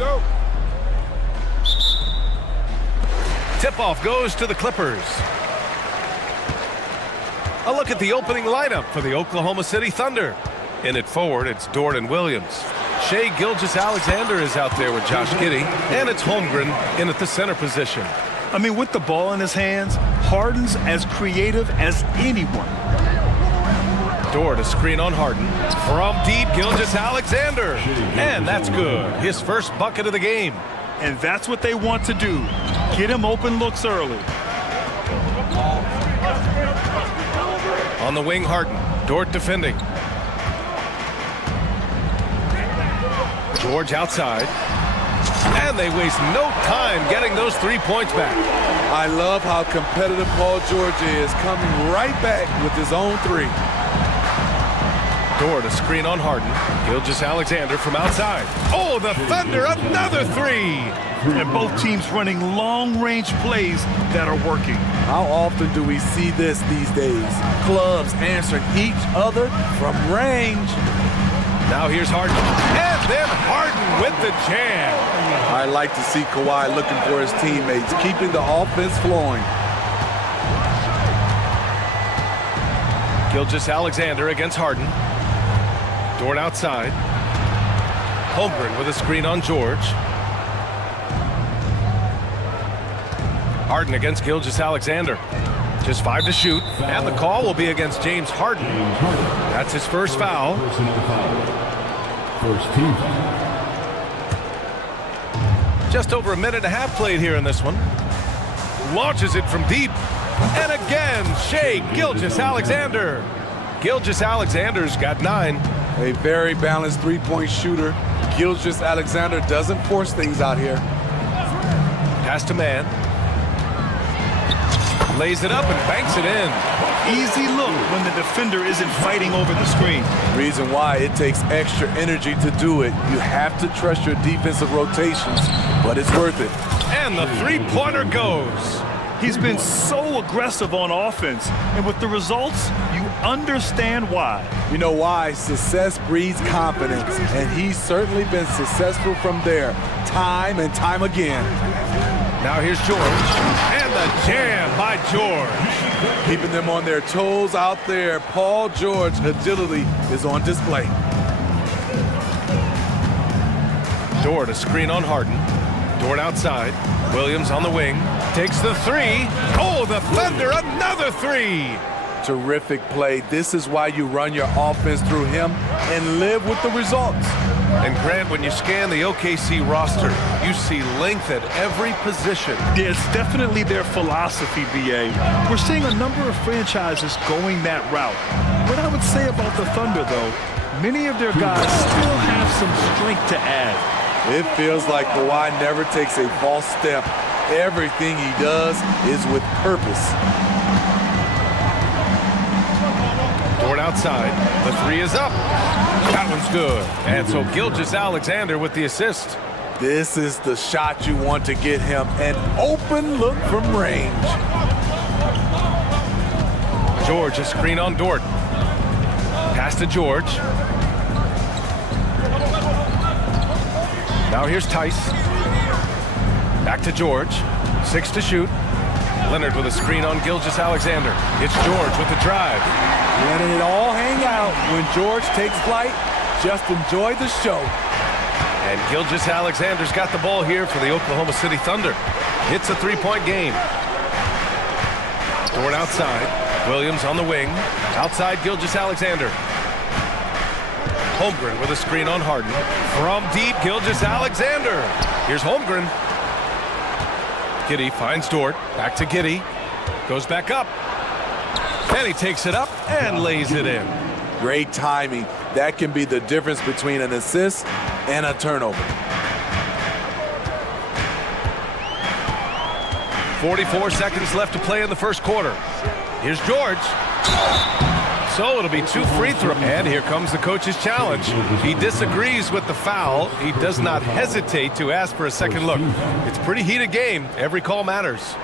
go. Tip-off goes to the Clippers. A look at the opening lineup for the Oklahoma City Thunder. In it forward, it's Dort and Williams. Shai Gilgeous-Alexander is out there with Josh Giddey, and it's Holmgren in at the center position. I mean, with the ball in his hands, Harden's as creative as anyone. Dort, a screen on Harden. From deep, Gilgeous-Alexander. And that's good. His first bucket of the game. And that's what they want to do. Get him open looks early. On the wing, Harden. Dort defending. George outside. And they waste no time getting those 3 points back. I love how competitive Paul George is, coming right back with his own three. Dort, a screen on Harden. Gilgeous-Alexander from outside. Oh, the Thunder, another three! And both teams running long-range plays that are working. How often do we see this these days? Clubs answering each other from range. Now here's Harden. And then Harden with the jam. I like to see Kawhi looking for his teammates, keeping the offense flowing. Gilgeous-Alexander against Harden. Dort outside. Holmgren with a screen on George. Harden against Gilgeous-Alexander. Just 5 to shoot, and the call will be against James Harden. That's his first foul. First team. Just over a minute and a half played here in this one. Launches it from deep. And again, Shai Gilgeous-Alexander. Gilgeous-Alexander's got 9. A very balanced three-point shooter. Gilgeous-Alexander doesn't force things out here. Pass to man. Lays it up and banks it in. Easy look when the defender isn't fighting over the screen. Reason why it takes extra energy to do it. You have to trust your defensive rotations, but it's worth it. And the three-pointer goes. He's been so aggressive on offense, and with the results, you understand why. You know why? Success breeds confidence, and he's certainly been successful from there, time and time again. Now here's George, and the jam by George. Keeping them on their toes out there. Paul George agility is on display. Dort, a screen on Harden. Dort outside. Williams on the wing. Takes the three. Oh, the Thunder, another three. Terrific play. This is why you run your offense through him and live with the results. And Grant, when you scan the OKC roster, you see length at every position. Yeah, it's definitely their philosophy, BA. We're seeing a number of franchises going that route. What I would say about the Thunder, though, many of their guys still have some strength to add. It feels like Kawhi never takes a false step. Everything he does is with purpose. Dort outside. The three is up. That one's good. And so Gilgeous-Alexander with the assist. This is the shot you want to get him. An open look from range. George, a screen on Dort. Pass to George. Now here's Tice. Back to George. 6 to shoot. Leonard with a screen on Gilgeous-Alexander. It's George with the drive. Letting it all hang out. When George takes flight, just enjoy the show. And Gilgeous-Alexander's got the ball here for the Oklahoma City Thunder. It's a three-point game. Dort outside. Williams on the wing. Outside Gilgeous-Alexander. Holmgren with a screen on Harden. From deep, Gilgeous-Alexander. Here's Holmgren. Giddey finds Dort. Back to Giddey. Goes back up. And he takes it up and lays it in. Great timing. That can be the difference between an assist and a turnover. 44 seconds left to play in the first quarter. Here's George. So it'll be 2 free throws. And here comes the coach's challenge. He disagrees with the foul. He does not hesitate to ask for a second look. It's a pretty heated game. Every call matters.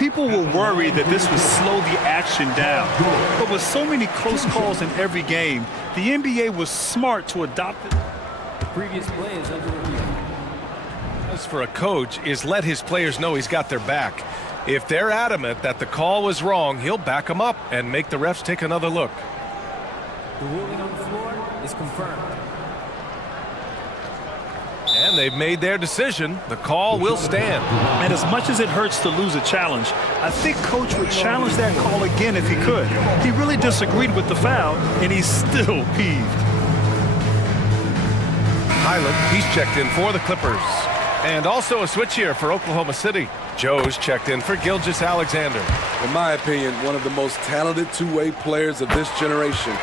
People were worried that this would slow the action down. But with so many close calls in every game, the NBA was smart to adopt it. Previous play is under review. For a coach is let his players know he's got their back. If they're adamant that the call was wrong, he'll back them up and make the refs take another look. The ruling on the floor is confirmed. And they've made their decision. The call will stand. And as much as it hurts to lose a challenge, I think Coach would challenge that call again if he could. He really disagreed with the foul, and he's still peeved. Highland, he's checked in for the Clippers. And also a switch here for Oklahoma City. Joe's checked in for Gilgeous-Alexander. In my opinion, one of the most talented two-way players of this generation.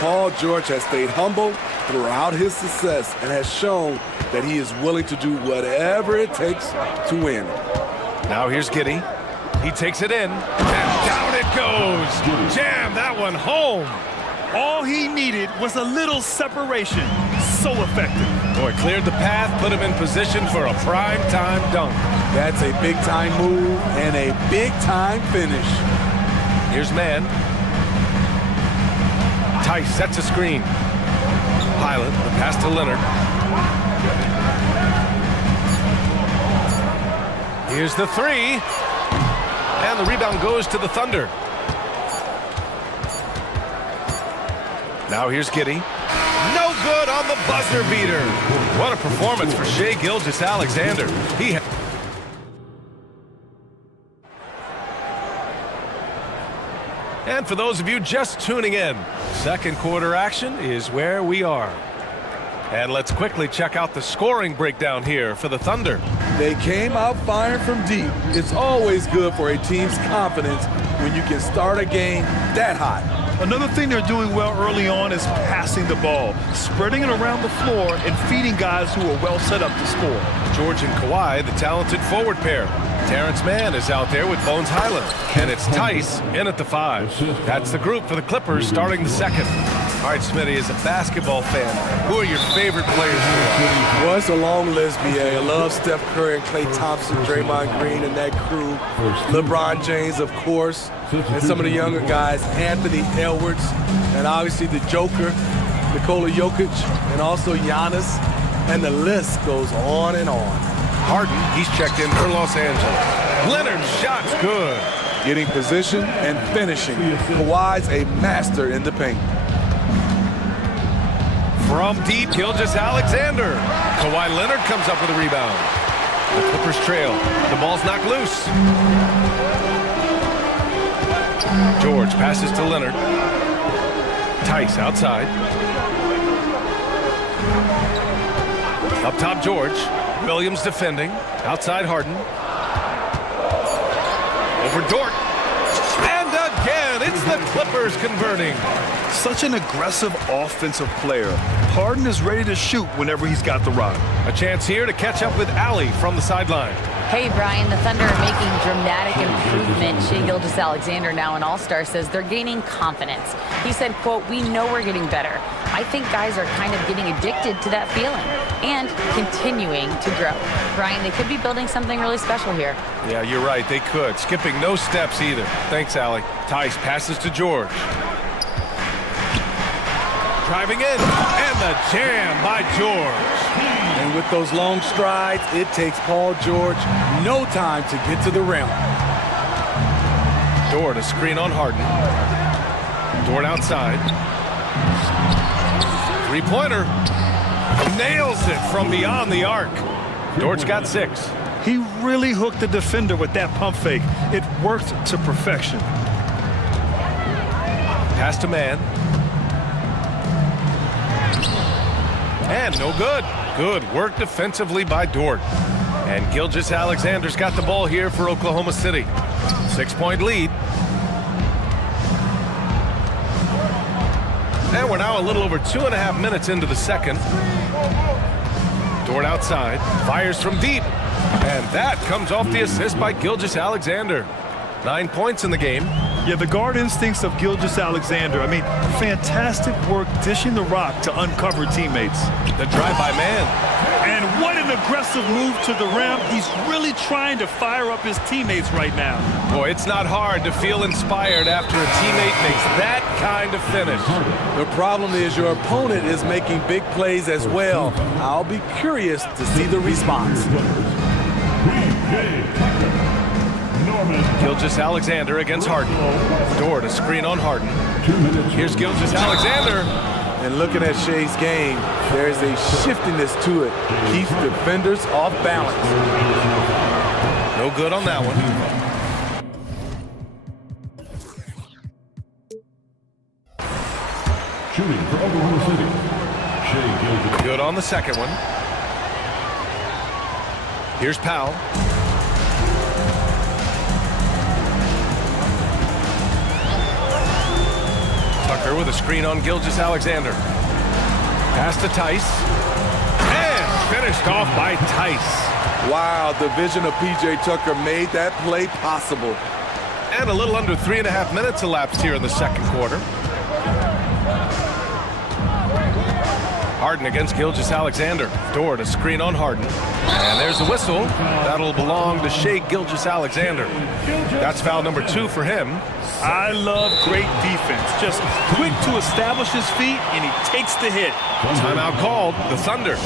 Paul George has stayed humble throughout his success and has shown that he is willing to do whatever it takes to win. Now here's Giddey. He takes it in, and down it goes. Jam that one home. All he needed was a little separation. So effective. Boy, cleared the path, put him in position for a prime-time dunk. That's a big-time move and a big-time finish. Here's man. Tice sets a screen. Highland, the pass to Leonard. Here's the three. And the rebound goes to the Thunder. Now here's Giddey. No good on the buzzer beater. What a performance for Shai Gilgeous-Alexander. And for those of you just tuning in, second quarter action is where we are. And let's quickly check out the scoring breakdown here for the Thunder. They came out firing from deep. It's always good for a team's confidence when you can start a game that hot. Another thing they're doing well early on is passing the ball, spreading it around the floor and feeding guys who are well set up to score. George and Kawhi, the talented forward pair. Terrence Mann is out there with Bones Highland. And it's Tice in at the 5. That's the group for the Clippers starting the second. All right, Smitty, as a basketball fan, who are your favorite players to watch? Well, it's a long list, B.A. I love Steph Curry and Klay Thompson, Draymond Green and that crew. LeBron James, of course. And some of the younger guys, Anthony Edwards, and obviously the Joker, Nikola Jokic, and also Giannis. And the list goes on and on. Harden, he's checked in for Los Angeles. Leonard's shot's good. Getting position and finishing. Kawhi's a master in the paint. From deep, Gilgeous-Alexander. Kawhi Leonard comes up with a rebound. The Clippers trail. The ball's knocked loose. George passes to Leonard. Tice outside. Up top, George. Williams defending. Outside, Harden. Over Dort. And again, it's the Clippers converting. Such an aggressive offensive player. Harden is ready to shoot whenever he's got the rock. A chance here to catch up with Ali from the sideline. Hey, Brian, the Thunder are making dramatic improvement. Shai Gilgeous-Alexander, now an all-star, says they're gaining confidence. He said, quote, "We know we're getting better. I think guys are kind of getting addicted to that feeling and continuing to grow." Brian, they could be building something really special here. Yeah, you're right. They could. Skipping no steps either. Thanks, Allie. Tice passes to George. Driving in. And the jam by George. And with those long strides, it takes Paul George no time to get to the rim. Dort, a screen on Harden. Dort outside. Three-pointer. Nails it from beyond the arc. Dort's got 6. He really hooked the defender with that pump fake. It worked to perfection. Pass to man. And no good. Good work defensively by Dort. And Gilgeous-Alexander's got the ball here for Oklahoma City. 6-point lead. And we're now a little over 2.5 minutes into the second. Dort outside, fires from deep. And that comes off the assist by Gilgeous-Alexander. 9 points in the game. Yeah, the guard instincts of Gilgeous-Alexander. I mean, fantastic work dishing the rock to uncover teammates. The drive by man. And And what an aggressive move to the rim. He's really trying to fire up his teammates right now. Boy, it's not hard to feel inspired after a teammate makes that kind of finish. The problem is your opponent is making big plays as well. I'll be curious to see the response. Gilgeous-Alexander against Harden. Dort to screen on Harden. Here's Gilgeous-Alexander. And looking at Shea's game, there's a shiftiness to it. Keeps defenders off balance. No good on that one. Shooting for Oklahoma City, Shea Gilgeous. Good on the second one. Here's Powell. Tucker with a screen on Gilgeous-Alexander. Pass to Tice. And finished off by Tice. Wow, the vision of P.J. Tucker made that play possible. And a little under 3.5 minutes elapsed here in the second quarter. Harden against Gilgeous-Alexander. Dort a screen on Harden. And there's the whistle. That'll belong to Shea Gilgeous-Alexander. That's foul number 2 for him. I love great defense. Just quick to establish his feet, and he takes the hit. Timeout called. The Thunder.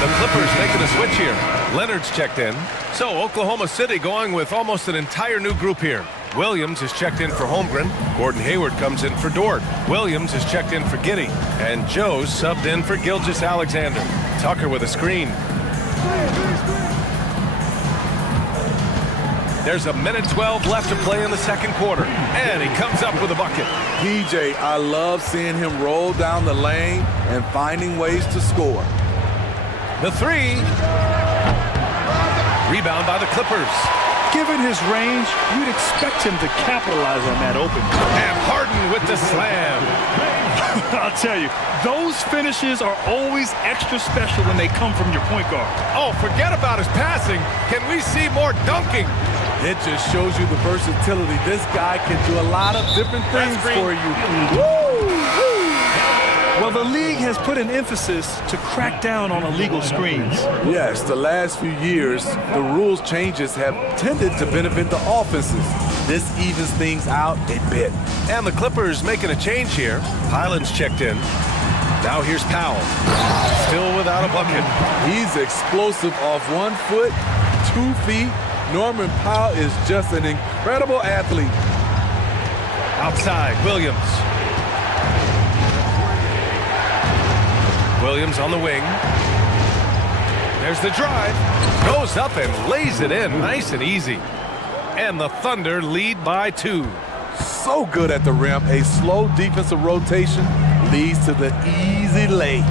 The Clippers making a switch here. Leonard's checked in. So Oklahoma City going with almost an entire new group here. Williams is checked in for Holmgren. Gordon Hayward comes in for Dort. Williams is checked in for Giddey. And Joe's subbed in for Gilgeous-Alexander. Tucker with a screen. There's a minute 12 left to play in the second quarter. And he comes up with a bucket. PJ, I love seeing him roll down the lane and finding ways to score. The three. Rebound by the Clippers. Given his range, you'd expect him to capitalize on that open. And Harden with the slam. I'll tell you, those finishes are always extra special when they come from your point guard. Oh, forget about his passing. Can we see more dunking? It just shows you the versatility. This guy can do a lot of different things for you. Woo! Well, the league has put an emphasis to crack down on illegal screens. Yes, the last few years, the rules changes have tended to benefit the offenses. This evens things out a bit. And the Clippers making a change here. Highland's checked in. Now here's Powell. Still without a bucket. He's explosive off 1 foot, 2 feet. Norman Powell is just an incredible athlete. Outside, Williams. Williams on the wing. There's the drive. Goes up and lays it in nice and easy. And the Thunder lead by 2. So good at the rim. A slow defensive rotation leads to the easy lay.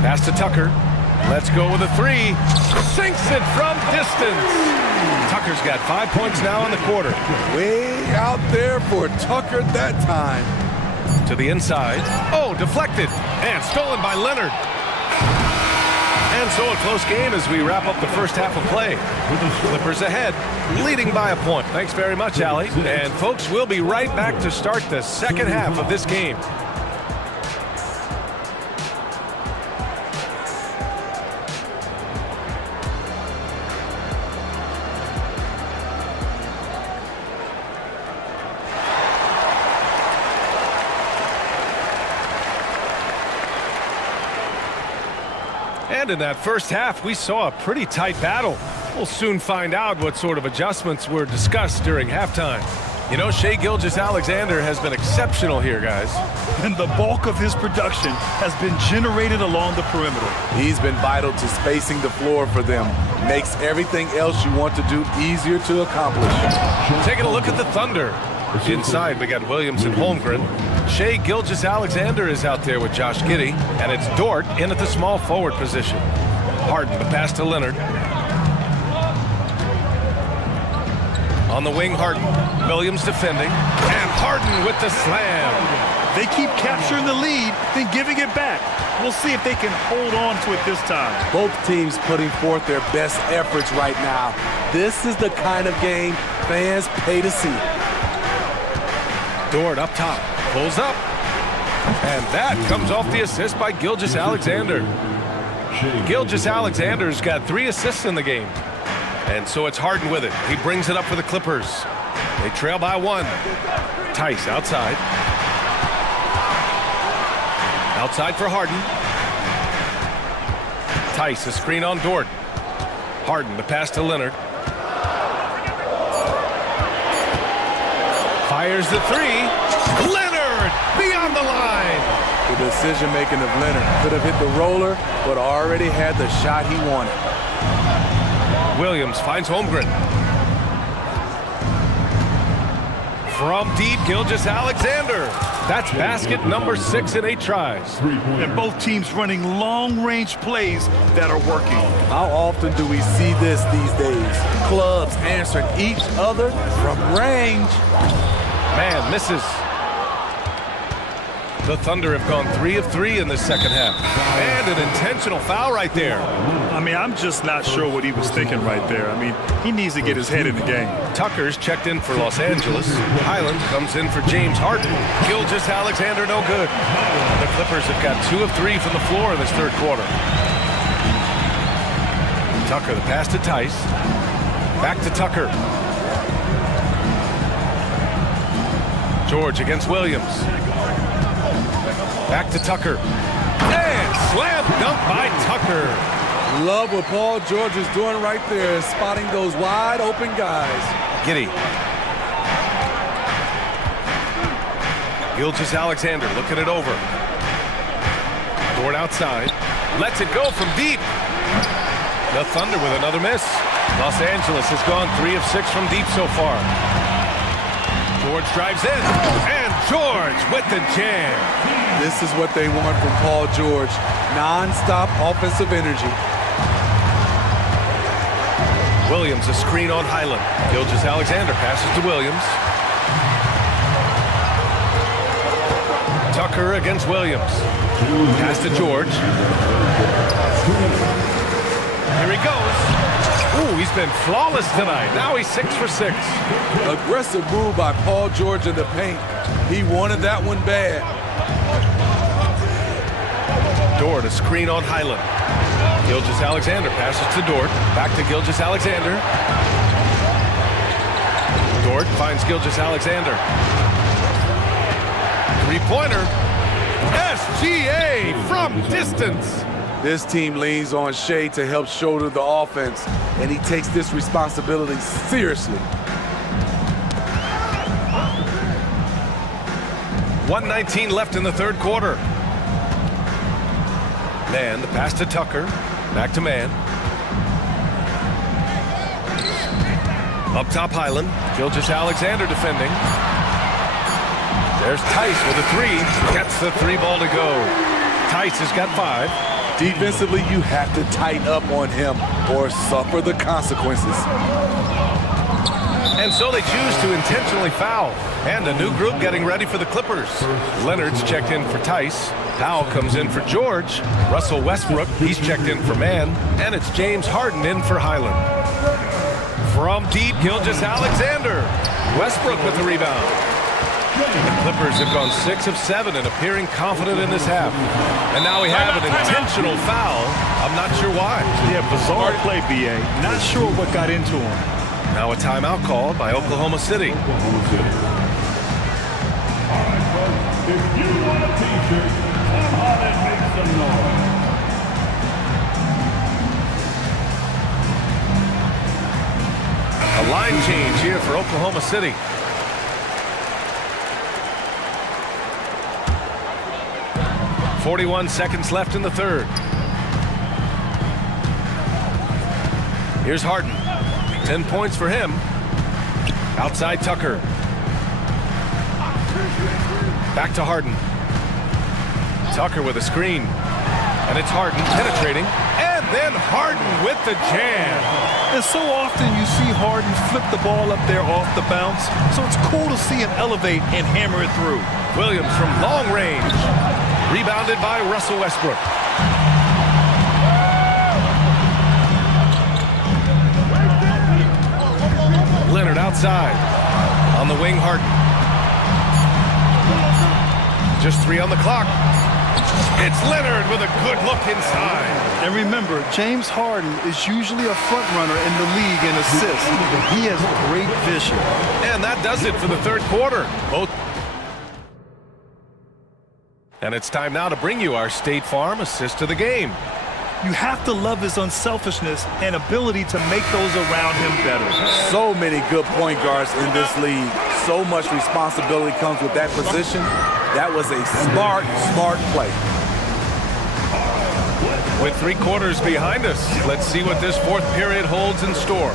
Pass to Tucker. Let's go with a 3. Sinks it from distance. Tucker's got 5 points now in the quarter. Way out there for Tucker that time. To the inside. Oh, deflected. And stolen by Leonard. And so a close game as we wrap up the first half of play. Clippers ahead, leading by a point. Thanks very much, Allie. And folks, we'll be right back to start the second half of this game. And in that first half, we saw a pretty tight battle. We'll soon find out what sort of adjustments were discussed during halftime. You know, Shea Gilgeous-Alexander has been exceptional here, guys. And the bulk of his production has been generated along the perimeter. He's been vital to spacing the floor for them. Makes everything else you want to do easier to accomplish. Taking a look at the Thunder. Inside, we got Williams and Holmgren. Shea Gilgeous-Alexander is out there with Josh Giddey, and it's Dort in at the small forward position. Harden, the pass to Leonard. On the wing, Harden. Williams defending, and Harden with the slam. They keep capturing the lead, then giving it back. We'll see if they can hold on to it this time. Both teams putting forth their best efforts right now. This is the kind of game fans pay to see. Dort up top, pulls up. And that comes off the assist by Gilgeous-Alexander. Gilgeous-Alexander's got 3 assists in the game. And so it's Harden with it. He brings it up for the Clippers. They trail by 1. Tice outside. Outside for Harden. Tice, a screen on Dort. Harden, the pass to Leonard. Fires the 3. Leonard beyond the line. The decision-making of Leonard could have hit the roller, but already had the shot he wanted. Williams finds Holmgren. From deep, Gilgeous-Alexander. That's basket number 6 in 8 tries. And both teams running long-range plays that are working. How often do we see this these days? Clubs answering each other from range. Man misses. The Thunder have gone 3 of 3 in the second half. And an intentional foul right there. I mean, I'm just not sure what he was thinking right there. I mean, he needs to get his head in the game. Tucker's checked in for Los Angeles. Highland comes in for James Harden. Gilgeous-Alexander no good. The Clippers have got 2 of 3 from the floor in this third quarter. Tucker, the pass to Tice. Back to Tucker. George against Williams. Back to Tucker. And slam dunk by Tucker. Love what Paul George is doing right there, spotting those wide open guys. Giddey. Gilgeous-Alexander looking it over. Dort outside. Lets it go from deep. The Thunder with another miss. Los Angeles has gone 3 of 6 from deep so far. George drives in. And George with the jam. This is what they want from Paul George. Non-stop offensive energy. Williams, a screen on Highland. Gilgeous-Alexander passes to Williams. Tucker against Williams. Pass to George. Here he goes. Ooh, he's been flawless tonight. Now he's 6 for 6. Aggressive move by Paul George in the paint. He wanted that one bad. Dort, a screen on Highland. Gilgeous-Alexander passes to Dort. Back to Gilgeous-Alexander. Dort finds Gilgeous-Alexander. Three-pointer. SGA from distance. This team leans on Shea to help shoulder the offense, and he takes this responsibility seriously. 1:19 left in the third quarter. Man, the pass to Tucker. Back to Man. Up top, Highland. Gilgeous-Alexander defending. There's Tice with a 3. Gets the 3 ball to go. Tice has got 5. Defensively, you have to tighten up on him or suffer the consequences. And so they choose to intentionally foul. And a new group getting ready for the Clippers. Leonard's checked in for Tice. Powell comes in for George. Russell Westbrook, he's checked in for Man. And it's James Harden in for Highland. From deep, Gilgeous-Alexander. Westbrook with the rebound. The Clippers have gone 6 of 7 and appearing confident in this half. And now we have an intentional foul. I'm not sure why. Yeah, bizarre play, BA. Not sure what got into him. Now a timeout called by Oklahoma City. If you want a t-shirt, come on and make some noise. A line change here for Oklahoma City. .41 seconds left in the third. Here's Harden. 10 points for him. Outside Tucker. Back to Harden. Tucker with a screen. And it's Harden penetrating. And then Harden with the jam. And so often you see Harden flip the ball up there off the bounce, so it's cool to see him elevate and hammer it through. Williams from long range. Rebounded by Russell Westbrook. Leonard outside. On the wing, Harden. Just 3 on the clock. It's Leonard with a good look inside. And remember, James Harden is usually a front runner in the league in assists. He has great vision. And that does it for the third quarter. And it's time now to bring you our State Farm assist of the game. You have to love his unselfishness and ability to make those around him better. So many good point guards in this league. So much responsibility comes with that position. That was a smart play. With 3 quarters behind us, let's see what this fourth period holds in store.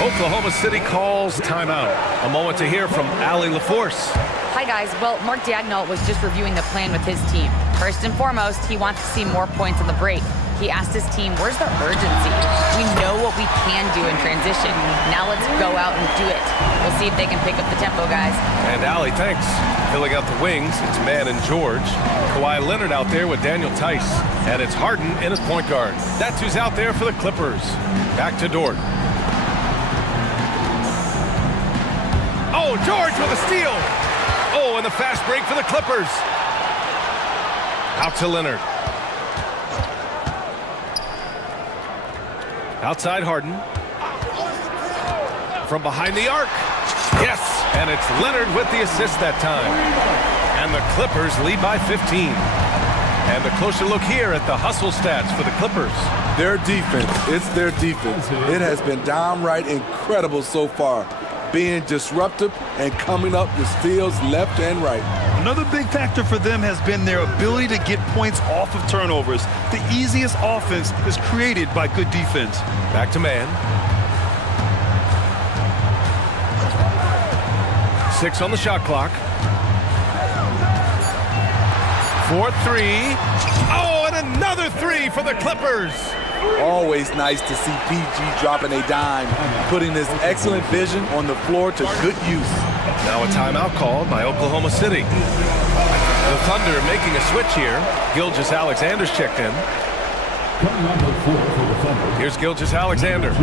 Oklahoma City calls timeout. A moment to hear from Allie LaForce. Hi, guys. Well, Mark Daigneault was just reviewing the plan with his team. First and foremost, he wants to see more points on the break. He asked his team, where's the urgency? We know what we can do in transition. Now let's go out and do it. We'll see if they can pick up the tempo, guys. And Allie, thanks. Filling out the wings, it's Mann and George. Kawhi Leonard out there with Daniel Tice. And it's Harden in his point guard. That's who's out there for the Clippers. Back to Dort. Oh, George with a steal. Oh, and the fast break for the Clippers. Out to Leonard. Outside Harden. From behind the arc. Yes, and it's Leonard with the assist that time. And the Clippers lead by 15. And a closer look here at the hustle stats for the Clippers. Their defense, it's their defense. It has been downright incredible so far. Being disruptive and coming up with steals left and right. Another big factor for them has been their ability to get points off of turnovers. The easiest offense is created by good defense. Back to Mann. 6 on the shot clock. 4-3. Oh, and another 3 for the Clippers. Always nice to see PG dropping a dime, putting his excellent vision on the floor to good use. Now a timeout called by Oklahoma City. The Thunder making a switch here. Gilgeous-Alexander's checked in. Here's Gilgeous-Alexander.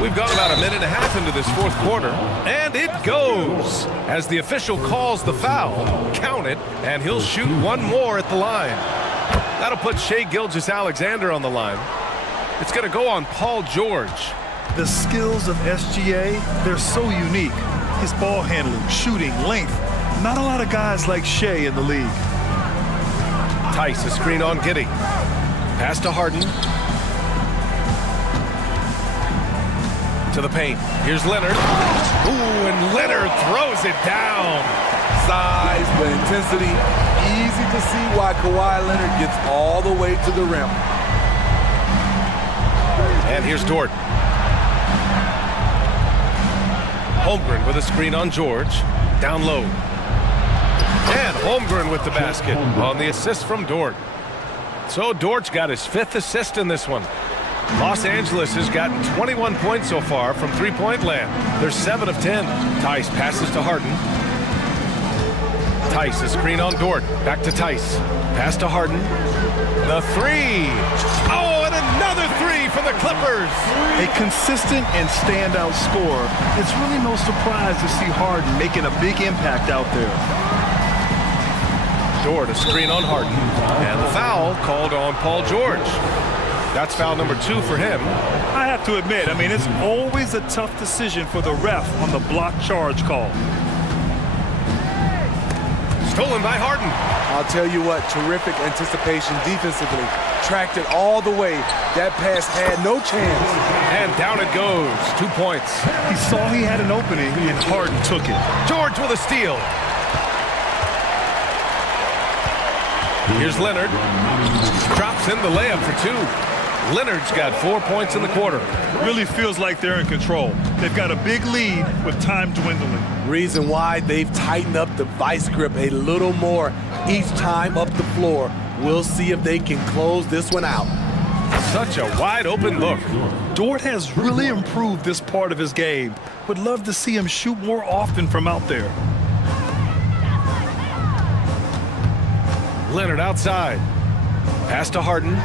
We've gone about a minute and a half into this fourth quarter, and it goes as the official calls the foul. Count it, and he'll shoot one more at the line. That'll put Shai Gilgeous-Alexander on the line. It's going to go on Paul George. The skills of SGA, they're so unique. His ball handling, shooting, length. Not a lot of guys like Shai in the league. Tice, a screen on Giddey. Pass to Harden. To the paint. Here's Leonard. Ooh, and Leonard throws it down. Size, but intensity. Easy to see why Kawhi Leonard gets all the way to the rim. And here's Dort. Holmgren with a screen on George. Down low. And Holmgren with the basket on the assist from Dort. So Dort's got his 5th assist in this one. Los Angeles has gotten 21 points so far from three-point land. They're 7 of 10. Tice passes to Harden. Tice, a screen on Dort. Back to Tice. Pass to Harden. The 3. Oh, and another 3 for the Clippers. A consistent and standout scorer. It's really no surprise to see Harden making a big impact out there. Dort, a screen on Harden. And the foul called on Paul George. That's foul number 2 for him. I have to admit, it's always a tough decision for the ref on the block charge call. Stolen by Harden. I'll tell you what, terrific anticipation defensively. Tracked it all the way. That pass had no chance. And down it goes. 2 points. He saw he had an opening, and Harden took it. George with a steal. Here's Leonard. Drops in the layup for 2. Leonard's got 4 points in the quarter. Really feels like they're in control. They've got a big lead with time dwindling. Reason why they've tightened up the vice grip a little more each time up the floor. We'll see if they can close this one out. Such a wide open look. Dort has really improved this part of his game. Would love to see him shoot more often from out there. Leonard outside. Pass to Harden.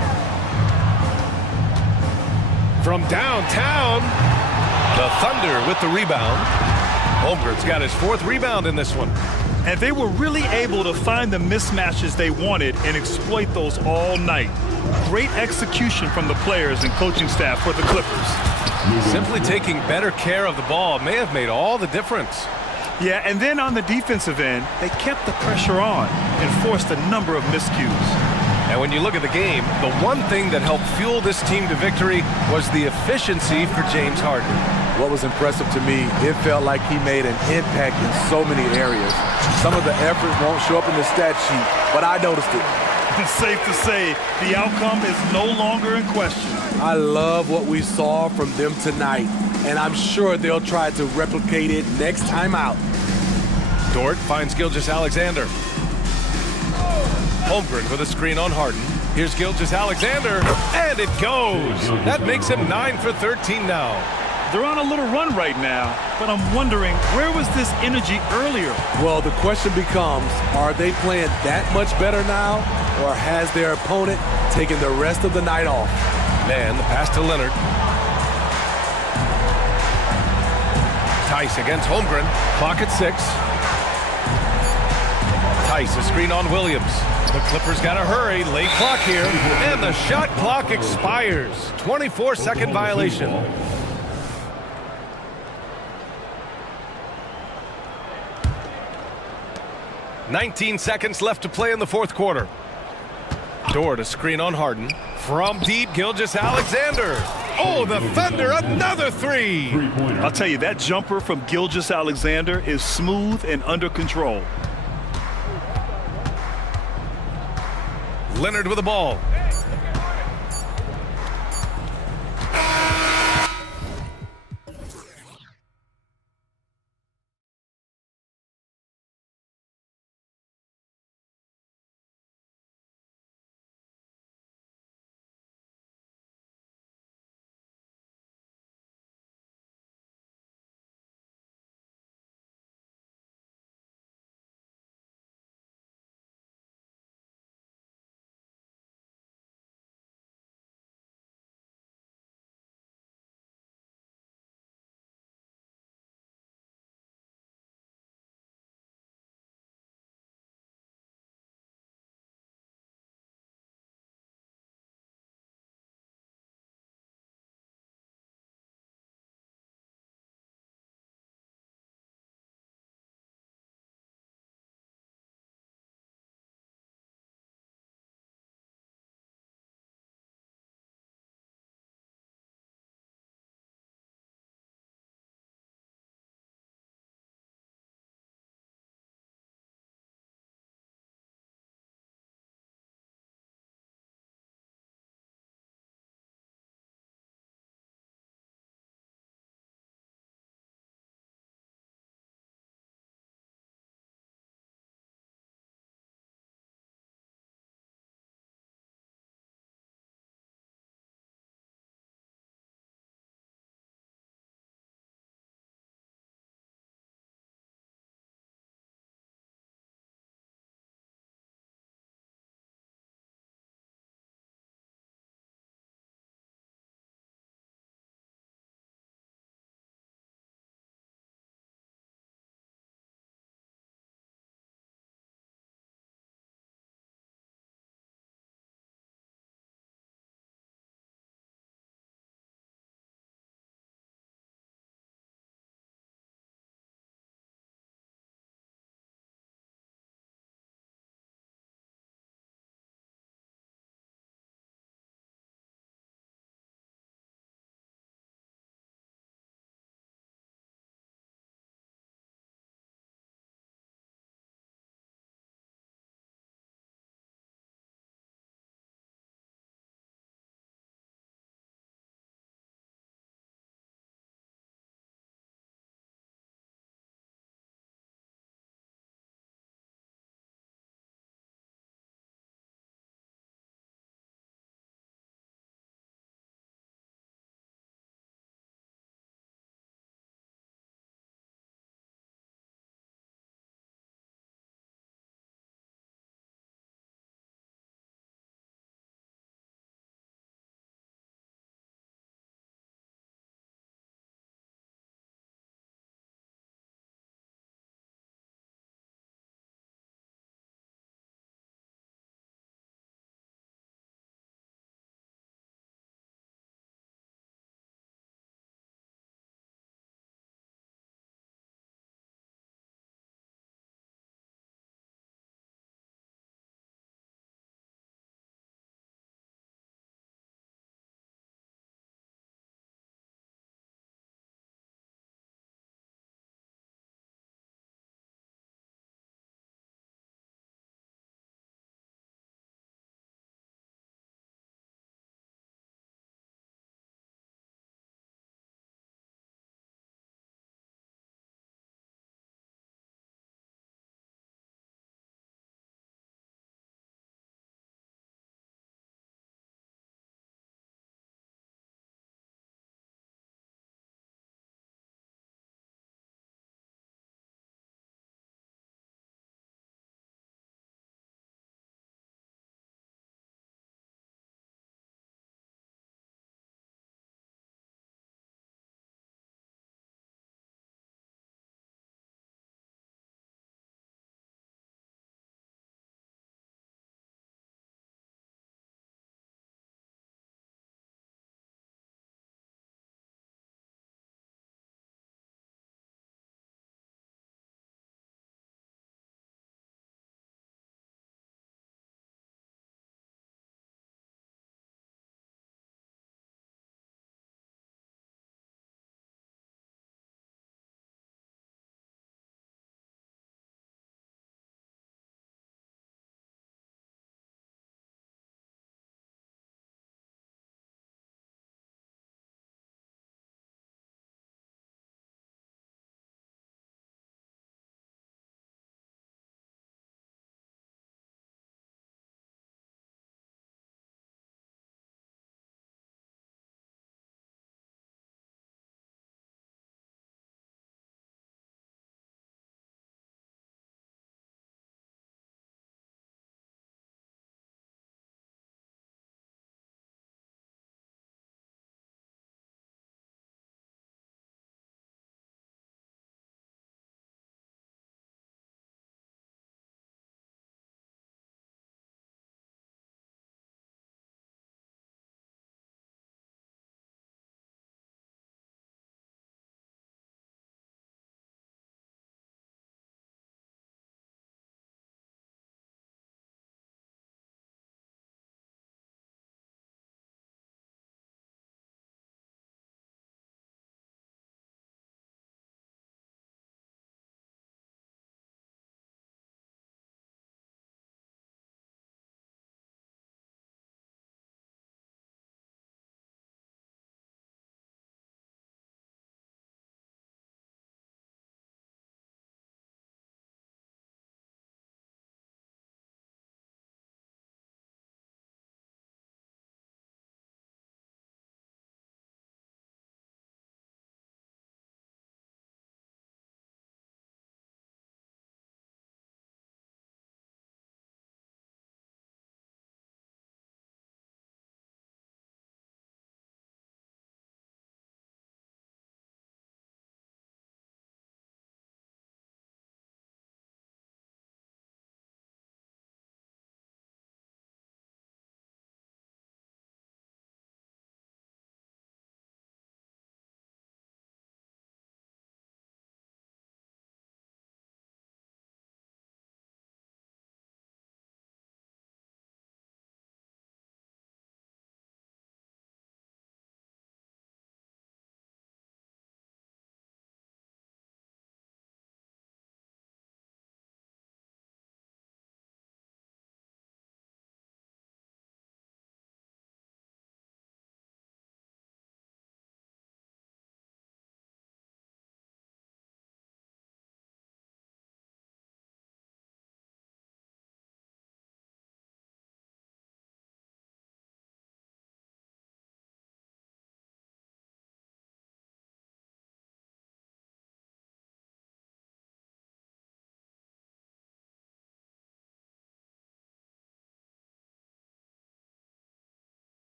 From downtown, the Thunder with the rebound. Holmgren's got his 4th rebound in this one. And they were really able to find the mismatches they wanted and exploit those all night. Great execution from the players and coaching staff for the Clippers. Simply taking better care of the ball may have made all the difference. Yeah, and then on the defensive end, they kept the pressure on and forced a number of miscues. And when you look at the game, the one thing that helped fuel this team to victory was the efficiency for James Harden. What was impressive to me, it felt like he made an impact in so many areas. Some of the effort won't show up in the stat sheet, but I noticed it. It's safe to say the outcome is no longer in question. I love what we saw from them tonight, and I'm sure they'll try to replicate it next time out. Dort finds Gilgeous-Alexander. Holmgren with a screen on Harden. Here's Gilgeous-Alexander, and it goes. That makes him 9 for 13 now. They're on a little run right now, but I'm wondering, where was this energy earlier? Well, the question becomes, are they playing that much better now, or has their opponent taken the rest of the night off? Man, the pass to Leonard. Tice against Holmgren. Clock at 6. Tice, a screen on Williams. The Clippers got to hurry. Late clock here. And the shot clock expires. 24-second violation. "19 seconds left to play in the 4th quarter. Dort, a screen on Harden. From deep, Gilgeous-Alexander. Oh, the Thunder, another 3. I'll tell you, that jumper from Gilgeous-Alexander is smooth and under control. Leonard with the ball.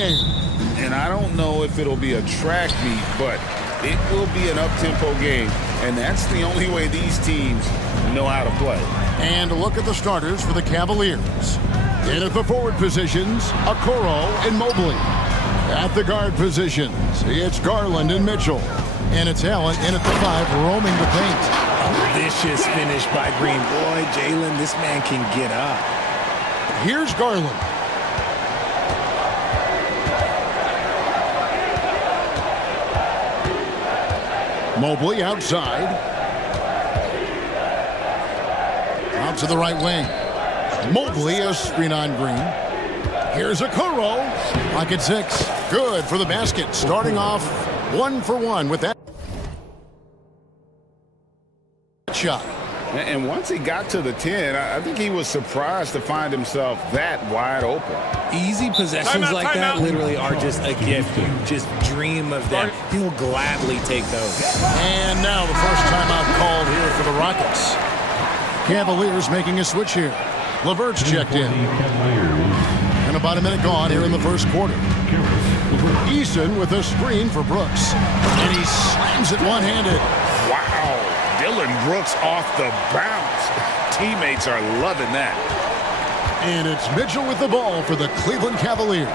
air. And I don't know if it'll be a track meet, but it will be an up-tempo game. And that's the only way these teams know how to play. And look at the starters for the Cavaliers. In at the forward positions, Okoro and Mobley. At the guard positions, it's Garland and Mitchell. And it's Allen in at the 5, roaming the paint. A vicious finish by Green. Boy, Jalen, this man can get up. Here's Garland. Mobley outside. Out to the right wing. Mobley, a screen on Green. Here's Okoro. Pocket 6. Good for the basket. Starting off 1 for 1 with that shot. And once he got to the 10, I think he was surprised to find himself that wide open. Easy possessions like that literally are just a gift. You just dream of them. He'll gladly take those. And now the first timeout called here for the Rockets. Cavaliers making a switch here. LeVert's checked in. And about a minute gone here in the first quarter. Eason with a screen for Brooks. And he slams it one-handed. Wow. Dylan Brooks off the bounce. Teammates are loving that. And it's Mitchell with the ball for the Cleveland Cavaliers.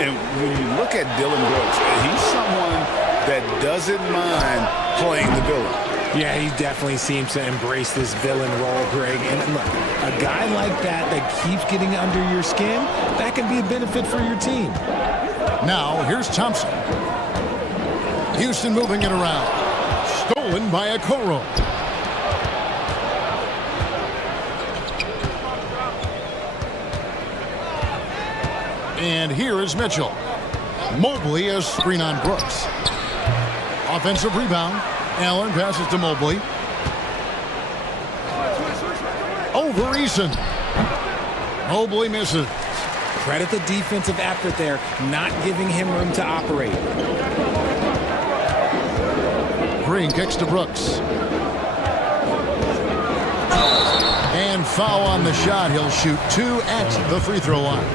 And when you look at Dylan Brooks, he's someone that doesn't mind playing the villain. Yeah, he definitely seems to embrace this villain role, Greg. And look, a guy like that keeps getting under your skin, that can be a benefit for your team. Now, here's Thompson. Houston moving it around. Stolen by Okoro. And here is Mitchell. Mobley, a screen on Brooks. Offensive rebound. Allen passes to Mobley. Over Eason. Mobley misses. Credit the defensive effort there, not giving him room to operate. Green kicks to Brooks. And foul on the shot. He'll shoot 2 at the free throw line.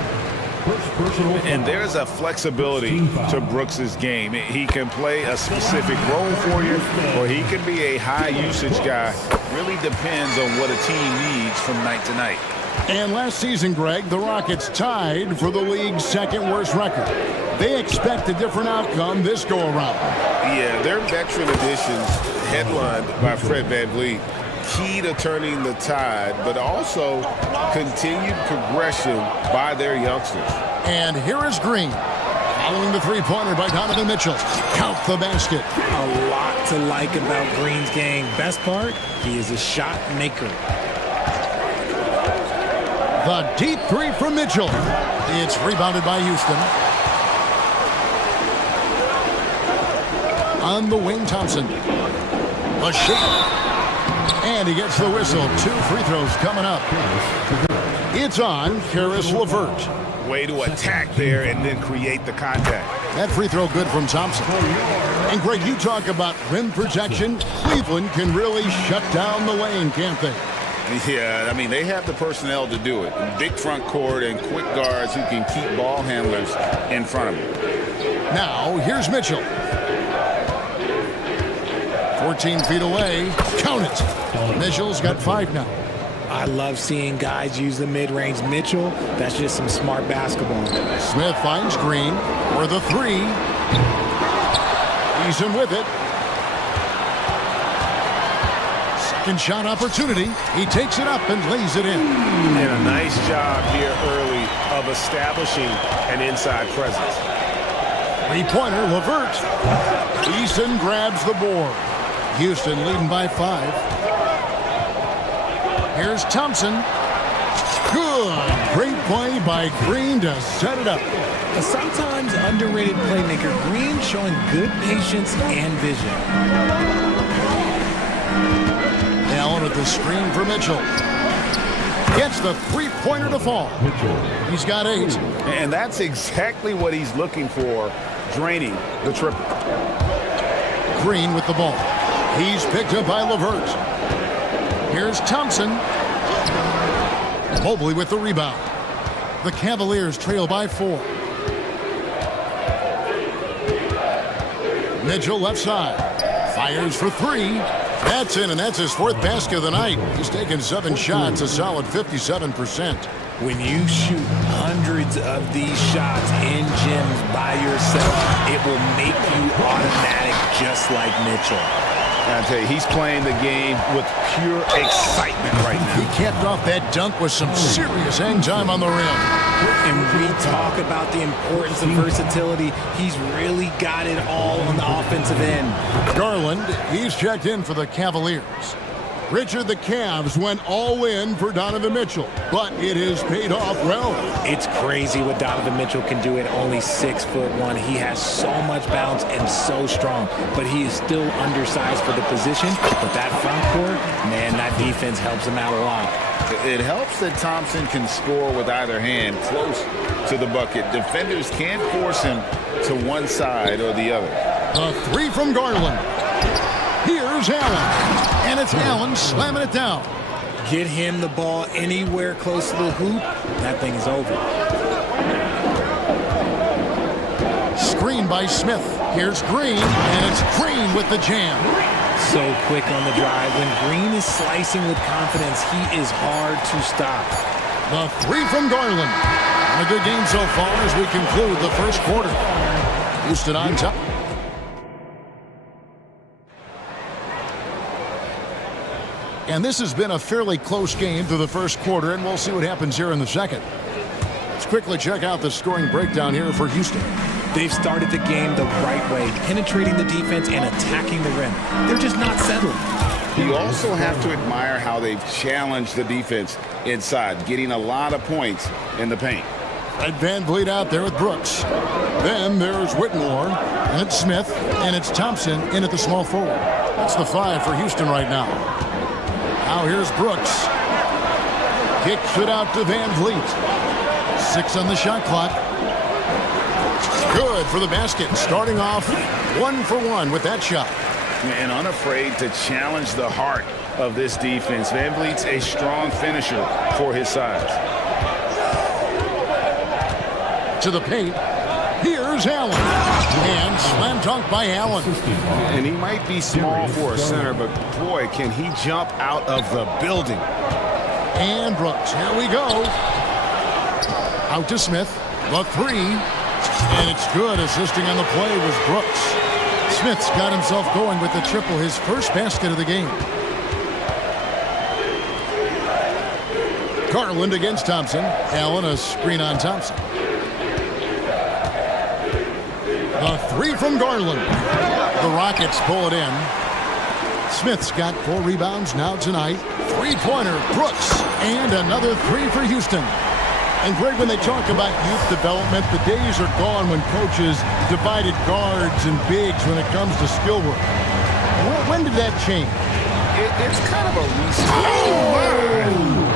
And there's a flexibility to Brooks's game. He can play a specific role for you, or he can be a high-usage guy. Really depends on what a team needs from night to night. And last season, Greg, the Rockets tied for the league's second-worst record. They expect a different outcome this go-around. Yeah, their veteran additions, headlined by Fred VanVleet, key to turning the tide, but also continued progression by their youngsters. And here is Green, following the three-pointer by Donovan Mitchell. Count the basket. A lot to like about Green's game. Best part, he is a shot maker. The deep three from Mitchell. It's rebounded by Houston. On the wing, Thompson. A shot. And he gets the whistle. 2 free throws coming up. It's on Caris LeVert. Way to attack there and then create the contact. That free throw good from Thompson. And Greg, you talk about rim protection. Cleveland can really shut down the lane, can't they? Yeah, I mean, they have the personnel to do it. Big front court and quick guards who can keep ball handlers in front of them. Now, here's Mitchell. 14 feet away. Count it. Mitchell's got 5 now. I love seeing guys use the mid-range. Mitchell, that's just some smart basketball. Smith finds Green for the 3. Eason with it. Second shot opportunity. He takes it up and lays it in. And a nice job here early of establishing an inside presence. Three-pointer, LeVert. Eason grabs the board. Houston leading by 5. Here's Thompson. Good. Great play by Green to set it up. A sometimes underrated playmaker, Green showing good patience and vision. Allen with the screen for Mitchell. Gets the three-pointer to fall. He's got 8. And that's exactly what he's looking for, draining the triple. Green with the ball. He's picked up by LeVert. Here's Thompson. Mobley with the rebound. The Cavaliers trail by 4. Mitchell left side. Fires for three. That's in, and that's his fourth basket of the night. He's taken 7 shots, a solid 57%. When you shoot hundreds of these shots in gyms by yourself, it will make you automatic just like Mitchell. I tell you, he's playing the game with pure excitement right now. He capped off that dunk with some serious hang time on the rim. And we talk about the importance of versatility. He's really got it all on the offensive end. Garland, he's checked in for the Cavaliers. Richard, the Cavs went all in for Donovan Mitchell, but it has paid off well. It's crazy what Donovan Mitchell can do at only 6'1". He has so much bounce and so strong, but he is still undersized for the position. But that front court, man, that defense helps him out a lot. It helps that Thompson can score with either hand close to the bucket. Defenders can't force him to one side or the other. A three from Garland. Here's Allen. And it's Allen slamming it down. Get him the ball anywhere close to the hoop, that thing is over. Screen by Smith. Here's Green, and it's Green with the jam. So quick on the drive. When Green is slicing with confidence, he is hard to stop. The three from Garland. And a good game so far as we conclude the first quarter. Houston on top. And this has been a fairly close game through the first quarter, and we'll see what happens here in the second. Let's quickly check out the scoring breakdown here for Houston. They've started the game the right way, penetrating the defense and attacking the rim. They're just not settling. You also have to admire how they've challenged the defense inside, getting a lot of points in the paint. Fred VanVleet out there with Brooks. Then there's Whitmore, and it's Smith, and it's Thompson in at the small forward. That's the 5 for Houston right now. Now here's Brooks. Kicks it out to VanVleet. 6 on the shot clock. Good for the basket. Starting off 1 for 1 with that shot. And unafraid to challenge the heart of this defense. VanVleet's a strong finisher for his size. To the paint. Here's Allen. And slam dunk by Allen. And he might be small for a center, but boy, can he jump out of the building. And Brooks, here we go. Out to Smith. The 3. And it's good. Assisting on the play was Brooks. Smith's got himself going with the triple, his first basket of the game. Garland against Thompson. Allen a screen on Thompson. The 3 from Garland. The Rockets pull it in. Smith's got 4 rebounds now tonight. 3-pointer, Brooks, and another 3 for Houston. And Greg, when they talk about youth development, the days are gone when coaches divided guards and bigs when it comes to skill work. When did that change? It's kind of a reset.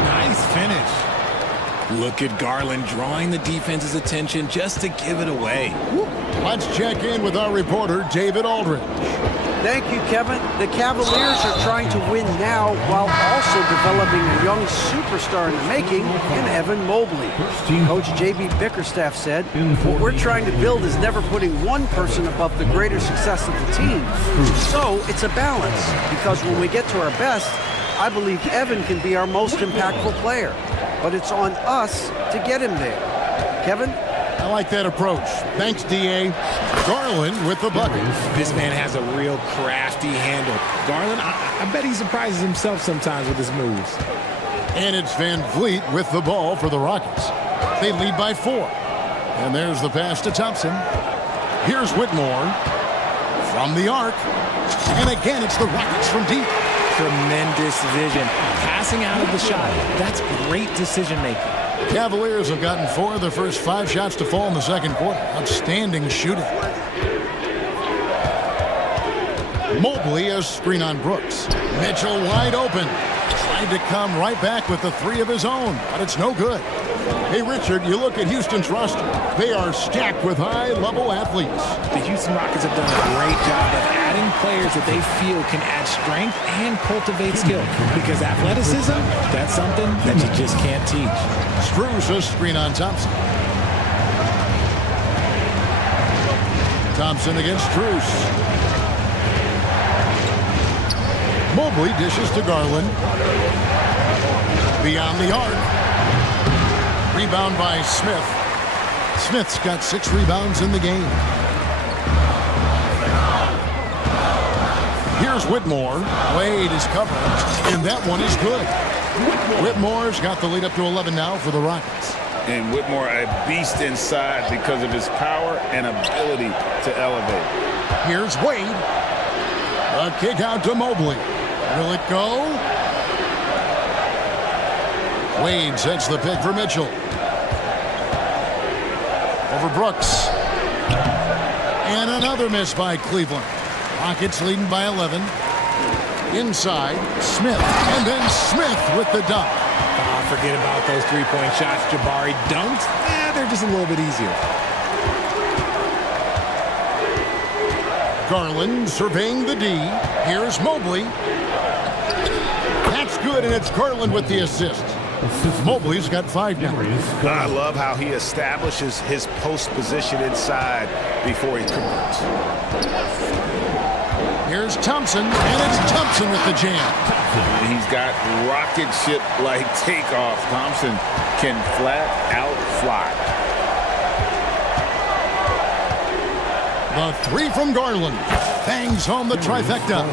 Nice finish. Look at Garland drawing the defense's attention just to give it away. Let's check in with our reporter, David Aldridge. Thank you, Kevin. The Cavaliers are trying to win now while also developing a young superstar in the making in Evan Mobley. Coach J.B. Bickerstaff said, "What we're trying to build is never putting one person above the greater success of the team. So it's a balance, because when we get to our best, I believe Evan can be our most impactful player. But it's on us to get him there." Kevin? I like that approach. Thanks, D.A. Garland with the bucket. This man has a real crafty handle. Garland, I bet he surprises himself sometimes with his moves. And it's VanVleet with the ball for the Rockets. They lead by 4. And there's the pass to Thompson. Here's Whitmore from the arc. And again, it's the Rockets from deep. Tremendous vision. Passing out of the shot. That's great decision-making. Cavaliers have gotten 4 of their first 5 shots to fall in the second quarter. Outstanding shooting. Mobley a screen on Brooks. Mitchell wide open. Tried to come right back with the 3 of his own, but it's no good. Hey, Richard, you look at Houston's roster. They are stacked with high-level athletes. The Houston Rockets have done a great job of adding players that they feel can add strength and cultivate skill. Because athleticism, that's something that you just can't teach. Struz a screen on Thompson. Thompson against Truce. Mobley dishes to Garland. Beyond the arc. Rebound by Smith. Smith's got 6 rebounds in the game. Here's Whitmore. Wade is covered, and that one is good. Whitmore's got the lead up to 11 now for the Rockets. And Whitmore a beast inside because of his power and ability to elevate. Here's Wade. A kick out to Mobley. Will it go? Wade sets the pick for Mitchell. Over Brooks. And another miss by Cleveland. Rockets leading by 11. Inside, Smith. And then Smith with the dunk. Oh, forget about those three-point shots. Jabari dunks. They're just a little bit easier. Garland surveying the D. Here's Mobley. That's good, and it's Garland with the assist. Mobley's got 5 now. I love how he establishes his post position inside before he converts. Here's Thompson, and it's Thompson with the jam. He's got rocket ship-like takeoff. Thompson can flat out fly. The 3 from Garland bangs home the trifecta.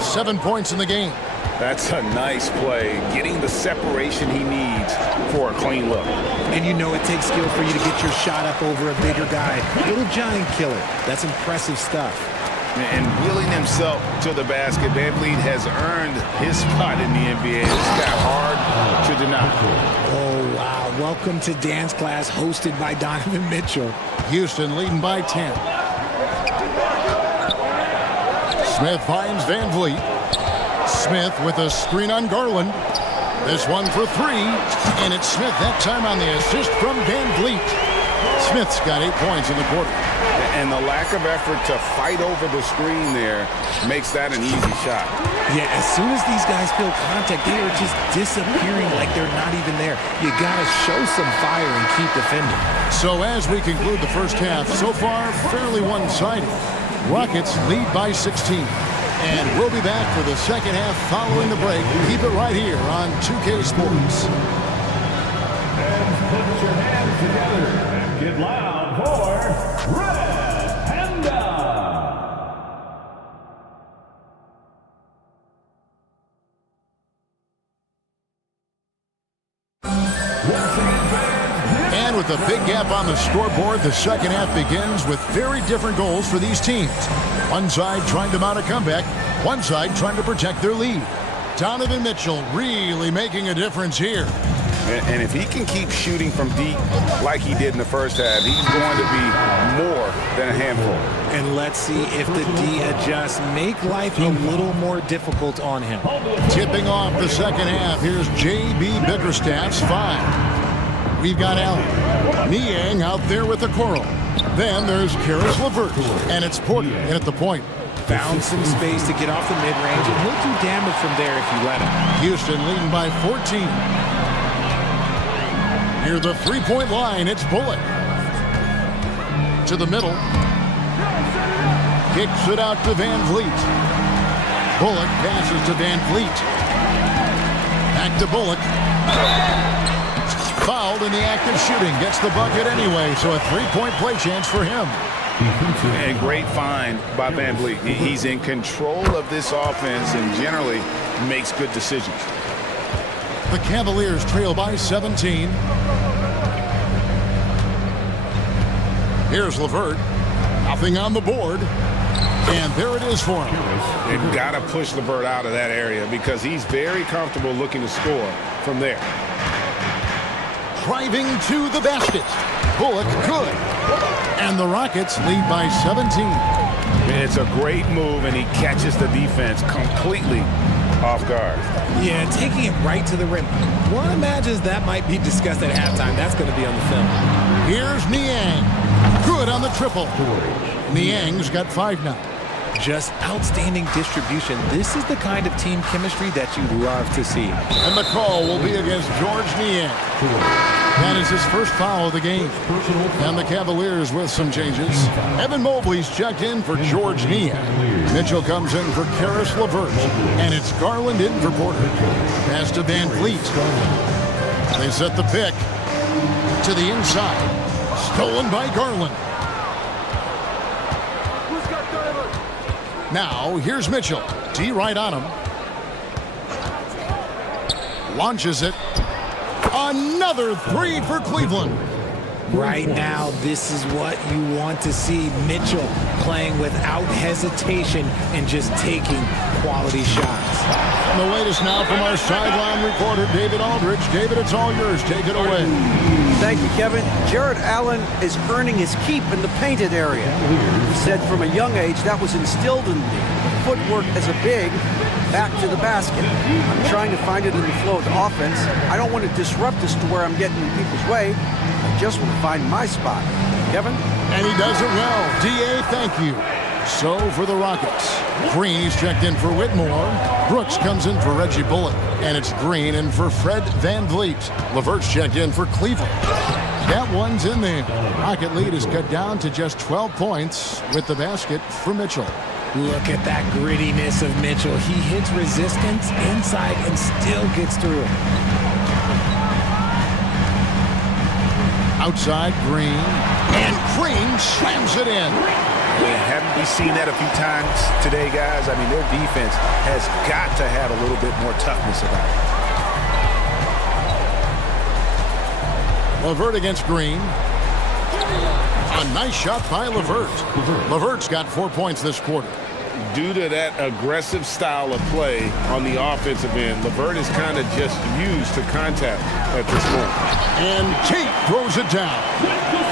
7 points in the game. That's a nice play, getting the separation he needs for a clean look. And you know it takes skill for you to get your shot up over a bigger guy. Little giant killer. That's impressive stuff. And wheeling himself to the basket, VanVleet has earned his spot in the NBA. It's got hard to deny. Oh, wow. Welcome to dance class hosted by Donovan Mitchell. Houston leading by 10. Smith finds VanVleet. Smith with a screen on Garland. This one for 3. And it's Smith that time on the assist from VanVleet. Smith's got 8 points in the quarter. And the lack of effort to fight over the screen there makes that an easy shot. Yeah, as soon as these guys feel contact, they are just disappearing like they're not even there. You got to show some fire and keep defending. So as we conclude the first half, so far fairly one-sided. Rockets lead by 16. And we'll be back for the second half following the break. Keep it right here on 2K Sports. And put your hands together and get loud for Red Panda. And with a big gap on the scoreboard, the second half begins with very different goals for these teams. One side trying to mount a comeback, one side trying to protect their lead. Donovan Mitchell really making a difference here. And if he can keep shooting from deep like he did in the first half, he's going to be more than a handful. And let's see if the D adjusts, make life a little more difficult on him. Tipping off the second half, here's J.B. Bickerstaff's 5. We've got Allen. Niang out there with the Coral. Then there's Karis LeVert, and it's Porter in at the point. Found some space to get off the mid-range, and he'll do damage from there if you let him. Houston leading by 14. Near the three-point line, it's Bullock. To the middle. Kicks it out to VanVleet. Bullock passes to VanVleet. Back to Bullock. Fouled in the act of shooting. Gets the bucket anyway, so a three-point play chance for him. And great find by VanVleet. He's in control of this offense and generally makes good decisions. The Cavaliers trail by 17. Here's LeVert. Nothing on the board. And there it is for him. They've got to push LeVert out of that area because he's very comfortable looking to score from there. Driving to the basket. Bullock good. And the Rockets lead by 17. It's a great move, and he catches the defense completely off guard. Yeah, taking it right to the rim. One imagines that might be discussed at halftime. That's going to be on the film. Here's Niang. Good on the triple. Niang's got 5 now. Just outstanding distribution. This is the kind of team chemistry that you love to see. And the call will be against George Niang. That is his first foul of the game. And the Cavaliers with some changes. Evan Mobley's checked in for George Nia. Mitchell comes in for Karis LeVert. And it's Garland in for Porter. Pass to Van Vliet. They set the pick to the inside. Stolen by Garland. Now, here's Mitchell. D right on him. Launches it. Another three for Cleveland. Right now, this is what you want to see. Mitchell playing without hesitation and just taking quality shots. And the latest now from our sideline reporter, David Aldridge. David, it's all yours. Take it away. Thank you, Kevin. Jared Allen is earning his keep in the painted area. He said from a young age that was instilled in me. The footwork as a big, back to the basket. I'm trying to find it in the flow of the offense. I don't want to disrupt this to where I'm getting in people's way. I just want to find my spot. Kevin? And he does it well. D.A., thank you. So for the Rockets, Green's checked in for Whitmore. Brooks comes in for Reggie Bullock. And it's Green in for Fred Van Vliet. LeVert's checked in for Cleveland. That one's in there. Rocket lead is cut down to just 12 points with the basket for Mitchell. Look at that grittiness of Mitchell. He hits resistance inside and still gets through it. Outside, Green. And Green slams it in. Haven't we seen that a few times today, guys? I mean, their defense has got to have a little bit more toughness about it. LeVert against Green. A nice shot by LeVert. LeVert's got 4 points this quarter. Due to that aggressive style of play on the offensive end, LeVert is kind of just used to contact at this point. And Tate throws it down.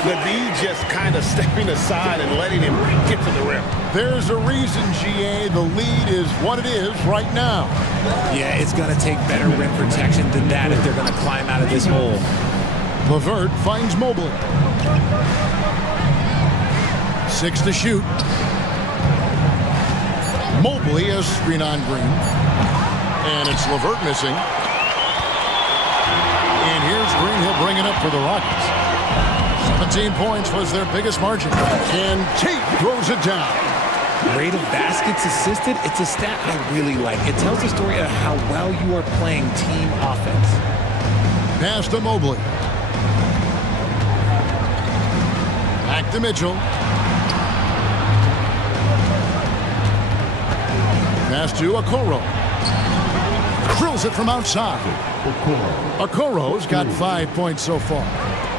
Nadeed just kind of stepping aside and letting him get to the rim. There's a reason, GA, the lead is what it is right now. Yeah, it's going to take better rim protection than that if they're going to climb out of this hole. LeVert finds Mobley. 6 to shoot. Mobley is screen on Green. And it's LeVert missing. And here's Green. He'll bring it up for the Rockets. 17 points was their biggest margin. And Tate throws it down. Rate of baskets assisted, it's a stat I really like. It tells the story of how well you are playing team offense. Pass to Mobley. Back to Mitchell. Pass to Okoro. Drills it from outside. Okoro's got 5 points so far.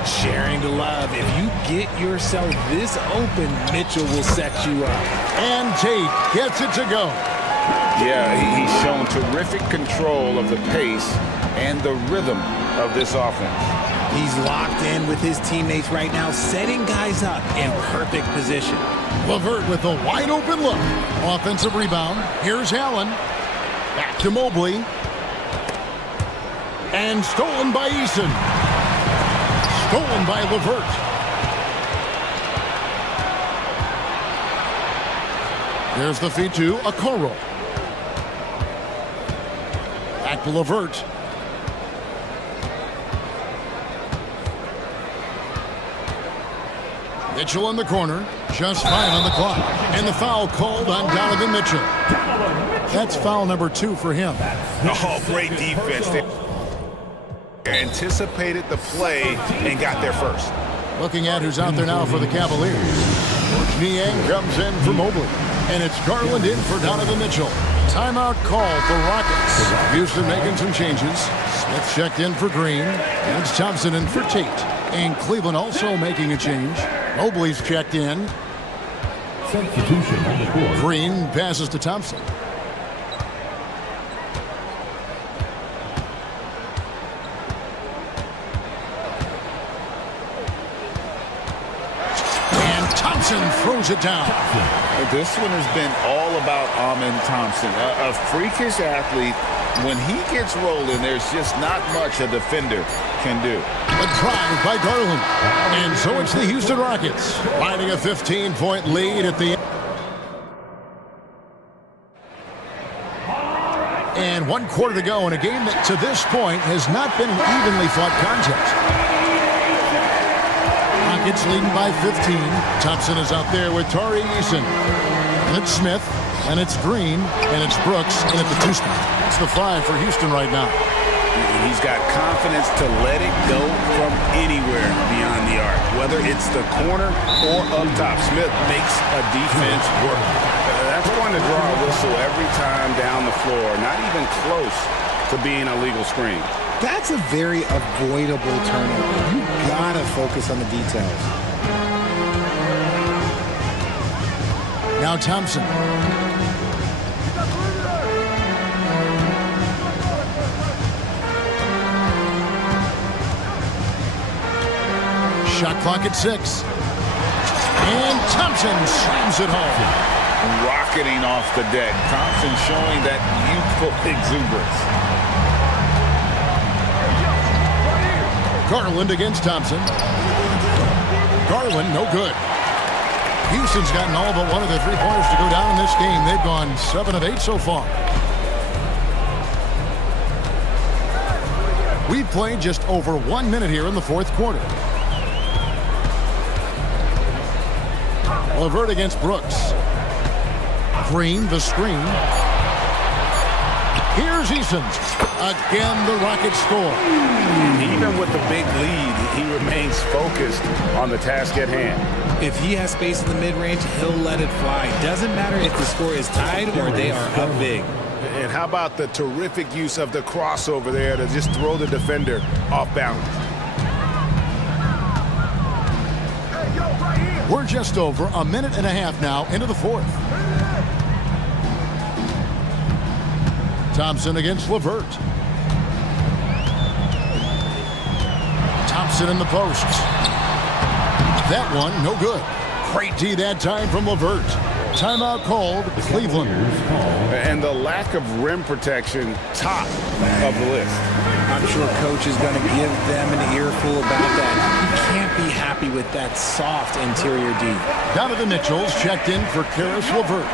Sharing the love. If you get yourself this open, Mitchell will set you up. And Tate gets it to go. Yeah, he's shown terrific control of the pace and the rhythm of this offense. He's locked in with his teammates right now, setting guys up in perfect position. LeVert with a wide open look. Offensive rebound. Here's Allen. Back to Mobley. And stolen by Eason. Stolen by LeVert. There's the feed to Okoro. Back to LeVert. Mitchell in the corner. Just 5 on the clock. And the foul called on Donovan Mitchell. That's foul number 2 for him. Oh, great defense. They anticipated the play and got there first. Looking at who's out there now for the Cavaliers. Niang comes in for Mobley. And it's Garland in for Donovan Mitchell. Timeout call for Rockets. Houston making some changes. Smith checked in for Green. And it's Thompson in for Tate. And Cleveland also making a change. Mobley's checked in. Substitution on the court. Green passes to Thompson. And Thompson throws it down. This one has been all about Amen Thompson, a freakish athlete. When he gets rolling, there's just not much a defender can do. A drive by Garland. And so it's the Houston Rockets, finding a 15-point lead at the end. And 1 quarter to go in a game that to this point has not been an evenly fought contest. Rockets leading by 15. Thompson is out there with Tari Eason. And it's Smith, and it's Green, and it's Brooks, and at the 2 spot. That's the 5 for Houston right now. He's got confidence to let it go from anywhere beyond the arc, whether it's the corner or up top. Smith makes a defense work. That's going to draw a whistle every time down the floor, not even close to being a legal screen. That's a very avoidable turnover. You gotta focus on the details. Now Thompson. Shot clock at 6. And Thompson slams it home. Rocketing off the deck. Thompson showing that youthful exuberance. Garland against Thompson. Garland, no good. Houston's gotten all but one of the 3-pointers to go down in this game. They've gone 7 of 8 so far. We've played just over 1 minute here in the 4th quarter. LeVert against Brooks. Green, the screen. Here's Eason. Again, the Rockets score. Even with the big lead, he remains focused on the task at hand. If he has space in the mid-range, he'll let it fly. Doesn't matter if the score is tied or they are up big. And how about the terrific use of the crossover there to just throw the defender off balance? We're just over a minute and a half now into the 4th. Thompson against LeVert. Thompson in the post. That one, no good. Great D that time from LeVert. Timeout called, Cleveland. And the lack of rim protection, top of the list. I'm sure coach is going to give them an earful about that. You can't be happy with that soft interior D. Donovan Mitchell's checked in for Karis LeVert.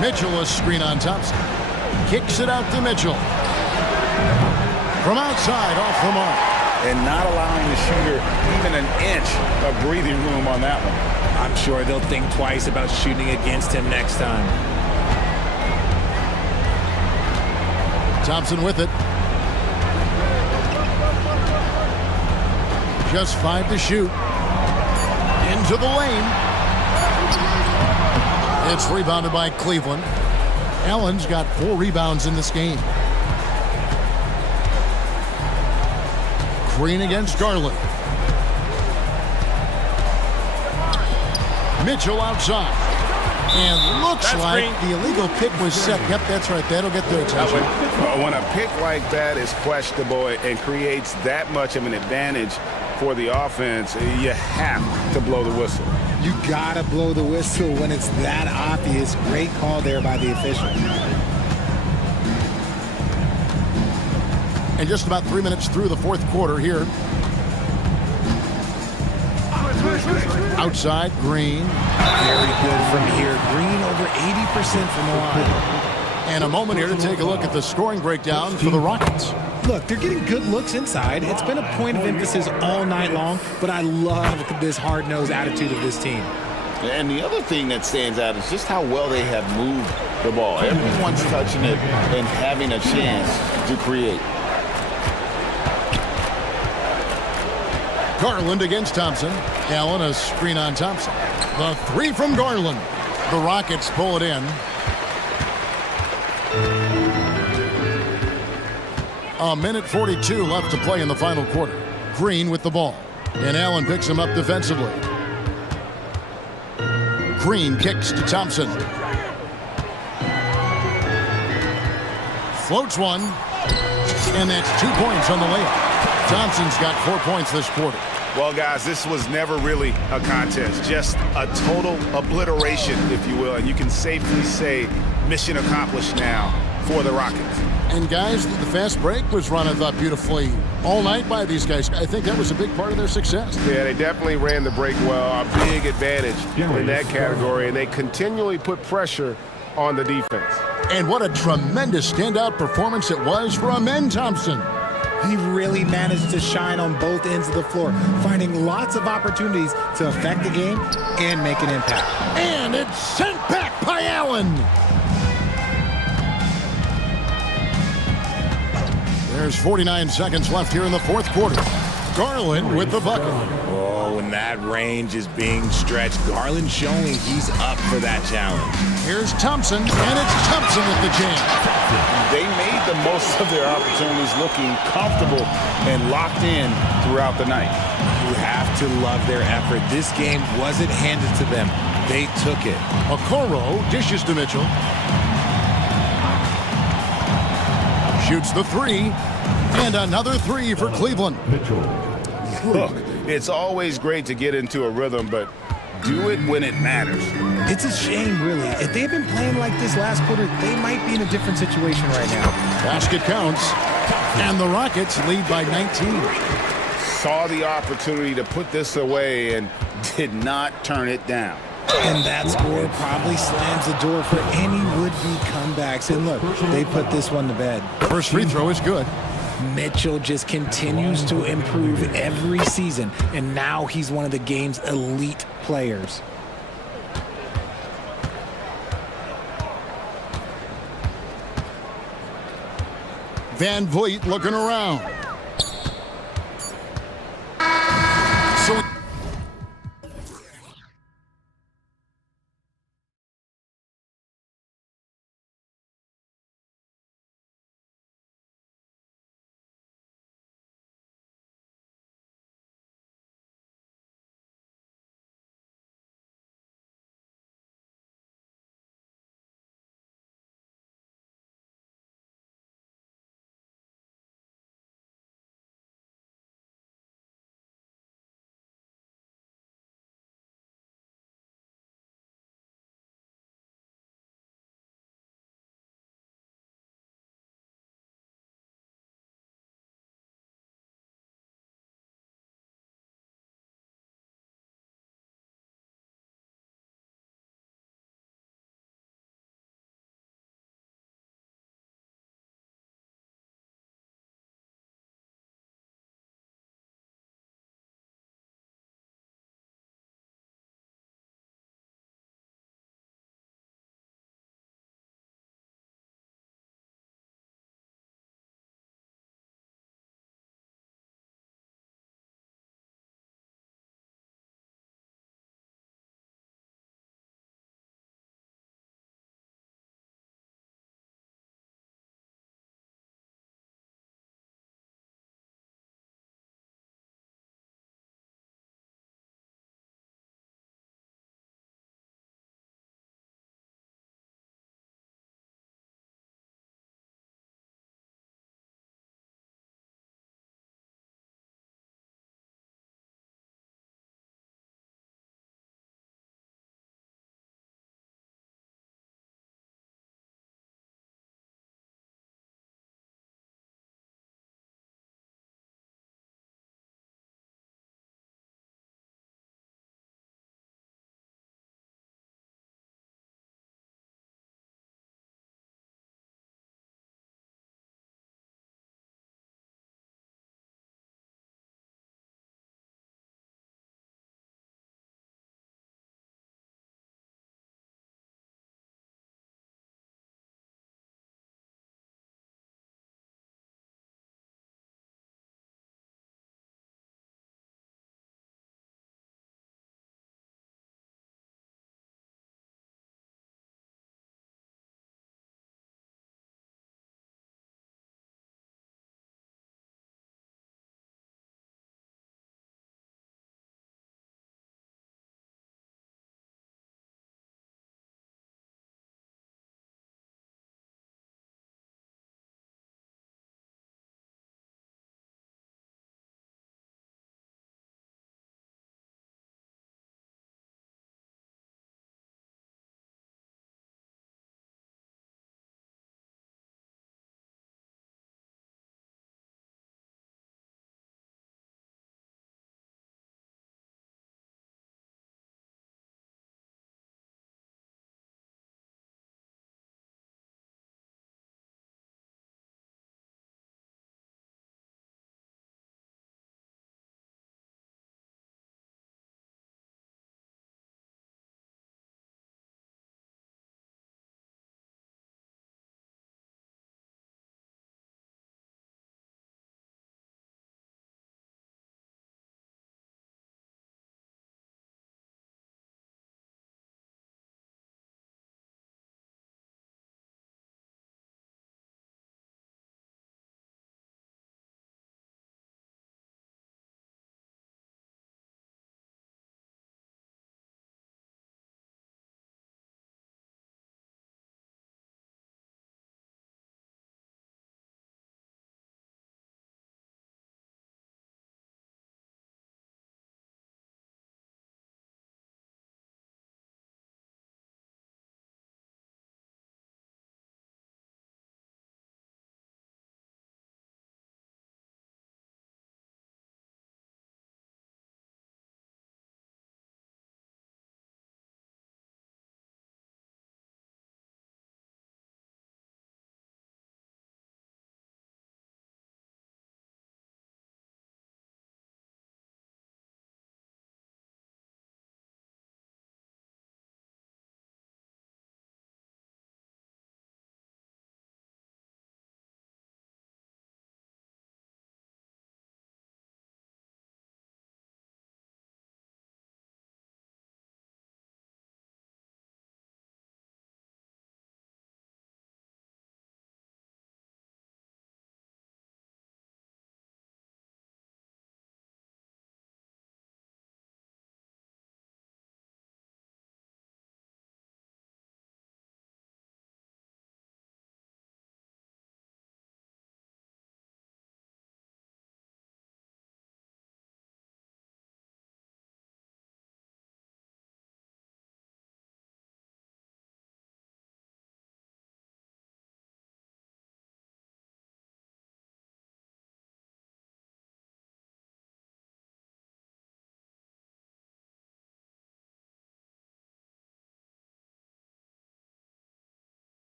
Mitchell a screen on Thompson. Kicks it out to Mitchell. From outside, off the mark. And not allowing the shooter even an inch of breathing room on that one. I'm sure they'll think twice about shooting against him next time. Thompson with it. Just 5 to shoot. Into the lane. It's rebounded by Cleveland. Allen's got 4 rebounds in this game. Green against Garland. Mitchell outside. And looks like the illegal pick was set. Yep, that's right. That'll get their attention. When a pick like that is questionable and creates that much of an advantage for the offense, you have to blow the whistle. You gotta blow the whistle when it's that obvious. Great call there by the official. And just about 3 minutes through the 4th quarter here. Outside, Green. Very good from here. Green over 80% from the line. And a moment here to take a look at the scoring breakdown for the Rockets. Look, they're getting good looks inside. It's been a point of emphasis all night long, but I love this hard-nosed attitude of this team. And the other thing that stands out is just how well they have moved the ball. Everyone's touching it and having a chance to create. Garland against Thompson. Allen a screen on Thompson. The 3 from Garland. The Rockets pull it in. A minute 42 left to play in the final quarter. Green with the ball. And Allen picks him up defensively. Green kicks to Thompson. Floats one. And that's 2 points on the layup. Thompson's got 4 points this quarter. Well, guys, this was never really a contest. Just a total obliteration, if you will. And you can safely say mission accomplished now for the Rockets. And, guys, the fast break was run, I thought, beautifully all night by these guys. I think that was a big part of their success. Yeah, they definitely ran the break well. A big advantage in that category. And they continually put pressure on the defense. And what a tremendous standout performance it was for Amen Thompson. He really managed to shine on both ends of the floor, finding lots of opportunities to affect the game and make an impact. And it's sent back by Allen. There's 49 seconds left here in the fourth quarter. Garland with the bucket. Oh, and that range is being stretched. Garland showing he's up for that challenge. Here's Thompson, and it's Thompson with the jam. They made the most of their opportunities, looking comfortable and locked in throughout the night. You have to love their effort. This game wasn't handed to them. They took it. Okoro dishes to Mitchell. Shoots the three, and another three for Cleveland. Look, it's always great to get into a rhythm, but do it when it matters. It's a shame, really. If they've been playing like this last quarter, they might be in a different situation right now. Basket counts, and the Rockets lead by 19. Saw the opportunity to put this away and did not turn it down. And that score probably slams the door for any would-be comebacks. And look, they put this one to bed. First free throw is good. Mitchell just continues to improve every season, and now he's one of the game's elite players. Van Vliet looking around.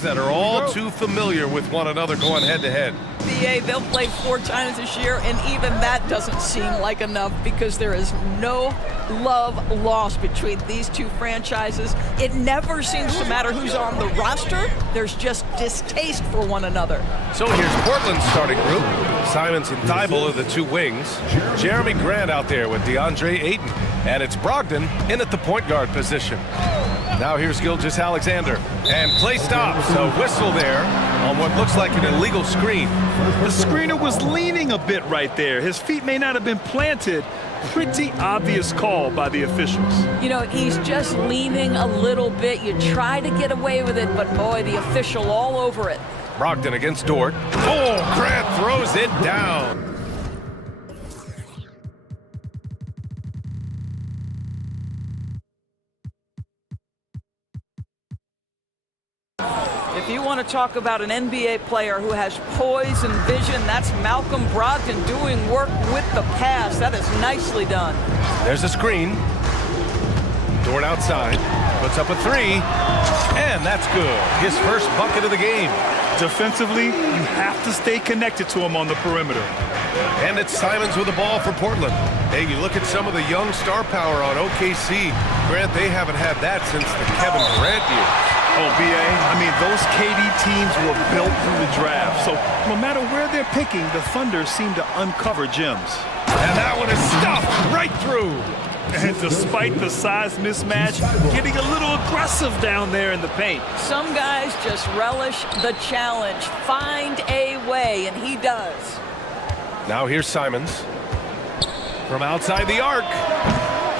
teams that are all too familiar with one another going head-to-head. BA, they'll play 4 times this year, and even that doesn't seem like enough because there is no love lost between these two franchises. It never seems to matter who's on the roster. There's just distaste for one another. So here's Portland's starting group. Simons and Thibault are the 2 wings. Jeremy Grant out there with DeAndre Ayton. And it's Brogdon in at the point guard position. Now here's Gilgeous-Alexander. And play stops. A whistle there on what looks like an illegal screen. The screener was leaning a bit right there. His feet may not have been planted. Pretty obvious call by the officials. You know, he's just leaning a little bit. You try to get away with it, but boy, the official all over it. Brogdon against Dort. Oh, Grant throws it down. If you want to talk about an NBA player who has poise and vision, that's Malcolm Brogdon doing work with the pass. That is nicely done. There's a screen. Dort outside. Puts up a 3. And that's good. His first bucket of the game. Defensively, you have to stay connected to him on the perimeter. And it's Simons with the ball for Portland. Hey, you look at some of the young star power on OKC. Grant, they haven't had that since the Kevin Durant years. Oh, BA, I mean, those KD teams were built through the draft. So no matter where they're picking, the Thunder seem to uncover gems. And that one is stuffed right through. And despite the size mismatch, getting a little aggressive down there in the paint. Some guys just relish the challenge. Find a way, and he does. Now here's Simons from outside the arc.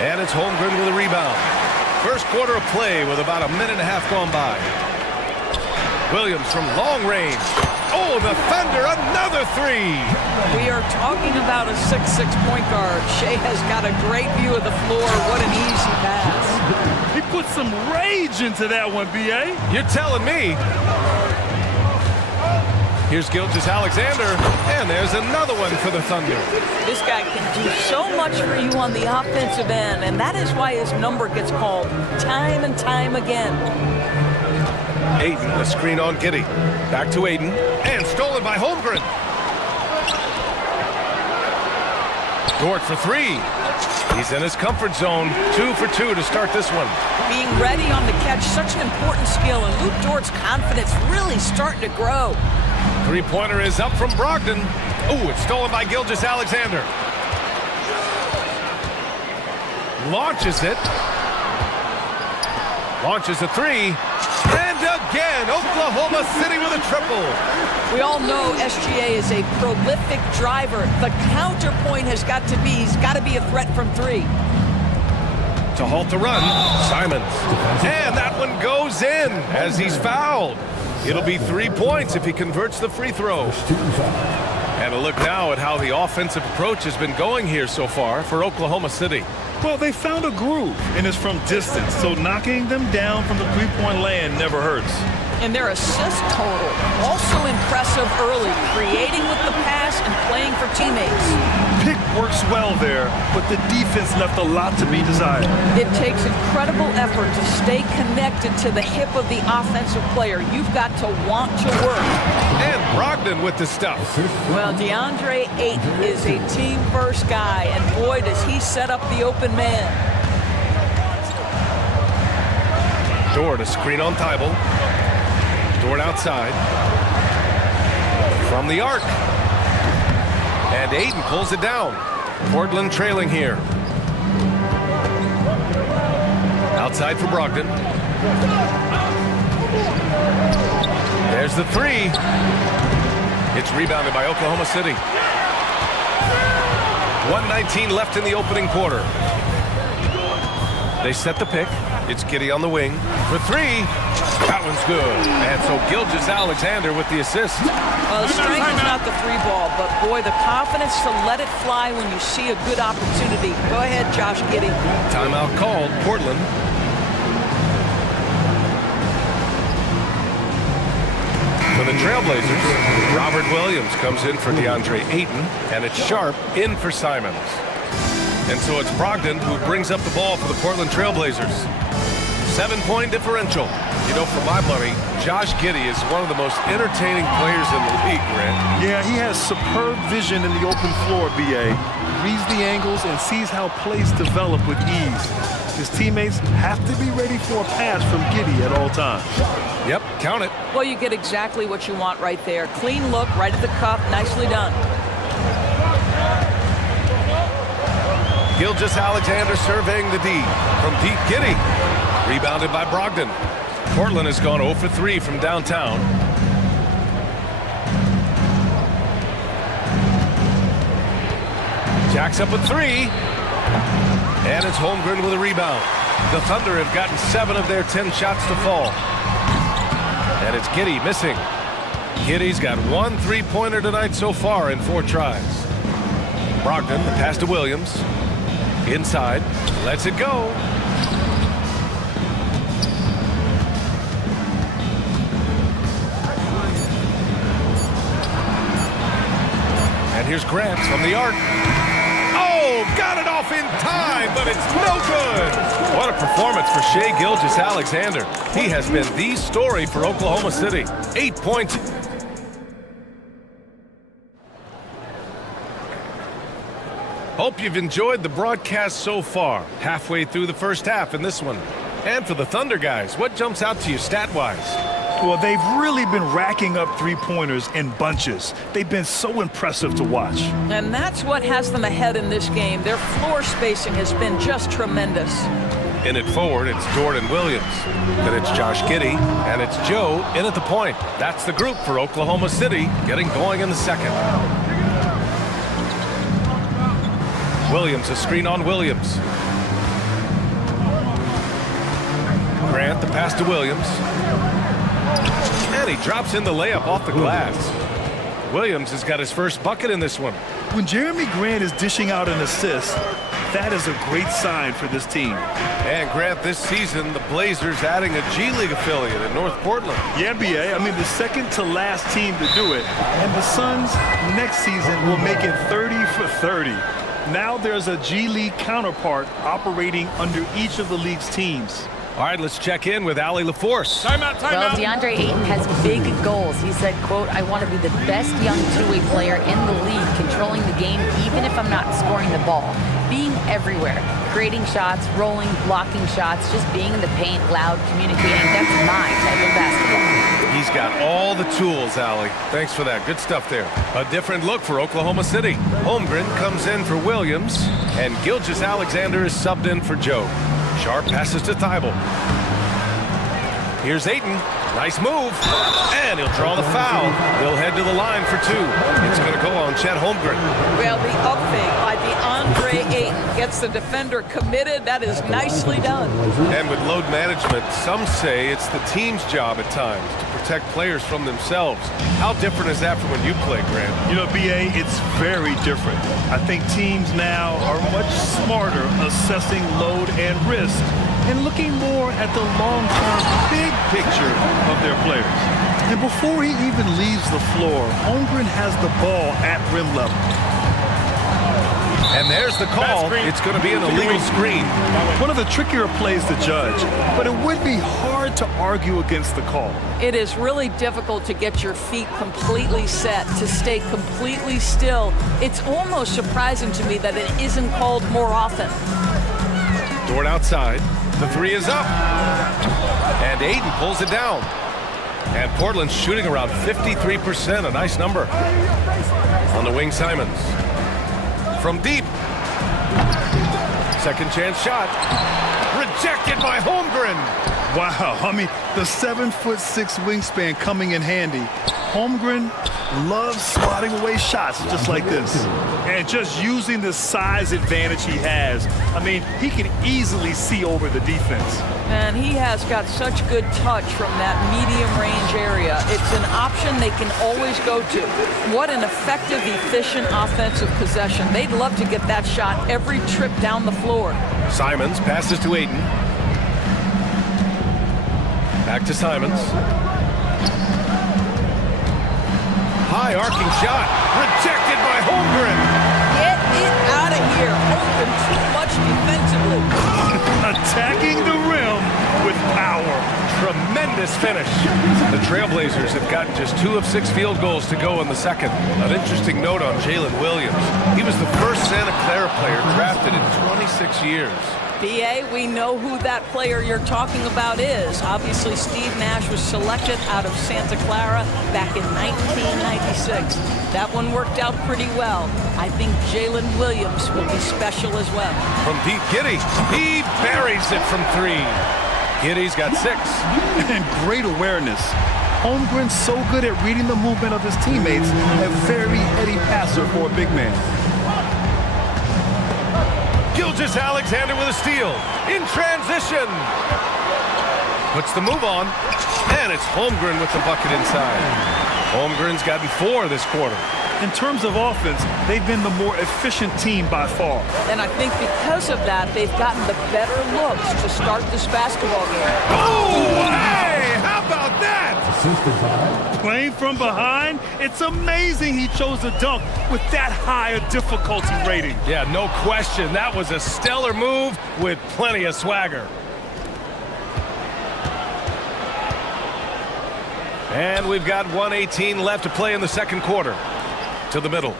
And it's Holmgren with a rebound. First quarter of play with about a minute and a half gone by. Williams from long range. Oh, the Thunder, another 3. We are talking about a 6'6" point guard. Shea has got a great view of the floor. What an easy pass. He put some rage into that one, BA. You're telling me. Here's Gilgeous-Alexander, and there's another one for the Thunder. This guy can do so much for you on the offensive end, and that is why his number gets called time and time again. Ayton, a screen on Giddey. Back to Ayton, and stolen by Holmgren. Dort for 3. He's in his comfort zone. 2 for 2 to start this one. Being ready on the catch, such an important skill, and Luke Dort's confidence really starting to grow. 3-pointer is up from Brogdon. Ooh, it's stolen by Gilgeous-Alexander. Launches it. Launches a 3. And again, Oklahoma City with a triple. We all know SGA is a prolific driver. The counterpoint has got to be, he's got to be a threat from 3. To halt the run, Simons. And that one goes in as he's fouled. It'll be 3 points if he converts the free throw. And a look now at how the offensive approach has been going here so far for Oklahoma City. Well, they found a groove, and it's from distance, so knocking them down from the three-point land never hurts. And their assist total, also impressive early, creating with the pass and playing for teammates. Pick works well there, but the defense left a lot to be desired. It takes incredible effort to stay connected to the hip of the offensive player. You've got to want to work. And Brogdon with the stuff. Well, DeAndre Ayton is a team-first guy, and boy, does he set up the open man. Dort, a screen on Thibault. Dort outside. From the arc. And Ayton pulls it down. Portland trailing here. Outside for Brogdon. There's the 3. It's rebounded by Oklahoma City. 1:19 left in the opening quarter. They set the pick. It's Giddey on the wing for 3. That one's good. And so Gilgeous-Alexander with the assist. Well, the strength is not the 3 ball, but boy, the confidence to let it fly when you see a good opportunity. Go ahead, Josh Giddey. Timeout called, Portland. For the Trailblazers, Robert Williams comes in for DeAndre Ayton, and it's Sharp in for Simons. And so it's Brogdon who brings up the ball for the Portland Trailblazers. 7-point differential. You know, for my money, Josh Giddey is one of the most entertaining players in the league, Grant. Yeah, he has superb vision in the open floor, BA. Reads the angles and sees how plays develop with ease. His teammates have to be ready for a pass from Giddey at all times. Yep, count it. Well, you get exactly what you want right there. Clean look, right at the cup, nicely done. Gilgeous-Alexander surveying the D. From deep, Giddey. Rebounded by Brogdon. Portland has gone 0 for 3 from downtown. Jacks up a 3. And it's Holmgren with a rebound. The Thunder have gotten 7 of their 10 shots to fall. And it's Giddey missing. Giddey's got 1 3-pointer tonight so far in 4 tries. Brogdon, the pass to Williams. Inside, lets it go. And here's Grant from the arc. Oh, got it off in time, but it's no good. What a performance for Shai Gilgeous-Alexander. He has been the story for Oklahoma City. 8 points. Hope you've enjoyed the broadcast so far. Halfway through the first half in this one. And for the Thunder guys, what jumps out to you stat-wise? Well, they've really been racking up three-pointers in bunches. They've been so impressive to watch. And that's what has them ahead in this game. Their floor spacing has been just tremendous. In it forward, it's Jordan Williams. Then it's Josh Giddey, and it's Joe in at the point. That's the group for Oklahoma City, getting going in the second. Williams, a screen on Williams. Grant, the pass to Williams. And he drops in the layup off the glass. Williams has got his first bucket in this one. When Jeremy Grant is dishing out an assist, that is a great sign for this team. And Grant, this season, the Blazers adding a G League affiliate in North Portland. Yeah, BA. I mean, the second to last team to do it. And the Suns next season will make it 30 for 30. Now there's a G League counterpart operating under each of the league's teams. All right, let's check in with Allie LaForce. Well, DeAndre Ayton has big goals. He said, quote, "I want to be the best young two-way player in the league, controlling the game even if I'm not scoring the ball. Being everywhere, creating shots, rolling, blocking shots, just being in the paint, loud, communicating. That's my type of basketball." He's got all the tools, Allie. Thanks for that. Good stuff there. A different look for Oklahoma City. Holmgren comes in for Williams, and Gilgeous-Alexander is subbed in for Joe. Sharp passes to Thibault. Here's Ayton. Nice move. And he'll draw the foul. He'll head to the line for 2. It's going to go on Chet Holmgren. Well, the up fake by DeAndre Ayton gets the defender committed. That is nicely done. And with load management, some say it's the team's job at times to protect players from themselves. How different is that from when you play, Grant? You know, BA, it's very different. I think teams now are much smarter assessing load and risk and looking more at the long-term big picture of their players. And before he even leaves the floor, Holmgren has the ball at rim level. And there's the call. It's going to be an illegal screen. One of the trickier plays to judge, but it would be hard to argue against the call. It is really difficult to get your feet completely set, to stay completely still. It's almost surprising to me that it isn't called more often. Dort outside. The 3 is up. And Ayton pulls it down. And Portland's shooting around 53%, a nice number. On the wing, Simons. From deep. Second chance shot. Rejected by Holmgren. Wow, I mean, the 7'6" wingspan coming in handy. Holmgren loves swatting away shots just like this. And just using the size advantage he has. I mean, he can easily see over the defense. And he has got such good touch from that medium range area. It's an option they can always go to. What an effective, efficient offensive possession. They'd love to get that shot every trip down the floor. Simons passes to Ayton. Back to Simons. High arcing shot. Rejected by Holmgren. Get it out of here. Holmgren too much defensively. Attacking the rim with power. Tremendous finish. The Trailblazers have gotten just 2 of 6 field goals to go in the second. An interesting note on Jalen Williams. He was the first Santa Clara player drafted in 26 years. BA, we know who that player you're talking about is. Obviously, Steve Nash was selected out of Santa Clara back in 1996. That one worked out pretty well. I think Jalen Williams will be special as well. From deep, Giddey. He buries it from 3. Giddey's got 6. And great awareness. Holmgren's so good at reading the movement of his teammates. A very heady passer for a big man. Gilgeous-Alexander with a steal. In transition. Puts the move on. And it's Holmgren with the bucket inside. Holmgren's gotten 4 this quarter. In terms of offense, they've been the more efficient team by far. And I think because of that, they've gotten the better looks to start this basketball game. Oh, hey! How about that? Playing from behind, it's amazing he chose to dunk with that high a difficulty rating. Yeah, no question. That was a stellar move with plenty of swagger. And we've got 1:18 left to play in the second quarter. To the middle.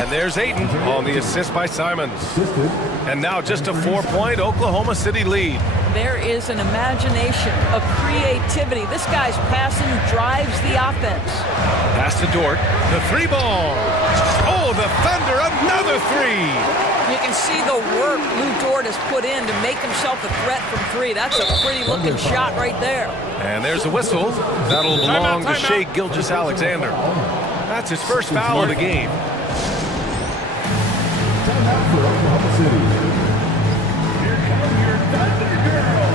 And there's Ayton on the assist by Simons. And now just a 4-point Oklahoma City lead. There is an imagination, a creativity. This guy's passing drives the offense. Pass to Dort. The 3 ball. Oh, the Thunder, another 3. You can see the work Lou Dort has put in to make himself a threat from 3. That's a pretty looking shot right there. And there's a whistle. That'll belong to Shai Gilgeous-Alexander. That's his first foul of the game. Timeout for Oklahoma City. Here come your Thunder Girls.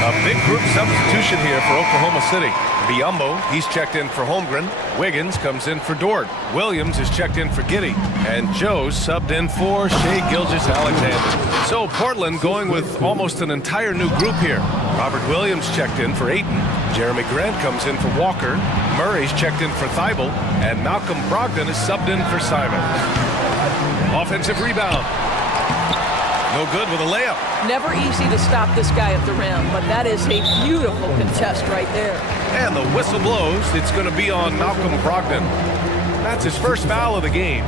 A big group substitution here for Oklahoma City. Biyombo, he's checked in for Holmgren. Wiggins comes in for Dort. Williams is checked in for Giddey. And Joe's subbed in for Shai Gilgeous-Alexander. So Portland going with almost an entire new group here. Robert Williams checked in for Ayton. Jeremy Grant comes in for Walker. Murray's checked in for Thibault. And Malcolm Brogdon is subbed in for Simon. Offensive rebound. No good with a layup. Never easy to stop this guy at the rim, but that is a beautiful contest right there. And the whistle blows. It's going to be on Malcolm Brogdon. That's his first foul of the game.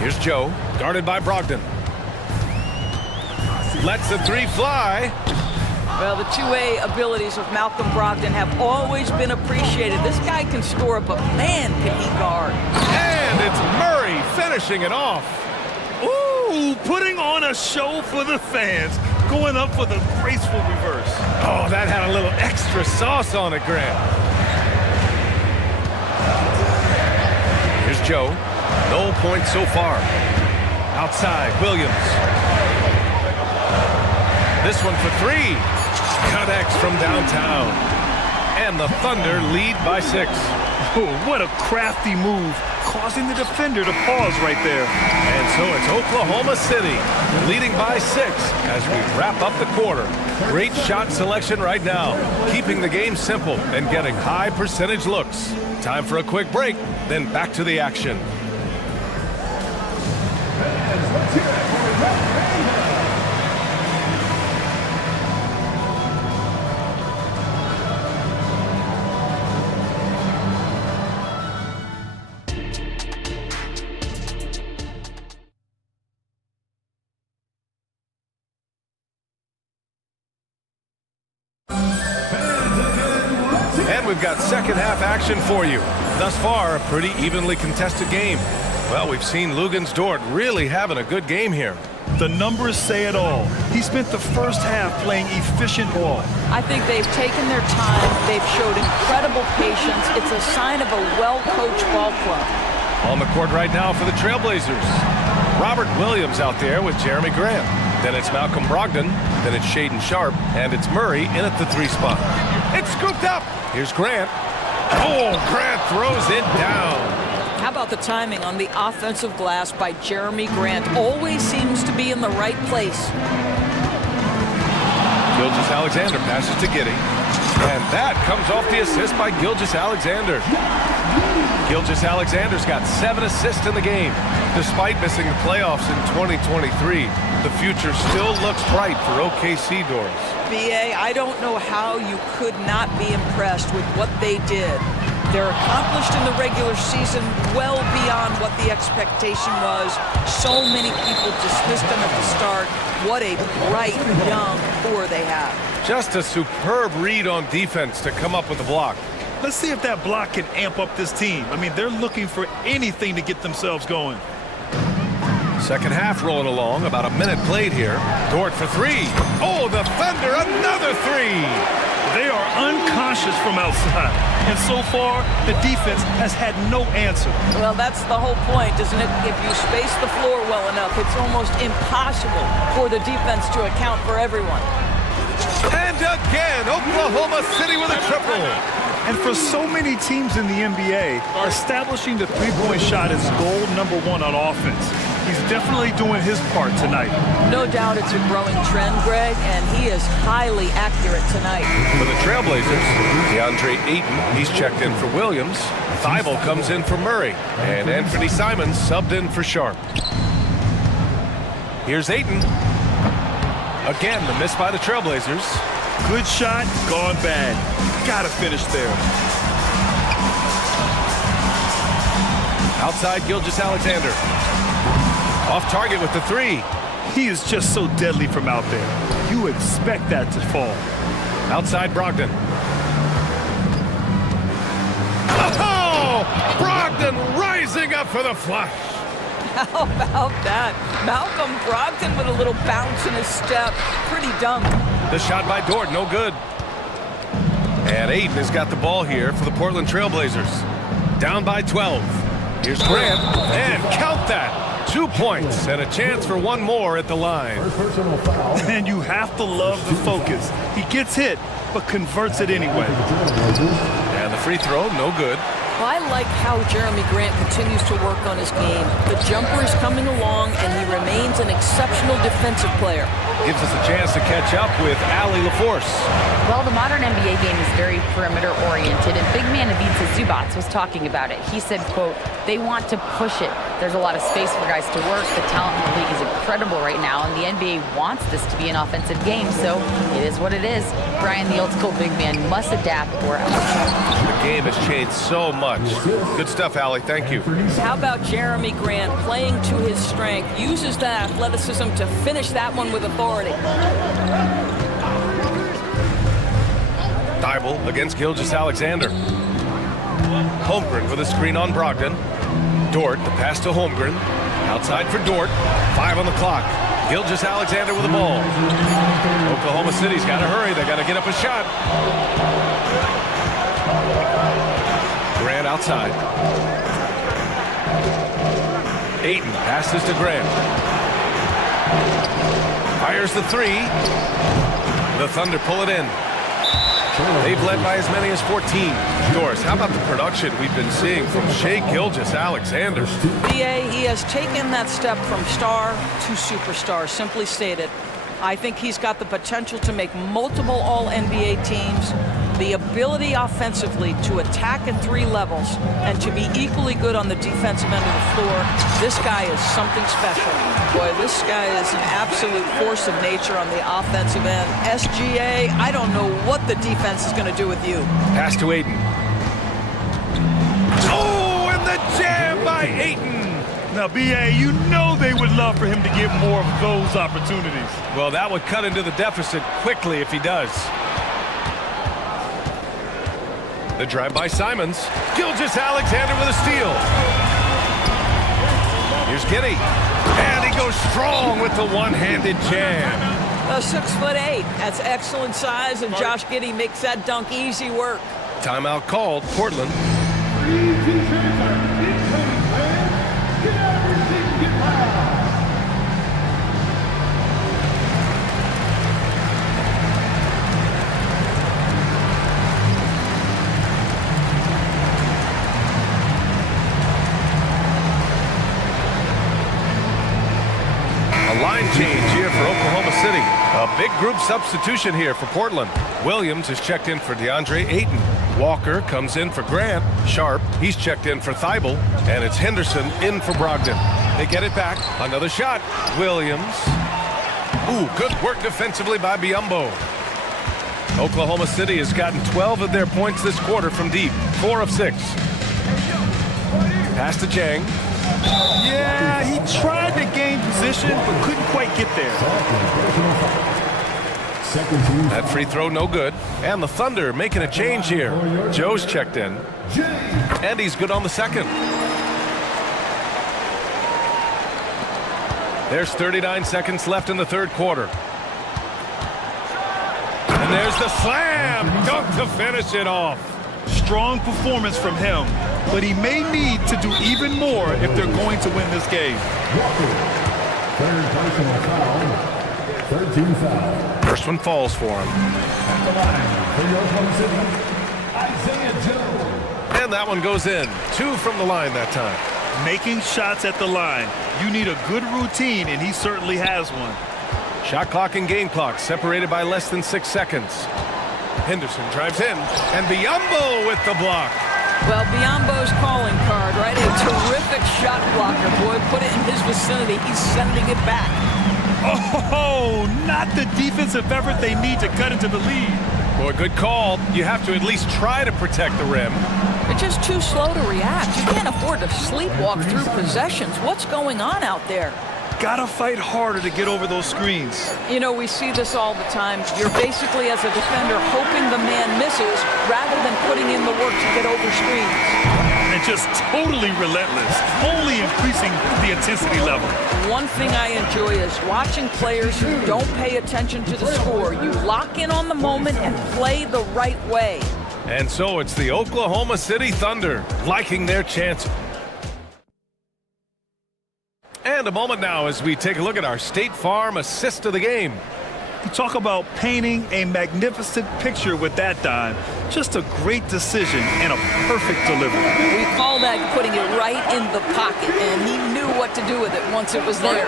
Here's Joe, guarded by Brogdon. Lets the 3 fly. Well, the two-way abilities of Malcolm Brogdon have always been appreciated. This guy can score, but man, can he guard. And it's Murray finishing it off. Ooh, putting on a show for the fans. Going up with a graceful reverse. Oh, that had a little extra sauce on it, Grant. Here's Joe. No points so far. Outside, Williams. This one for 3. Connects from downtown. And the Thunder lead by 6. Oh, what a crafty move, causing the defender to pause right there. And so it's Oklahoma City leading by 6 as we wrap up the quarter. Great shot selection right now, keeping the game simple and getting high percentage looks. Time for a quick break, then back to the action. We've got second half action for you. Thus far, a pretty evenly contested game. Well, we've seen Luguentz Dort really having a good game here. The numbers say it all. He spent the first half playing efficient ball. I think they've taken their time. They've showed incredible patience. It's a sign of a well-coached ball club. On the court right now for the Trailblazers. Robert Williams out there with Jeremy Grant. Then it's Malcolm Brogdon. Then it's Shaedon Sharpe. And it's Murray in at the 3 spot. It's scooped up. Here's Grant. Oh, Grant throws it down. How about the timing on the offensive glass by Jeremy Grant? Always seems to be in the right place. Gilgeous-Alexander passes to Giddey. And that comes off the assist by Gilgeous-Alexander. Gilgeous-Alexander's got 7 assists in the game. Despite missing the playoffs in 2023, the future still looks bright for OKC, Doris. BA, I don't know how you could not be impressed with what they did. They're accomplished in the regular season well beyond what the expectation was. So many people dismissed them at the start. What a bright young core they have. Just a superb read on defense to come up with the block. Let's see if that block can amp up this team. I mean, they're looking for anything to get themselves going. Second half rolling along, about a minute played here. Dort for 3. Oh, the Thunder, another 3. They are unconscious from outside. And so far, the defense has had no answer. Well, that's the whole point, isn't it? If you space the floor well enough, it's almost impossible for the defense to account for everyone. And again, Oklahoma City with a triple. And for so many teams in the NBA, establishing the three-point shot is goal number 1 on offense. He's definitely doing his part tonight. No doubt it's a growing trend, Greg, and he is highly accurate tonight. For the Trailblazers, DeAndre Ayton, he's checked in for Williams. Thibault comes in for Murray. And Anthony Simons subbed in for Sharp. Here's Ayton. Again, the miss by the Trailblazers. Good shot, gone bad. Gotta finish there. Outside Gilgeous-Alexander. Off target with the 3. He is just so deadly from out there. You expect that to fall. Outside Brogdon. Oh! Brogdon rising up for the flush. How about that? Malcolm Brogdon with a little bounce in his step. Pretty dumb. The shot by Dort, no good. And Ayton has got the ball here for the Portland Trailblazers. Down by 12. Here's Grant, and count that. 2 points and a chance for one more at the line. And you have to love the focus. He gets hit, but converts it anyway. And the free throw, no good. Well, I like how Jeremy Grant continues to work on his game. The jumper is coming along, and he remains an exceptional defensive player. Gives us a chance to catch up with Allie LaForce. Well, the modern NBA game is very perimeter-oriented, and big man Ivica Zubac was talking about it. He said, quote, they want to push it. There's a lot of space for guys to work. The talent in the league is incredible right now, and the NBA wants this to be an offensive game, so it is what it is. Brian, the old-school big man, must adapt or else. The game has changed so much. Good stuff, Allie. Thank you. How about Jeremy Grant playing to his strength, uses that athleticism to finish that one with authority. Thibault against Gilgeous-Alexander. Holmgren with a screen on Brogdon. Dort, the pass to Holmgren. Outside for Dort. 5 on the clock. Gilgeous-Alexander with the ball. Oklahoma City's got to hurry. They got to get up a shot. Grant outside. Ayton passes to Grant. Fires the 3. The Thunder pull it in. They've led by as many as 14. Doris, how about the production we've been seeing from Shai Gilgeous-Alexander? BA, he has taken that step from star to superstar, simply stated. I think he's got the potential to make multiple All-NBA teams, the ability offensively to attack at 3 levels, and to be equally good on the defensive end of the floor. This guy is something special. Boy, this guy is an absolute force of nature on the offensive end. SGA, I don't know what the defense is going to do with you. Pass to Ayton. Oh, and the jam by Ayton. Now, BA, you know they would love for him to get more of those opportunities. Well, that would cut into the deficit quickly if he does. The drive by Simons. Gilgeous-Alexander with a steal. Here's Giddey. And he goes strong with the one-handed jam. 6'8". That's excellent size, and Josh Giddey makes that dunk easy work. Timeout called. Portland. Line change here for Oklahoma City. A Big group substitution here for Portland. Williams is checked in for DeAndre Ayton. Walker comes in for Grant. Sharp, he's checked in for Thibault. And it's Henderson in for Brogdon. They get it back. Another shot. Williams. Ooh, good work defensively by Biyombo. Oklahoma City has gotten 12 of their points this quarter from deep. 4 of 6. Pass to Chang. Yeah, he tried to gain position, but couldn't quite get there. That free throw no good. And the Thunder making a change here. Joe's checked in. And he's good on the second. There's 39 seconds left in the third quarter. And there's the slam. Dunk to finish it off. Strong performance from him, but he may need to do even more if they're going to win this game. Third personal foul. 13 foul. First one falls for him. At the line for the Oklahoma City, Isaiah Joe. And that one goes in. 2 from the line that time. Making shots at the line. You need a good routine, and he certainly has one. Shot clock and game clock separated by less than 6 seconds. Henderson drives in, and Biyombo with the block. Well, Biyombo's calling card, right? A terrific shot blocker. Boy, put it in his vicinity. He's sending it back. Oh, not the defensive effort they need to cut into the lead. Boy, good call. You have to at least try to protect the rim. They're just too slow to react. You can't afford to sleepwalk through possessions. What's going on out there? Gotta fight harder to get over those screens. You know, we see this all the time. You're basically, as a defender, hoping the man misses rather than putting in the work to get over screens. And just totally relentless, only increasing the intensity level. One thing I enjoy is watching players who don't pay attention to the score. You lock in on the moment and play the right way. And so it's the Oklahoma City Thunder liking their chances. And a moment now as we take a look at our State Farm assist of the game. You talk about painting a magnificent picture with that dime. Just a great decision and a perfect delivery. We call that putting it right in the pocket, and he knew what to do with it once it was there.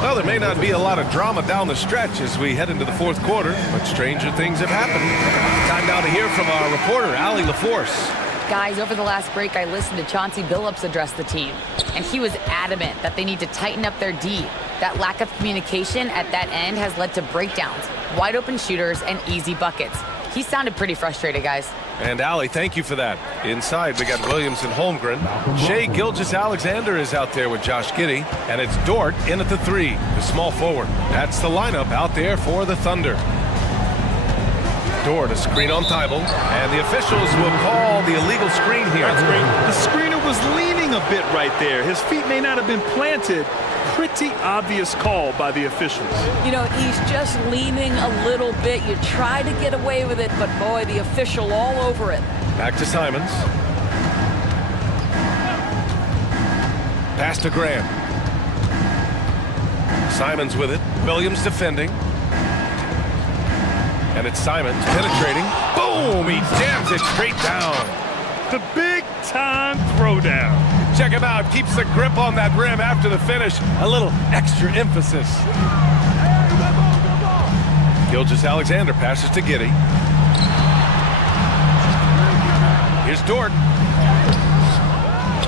Well, there may not be a lot of drama down the stretch as we head into the fourth quarter, but stranger things have happened. Time now to hear from our reporter, Allie LaForce. Guys, over the last break, I listened to Chauncey Billups address the team, and he was adamant that they need to tighten up their D. That lack of communication at that end has led to breakdowns, wide open shooters, and easy buckets. He sounded pretty frustrated, guys. And Allie, thank you for that. Inside, we got Williams and Holmgren. Shai Gilgeous-Alexander is out there with Josh Giddey, and it's Dort in at the 3, the small forward. That's the lineup out there for the Thunder. Dort, a screen on Thibault, and the officials will call the illegal screen here. The screener was leaning a bit right there. His feet may not have been planted. Pretty obvious call by the officials. You know, he's just leaning a little bit. You try to get away with it, but boy, the official all over it. Back to Simons. Pass to Graham. Simons with it. Williams defending. And it's Simons penetrating. Boom! He jams it straight down. The big-time throwdown. Check him out. Keeps the grip on that rim after the finish. A little extra emphasis. Gilgeous-Alexander passes to Giddey. Here's Dort.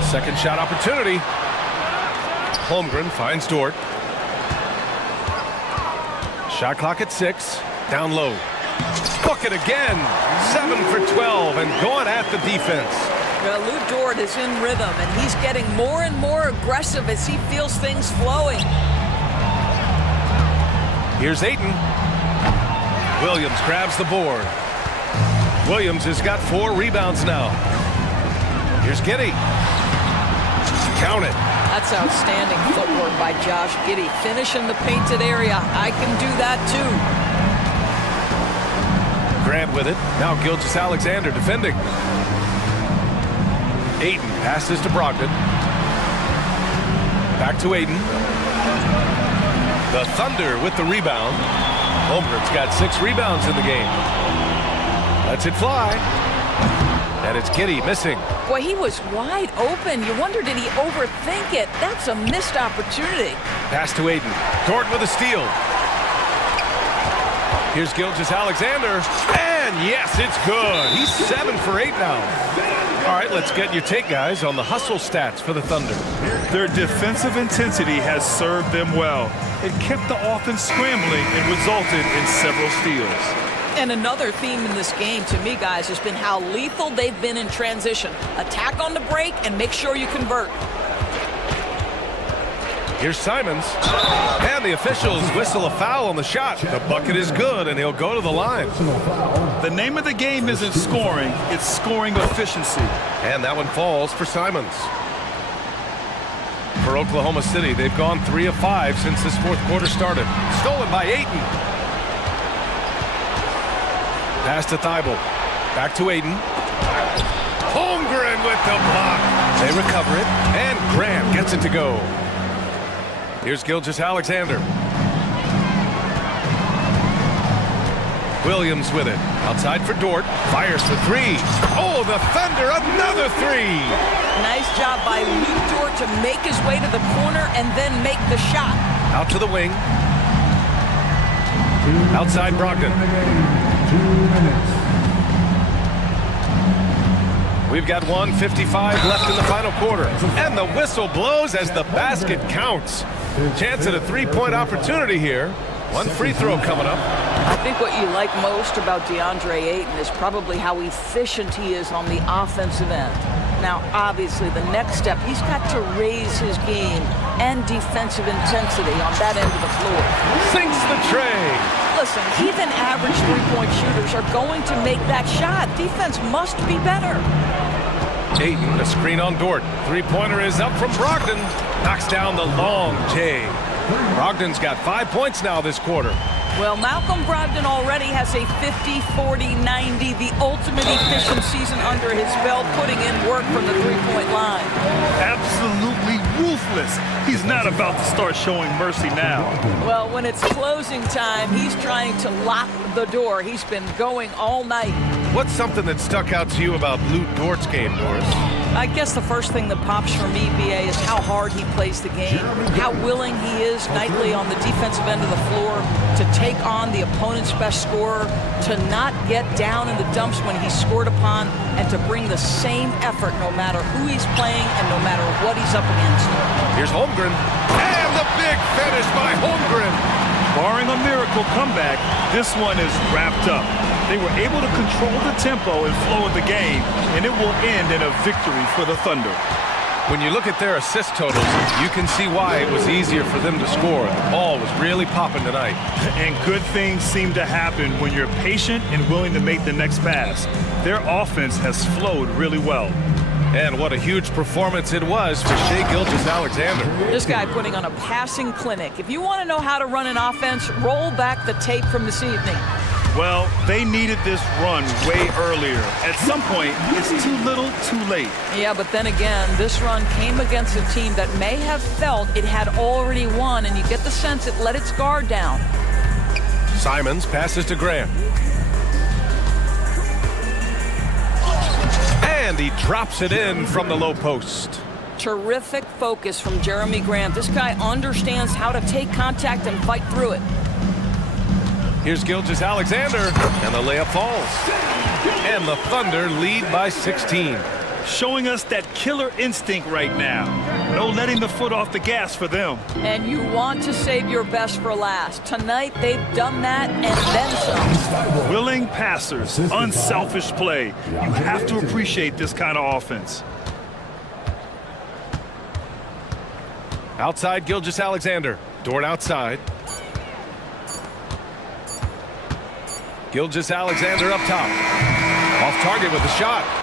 Second shot opportunity. Holmgren finds Dort. Shot clock at 6. Down low. Bucket again. 7 for 12 and going at the defense. Well, Lou Dort is in rhythm, and he's getting more and more aggressive as he feels things flowing. Here's Ayton. Williams grabs the board. Williams has got 4 rebounds now. Here's Giddey. Count it. That's outstanding footwork by Josh Giddey. Finish in the painted area. I can do that too. Grant with it. Now Gilgeous-Alexander defending. Ayton passes to Brogdon. Back to Ayton. The Thunder with the rebound. Holmgren's got 6 rebounds in the game. Lets it fly. And it's Giddy missing. Boy, he was wide open. You wonder, did he overthink it? That's a missed opportunity. Pass to Aiden. Dort with a steal. Here's Gilgeous-Alexander. And yes, it's good. He's 7 for 8 now. All right, let's get your take, guys, on the hustle stats for the Thunder. Their defensive intensity has served them well. It kept the offense scrambling and resulted in several steals. And another theme in this game, to me, guys, has been how lethal they've been in transition. Attack on the break and make sure you convert. Here's Simons. And the officials whistle a foul on the shot. The bucket is good, and he'll go to the line. The name of the game isn't scoring, it's scoring efficiency. And that one falls for Simons. For Oklahoma City, they've gone 3 of 5 since this fourth quarter started. Stolen by Ayton. Pass to Thibault. Back to Aiden. Holmgren with the block. They recover it, and Graham gets it to go. Here's Gilgeous-Alexander. Williams with it. Outside for Dort. Fires for 3. Oh, the Thunder, another 3. Nice job by Luke Dort to make his way to the corner and then make the shot. Out to the wing. Outside Brogdon. 2 minutes. We've got 1:55 left in the final quarter. And the whistle blows as the basket counts. Chance at a 3-point opportunity here. One free throw coming up. I think what you like most about DeAndre Ayton is probably how efficient he is on the offensive end. Now, obviously, the next step, he's got to raise his game and defensive intensity on that end of the floor. Sinks the tray. Listen, even average three-point shooters are going to make that shot. Defense must be better. Ayton, a screen on Dort. Three-pointer is up from Brogdon. Knocks down the long J. Brogdon's got 5 points now this quarter. Well, Malcolm Brogdon already has a 50, 40, 90, the ultimate efficient season under his belt, putting in work from the three-point line. Absolutely ruthless. He's not about to start showing mercy now. Well, when it's closing time, he's trying to lock the door. He's been going all night. What's something that stuck out to you about Luke Dort's game, Doris? I guess the first thing that pops for me, BA, is how hard he plays the game, how willing he is nightly on the defensive end of the floor to take on the opponent's best scorer, to not get down in the dumps when he's scored upon, and to bring the same effort no matter who he's playing and no matter what he's up against. Here's Holmgren, and the big finish by Holmgren. Barring a miracle comeback, this one is wrapped up. They were able to control the tempo and flow of the game, and it will end in a victory for the Thunder. When you look at their assist totals, you can see why it was easier for them to score. The ball was really popping tonight. And good things seem to happen when you're patient and willing to make the next pass. Their offense has flowed really well. And what a huge performance it was for Shai Gilgeous-Alexander. This guy putting on a passing clinic. If you want to know how to run an offense, roll back the tape from this evening. Well, they needed this run way earlier. At some point, it's too little, too late. Yeah, but then again, this run came against a team that may have felt it had already won, and you get the sense it let its guard down. Simons passes to Graham. And he drops it in from the low post. Terrific focus from Jeremy Grant. This guy understands how to take contact and fight through it. Here's Gilgeous-Alexander, and the layup falls. And the Thunder lead by 16. Showing us that killer instinct right now. No letting the foot off the gas for them. And you want to save your best for last. Tonight, they've done that and then some. Willing passers, unselfish play. You have to appreciate this kind of offense. Outside Gilgeous-Alexander. Dort outside. Gilgeous-Alexander up top. Off target with the shot.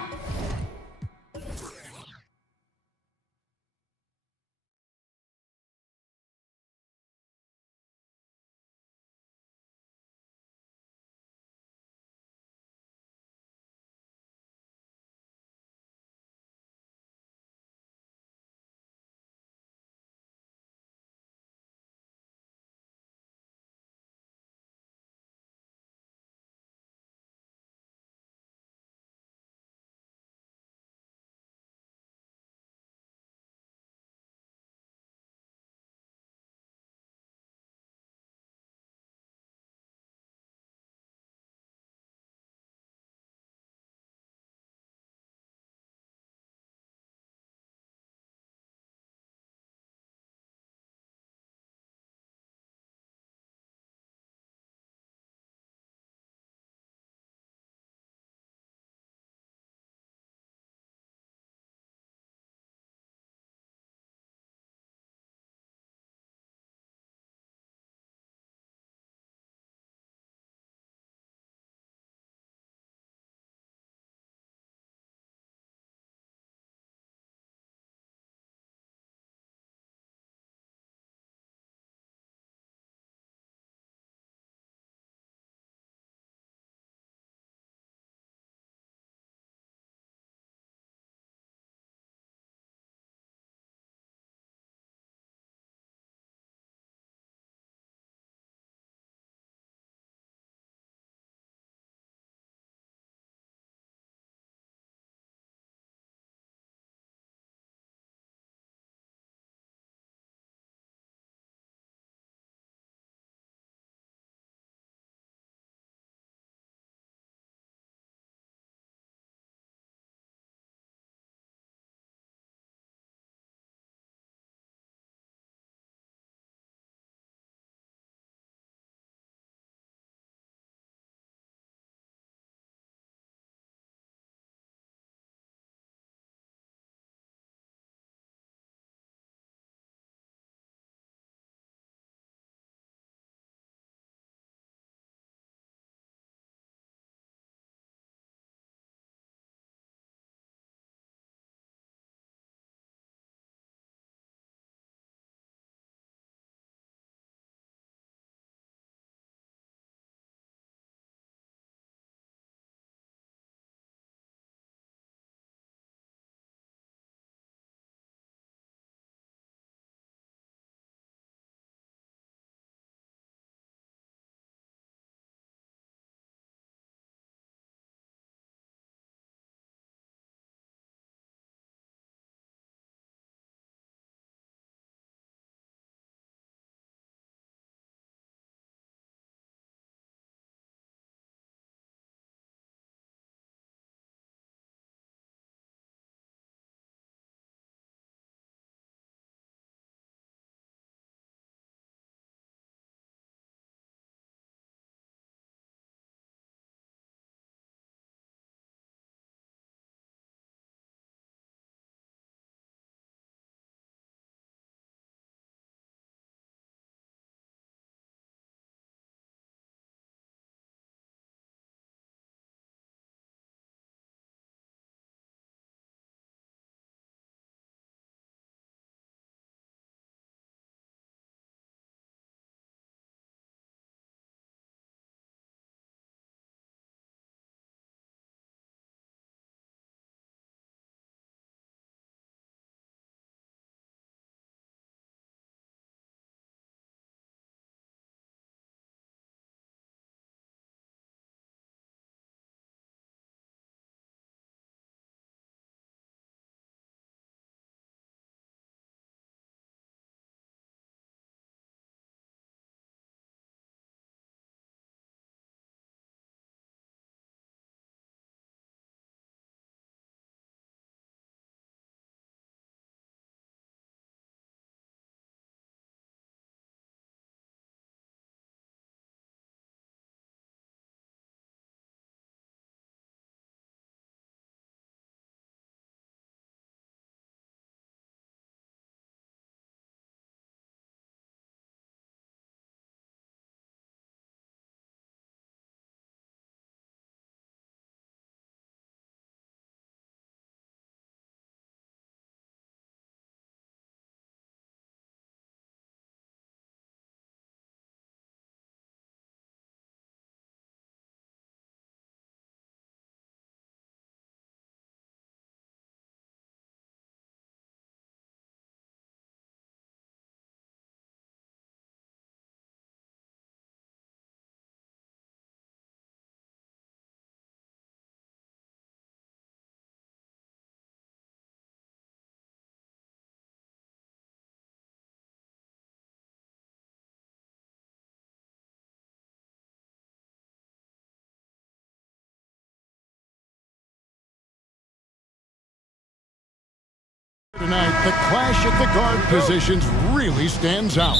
tonight, the clash at the guard positions really stands out.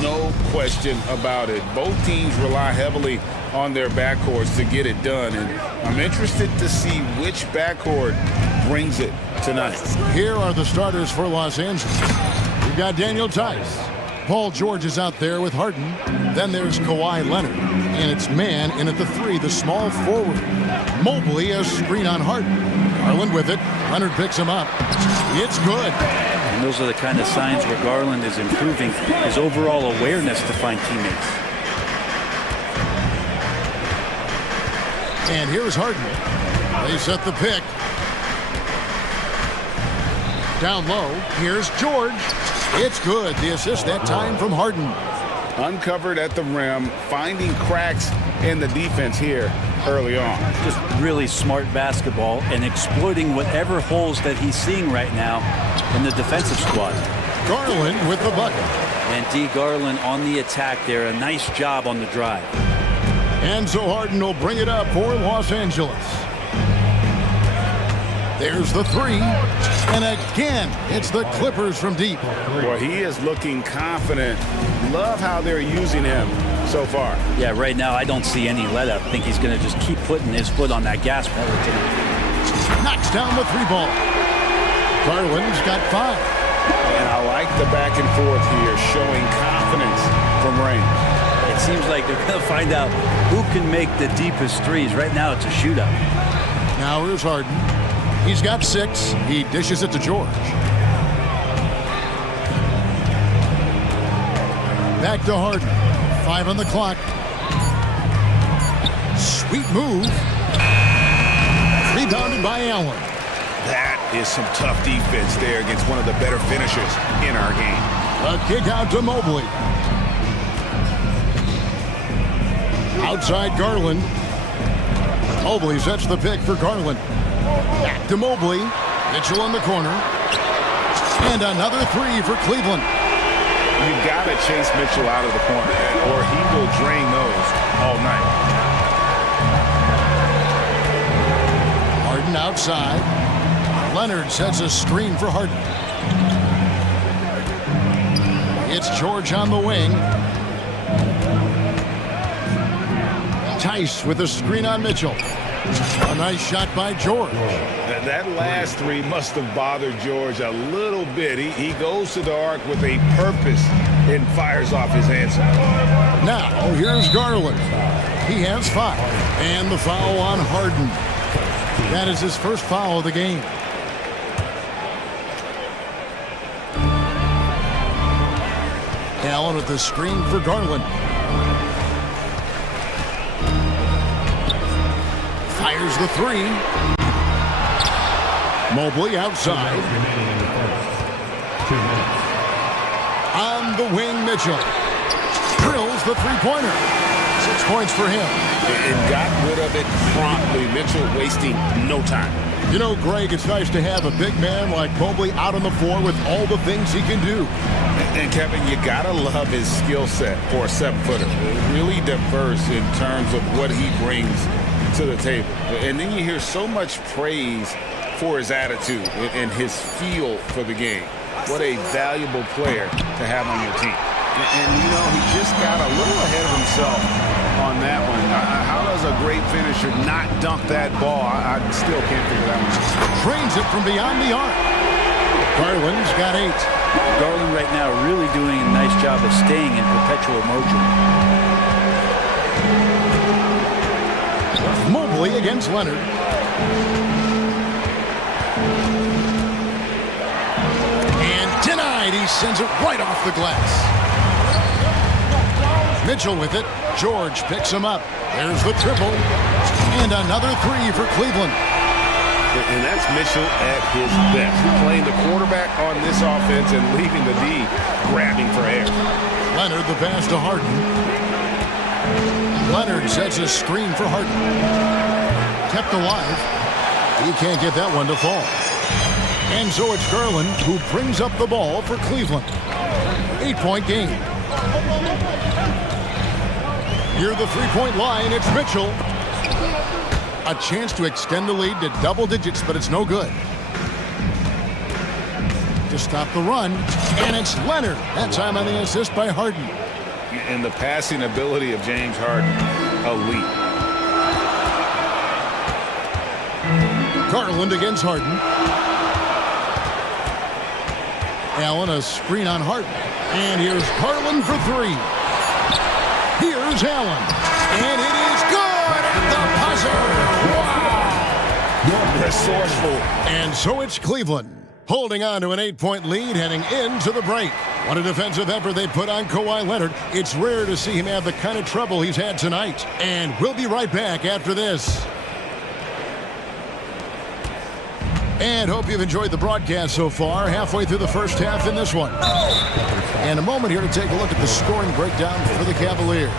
No question about it. Both teams rely heavily on their backcourts to get it done, and I'm interested to see which backcourt brings it tonight. Here are the starters for Los Angeles. We've got Daniel Tice. Paul George is out there with Harden. Then there's Kawhi Leonard. And it's man in at the 3, the small forward. Mobley, a screen on Harden. Garland with it. Leonard picks him up. It's good. And those are the kind of signs where Garland is improving his overall awareness to find teammates. And here's Harden. They set the pick. Down low, here's George. It's good. The assist that time from Harden. Uncovered at the rim, finding cracks in the defense here early on. Just really smart basketball and exploiting whatever holes that he's seeing right now in the defensive squad. Garland with the bucket. And D. Garland on the attack there. A nice job on the drive. And so Harden will bring it up for Los Angeles. There's the 3. And again, it's the Clippers from deep. Well, he is looking confident. Love how they're using him so far. Yeah, right now I don't see any let up. I think he's going to just keep putting his foot on that gas pedal tonight. Knocks down the 3 ball. Garland's got 5. And I like the back and forth here, showing confidence from range. It seems like they're going to find out who can make the deepest threes. Right now it's a shootout. Now here's Harden. He's got 6. He dishes it to George. Back to Harden. 5 on the clock. Sweet move. Rebounded by Allen. That is some tough defense there against one of the better finishers in our game. A kick out to Mobley. Outside Garland. Mobley sets the pick for Garland. Back to Mobley. Mitchell in the corner. And another 3 for Cleveland. You've got to chase Mitchell out of the corner, or he will drain those all night. Harden outside. Leonard sets a screen for Harden. It's George on the wing. Tice with a screen on Mitchell. A nice shot by George. That last 3 must have bothered George a little bit. He goes to the arc with a purpose and fires off his answer. Now, here's Garland. He has 5. And the foul on Harden. That is his first foul of the game. Allen with the screen for Garland. Fires the 3. Mobley outside. On the wing, Mitchell. Drills the 3-pointer. 6 points for him. And got rid of it promptly. Mitchell wasting no time. You know, Greg, it's nice to have a big man like Mobley out on the floor with all the things he can do. And Kevin, you gotta love his skill set for a 7-footer. Really diverse in terms of what he brings to the table. And then you hear so much praise for his attitude and his feel for the game. What a valuable player to have on your team. And you know, he just got a little ahead of himself on that one. How does a great finisher not dunk that ball? I still can't figure that one out. Trains it from beyond the arc. Garland's got 8. Garland right now really doing a nice job of staying in perpetual motion. Mobley against Leonard. And denied. He sends it right off the glass. Mitchell with it. George picks him up. There's the triple. And another 3 for Cleveland. And that's Mitchell at his best. Playing the quarterback on this offense and leaving the D grabbing for air. Leonard the pass to Harden. Leonard sets a screen for Harden. Kept alive. He can't get that one to fall. And so it's Garland who brings up the ball for Cleveland. 8-point game. Near the 3-point line, it's Mitchell. A chance to extend the lead to double digits, but it's no good. to stop the run. And it's Leonard. That time on the assist by Harden. And the passing ability of James Harden, elite. Garland against Harden. Allen, a screen on Harden. And here's Garland for three. Here's Allen. And it is good at the buzzer. Wow. Resourceful. And so it's Cleveland holding on to an 8-point lead heading into the break. What a defensive effort they put on Kawhi Leonard. It's rare to see him have the kind of trouble he's had tonight. And we'll be right back after this. And hope you've enjoyed the broadcast so far. Halfway through the first half in this one. And a moment here to take a look at the scoring breakdown for the Cavaliers.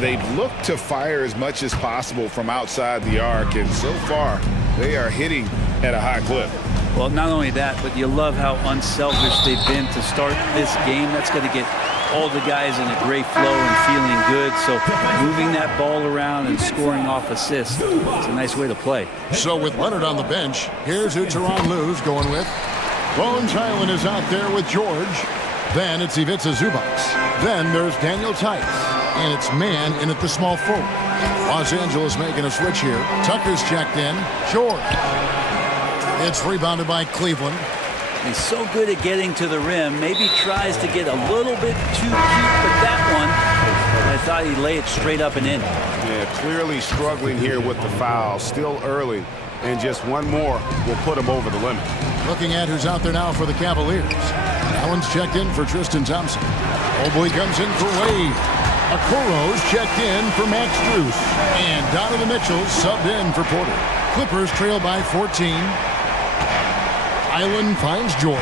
They look to fire as much as possible from outside the arc, and so far they are hitting at a high clip. Well, not only that, but you love how unselfish they've been to start this game. That's going to get all the guys in a great flow and feeling good. So moving that ball around and scoring off assists, it's a nice way to play. So with Leonard on the bench, here's who Tyronn Lue's going with. Bones Hyland is out there with George. Then it's Ivica Zubac. Then there's Daniel Tice. And it's man in at the small forward. Los Angeles making a switch here. Tucker's checked in. George. It's rebounded by Cleveland. He's so good at getting to the rim. Maybe tries to get a little bit too cute, but that one, I thought he'd lay it straight up and in. Yeah, clearly struggling here with the foul. Still early, and just one more will put him over the limit. Looking at who's out there now for the Cavaliers. Allen's checked in for Tristan Thompson. Mobley comes in for Wade. Okoro's checked in for Max Strus. And Donovan Mitchell subbed in for Porter. Clippers trail by 14. Hyland finds George.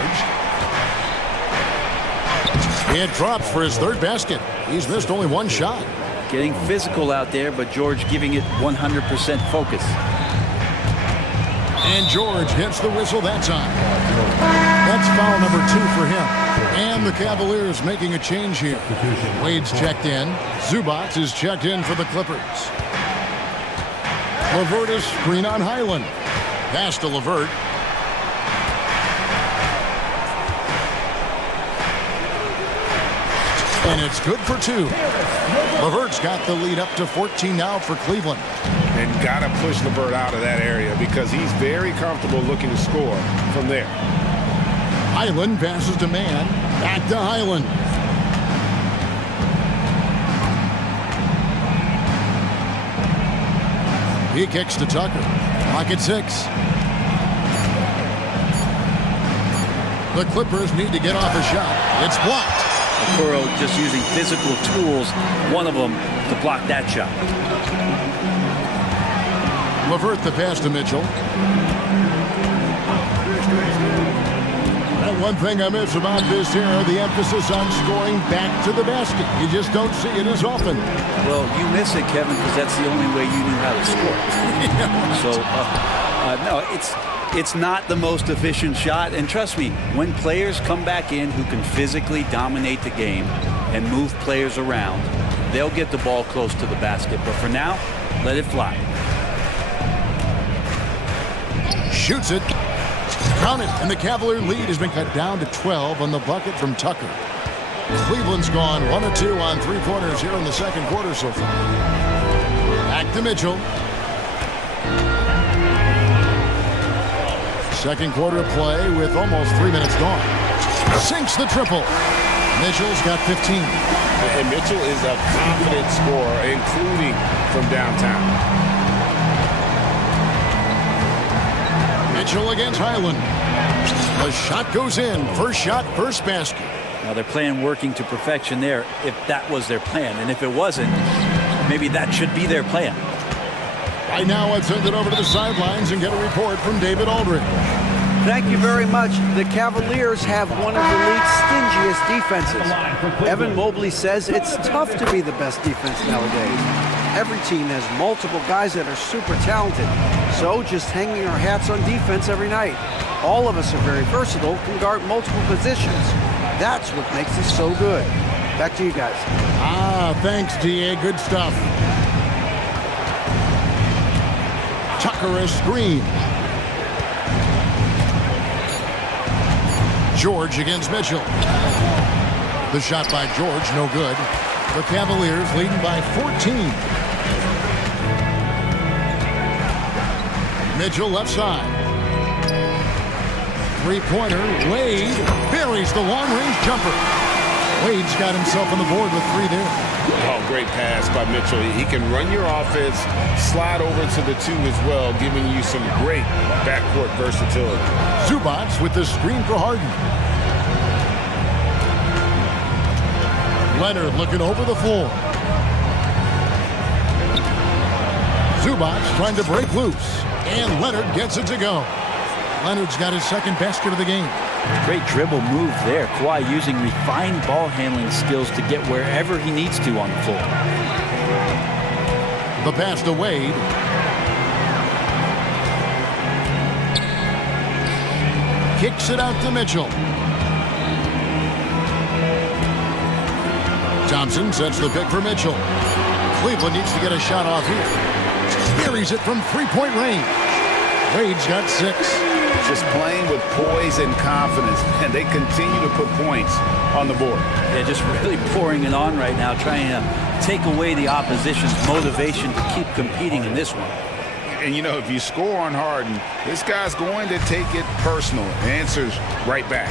It drops for his third basket. He's missed only one shot. Getting physical out there, but George giving it 100% focus. And George gets the whistle that time. That's foul number 2 for him. And the Cavaliers making a change here. Wade's checked in. Zubac is checked in for the Clippers. LeVert is screen on Hyland. Pass to LeVert. And it's good for 2. LeVert's got the lead up to 14 now for Cleveland. And got to push LeVert out of that area because he's very comfortable looking to score from there. Hyland passes to man. Back to Hyland. He kicks to Tucker. Clock at 6. The Clippers need to get off a shot. It's blocked. Okoro just using physical tools, one of them to block that shot. LeVert the pass to Mitchell. And one thing I miss about this era, the emphasis on scoring back to the basket. You just don't see it as often. Well, you miss it, Kevin, because that's the only way you knew how to score. So, no, it's not the most efficient shot. And trust me, when players come back in who can physically dominate the game and move players around, they'll get the ball close to the basket. But for now, let it fly. Shoots it. Count it. And the Cavalier lead has been cut down to 12 on the bucket from Tucker. Cleveland's gone 1 of 2 on three-pointers here in the second quarter so far. Back to Mitchell. Second quarter play with almost 3 minutes gone. Sinks the triple. Mitchell's got 15. And Mitchell is a confident scorer, including from downtown. Mitchell against Hyland. The shot goes in. First shot, first basket. Now they're playing working to perfection there if that was their plan. And if it wasn't, maybe that should be their plan. Right now, let's send it over to the sidelines and get a report from David Aldridge. Thank you very much. The Cavaliers have one of the league's stingiest defenses. Evan Mobley says it's tough to be the best defense nowadays. Every team has multiple guys that are super talented. So just hanging our hats on defense every night. All of us are very versatile, can guard multiple positions. That's what makes us so good. Back to you guys. Thanks, D.A. Good stuff. Tucker a screen. George against Mitchell. The shot by George, no good. The Cavaliers leading by 14. Mitchell left side. Three-pointer, Wade buries the long-range jumper. Wade's got himself on the board with 3 there. Oh, great pass by Mitchell. He can run your offense, slide over to the 2 as well, giving you some great backcourt versatility. Zubac with the screen for Harden. Leonard looking over the floor. Zubac trying to break loose. And Leonard gets it to go. Leonard's got his second basket of the game. Great dribble move there. Kawhi using refined ball handling skills to get wherever he needs to on the floor. The pass to Wade. Kicks it out to Mitchell. Thompson sets the pick for Mitchell. Cleveland needs to get a shot off here. Buries it from 3-point range. Wade's got 6. Just playing with poise and confidence, and they continue to put points on the board. Yeah, just really pouring it on right now, trying to take away the opposition's motivation to keep competing in this one. And, you know, if you score on Harden, this guy's going to take it personal. Answers right back.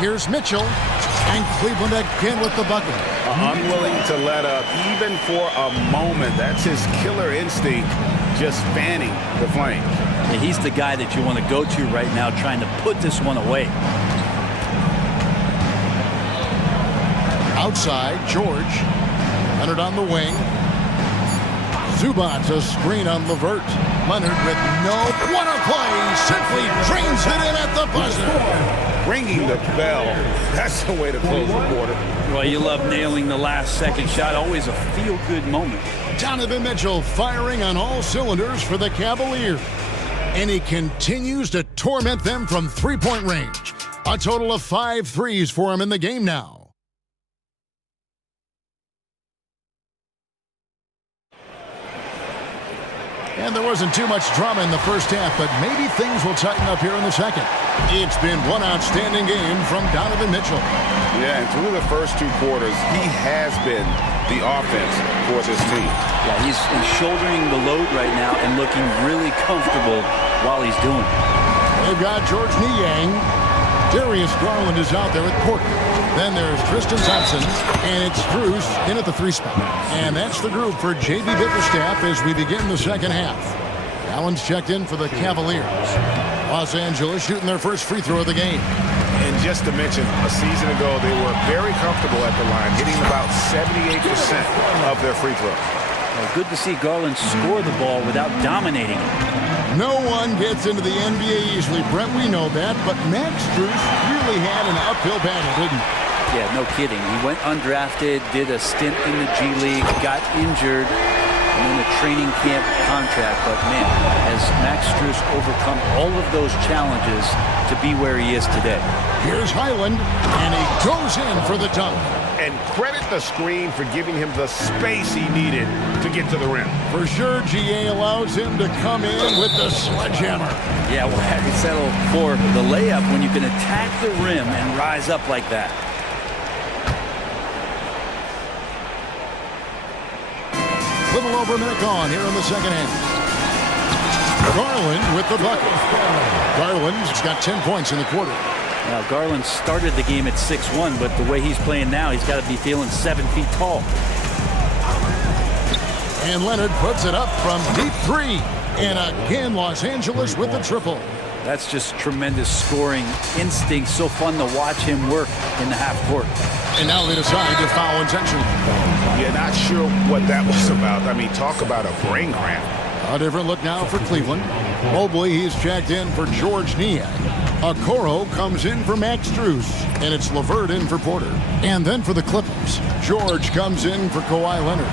Here's Mitchell, and Cleveland again with the bucket. Unwilling to let up, even for a moment. That's his killer instinct, just fanning the flame. And he's the guy that you want to go to right now, trying to put this one away. Outside, George. Leonard on the wing. Zubac, a screen on LeVert. Leonard with no... What a play! Simply drains it in at the buzzer. Ringing the bell. That's the way to close the quarter. Well, you love nailing the last second shot. Always a feel-good moment. Donovan Mitchell firing on all cylinders for the Cavaliers. And he continues to torment them from 3-point range. A total of 5 threes for him in the game now. And there wasn't too much drama in the first half, but maybe things will tighten up here in the second. It's been one outstanding game from Donovan Mitchell. Yeah, and through the first 2 quarters, he has been the offense for this team. Yeah, he's shouldering the load right now and looking really comfortable while he's doing it. They've got George Niang. Darius Garland is out there at court. Then there's Tristan Thompson, and it's Strus in at the 3 spot. And that's the group for J.B. Bickerstaff as we begin the second half. Allen's checked in for the Cavaliers. Los Angeles shooting their first free throw of the game. And just to mention, a season ago, they were very comfortable at the line, hitting about 78% of their free throws. Well, good to see Garland score the ball without dominating it. No one gets into the NBA easily, Brent. We know that. But Max Strus really had an uphill battle, didn't he? Yeah, no kidding. He went undrafted, did a stint in the G League, got injured, and then a training camp contract. But, man, has Max Strus overcome all of those challenges to be where he is today? Here's Highland, and he goes in for the dunk. And credit the screen for giving him the space he needed to get to the rim. For sure, GA allows him to come in with the sledgehammer. Yeah, well, have you settle for the layup when you can attack the rim and rise up like that? Little over a minute gone here in the second half. Garland with the bucket. Garland's got 10 points in the quarter. Now, Garland started the game at 6'1", but the way he's playing now, he's got to be feeling 7 feet tall. And Leonard puts it up from deep 3. And again, Los Angeles with the triple. That's just tremendous scoring instinct. So fun to watch him work in the half court. And now they decide to foul intentionally. Yeah, not sure what that was about. I mean, talk about a brain cramp. A different look now for Cleveland. Mobley, he's checked in for George Niang. Okoro comes in for Max Strus, and it's LeVert in for Porter. And then for the Clippers, George comes in for Kawhi Leonard,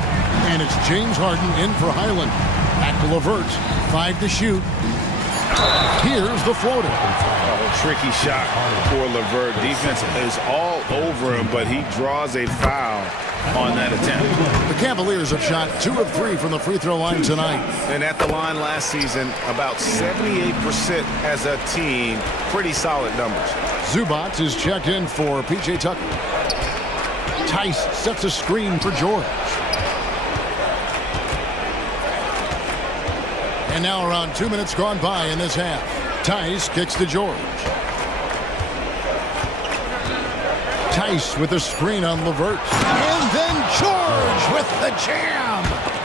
and it's James Harden in for Highland. Back to LeVert, 5 to shoot. He Here's the floater. Tricky shot for LeVert. Defense is all over him, but he draws a foul on that attempt. The Cavaliers have shot 2 of 3 from the free throw line tonight. And at the line last season, about 78% as a team. Pretty solid numbers. Zubac is checked in for P.J. Tucker. Tice sets a screen for George. And now around 2 minutes gone by in this half. Tice kicks to George. Tice with a screen on LeVert. And then George with the jam.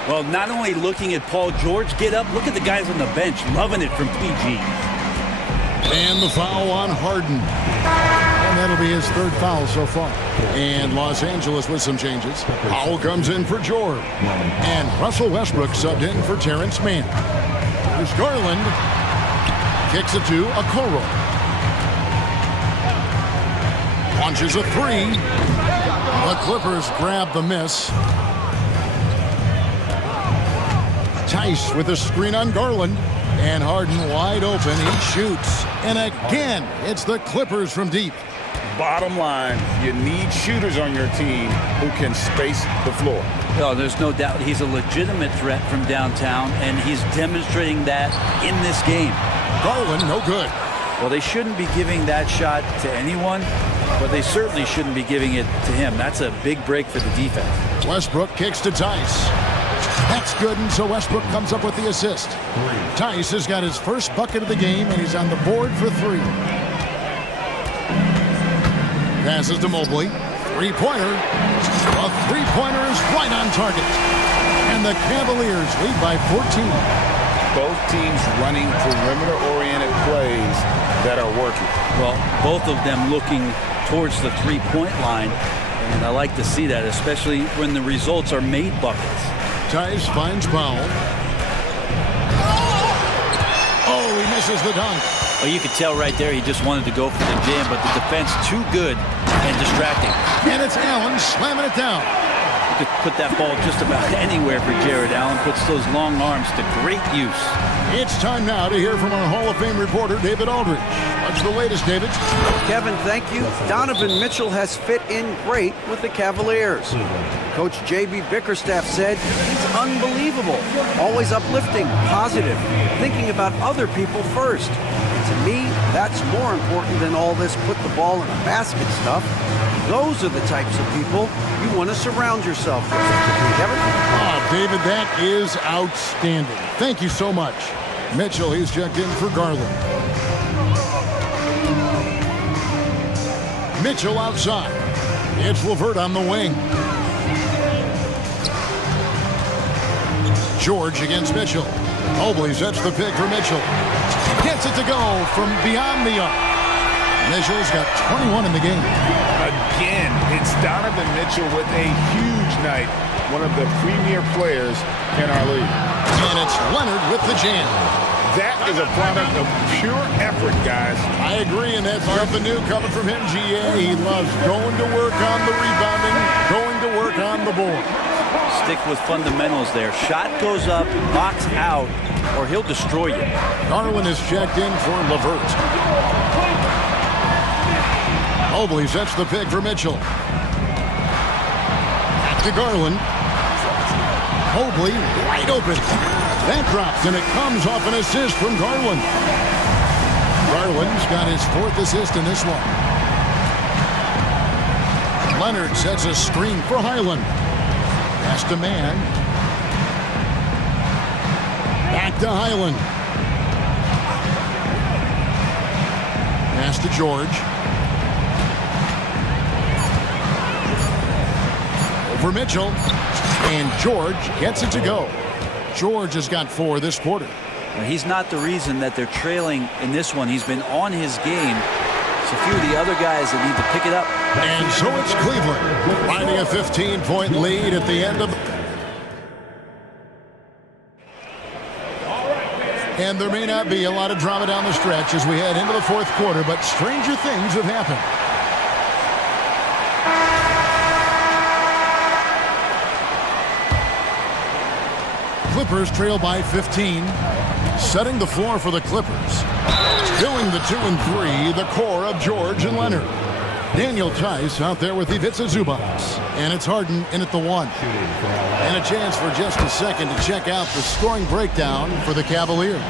Well, not only looking at Paul George get up, look at the guys on the bench loving it from PG. And the foul on Harden. And that'll be his 3rd foul so far. And Los Angeles with some changes. Powell comes in for George. And Russell Westbrook subbed in for Terrence Mann. Here's Garland. Kicks it to Okoro. Launches a 3. The Clippers grab the miss. Tice with a screen on Garland. And Harden wide open. He shoots. And again, it's the Clippers from deep. Bottom line, you need shooters on your team who can space the floor. Oh, there's no doubt he's a legitimate threat from downtown, and he's demonstrating that in this game. Garland, no good. Well, they shouldn't be giving that shot to anyone, but they certainly shouldn't be giving it to him. That's a big break for the defense. Westbrook kicks to Tice. That's good, and so Westbrook comes up with the assist. Tice has got his first bucket of the game, and he's on the board for 3. Passes to Mobley. 3-pointer. A 3-pointer is right on target. And the Cavaliers lead by 14. Both teams running perimeter-oriented plays that are working. Well, both of them looking towards the 3-point line. And I like to see that, especially when the results are made buckets. Tice finds Powell. Oh, he misses the dunk. Well, you could tell right there he just wanted to go for the jam, but the defense too good and distracting. And it's Allen slamming it down. You could put that ball just about anywhere for Jared Allen. Puts those long arms to great use. It's time now to hear from our Hall of Fame reporter, David Aldridge. What's the latest, David? Kevin, thank you. Donovan Mitchell has fit in great with the Cavaliers. Coach J.B. Bickerstaff said he's unbelievable, always uplifting, positive, thinking about other people first. To me, that's more important than all this put the ball in a basket stuff. Those are the types of people you want to surround yourself with. Kevin? Oh, David, that is outstanding. Thank you so much. Mitchell, he's checked in for Garland. Mitchell outside. It's LeVert on the wing. George against Mitchell. Mobley sets the pick for Mitchell. Gets it to go from beyond the arc. Mitchell's got 21 in the game. Again, it's Donovan Mitchell with a huge night. One of the premier players in our league. And it's Leonard with the jam. That is a product of pure effort, guys. I agree, and that's nothing new coming from him, GA. He loves going to work on the rebounding, going to work on the board. Stick with fundamentals there. Shot goes up, box out, or he'll destroy you. Garland is checked in for LeVert. Mobley sets the pick for Mitchell. Back to Garland. Mobley wide open. That drops, and it comes off an assist from Garland. Garland's got his 4th assist in this one. Leonard sets a screen for Highland. Pass to Mann. Back to Highland. Pass to George. Over Mitchell. And George gets it to go. George has got 4 this quarter. He's not the reason that they're trailing in this one. He's been on his game. It's a few of the other guys that need to pick it up. And so it's Cleveland finding a 15-point lead at the end of the... And there may not be a lot of drama down the stretch as we head into the 4th quarter, but stranger things have happened. Clippers trail by 15, setting the floor for the Clippers. Filling the 2 and 3, the core of George and Leonard. Daniel Tice out there with Ivica Zubac. And it's Harden in at the 1. And a chance for just a second to check out the scoring breakdown for the Cavaliers.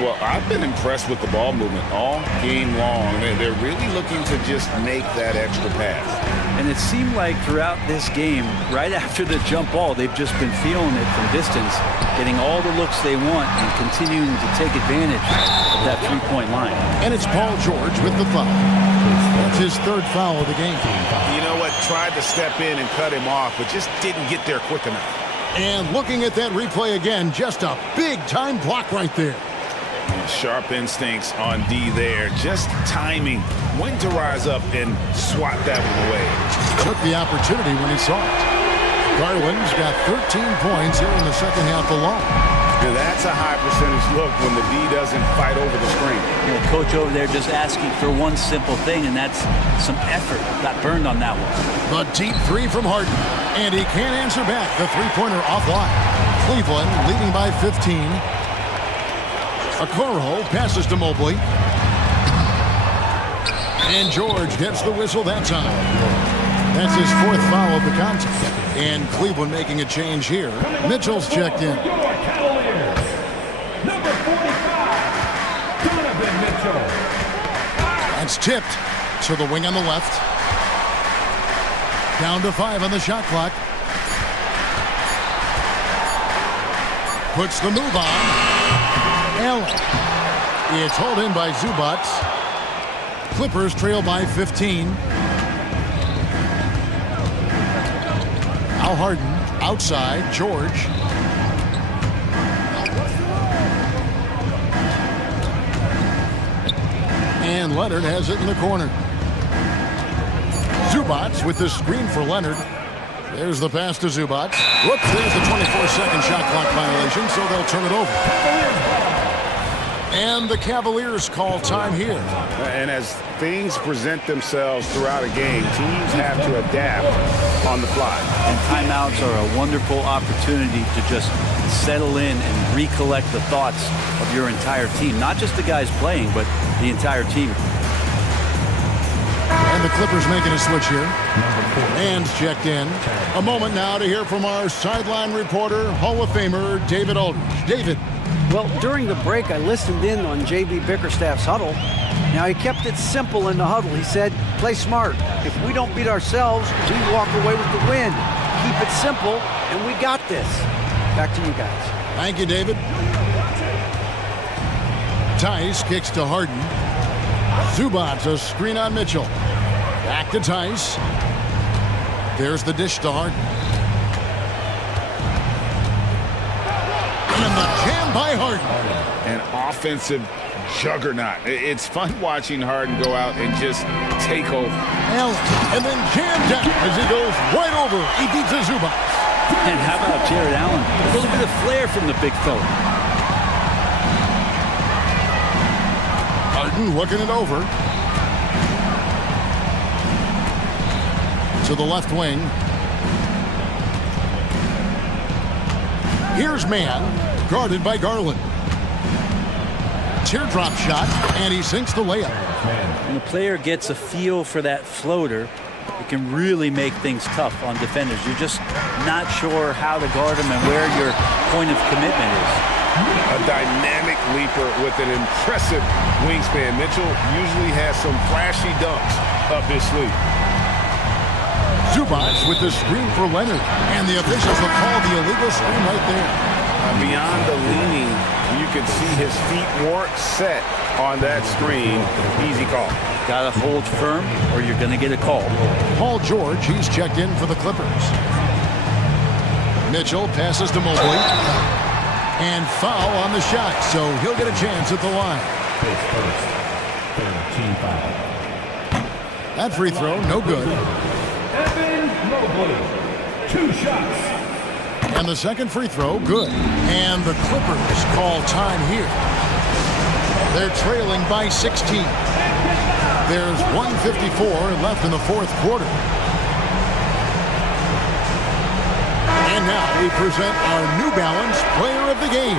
Well, I've been impressed with the ball movement all game long. They're really looking to just make that extra pass. And it seemed like throughout this game, right after the jump ball, they've just been feeling it from distance, getting all the looks they want and continuing to take advantage of that three-point line. And it's Paul George with the foul. That's his 3rd foul of the game. You know what? Tried to step in and cut him off, but just didn't get there quick enough. And looking at that replay again, just a big-time block right there. Sharp instincts on D there. Just timing when to rise up and swat that one away. Took the opportunity when he saw it. Garland's got 13 points here in the second half alone. Yeah, that's a high percentage look when the D doesn't fight over the screen. The coach over there just asking for one simple thing, and that's some effort. Got burned on that one. The deep 3 from Harden. And he can't answer back. The three-pointer offline. Cleveland leading by 15. Okoro passes to Mobley. And George gets the whistle that time. That's his 4th foul of the contest. And Cleveland making a change here. Mitchell's checked in. Cavaliers, number 45, Donovan Mitchell. That's tipped to the wing on the left. Down to 5 on the shot clock. Puts the move on. Allen. It's hauled in by Zubac. Clippers trail by 15. Al Harden outside. George. And Leonard has it in the corner. Zubac with the screen for Leonard. There's the pass to Zubac. Whoops, there's the 24-second shot clock violation, so they'll turn it over. And the Cavaliers call time here. And as things present themselves throughout a game, teams have to adapt on the fly. And timeouts are a wonderful opportunity to just settle in and recollect the thoughts of your entire team. Not just the guys playing, but the entire team. And the Clippers making a switch here. And checked in. A moment now to hear from our sideline reporter, Hall of Famer David Aldridge. David. Well, during the break, I listened in on J.B. Bickerstaff's huddle. Now, he kept it simple in the huddle. He said, play smart. If we don't beat ourselves, we walk away with the win. Keep it simple, and we got this. Back to you guys. Thank you, David. Tice kicks to Harden. Zubac, a screen on Mitchell. Back to Tice. There's the dish to Harden. And the jam by Harden. An offensive juggernaut. It's fun watching Harden go out and just take over. Allen, and then jammed down as he goes right over Ivica Zubac. And how about Jared Allen? A little bit of flair from the big fella. Harden looking it over. To the left wing. Here's man, guarded by Garland. Teardrop shot, and he sinks the layup. When a player gets a feel for that floater, it can really make things tough on defenders. You're just not sure how to guard them and where your point of commitment is. A dynamic leaper with an impressive wingspan. Mitchell usually has some flashy dunks up his sleeve. Zubac with the screen for Leonard, and the officials will call the illegal screen right there. Beyond the leaning, you can see his feet weren't set on that screen. Easy call. Gotta hold firm or you're gonna get a call. Paul George, he's checked in for the Clippers. Mitchell passes to Mobley. And foul on the shot, so he'll get a chance at the line. That free throw, no good. Evan Mobley, 2 shots. And the second free throw, good. And the Clippers call time here. They're trailing by 16. There's 1:54 left in the fourth quarter. And now we present our New Balance Player of the Game,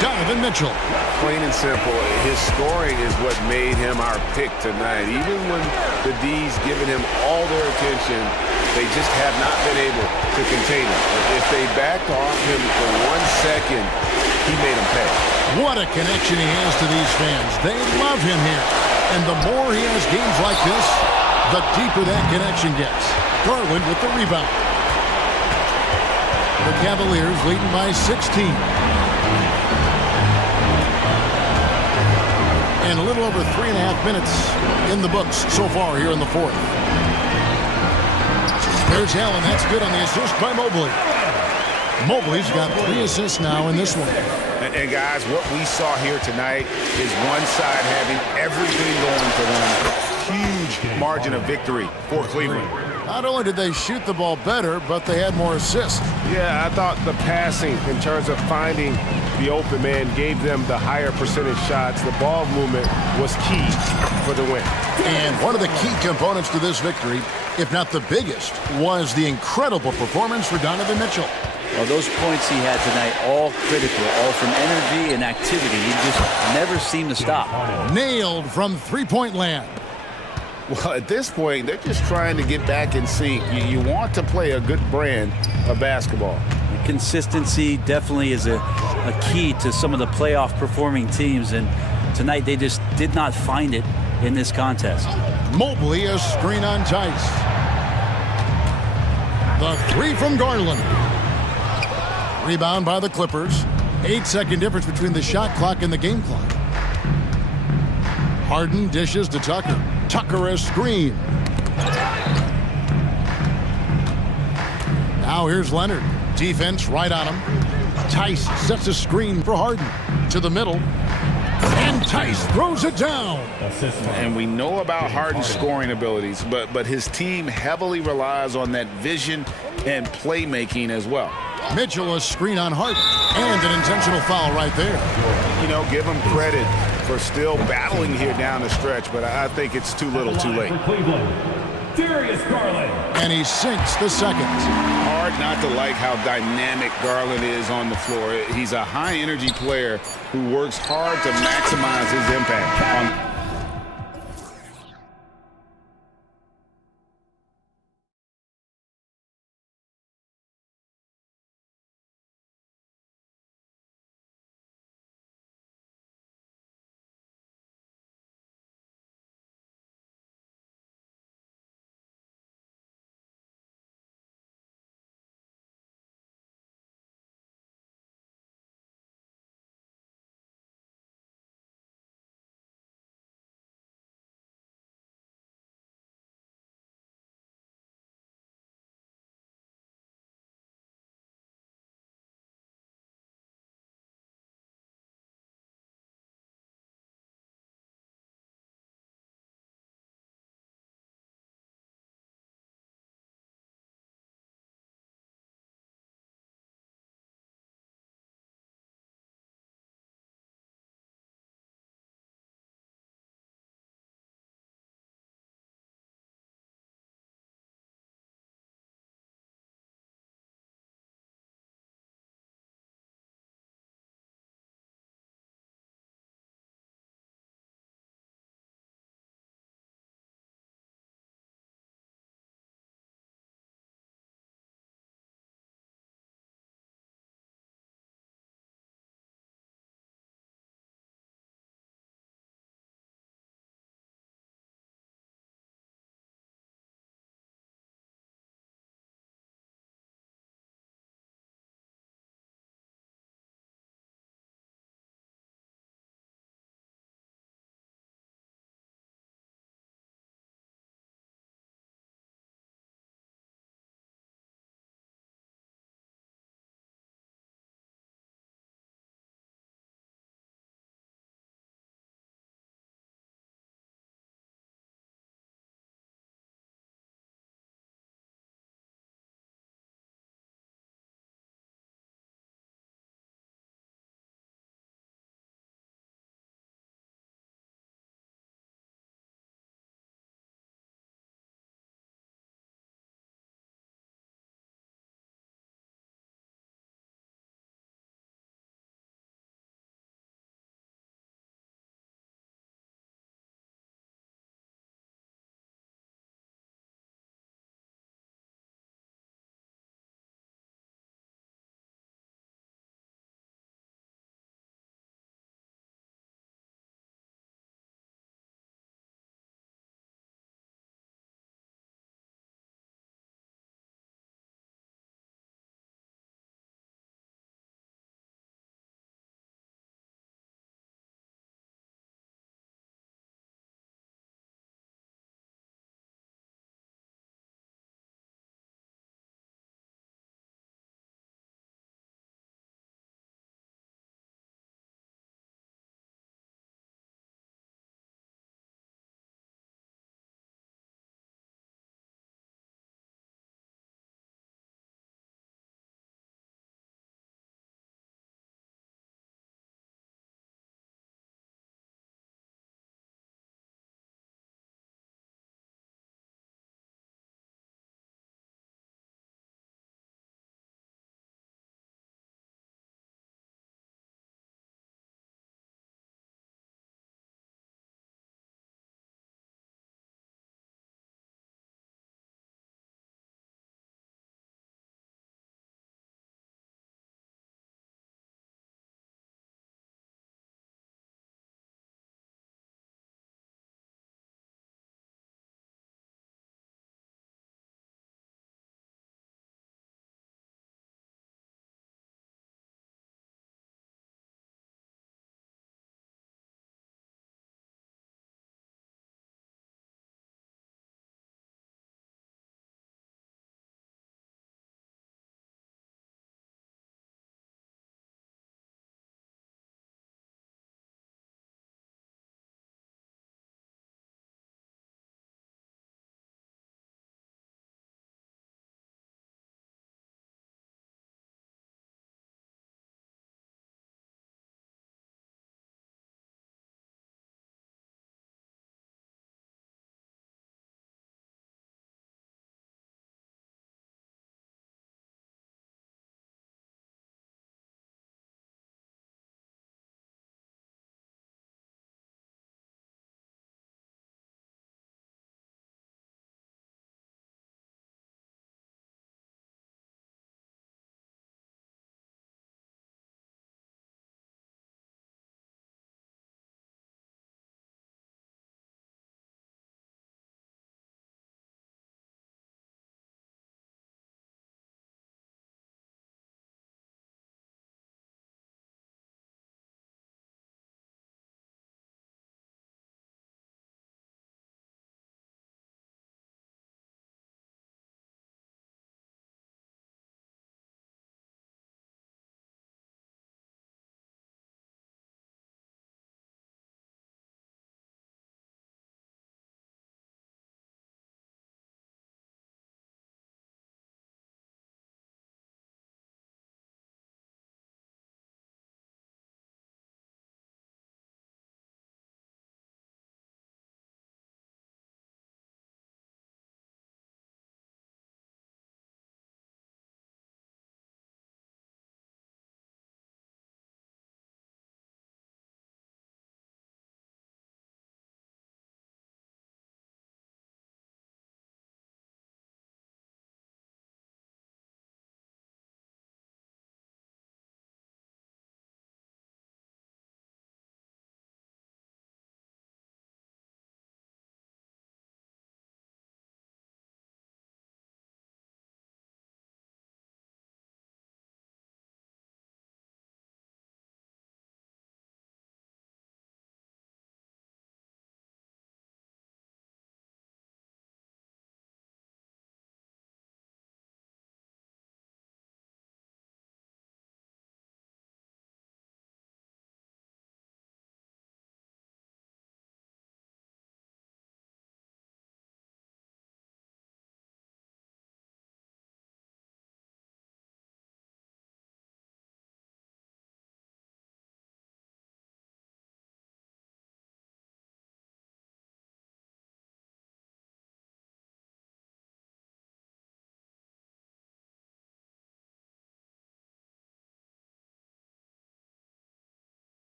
Donovan Mitchell. Plain and simple, his scoring is what made him our pick tonight. Even when the D's giving him all their attention, they just have not been able to contain him. If they backed off him for 1 second, he made them pay. What a connection he has to these fans. They love him here. And the more he has games like this, the deeper that connection gets. Garland with the rebound. The Cavaliers leading by 16. And a little over 3.5 minutes in the books so far here in the fourth. There's Allen. That's good on the assist by Mobley. Mobley's got 3 assists now in this one. And guys, what we saw here tonight is one side having everything going for them. Huge margin of victory for Cleveland. Not only did they shoot the ball better, but they had more assists. Yeah, I thought the passing in terms of finding the open man gave them the higher percentage shots. The ball movement was key for the win. And one of the key components to this victory, if not the biggest, was the incredible performance for Donovan Mitchell. Well, those points he had tonight, all critical, all from energy and activity. He just never seemed to stop. Nailed from three-point land. Well, at this point, they're just trying to get back in sync. You want to play a good brand of basketball. Consistency definitely is a key to some of the playoff performing teams, and tonight they just did not find it in this contest. Mobley, a screen on Tice. The three from Garland. Rebound by the Clippers. 8-second difference between the shot clock and the game clock. Harden dishes to Tucker. Tucker a screen. Now here's Leonard. Defense right on him. Tice sets a screen for Harden. To the middle. And Tice throws it down. And we know about Harden's scoring abilities, but his team heavily relies on that vision and playmaking as well. Mitchell a screen on Harden. And an intentional foul right there. You know, give him credit for still battling here down the stretch, but I think it's too little too late. And he sinks the second. Hard not to like how dynamic Garland is on the floor. He's a high-energy player who works hard to maximize his impact on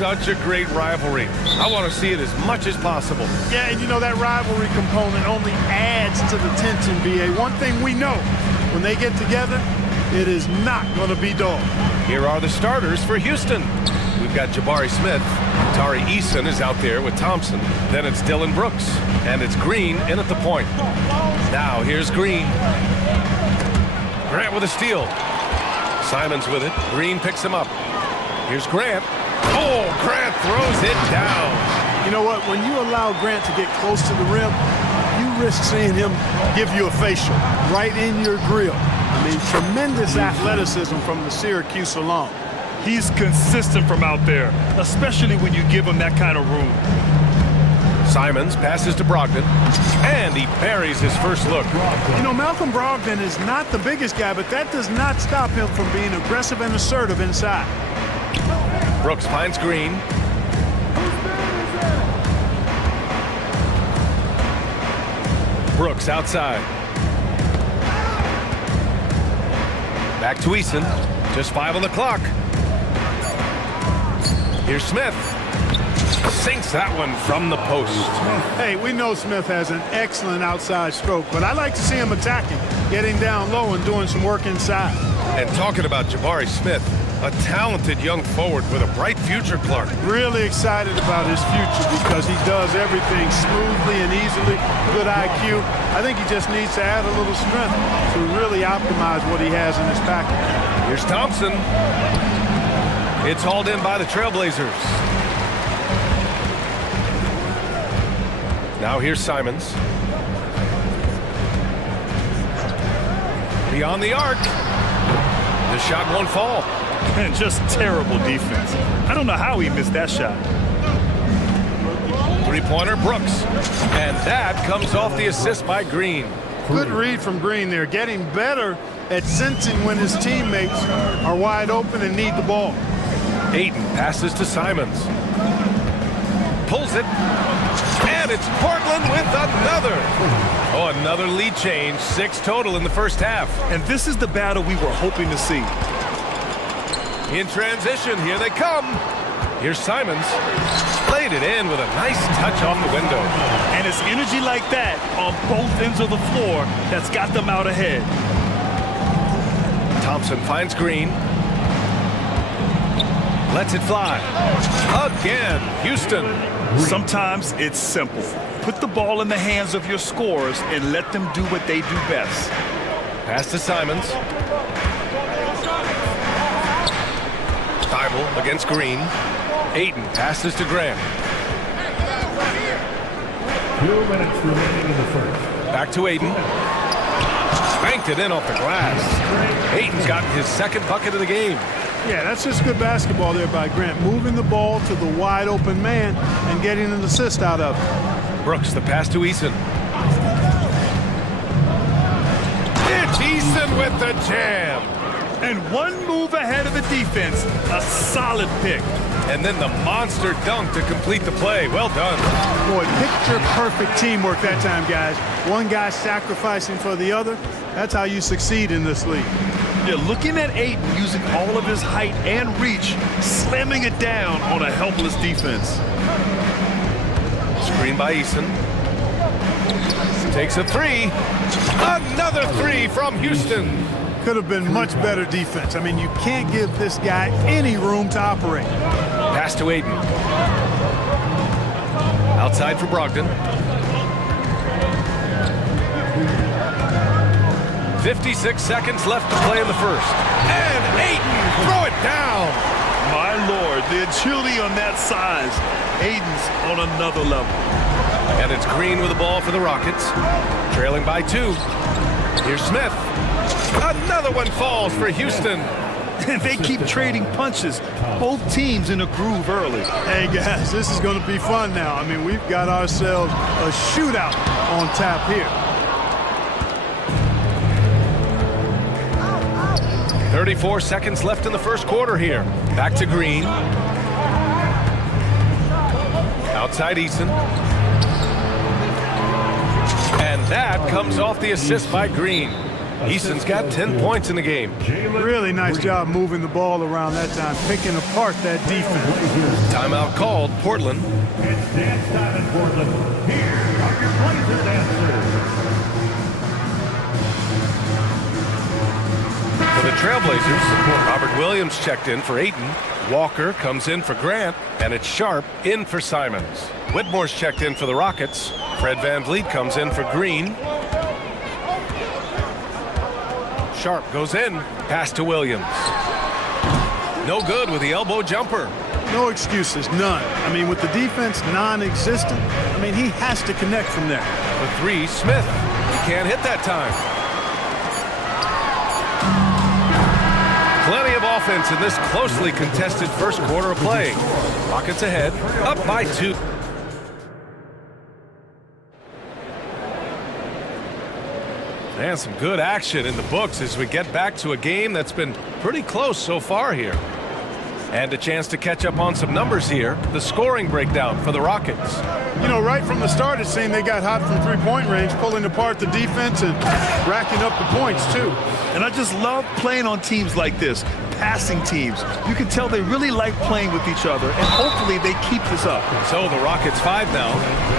such a great rivalry. I want to see it as much as possible. Yeah, and you know that rivalry component only adds to the tension, BA. One thing we know, when they get together, it is not going to be dull. Here are the starters for Houston. We've got Jabari Smith. Tari Eason is out there with Thompson. Then it's Dylan Brooks. And it's Green in at the point. Now here's Green. Grant with a steal. Simons with it. Green picks him up. Here's Grant. Oh, Grant throws it down. You know what? When you allow Grant to get close to the rim, you risk seeing him give you a facial right in your grill. I mean, tremendous athleticism from the Syracuse alone. He's consistent from out there, especially when you give him that kind of room. Simons passes to Brogdon, and he buries his first look. You know, Malcolm Brogdon is not the biggest guy, but that does not stop him from being aggressive and assertive inside. Brooks finds Green. Brooks outside. Back to Eason. Just 5 on the clock. Here's Smith. Sinks that one from the post. Hey, we know Smith has an excellent outside stroke, but I like to see him attacking, getting down low and doing some work inside. And talking about Jabari Smith, a talented young forward with a bright future, Clark. Really excited about his future because he does everything smoothly and easily. Good IQ. I think he just needs to add a little strength to really optimize what he has in his package. Here's Thompson. It's hauled in by the Trailblazers. Now here's Simons. Beyond the arc. The shot won't fall. And just terrible defense. I don't know how he missed that shot. Three-pointer, Brooks. And that comes off the assist by Green. Good read from Green there, getting better at sensing when his teammates are wide open and need the ball. Ayton passes to Simons. Pulls it. And it's Portland with another. Oh, another lead change. 6 total in the first half. And this is the battle we were hoping to see. In transition, here they come. Here's Simons. Played it in with a nice touch off the window. And it's energy like that on both ends of the floor that's got them out ahead. Thompson finds Green. Lets it fly. Again, Houston. Sometimes it's simple. Put the ball in the hands of your scorers and let them do what they do best. Pass to Simons. Thibault against Green. Ayton passes to Grant. 2 minutes remaining in the first. Back to Ayton. Banked it in off the glass. Ayton's gotten his second bucket of the game. Yeah, that's just good basketball there by Grant. Moving the ball to the wide open man and getting an assist out of it. Brooks, the pass to Eason. It's Eason with the jam. And one move ahead of the defense. A solid pick. And then the monster dunk to complete the play. Well done. Boy, picture-perfect teamwork that time, guys. One guy sacrificing for the other. That's how you succeed in this league. You're looking at Ayton using all of his height and reach, slamming it down on a helpless defense. Screen by Eason. Takes a 3. Another 3 from Houston. Could have been much better defense. I mean, you can't give this guy any room to operate. Pass to Ayton. Outside for Brogdon. 56 seconds left to play in the first. And Ayton, throw it down. My Lord, the agility on that size. Ayton's on another level. And it's Green with the ball for the Rockets. Trailing by 2. Here's Smith. Another one falls for Houston. They keep trading punches. Both teams in a groove early. Hey, guys, this is going to be fun now. I mean, we've got ourselves a shootout on tap here. 34 seconds left in the first quarter here. Back to Green. Outside Eason. And that comes off the assist by Green. Easton's got 10 points in the game. Really nice job moving the ball around that time, picking apart that defense. Timeout called, Portland. It's dance time in Portland. Here are your Blazer dancers. For the Trailblazers, Robert Williams checked in for Ayton. Walker comes in for Grant, and it's Sharp in for Simons. Whitmore's checked in for the Rockets. Fred VanVleet comes in for Green. Sharp goes in, pass to Williams. No good with the elbow jumper. No excuses, none. I mean, with the defense non-existent, I mean, he has to connect from there. For three, Smith. He can't hit that time. Plenty of offense in this closely contested first quarter of play. Rockets ahead, up by 2. And some good action in the books as we get back to a game that's been pretty close so far here. And a chance to catch up on some numbers here. The scoring breakdown for the Rockets. You know, right from the start, it seemed they got hot from three-point range, pulling apart the defense and racking up the points, too. And I just love playing on teams like this, passing teams. You can tell they really like playing with each other, and hopefully they keep this up. So the Rockets 5 now.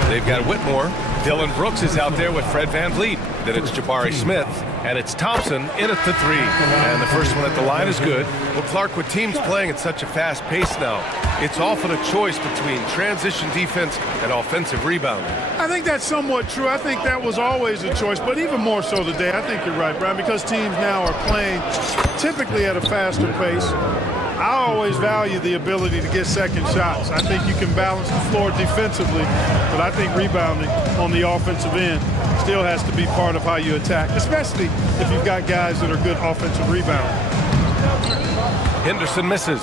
They've got Whitmore. Dylan Brooks is out there with Fred VanVleet. Then it's Jabari Smith, and it's Thompson in at the 3. And the first one at the line is good. Well, Clark, with teams playing at such a fast pace now, it's often a choice between transition defense and offensive rebounding. I think that's somewhat true. I think that was always a choice, but even more so today. I think you're right, Brian, because teams now are playing typically at a faster pace. I always value the ability to get second shots. I think you can balance the floor defensively, but I think rebounding on the offensive end still has to be part of how you attack, especially if you've got guys that are good offensive rebounders. Henderson misses.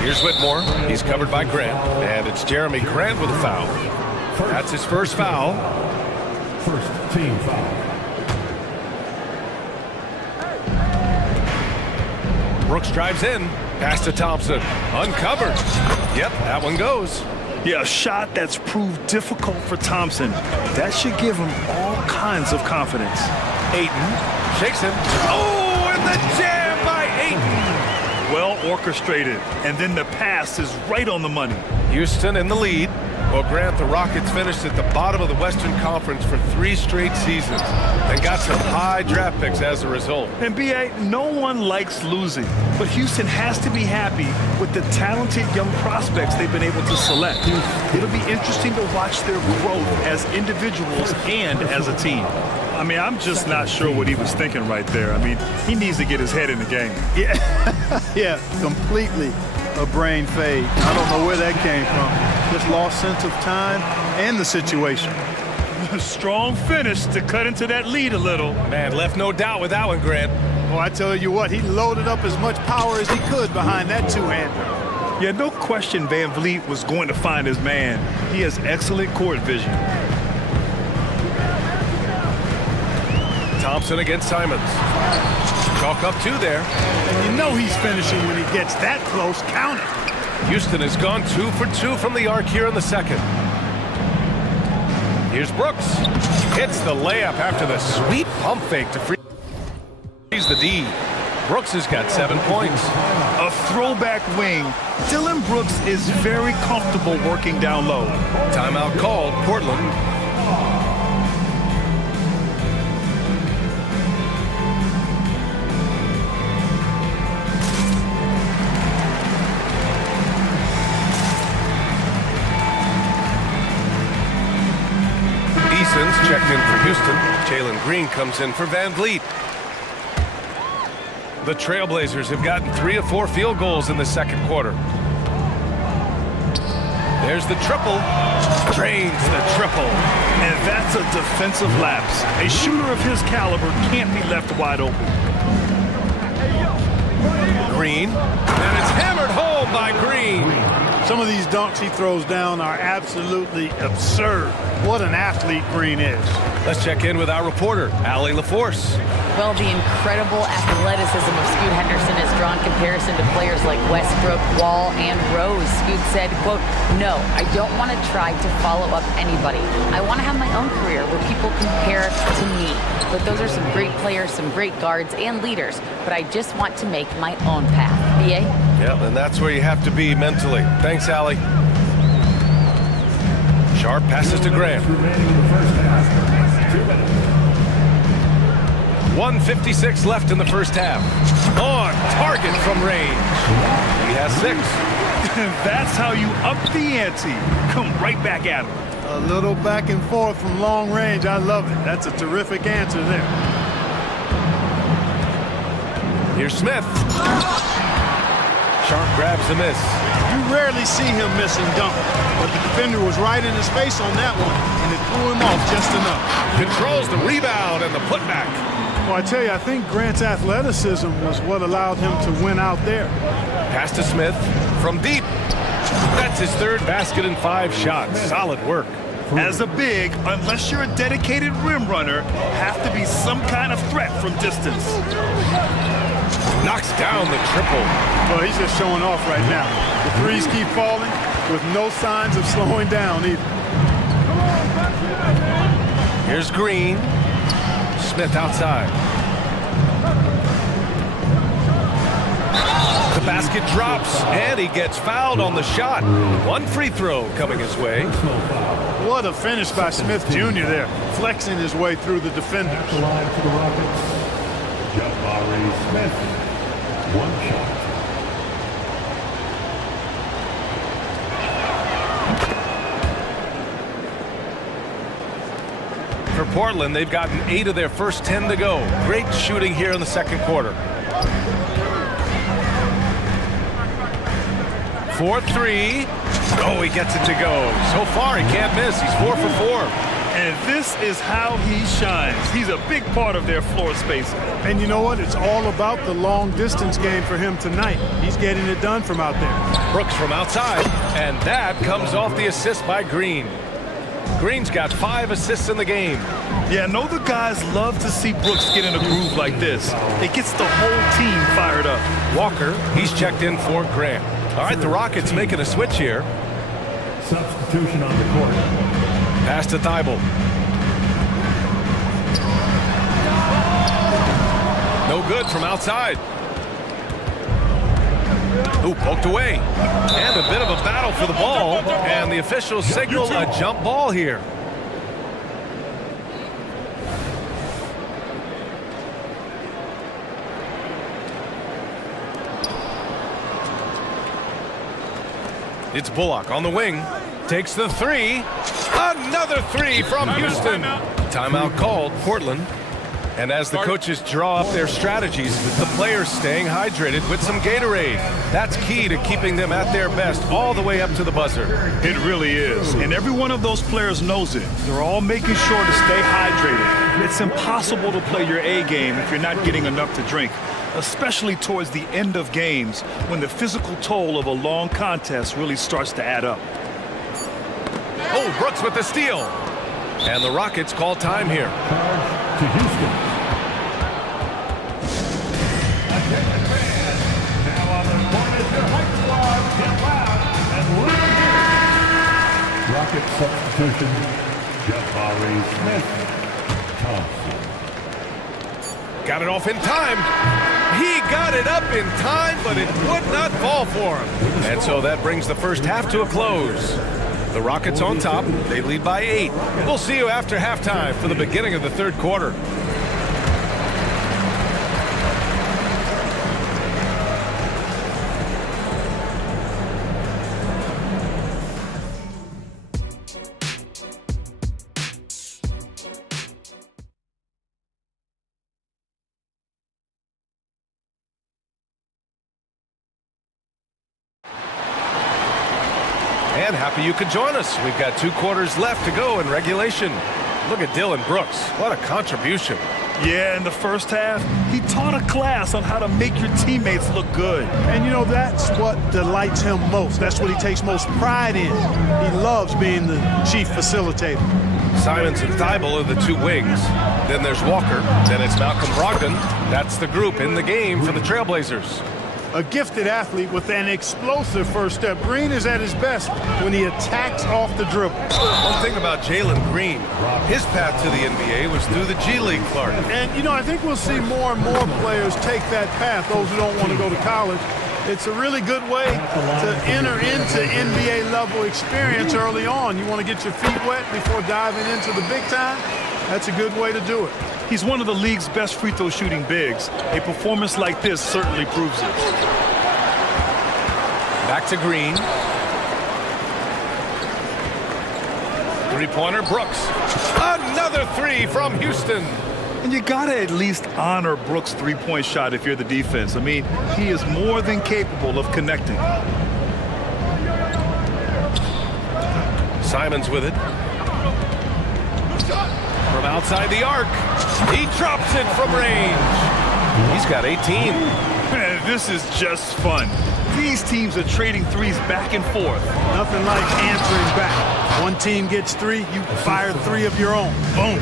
Here's Whitmore. He's covered by Grant, and it's Jeremy Grant with a foul. That's his first foul. First team foul. Brooks drives in, pass to Thompson, uncovered. Yep, that one goes. Yeah, a shot that's proved difficult for Thompson. That should give him all kinds of confidence. Ayton shakes him. Oh, and the jam by Ayton. Well orchestrated, and then the pass is right on the money. Houston in the lead. Well, Grant, the Rockets finished at the bottom of the Western Conference for 3 straight seasons and got some high draft picks as a result. And B.A., no one likes losing, but Houston has to be happy with the talented young prospects they've been able to select. It'll be interesting to watch their growth as individuals and as a team. I mean, I'm just not sure what he was thinking right there. I mean, he needs to get his head in the game. Yeah, completely a brain fade. I don't know where that came from. Just lost sense of time and the situation. Strong finish to cut into that lead a little. Man, left no doubt with that one, Grant. Well, I tell you what, he loaded up as much power as he could behind that two-hander. Yeah, no question VanVleet was going to find his man. He has excellent court vision. Thompson against Simons. Chalk up 2 there. And you know he's finishing when he gets that close. Count it. Houston has gone 2 for 2 from the arc here in the second. Here's Brooks. Hits the layup after the sweet pump fake to freeze the D. Brooks has got 7 points. A throwback wing. Dylan Brooks is very comfortable working down low. Timeout called, Portland. Checked in for Houston. Jalen Green comes in for VanVleet. The Trailblazers have gotten 3 of 4 field goals in the second quarter. There's the triple. Drains the triple. And that's a defensive lapse. A shooter of his caliber can't be left wide open. Green. And it's hammered home by Green. Some of these dunks he throws down are absolutely absurd. What an athlete Green is. Let's check in with our reporter, Allie LaForce. Well, the incredible athleticism of Scoot Henderson has drawn comparison to players like Westbrook, Wall, and Rose. Scoot said, quote, "No, I don't want to try to follow up anybody. I want to have my own career where people compare to me. But those are some great players, some great guards and leaders. But I just want to make my own path." BA? Yeah, and that's where you have to be mentally. Thanks, Allie. Sharp passes to Graham. 1:56 left in the first half. On target from range. He has 6. That's how you up the ante. Come right back at him. A little back and forth from long range. I love it. That's a terrific answer there. Here's Smith. Sharp grabs the miss. You rarely see him miss and dunk, but the defender was right in his face on that one, and it threw him off just enough. Controls the rebound and the putback. Well, I tell you, I think Grant's athleticism was what allowed him to win out there. Pass to Smith from deep. That's his 3rd basket in 5 shots. Solid work. As a big, unless you're a dedicated rim runner, have to be some kind of threat from distance. Knocks down the triple. Well, he's just showing off right now. The threes keep falling with no signs of slowing down either. Here's Green. Smith outside. The basket drops, and he gets fouled on the shot. 1 free throw coming his way. What a finish by Smith Jr. there, flexing his way through the defenders. The line for the Rockets, Jabari Smith. 1 shot. For Portland, they've gotten 8 of their first 10 to go. Great shooting here in the second quarter. 4-3. Oh, he gets it to go. So far, he can't miss. He's 4 for 4. And this is how he shines. He's a big part of their floor space. And you know what? It's all about the long distance game for him tonight. He's getting it done from out there. Brooks from outside, and that comes off the assist by Green. Green's got 5 assists in the game. Yeah, I know the guys love to see Brooks get in a groove like this. It gets the whole team fired up. Walker, he's checked in for Graham. All right, the Rockets making a switch here. Substitution on the court. Pass to Thibault. No good from outside. Ooh, poked away. And a bit of a battle for the ball. And the officials signal a jump ball here. It's Bullock on the wing. Takes the 3. Another 3 from Houston. Timeout called, Portland. And as the coaches draw up their strategies, the players staying hydrated with some Gatorade. That's key to keeping them at their best all the way up to the buzzer. It really is. And every one of those players knows it. They're all making sure to stay hydrated. It's impossible to play your A game if you're not getting enough to drink, especially towards the end of games when the physical toll of a long contest really starts to add up. Oh, Brooks with the steal. And the Rockets call time here. To Houston. Now on the court is your hype squad. Get loud and lead. Rocket substitution. Jabari Smith. Thompson. Got it off in time. He got it up in time, but it would not fall for him. And so that brings the first half to a close. The Rockets on top. They lead by 8. We'll see you after halftime for the beginning of the third quarter. And happy you could join us. We've got 2 quarters left to go in regulation. Look at Dylan Brooks. What a contribution. Yeah, in the first half, he taught a class on how to make your teammates look good. And, you know, that's what delights him most. That's what he takes most pride in. He loves being the chief facilitator. Simons and Thibault are the two wings. Then there's Walker. Then it's Malcolm Brogdon. That's the group in the game for the Trailblazers. A gifted athlete with an explosive first step. Green is at his best when he attacks off the dribble. One thing about Jalen Green, his path to the NBA was through the G League, Clark. And, you know, I think we'll see more and more players take that path, those who don't want to go to college. It's a really good way to enter into NBA level experience early on. You want to get your feet wet before diving into the big time? That's a good way to do it. He's one of the league's best free throw shooting bigs. A performance like this certainly proves it. Back to Green. Three-pointer, Brooks. Another three from Houston. And you gotta at least honor Brooks' three-point shot if you're the defense. I mean, he is more than capable of connecting. Simons with it. From outside the arc. He drops it from range. He's got 18. Man, this is just fun. These teams are trading threes back and forth. Nothing like answering back. One team gets three, you fire three of your own. Boom.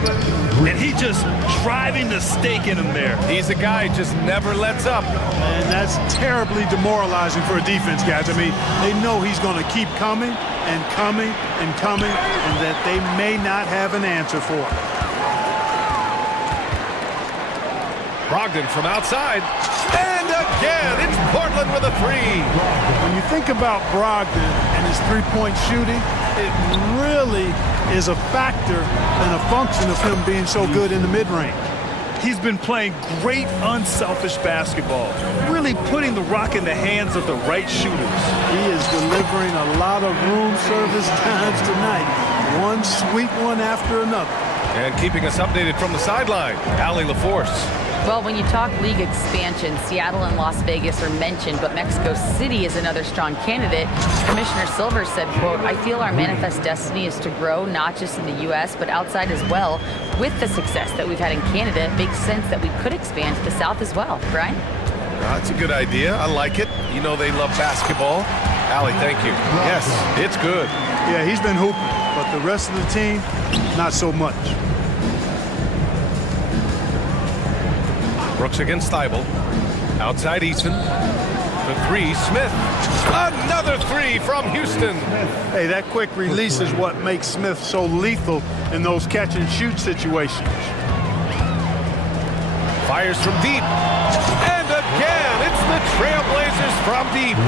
And he just driving the stake in him there. He's a guy who just never lets up. And that's terribly demoralizing for a defense, guys. I mean, they know he's going to keep coming and coming and coming, and that they may not have an answer for it. Brogdon from outside. And again, it's Portland with a three. When you think about Brogdon and his three-point shooting, it really is a factor and a function of him being so good in the mid-range. He's been playing great, unselfish basketball, really putting the rock in the hands of the right shooters. He is delivering a lot of room service times tonight. One sweet one after another. And keeping us updated from the sideline, Allie LaForce. Well, when you talk league expansion, Seattle and Las Vegas are mentioned, but Mexico City is another strong candidate. Commissioner Silver said, quote, "I feel our manifest destiny is to grow not just in the U.S., but outside as well. With the success that we've had in Canada, it makes sense that we could expand to the South as well." Brian? That's a good idea. I like it. You know they love basketball. Allie, thank you. Yes, it's good. Yeah, he's been hooping, but the rest of the team, not so much. Brooks against Thibault. Outside Easton. The three, Smith. Another three from Houston. Hey, that quick release is what makes Smith so lethal in those catch-and-shoot situations. Fires from deep. And again, it's the Trailblazers from deep.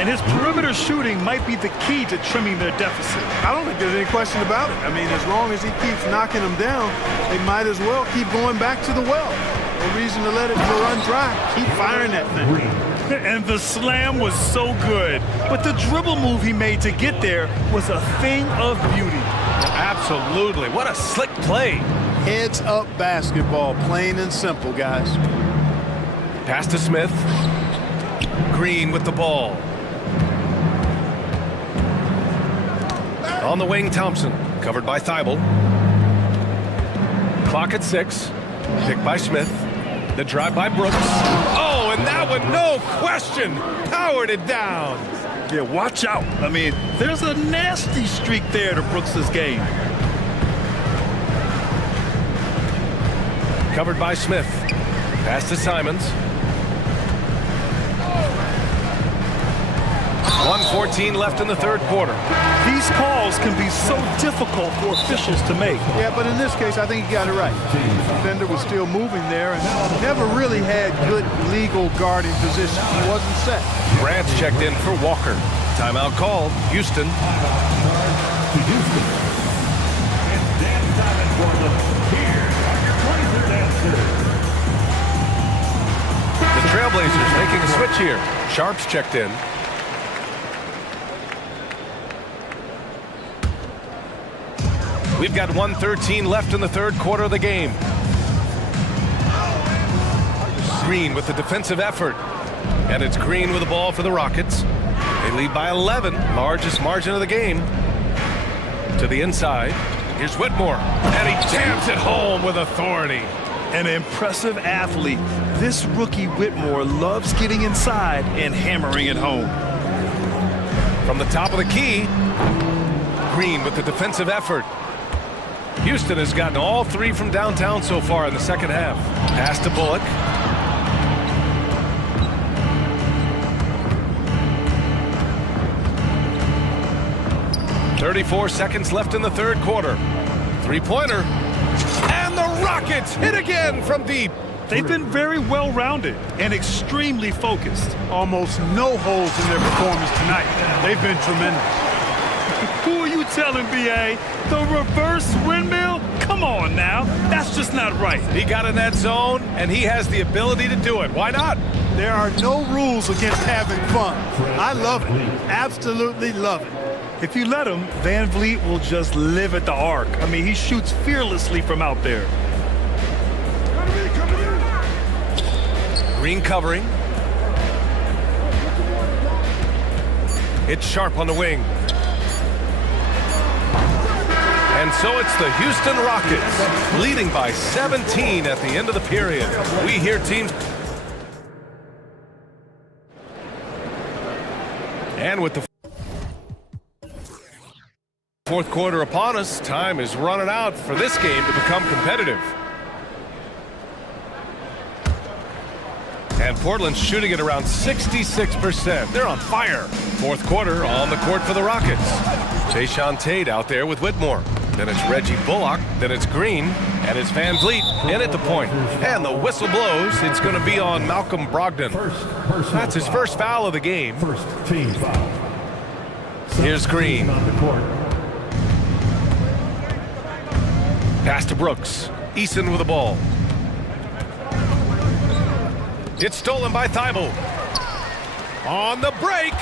And his perimeter shooting might be the key to trimming their deficit. I don't think there's any question about it. I mean, as long as he keeps knocking them down, they might as well keep going back to the well. No reason to let it run dry. Keep firing that thing. And the slam was so good. But the dribble move he made to get there was a thing of beauty. Absolutely. What a slick play. Heads up basketball, plain and simple, guys. Pass to Smith. Green with the ball. On the wing, Thompson. Covered by Thibault. Clock at 6. Picked by Smith. The drive by Brooks. Oh, and that one, no question, powered it down. Yeah, watch out. I mean, there's a nasty streak there to Brooks' game. Covered by Smith. Pass to Simons. 1:14 left in the third quarter. These calls can be so difficult for officials to make. Yeah, but in this case, I think he got it right. The defender was still moving there and never really had good legal guarding position. He wasn't set. Grant's checked in for Walker. Timeout called. Houston. To Houston. It's dance time in Portland. Here are your Blazer dancers. The Trailblazers making a switch here. Sharp's checked in. We've got 1:13 left in the third quarter of the game. Green with the defensive effort. And it's Green with the ball for the Rockets. They lead by 11, largest margin of the game. To the inside. Here's Whitmore. And he jams it home with authority. An impressive athlete, this rookie Whitmore loves getting inside and hammering it home. From the top of the key, Green with the defensive effort. Houston has gotten all three from downtown so far in the second half. Pass to Bullock. .34 seconds left in the third quarter. Three-pointer. And the Rockets hit again from deep. They've been very well-rounded and extremely focused. Almost no holes in their performance tonight. They've been tremendous. Who are you telling, B.A.? The reverse windmill? Come on now. That's just not right. He got in that zone, and he has the ability to do it. Why not? There are no rules against having fun. I love it. Absolutely love it. If you let him, Van Vliet will just live at the arc. I mean, he shoots fearlessly from out there. Green covering. It's Sharp on the wing. And so it's the Houston Rockets leading by 17 at the end of the period. We hear teams. And with the fourth quarter upon us, time is running out for this game to become competitive. And Portland's shooting at around 66%. They're on fire. Fourth quarter on the court for the Rockets. Jayshawn Tate out there with Whitmore. Then it's Reggie Bullock. Then it's Green. And it's Van Vliet in at the point. And the whistle blows. It's going to be on Malcolm Brogdon. That's his first foul of the game. First team foul. Here's Green. On the court. Pass to Brooks. Eason with the ball. It's stolen by Thibault. On the break.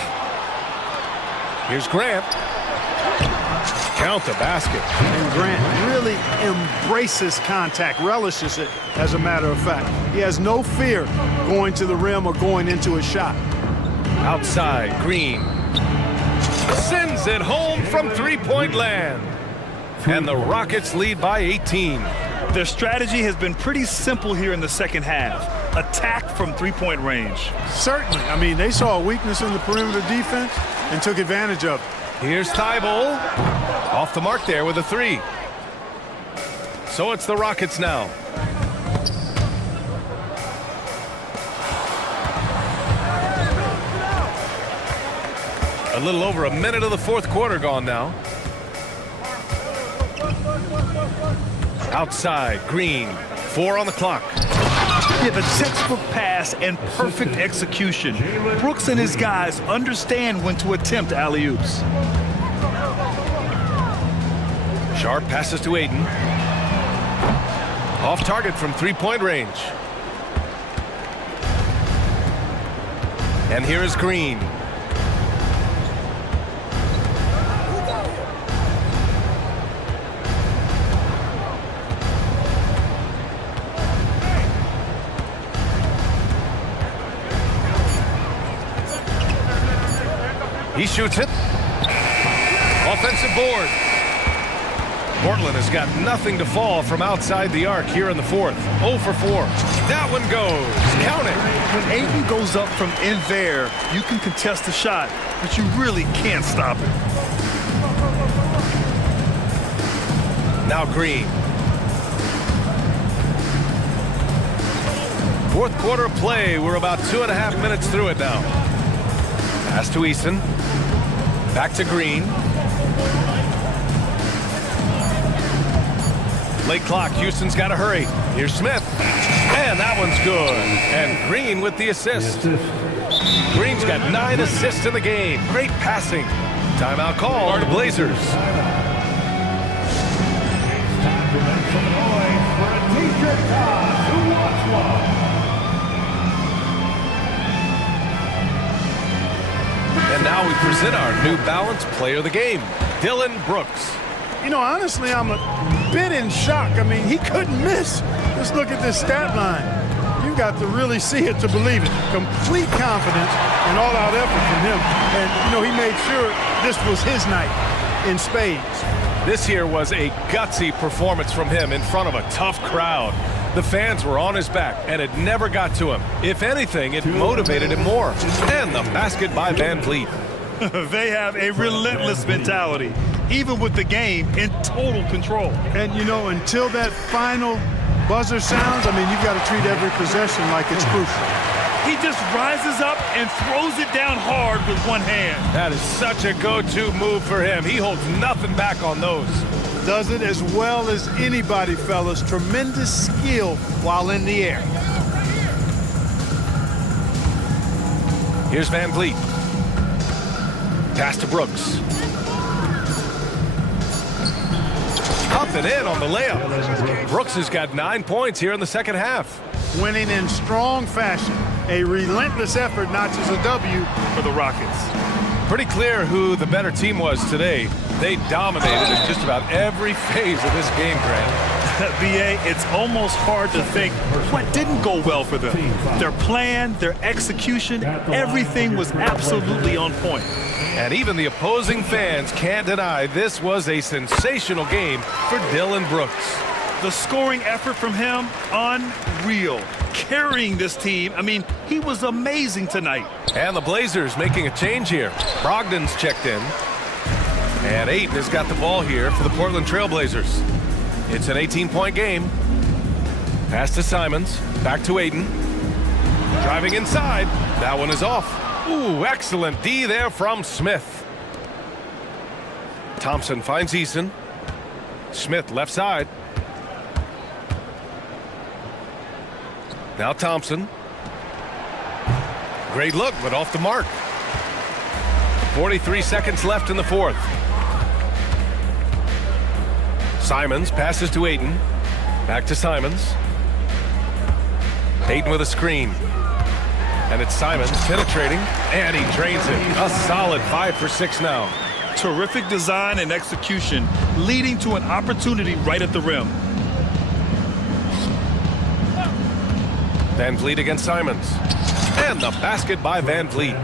Here's Grant. Count the basket. And Grant really embraces contact, relishes it, as a matter of fact. He has no fear going to the rim or going into a shot. Outside, Green. Sends it home from three-point land. And the Rockets lead by 18. Their strategy has been pretty simple here in the second half. Attack from three-point range. Certainly. I mean, they saw a weakness in the perimeter defense and took advantage of it. Here's Thibault. Off the mark there with a three. So it's the Rockets now. A little over a minute of the fourth quarter gone now. Outside, Green. 4 on the clock. Yeah, the textbook pass and perfect execution. Brooks and his guys understand when to attempt alley-oops. Sharp passes to Aiden. Off target from three-point range. And here is Green. He shoots it. Offensive board. Portland has got nothing to fall from outside the arc here in the fourth. 0 for 4. That one goes. Count it. When Aiden goes up from in there, you can contest the shot, but you really can't stop it. Now Green. Fourth quarter of play. We're about 2.5 minutes through it now. Pass to Eason. Back to Green. Late clock. Houston's got to hurry. Here's Smith. And that one's good. And Green with the assist. Green's got 9 assists in the game. Great passing. Timeout call for the Blazers. It's time to make some noise for a t-shirt toss. Who wants one? And now we present our New Balance Player of the Game, Dylan Brooks. You know, honestly, I'm a bit in shock. I mean, he couldn't miss. Just look at this stat line. You've got to really see it to believe it. Complete confidence and all-out effort from him. And, you know, he made sure this was his night in spades. This here was a gutsy performance from him in front of a tough crowd. The fans were on his back, and it never got to him. If anything, it motivated him more. And the basket by Van Vliet. They have a relentless mentality, even with the game in total control. And, you know, until that final buzzer sounds, I mean, you've got to treat every possession like it's crucial. He just rises up and throws it down hard with one hand. That is such a go-to move for him. He holds nothing back on those. Does it as well as anybody, fellas. Tremendous skill while in the air. Here's Van Vliet. Pass to Brooks. Up and in on the layup. Brooks has got 9 points here in the second half. Winning in strong fashion. A relentless effort notches a W for the Rockets. Pretty clear who the better team was today. They dominated in just about every phase of this game, Grant. BA, it's almost hard to think what didn't go well for them. Their plan, their execution, everything was absolutely on point. And even the opposing fans can't deny this was a sensational game for Dylan Brooks. The scoring effort from him, unreal. Carrying this team, I mean, he was amazing tonight. And the Blazers making a change here. Brogdon's checked in. And Ayton has got the ball here for the Portland Trail Blazers. It's an 18-point game. Pass to Simons. Back to Ayton. Driving inside. That one is off. Ooh, excellent D there from Smith. Thompson finds Eason. Smith left side. Now Thompson. Great look, but off the mark. 43 seconds left in the fourth. Simons passes to Ayton. Back to Simons. Ayton with a screen. And it's Simons penetrating, and he drains it. A solid 5 for 6 now. Terrific design and execution, leading to an opportunity right at the rim. Van Vliet against Simons. And the basket by Van Vliet.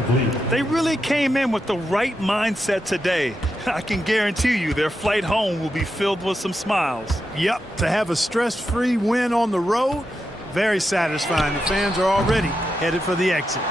They really came in with the right mindset today. I can guarantee you their flight home will be filled with some smiles. Yep, to have a stress-free win on the road, very satisfying. The fans are already headed for the exits.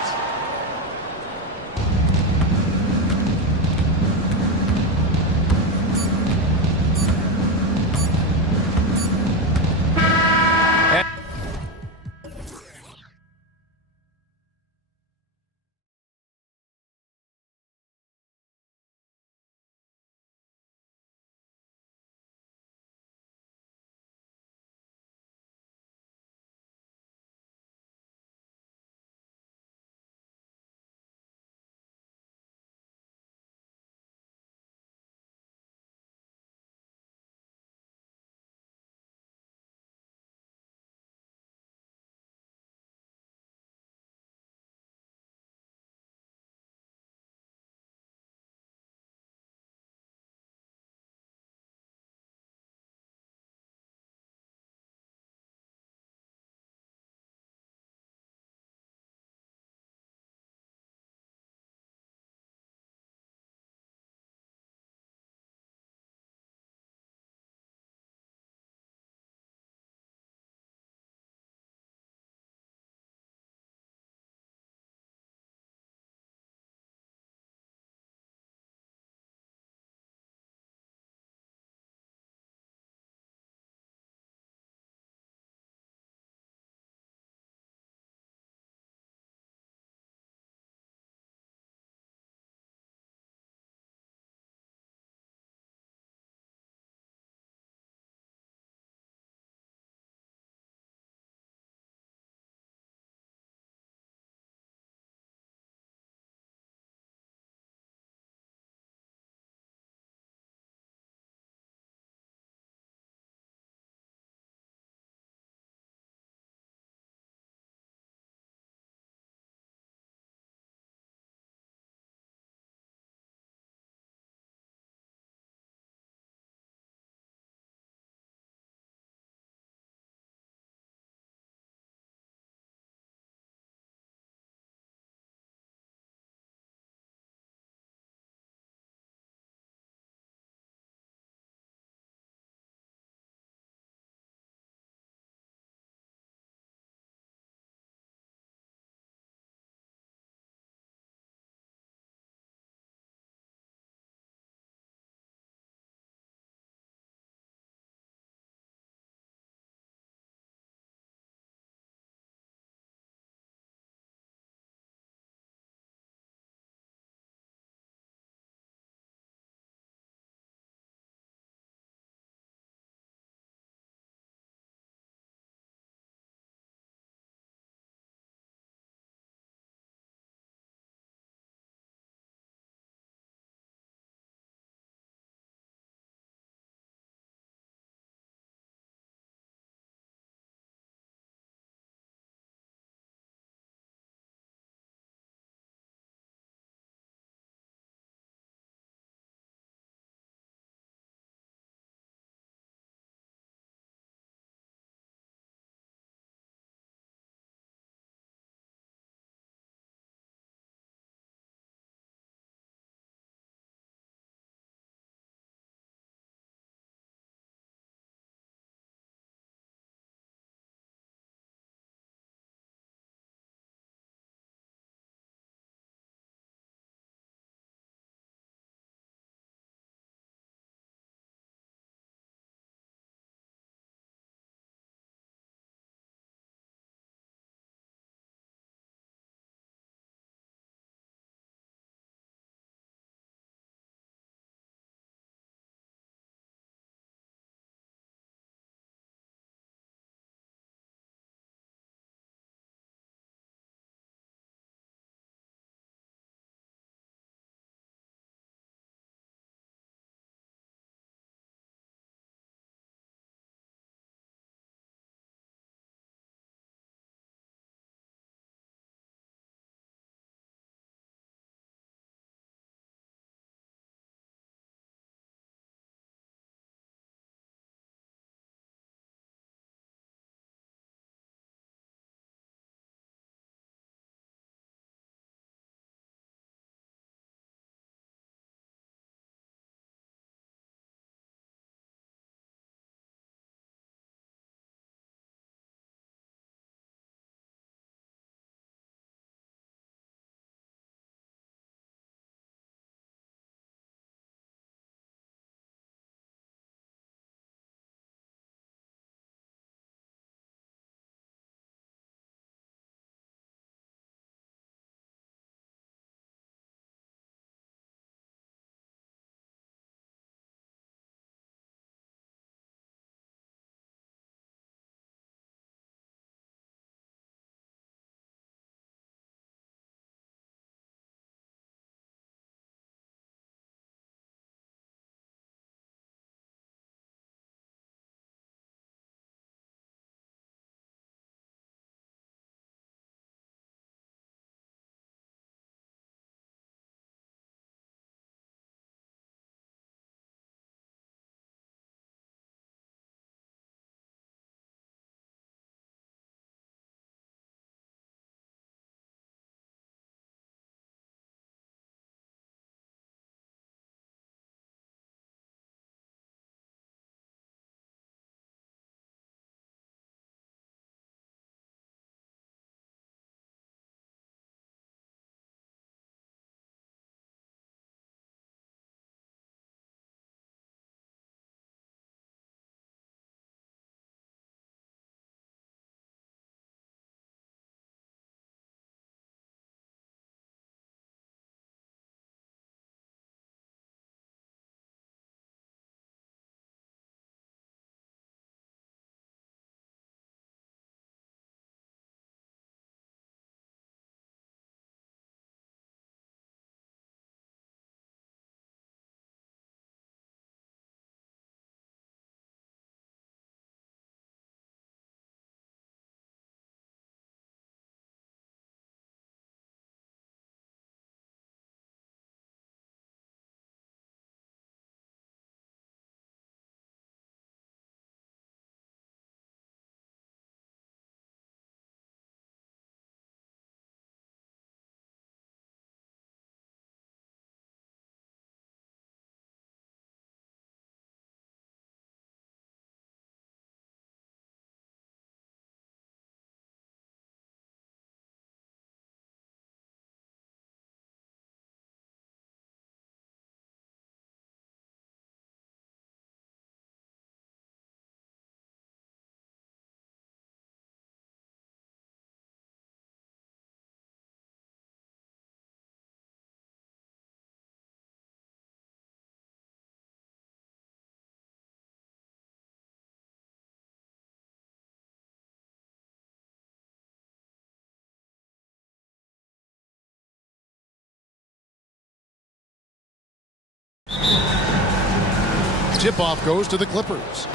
Tip-off goes to the Clippers.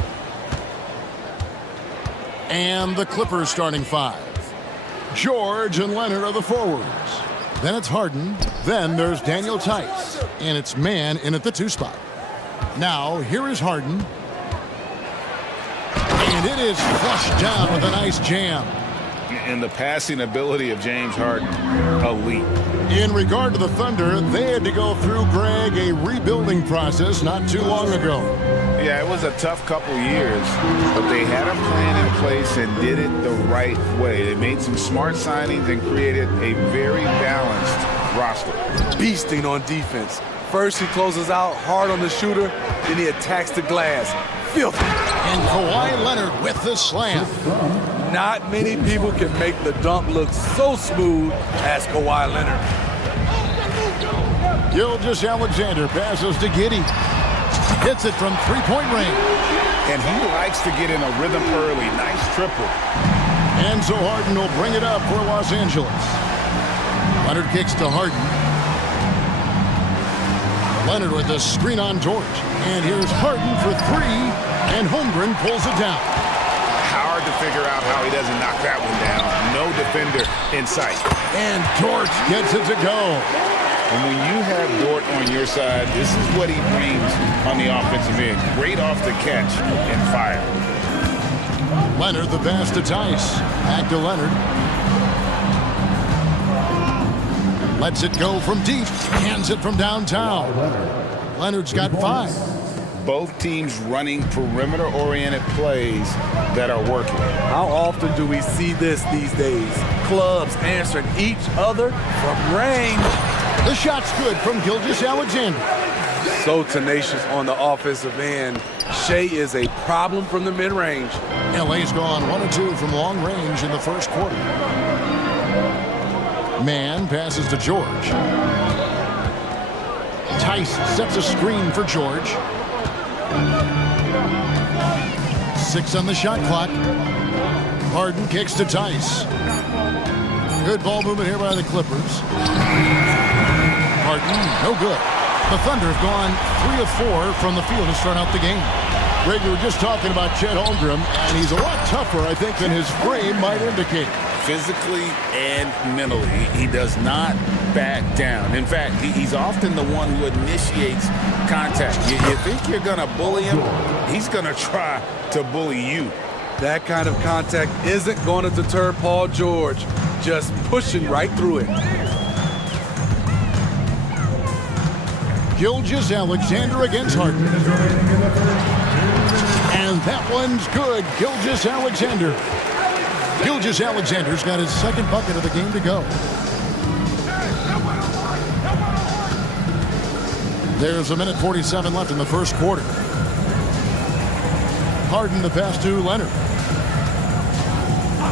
And the Clippers starting 5. George and Leonard are the forwards. Then it's Harden. Then there's Daniel Tice. And it's man in at the 2 spot. Now, here is Harden. And it is flushed down with a nice jam. And the passing ability of James Harden, elite. In regard to the Thunder, they had to go through, Greg, a rebuilding process not too long ago. Yeah, it was a tough couple years, but they had a plan in place and did it the right way. They made some smart signings and created a very balanced roster. Beasting on defense. First, he closes out hard on the shooter, then he attacks the glass. Filthy. And Kawhi Leonard with the slam. Not many people can make the dunk look so smooth as Kawhi Leonard. Gilgeous-Alexander passes to Giddey. Hits it from three-point range. And he likes to get in a rhythm early. Nice triple. And so Harden will bring it up for Los Angeles. Leonard kicks to Harden. Leonard with a screen on George. And here's Harden for 3. And Holmgren pulls it down. Hard to figure out how he doesn't knock that one down. No defender in sight. And George gets it to go. And when you have Dort on your side, this is what he brings on the offensive end. Great off the catch and fire. Leonard the pass to Tice. Back to Leonard. Lets it go from deep. Hands it from downtown. Leonard's got 5. Both teams running perimeter-oriented plays that are working. How often do we see this these days? Clubs answering each other from range. The shot's good from Gilgeous-Alexander. So tenacious on the offensive end. Shea is a problem from the mid-range. LA's gone 1 of 2 from long range in the first quarter. Man passes to George. Tice sets a screen for George. 6 on the shot clock. Harden kicks to Tice. Good ball movement here by the Clippers. Harden, no good. The Thunder have gone 3 of 4 from the field to start out the game. Greg, we were just talking about Chet Holmgren, and he's a lot tougher, I think, than his frame might indicate. Physically and mentally, he does not back down. In fact, he's often the one who initiates contact. You think you're going to bully him, he's going to try to bully you. That kind of contact isn't going to deter Paul George. Just pushing right through it. Gilgeous-Alexander against Harden. And that one's good. Gilgeous-Alexander. Gilgeous-Alexander's got his 2nd bucket of the game to go. There's 1:47 left in the first quarter. Harden the pass to Leonard.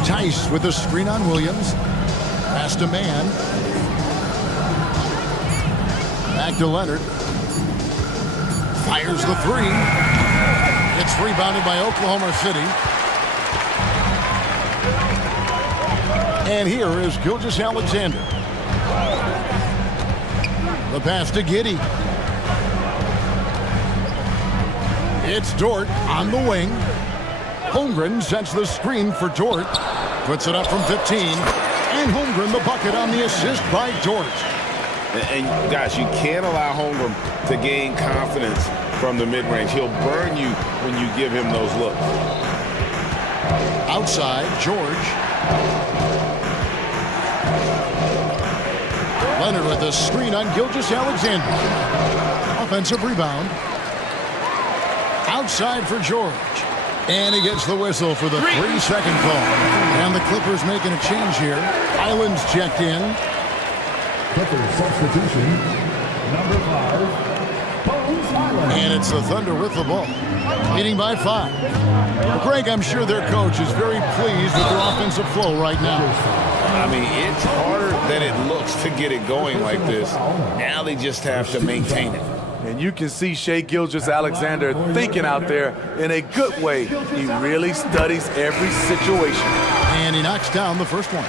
Tice with the screen on Williams. Pass to Man. Back to Leonard. Fires the 3. It's rebounded by Oklahoma City. And here is Gilgeous-Alexander. The pass to Giddey. It's Dort on the wing. Holmgren sets the screen for Dort. Puts it up from 15. And Holmgren the bucket on the assist by Dort. And guys, you can't allow Holmgren to gain confidence from the mid-range. He'll burn you when you give him those looks. Outside, George. Leonard with a screen on Gilgeous-Alexander. Offensive rebound. Outside for George. And he gets the whistle for the 3-second call. And the Clippers making a change here. Island's checked in. Clippers substitution, number 5. And it's the Thunder with the ball, leading by 5. Greg, I'm sure their coach is very pleased with their offensive flow right now. I mean, it's harder than it looks to get it going like this. Now they just have to maintain it. And you can see Shai Gilgeous-Alexander thinking out there in a good way. He really studies every situation. And he knocks down the first one.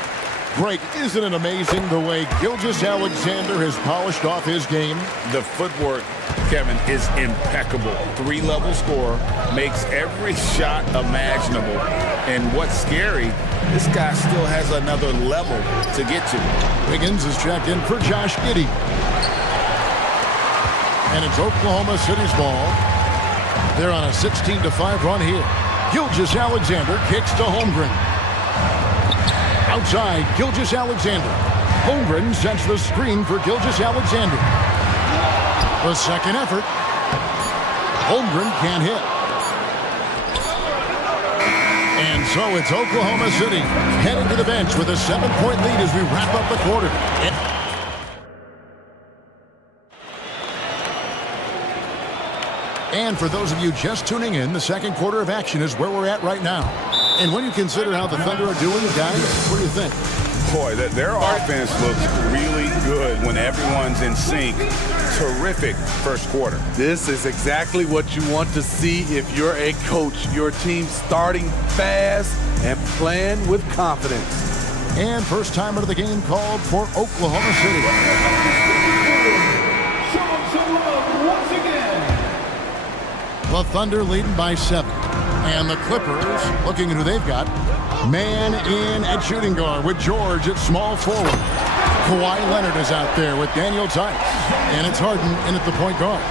Greg, isn't it amazing the way Gilgeous-Alexander has polished off his game? The footwork Kevin, is impeccable. 3-level scorer, makes every shot imaginable. And what's scary, this guy still has another level to get to. Wiggins is checked in for Josh Giddey. And it's Oklahoma City's ball. They're on a 16-5 run here. Gilgeous-Alexander kicks to Holmgren. Outside, Gilgeous-Alexander. Holmgren sets the screen for Gilgeous-Alexander. The second effort. Holmgren can't hit. And so it's Oklahoma City heading to the bench with a 7-point lead as we wrap up the quarter. And for those of you just tuning in, the second quarter of action is where we're at right now. And when you consider how the Thunder are doing, guys, what do you think? Boy, their offense looks really good when everyone's in sync. Terrific first quarter. This is exactly what you want to see if you're a coach. Your team starting fast and playing with confidence. And first timer of the game called for Oklahoma City. The Thunder leading by 7. And the Clippers looking at who they've got. Man in at shooting guard with George at small forward. Kawhi Leonard is out there with Daniel Tice. And it's Harden in at the point guard.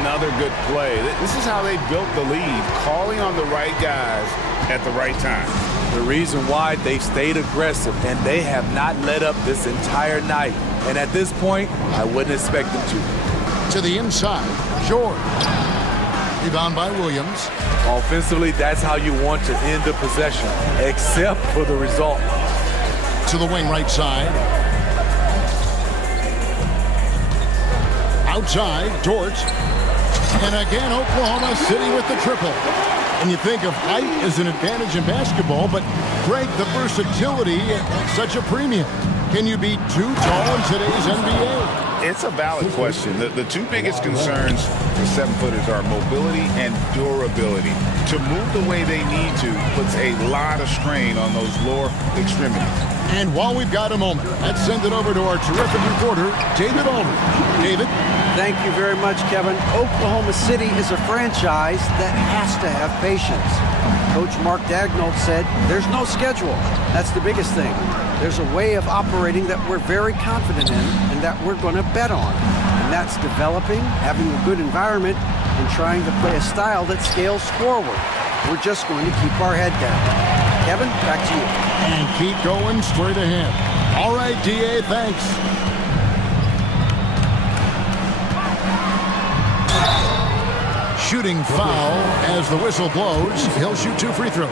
Another good play. This is how they built the lead, calling on the right guys at the right time. The reason why they've stayed aggressive and they have not let up this entire night. And at this point, I wouldn't expect them to. To the inside, George. Rebound by Williams. Offensively, that's how you want to end the possession, except for the result. To the wing right side. Outside, Dort. And again, Oklahoma City with the triple. And you think of height as an advantage in basketball, but Greg, the versatility at such a premium. Can you be too tall in today's NBA? It's a valid question. The two biggest concerns for 7-footers are mobility and durability. To move the way they need to puts a lot of strain on those lower extremities. And while we've got a moment, let's send it over to our terrific reporter, David Aldridge. David? Thank you very much, Kevin. Oklahoma City is a franchise that has to have patience. Coach Mark Daigneault said, there's no schedule. That's the biggest thing. There's a way of operating that we're very confident in and that we're going to bet on. And that's developing, having a good environment, and trying to play a style that scales forward. We're just going to keep our head down. Kevin, back to you. And keep going straight ahead. All right, DA, thanks. Shooting foul as the whistle blows. He'll shoot 2 free throws.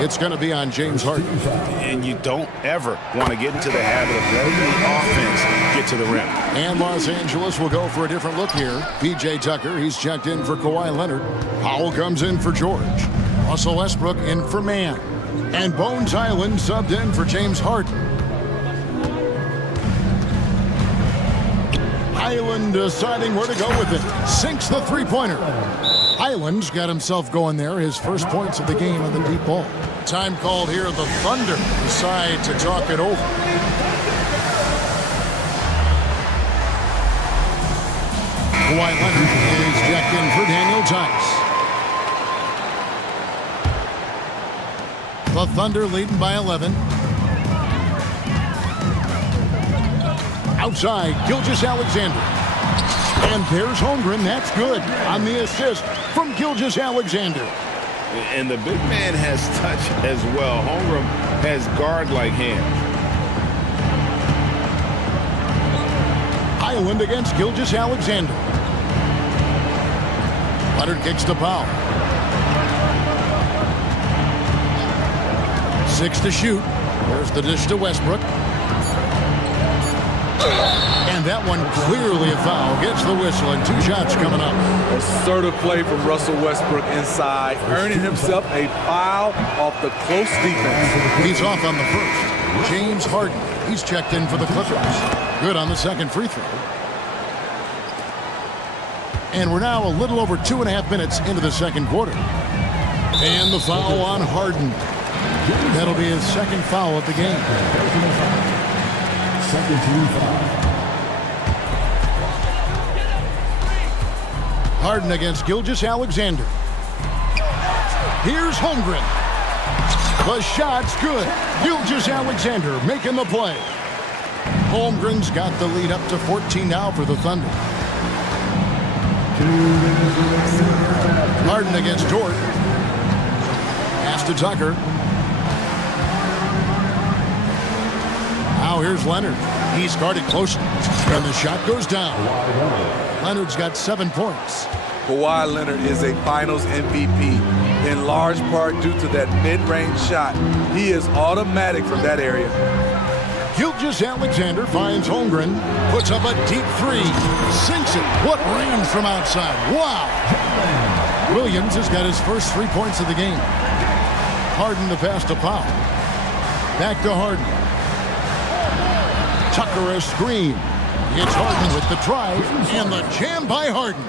It's going to be on James Harden. And you don't ever want to get into the habit of letting the offense get to the rim. And Los Angeles will go for a different look here. P.J. Tucker, he's checked in for Kawhi Leonard. Powell comes in for George. Russell Westbrook in for Mann. And Bones Island subbed in for James Harden. Highland deciding where to go with it. Sinks the three-pointer. Highland's got himself going there. His first points of the game on the deep ball. Time called here. The Thunder decide to talk it over. Kawhi Leonard is checked in for Daniel Tice. The Thunder leading by 11. Outside, Gilgeous-Alexander. And there's Holmgren. That's good on the assist from Gilgeous-Alexander. And the big man has touch as well. Holmgren has guard-like hands. Highland against Gilgeous-Alexander. Leonard kicks to Powell. 6 to shoot. There's the dish to Westbrook. And that one clearly a foul. Gets the whistle and 2 shots coming up. Assertive play from Russell Westbrook inside, earning himself a foul off the close defense. He's off on the first. James Harden, he's checked in for the Clippers. Good on the second free throw. And we're now a little over 2.5 minutes into the second quarter. And the foul on Harden. That'll be his second foul of the game. Second team foul. Harden against Gilgeous-Alexander. Here's Holmgren. The shot's good. Gilgeous-Alexander making the play. Holmgren's got the lead up to 14 now for the Thunder. Harden against Jordan. Pass to Tucker. Now here's Leonard. He's guarded closely. And the shot goes down. Leonard's got 7 points. Kawhi Leonard is a finals MVP, in large part due to that mid-range shot. He is automatic from that area. Gilgeous-Alexander finds Holmgren, puts up a deep three, sinks it. What range from outside. Wow. Williams has got his first 3 points of the game. Harden to pass to Powell. Back to Harden. Tucker a screen. It's Harden with the drive and the jam by Harden.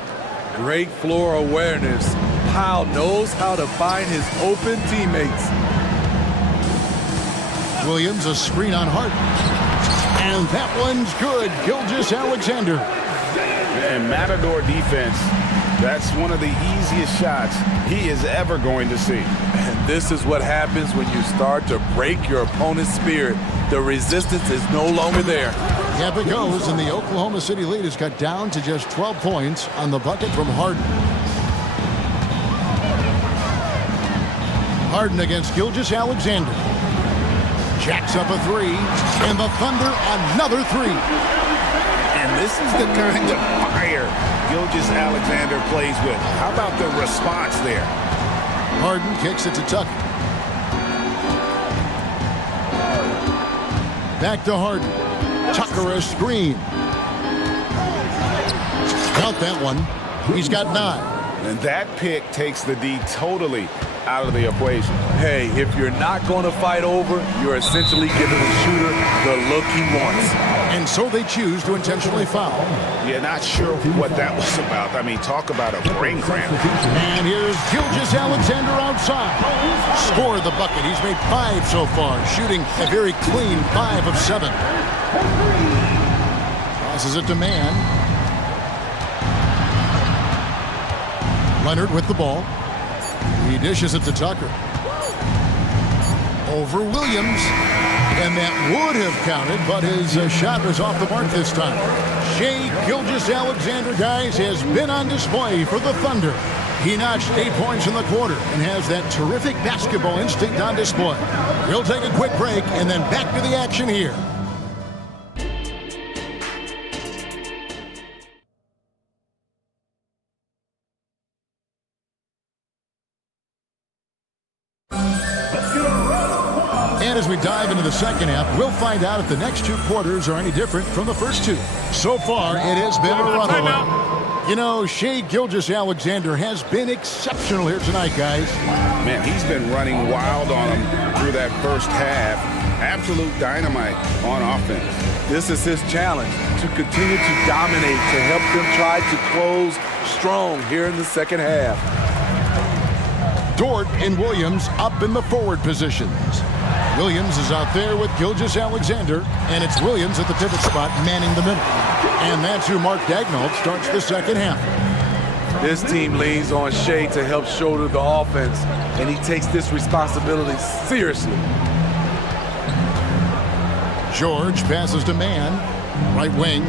Great floor awareness. Powell knows how to find his open teammates. Williams a screen on Harden. And that one's good. Gilgeous-Alexander. And Matador defense, that's one of the easiest shots he is ever going to see. And this is what happens when you start to break your opponent's spirit. The resistance is no longer there. Yep, it goes, and the Oklahoma City lead is cut down to just 12 points on the bucket from Harden. Harden against Gilgeous-Alexander. Jacks up a three, and the Thunder another three. And this is the kind of fire Gilgeous-Alexander plays with. How about the response there? Harden kicks it to Tucker. Back to Harden. Tucker a screen. Count that one. He's got 9. And that pick takes the D totally out of the equation. Hey, if you're not going to fight over, you're essentially giving the shooter the look he wants. And so they choose to intentionally foul. Yeah, not sure what that was about. I mean, talk about a brain cramp. And here's Gilgeous-Alexander outside. Scored the bucket. He's made 5 so far, shooting a very clean 5 of 7. Passes it to Mann. Leonard with the ball. He dishes it to Tucker. Over Williams. And that would have counted, but his shot was off the mark this time. Shai Gilgeous-Alexander, guys, has been on display for the Thunder. He notched 8 points in the quarter and has that terrific basketball instinct on display. We'll take a quick break and then back to the action here. And as we dive into the second half, we'll find out if the next 2 quarters are any different from the first 2. So far, it has been a runaway. You know, Shai Gilgeous-Alexander has been exceptional here tonight, guys. Man, he's been running wild on him through that first half. Absolute dynamite on offense. This is his challenge, to continue to dominate, to help them try to close strong here in the second half. Dort and Williams up in the forward positions. Williams is out there with Gilgeous-Alexander, and it's Williams at the pivot spot manning the middle. And that's who Mark Daigneault starts the second half. This team leans on Shai to help shoulder the offense, and he takes this responsibility seriously. George passes to Mann, right wing.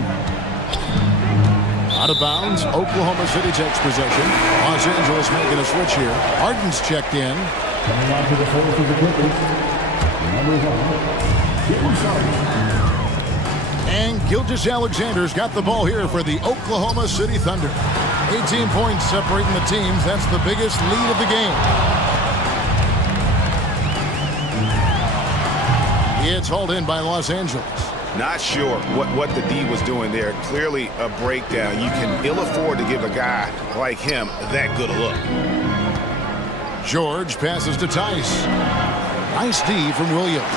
Out of bounds, Oklahoma City takes possession. Los Angeles making a switch here. Harden's checked in. Coming on to the floor for the Clippers. Number 1, And Gilgeous-Alexander's got the ball here for the Oklahoma City Thunder. 18 points separating the teams. That's the biggest lead of the game. It's hauled in by Los Angeles. Not sure what the D was doing there. Clearly a breakdown. You can ill afford to give a guy like him that good a look. George passes to Tice. Nice D from Williams.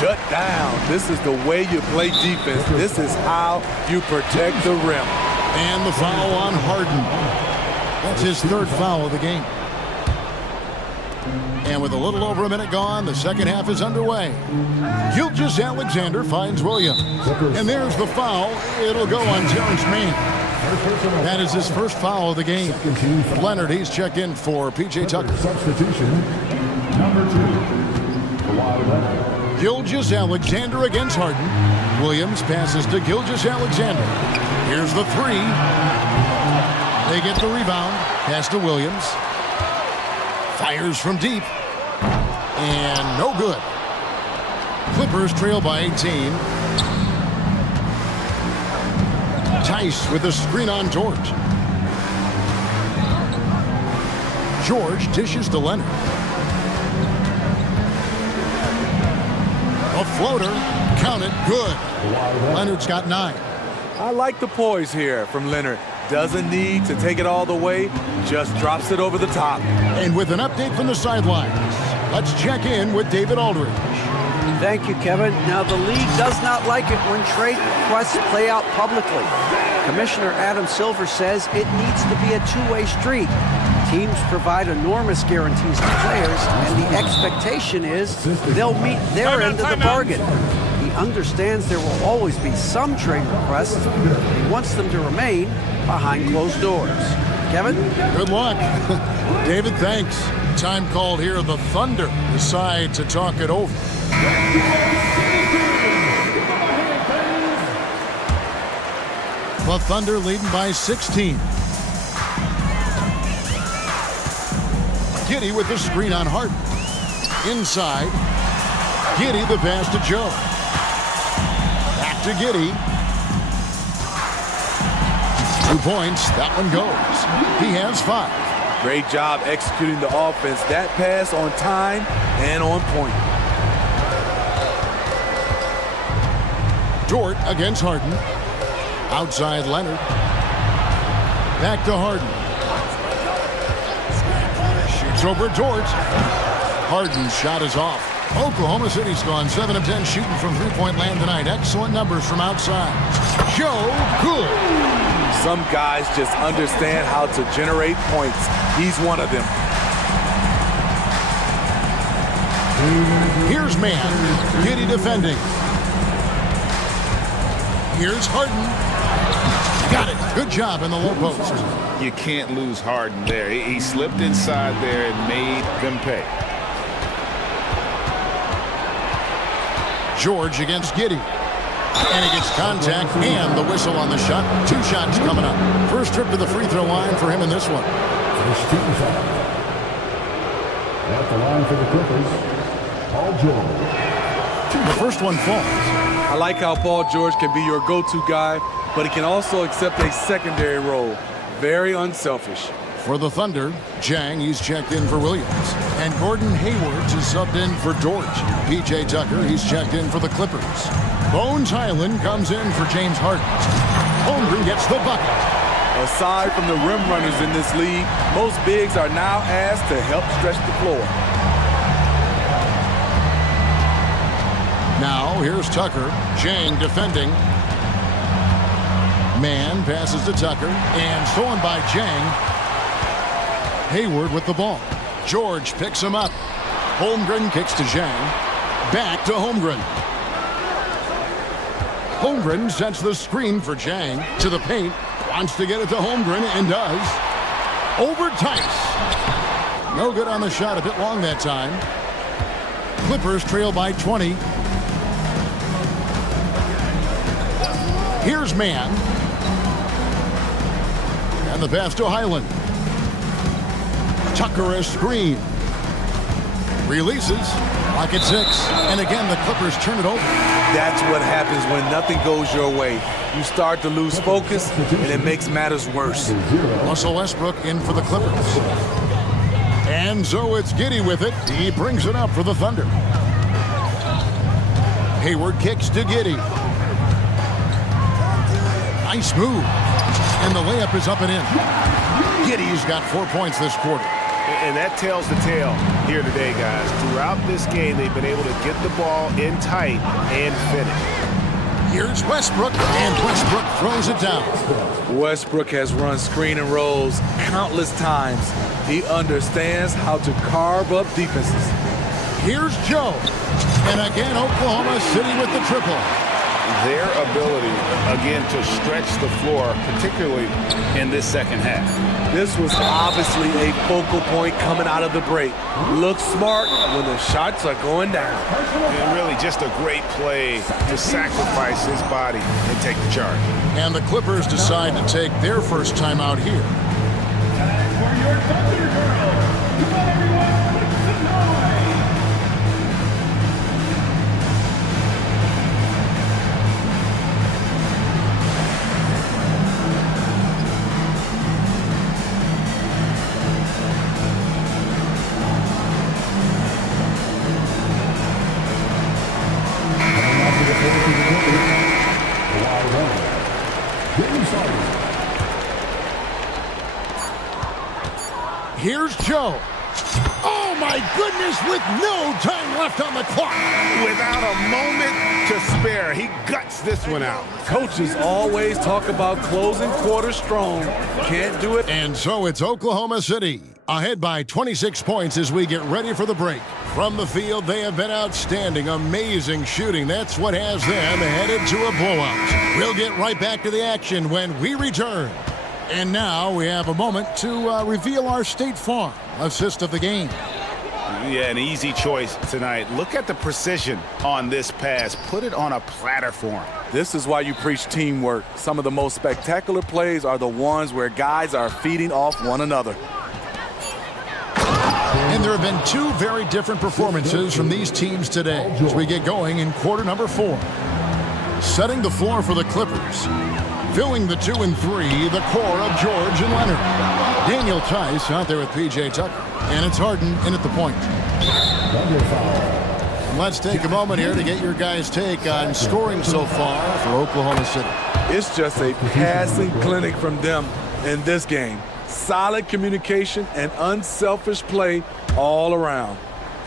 Shut down. This is the way you play defense. This is how you protect the rim. And the foul on Harden. That's his 3rd foul of the game. And with a little over a minute gone, the second half is underway. Gilgeous-Alexander finds Williams. And there's the foul. It'll go on Terrence Mann. That is his first foul of the game. Leonard, he's checked in for P.J. Tucker. Substitution, number 2, Kawhi Leonard. Gilgeous-Alexander against Harden. Williams passes to Gilgeous-Alexander. Here's the three. They get the rebound. Pass to Williams. Fires from deep. And no good. Clippers trail by 18. Tice with a screen on George. George dishes to Leonard. A floater. Count it. Good. Leonard's got 9. I like the poise here from Leonard. Doesn't need to take it all the way, just drops it over the top. And with an update from the sidelines, let's check in with David Aldridge. Thank you, Kevin. Now, the league does not like it when trade requests play out publicly. Commissioner Adam Silver says it needs to be a two-way street. Teams provide enormous guarantees to players, and the expectation is they'll meet their end of the bargain. He understands there will always be some trade requests. He wants them to remain behind closed doors. Kevin? Good luck. David, thanks. Time called here. The Thunder decide to talk it over. The Thunder leading by 16. Giddey with the screen on Harden. Inside. Giddey the pass to Joe. Back to Giddey. 2 points. That one goes. He has 5. Great job executing the offense. That pass on time and on point. Dort against Harden. Outside Leonard. Back to Harden. Shoots over Dort. Harden's shot is off. Oklahoma City's gone 7 of 10 shooting from three-point land tonight. Excellent numbers from outside. Joe, good. Some guys just understand how to generate points. He's one of them. Here's man. Giddey defending. Here's Harden. Got it. Good job in the low post. You can't lose Harden there. He slipped inside there and made them pay. George against Giddey. And he gets contact and the whistle on the shot. 2 shots coming up. First trip to the free throw line for him in this one. First team foul. At the line for the Clippers, Paul George. The first one falls. I like how Paul George can be your go-to guy, but he can also accept a secondary role. Very unselfish. For the Thunder, Jang, he's checked in for Williams. And Gordon Hayward is subbed in for George. P.J. Tucker, he's checked in for the Clippers. Bones Highland comes in for James Harden. Holmgren gets the bucket. Aside from the rim runners in this league, most bigs are now asked to help stretch the floor. Now, here's Tucker. Jang defending. Man passes to Tucker. And stolen by Jang. Hayward with the ball. George picks him up. Holmgren kicks to Jang. Back to Holmgren. Holmgren sets the screen for Jang to the paint. Wants to get it to Holmgren and does. Over Tice. No good on the shot. A bit long that time. Clippers trail by 20. Here's man. And the pass to Highland. Tucker a screen. Releases. Lock at 6. And again, the Clippers turn it over. That's what happens when nothing goes your way. You start to lose focus, and it makes matters worse. Russell Westbrook in for the Clippers. And so it's Giddey with it. He brings it up for the Thunder. Hayward kicks to Giddey. Nice move. And the layup is up and in. Giddey's got 4 points this quarter. And that tells the tale here today, guys. Throughout this game, they've been able to get the ball in tight and finish. Here's Westbrook, and Westbrook throws it down. Westbrook has run screen and rolls countless times. He understands how to carve up defenses. Here's Joe. And again, Oklahoma City with the triple. their ability, again, to stretch the floor, particularly in this second half. This was obviously a focal point coming out of the break. Look smart when the shots are going down. And really just a great play to sacrifice his body and take the charge. And the Clippers decide to take their first timeout here. For your Thunder Girls, come on everyone, make some noise! Here's Joe. Oh, my goodness, with no time left on the clock. Without a moment to spare, he guts this one out. Coaches always talk about closing quarter strong. Can't do it. And so it's Oklahoma City, ahead by 26 points as we get ready for the break. From the field, they have been outstanding, amazing shooting. That's what has them headed to a blowout. We'll get right back to the action when we return. And now we have a moment to reveal our State Farm assist of the game. Yeah, an easy choice tonight. Look at the precision on this pass. Put it on a platter form. This is why you preach teamwork. Some of the most spectacular plays are the ones where guys are feeding off one another. And there have been two very different performances from these teams today as we get going in quarter number 4. Setting the floor for the Clippers. Filling the 2 and 3, the core of George and Leonard. Daniel Tice out there with P.J. Tucker. And it's Harden in at the point. Let's take a moment here to get your guys' take on scoring so far for Oklahoma City. It's just a passing clinic from them in this game. Solid communication and unselfish play all around.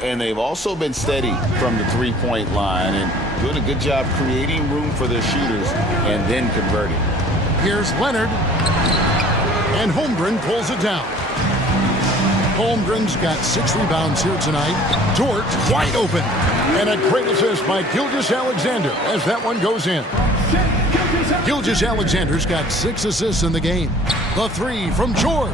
And they've also been steady from the three-point line and doing a good job creating room for their shooters and then converting. Here's Leonard. And Holmgren pulls it down. Holmgren's got 6 rebounds here tonight. George wide open. And a great assist by Gilgeous-Alexander as that one goes in. Gilgeous-Alexander's got 6 assists in the game. The 3 from George.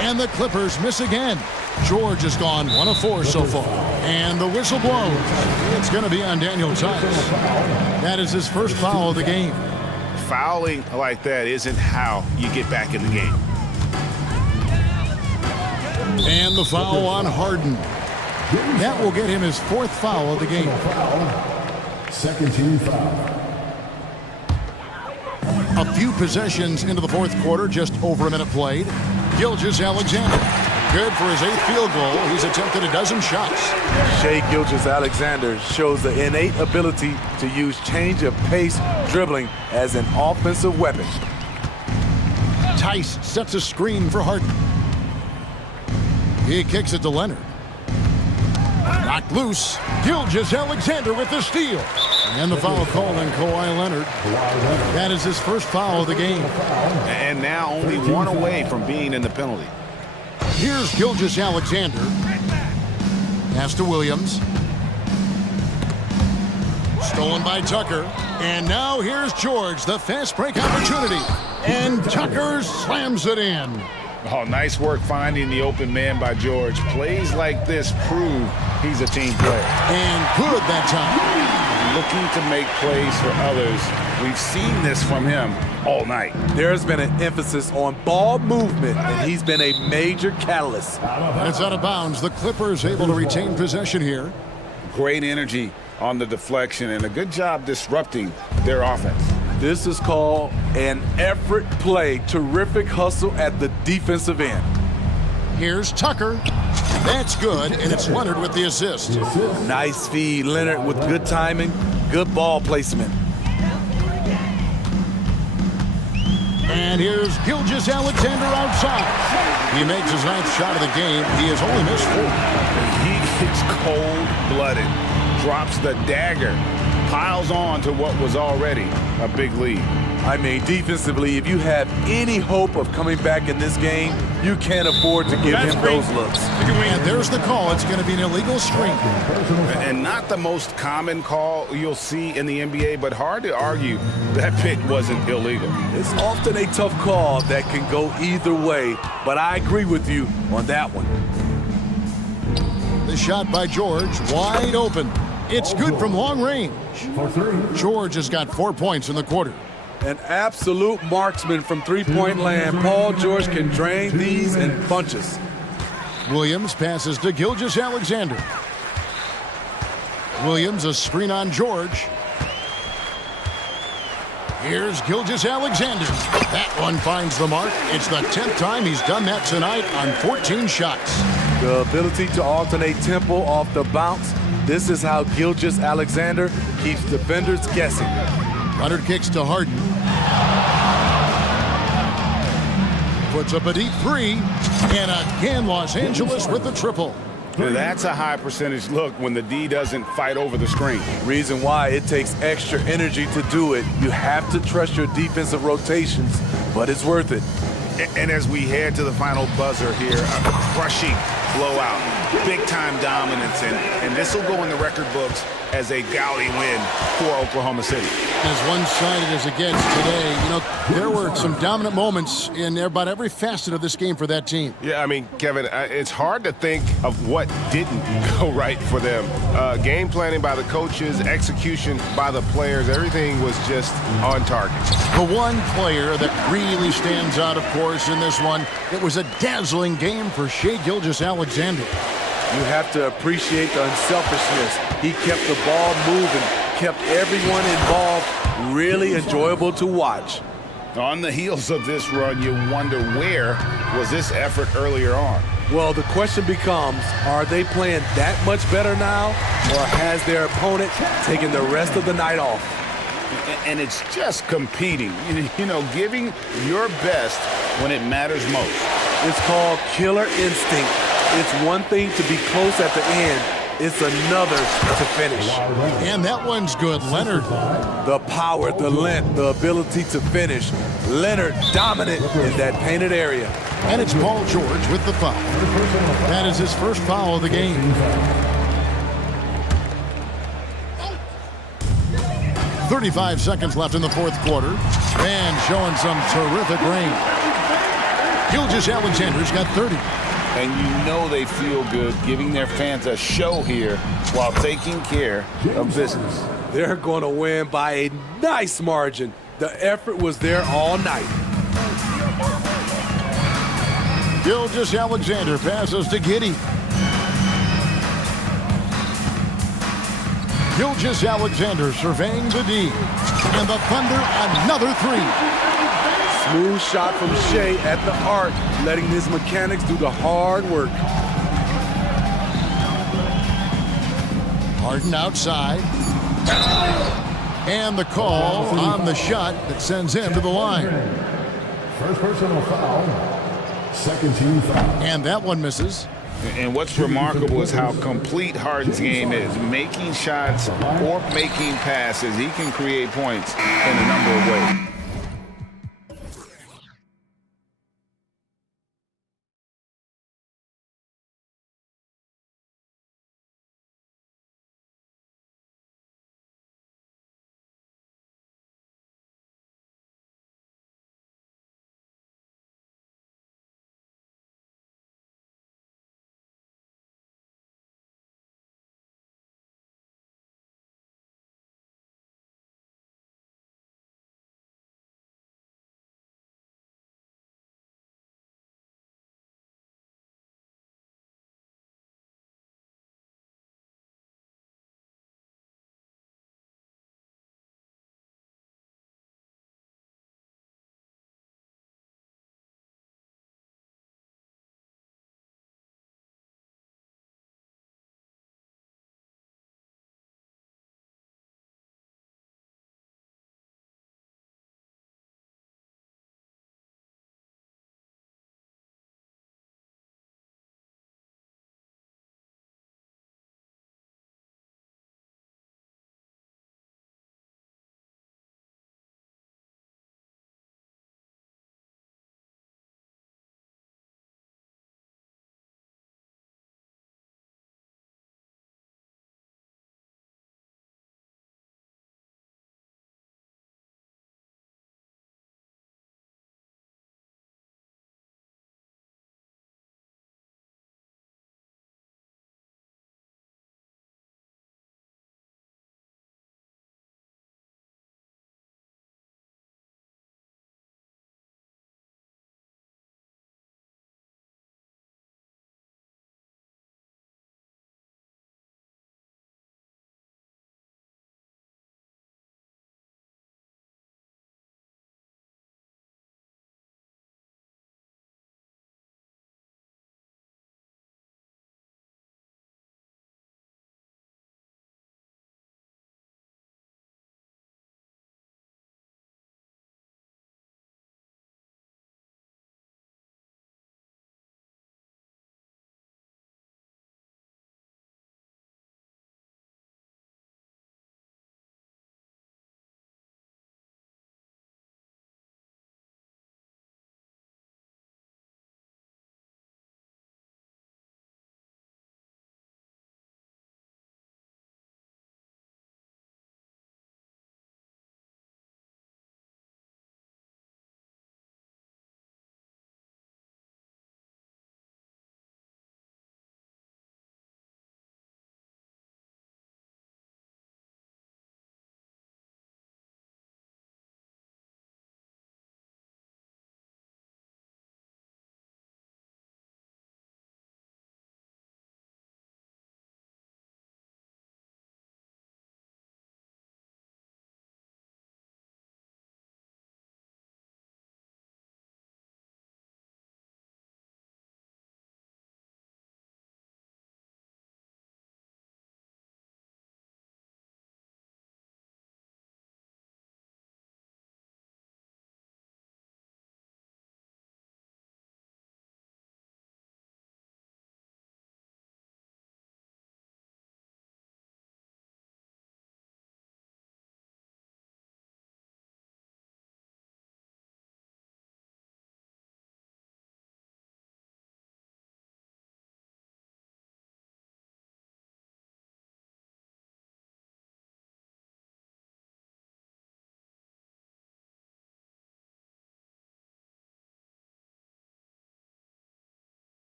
And the Clippers miss again. George has gone 1 of 4 so far. And the whistle blows. It's going to be on Daniel Tice. That is his first foul of the game. Fouling like that isn't how you get back in the game. And the foul on Harden. That will get him his 4th foul of the game. Second team foul. A few possessions into the 4th quarter, just over a minute played. Gilgeous-Alexander. Good for his 8th field goal. He's attempted a dozen shots. Shai Gilgeous-Alexander shows the innate ability to use change of pace dribbling as an offensive weapon. Tice sets a screen for Harden. He kicks it to Leonard. Knocked loose. Gilgeous-Alexander with the steal. And the foul called on Kawhi Leonard. That is his first foul of the game. And now only 1 away from being in the penalty. Here's Gilgeous-Alexander. Pass to Williams. Stolen by Tucker. And now here's George, the fast break opportunity. And Tucker slams it in. Oh, nice work finding the open man by George. Plays like this prove he's a team player. And good that time. Looking to make plays for others. We've seen this from him all night. There's been an emphasis on ball movement, and he's been a major catalyst. And it's out of bounds. The Clippers able to retain possession here. Great energy on the deflection and a good job disrupting their offense. This is called an effort play. Terrific hustle at the defensive end. Here's Tucker. That's good, and it's Leonard with the assist. Nice feed, Leonard with good timing, good ball placement. And here's Gilgeous-Alexander outside. He makes his 9th shot of the game. He has only missed 4. He is cold-blooded. Drops the dagger. piles on to what was already a big lead. I mean, defensively, if you have any hope of coming back in this game, you can't afford to give him those looks. And there's the call. It's going to be an illegal screen. And not the most common call you'll see in the NBA, but hard to argue that pick wasn't illegal. It's often a tough call that can go either way, but I agree with you on that one. The shot by George, wide open. It's good from long range. George has got 4 points in the quarter. An absolute marksman from three-point land. Paul George can drain these in bunches. Williams passes to Gilgeous-Alexander. Williams, a screen on George. Here's Gilgeous-Alexander. That one finds the mark. It's the 10th time he's done that tonight on 14 shots. The ability to alternate tempo off the bounce. This is how Gilgeous-Alexander keeps defenders guessing. Leonard kicks to Harden. Puts up a deep three. And again, Los Angeles with the triple. That's a high percentage look when the D doesn't fight over the screen. Reason why it takes extra energy to do it. You have to trust your defensive rotations, but it's worth it. And as we head to the final buzzer here, a crushing blowout, big-time dominance, and this will go in the record books as a gaudy win for Oklahoma City. As one-sided as it gets today, you know, there were some dominant moments in about every facet of this game for that team. Yeah, I mean, Kevin, it's hard to think of what didn't go right for them. Game planning by the coaches, execution by the players, everything was just on target. The one player that really stands out, of course, in this one, it was a dazzling game for Shai Gilgeous-Alexander. You have to appreciate the unselfishness. He kept the ball moving, kept everyone involved, really enjoyable to watch. On the heels of this run, you wonder where was this effort earlier on? Well, the question becomes, are they playing that much better now, or has their opponent taken the rest of the night off? And it's just competing, you know, giving your best when it matters most. It's called killer instinct. It's one thing to be close at the end. It's another to finish. And that one's good. Leonard. The power, the length, the ability to finish. Leonard dominant in that painted area. And it's Paul George with the foul. That is his first foul of the game. .35 seconds left in the fourth quarter. And showing some terrific range. Gilgeous-Alexander's got 30. And you know they feel good giving their fans a show here while taking care of business. They're going to win by a nice margin. The effort was there all night. Gilgeous-Alexander passes to Giddey. Gilgeous-Alexander surveying the D. And the Thunder another three. Smooth shot from Shai at the arc, letting his mechanics do the hard work. Harden outside. And the call on the shot that sends him to the line. First personal foul. Second team foul. And that one misses. And what's remarkable is how complete Harden's game is. Making shots or making passes. He can create points in a number of ways.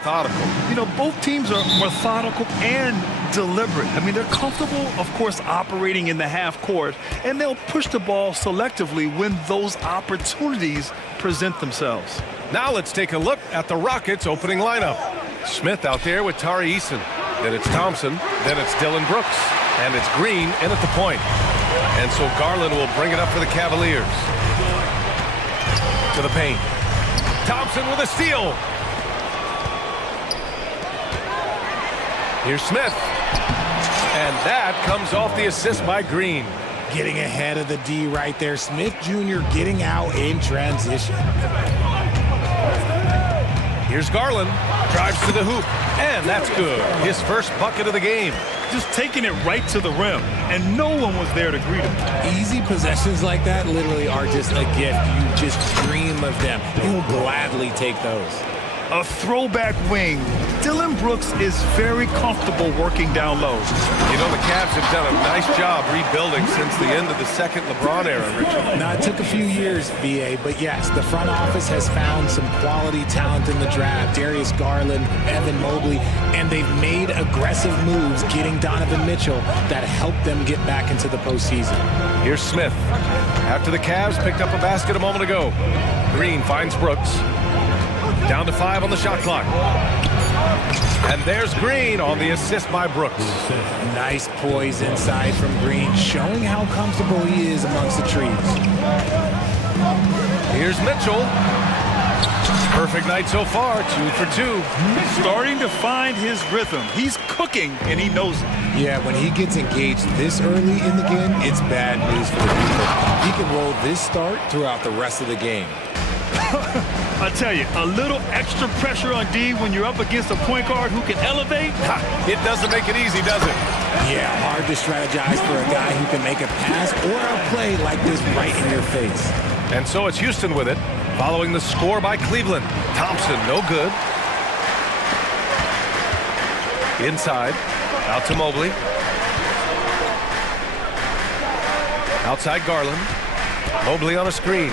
methodical. You know, both teams are methodical and deliberate. I mean, they're comfortable, of course, operating in the half court, and they'll push the ball selectively when those opportunities present themselves. Now let's take a look at the Rockets' opening lineup. Smith out there with Tari Eason. Then it's Thompson. Then it's Dylan Brooks. And it's Green in at the point. And so Garland will bring it up for the Cavaliers. To the paint. Thompson with a steal. Here's Smith. And that comes off the assist by Green. Getting ahead of the D right there. Smith Jr. getting out in transition. Here's Garland. Drives to the hoop. And that's good. His first bucket of the game. Just taking it right to the rim, and no one was there to greet him. Easy possessions like that literally are just a gift. You just dream of them. He'll gladly take those. A throwback wing. Dylan Brooks is very comfortable working down low. You know, the Cavs have done a nice job rebuilding since the end of the second LeBron era, Richard. Now, it took a few years, B.A., but yes, the front office has found some quality talent in the draft. Darius Garland, Evan Mobley, and they've made aggressive moves getting Donovan Mitchell that helped them get back into the postseason. Here's Smith. After the Cavs picked up a basket a moment ago. Green finds Brooks. Down to 5 on the shot clock. And there's Green on the assist by Brooks. Nice poise inside from Green, showing how comfortable he is amongst the trees. Here's Mitchell. Perfect night so far, 2 for 2. Starting to find his rhythm. He's cooking, and he knows it. Yeah, when he gets engaged this early in the game, it's bad news for the people. He can roll this start throughout the rest of the game. I tell you, a little extra pressure on D when you're up against a point guard who can elevate. It doesn't make it easy, does it? Yeah, hard to strategize for a guy who can make a pass or a play like this right in your face. And so it's Houston with it, following the score by Cleveland. Thompson, no good. Inside, out to Mobley. Outside Garland. Mobley on a screen.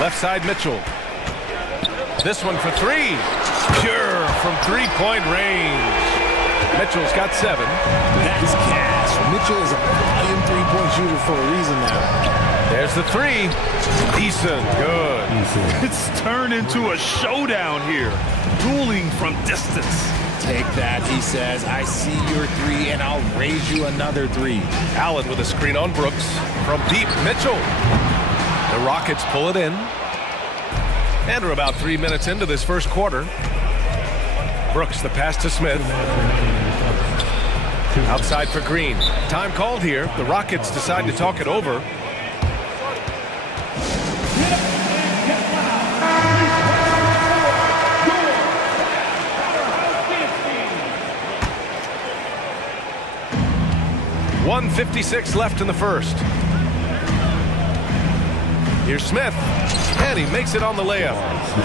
Left side Mitchell. This one for 3. Pure from three-point range. Mitchell's got 7. That's cash. Mitchell is a volume three-point shooter for a reason now. There's the 3. Decent. Good. It's turned into a showdown here. Dueling from distance. Take that, he says. I see your 3, and I'll raise you another 3. Allen with a screen on Brooks. From deep, Mitchell. The Rockets pull it in. And we're about 3 minutes into this first quarter. Brooks, the pass to Smith. Outside for Green. Time called here. The Rockets decide to talk it over. .156 left in the first. Here's Smith, and he makes it on the layup.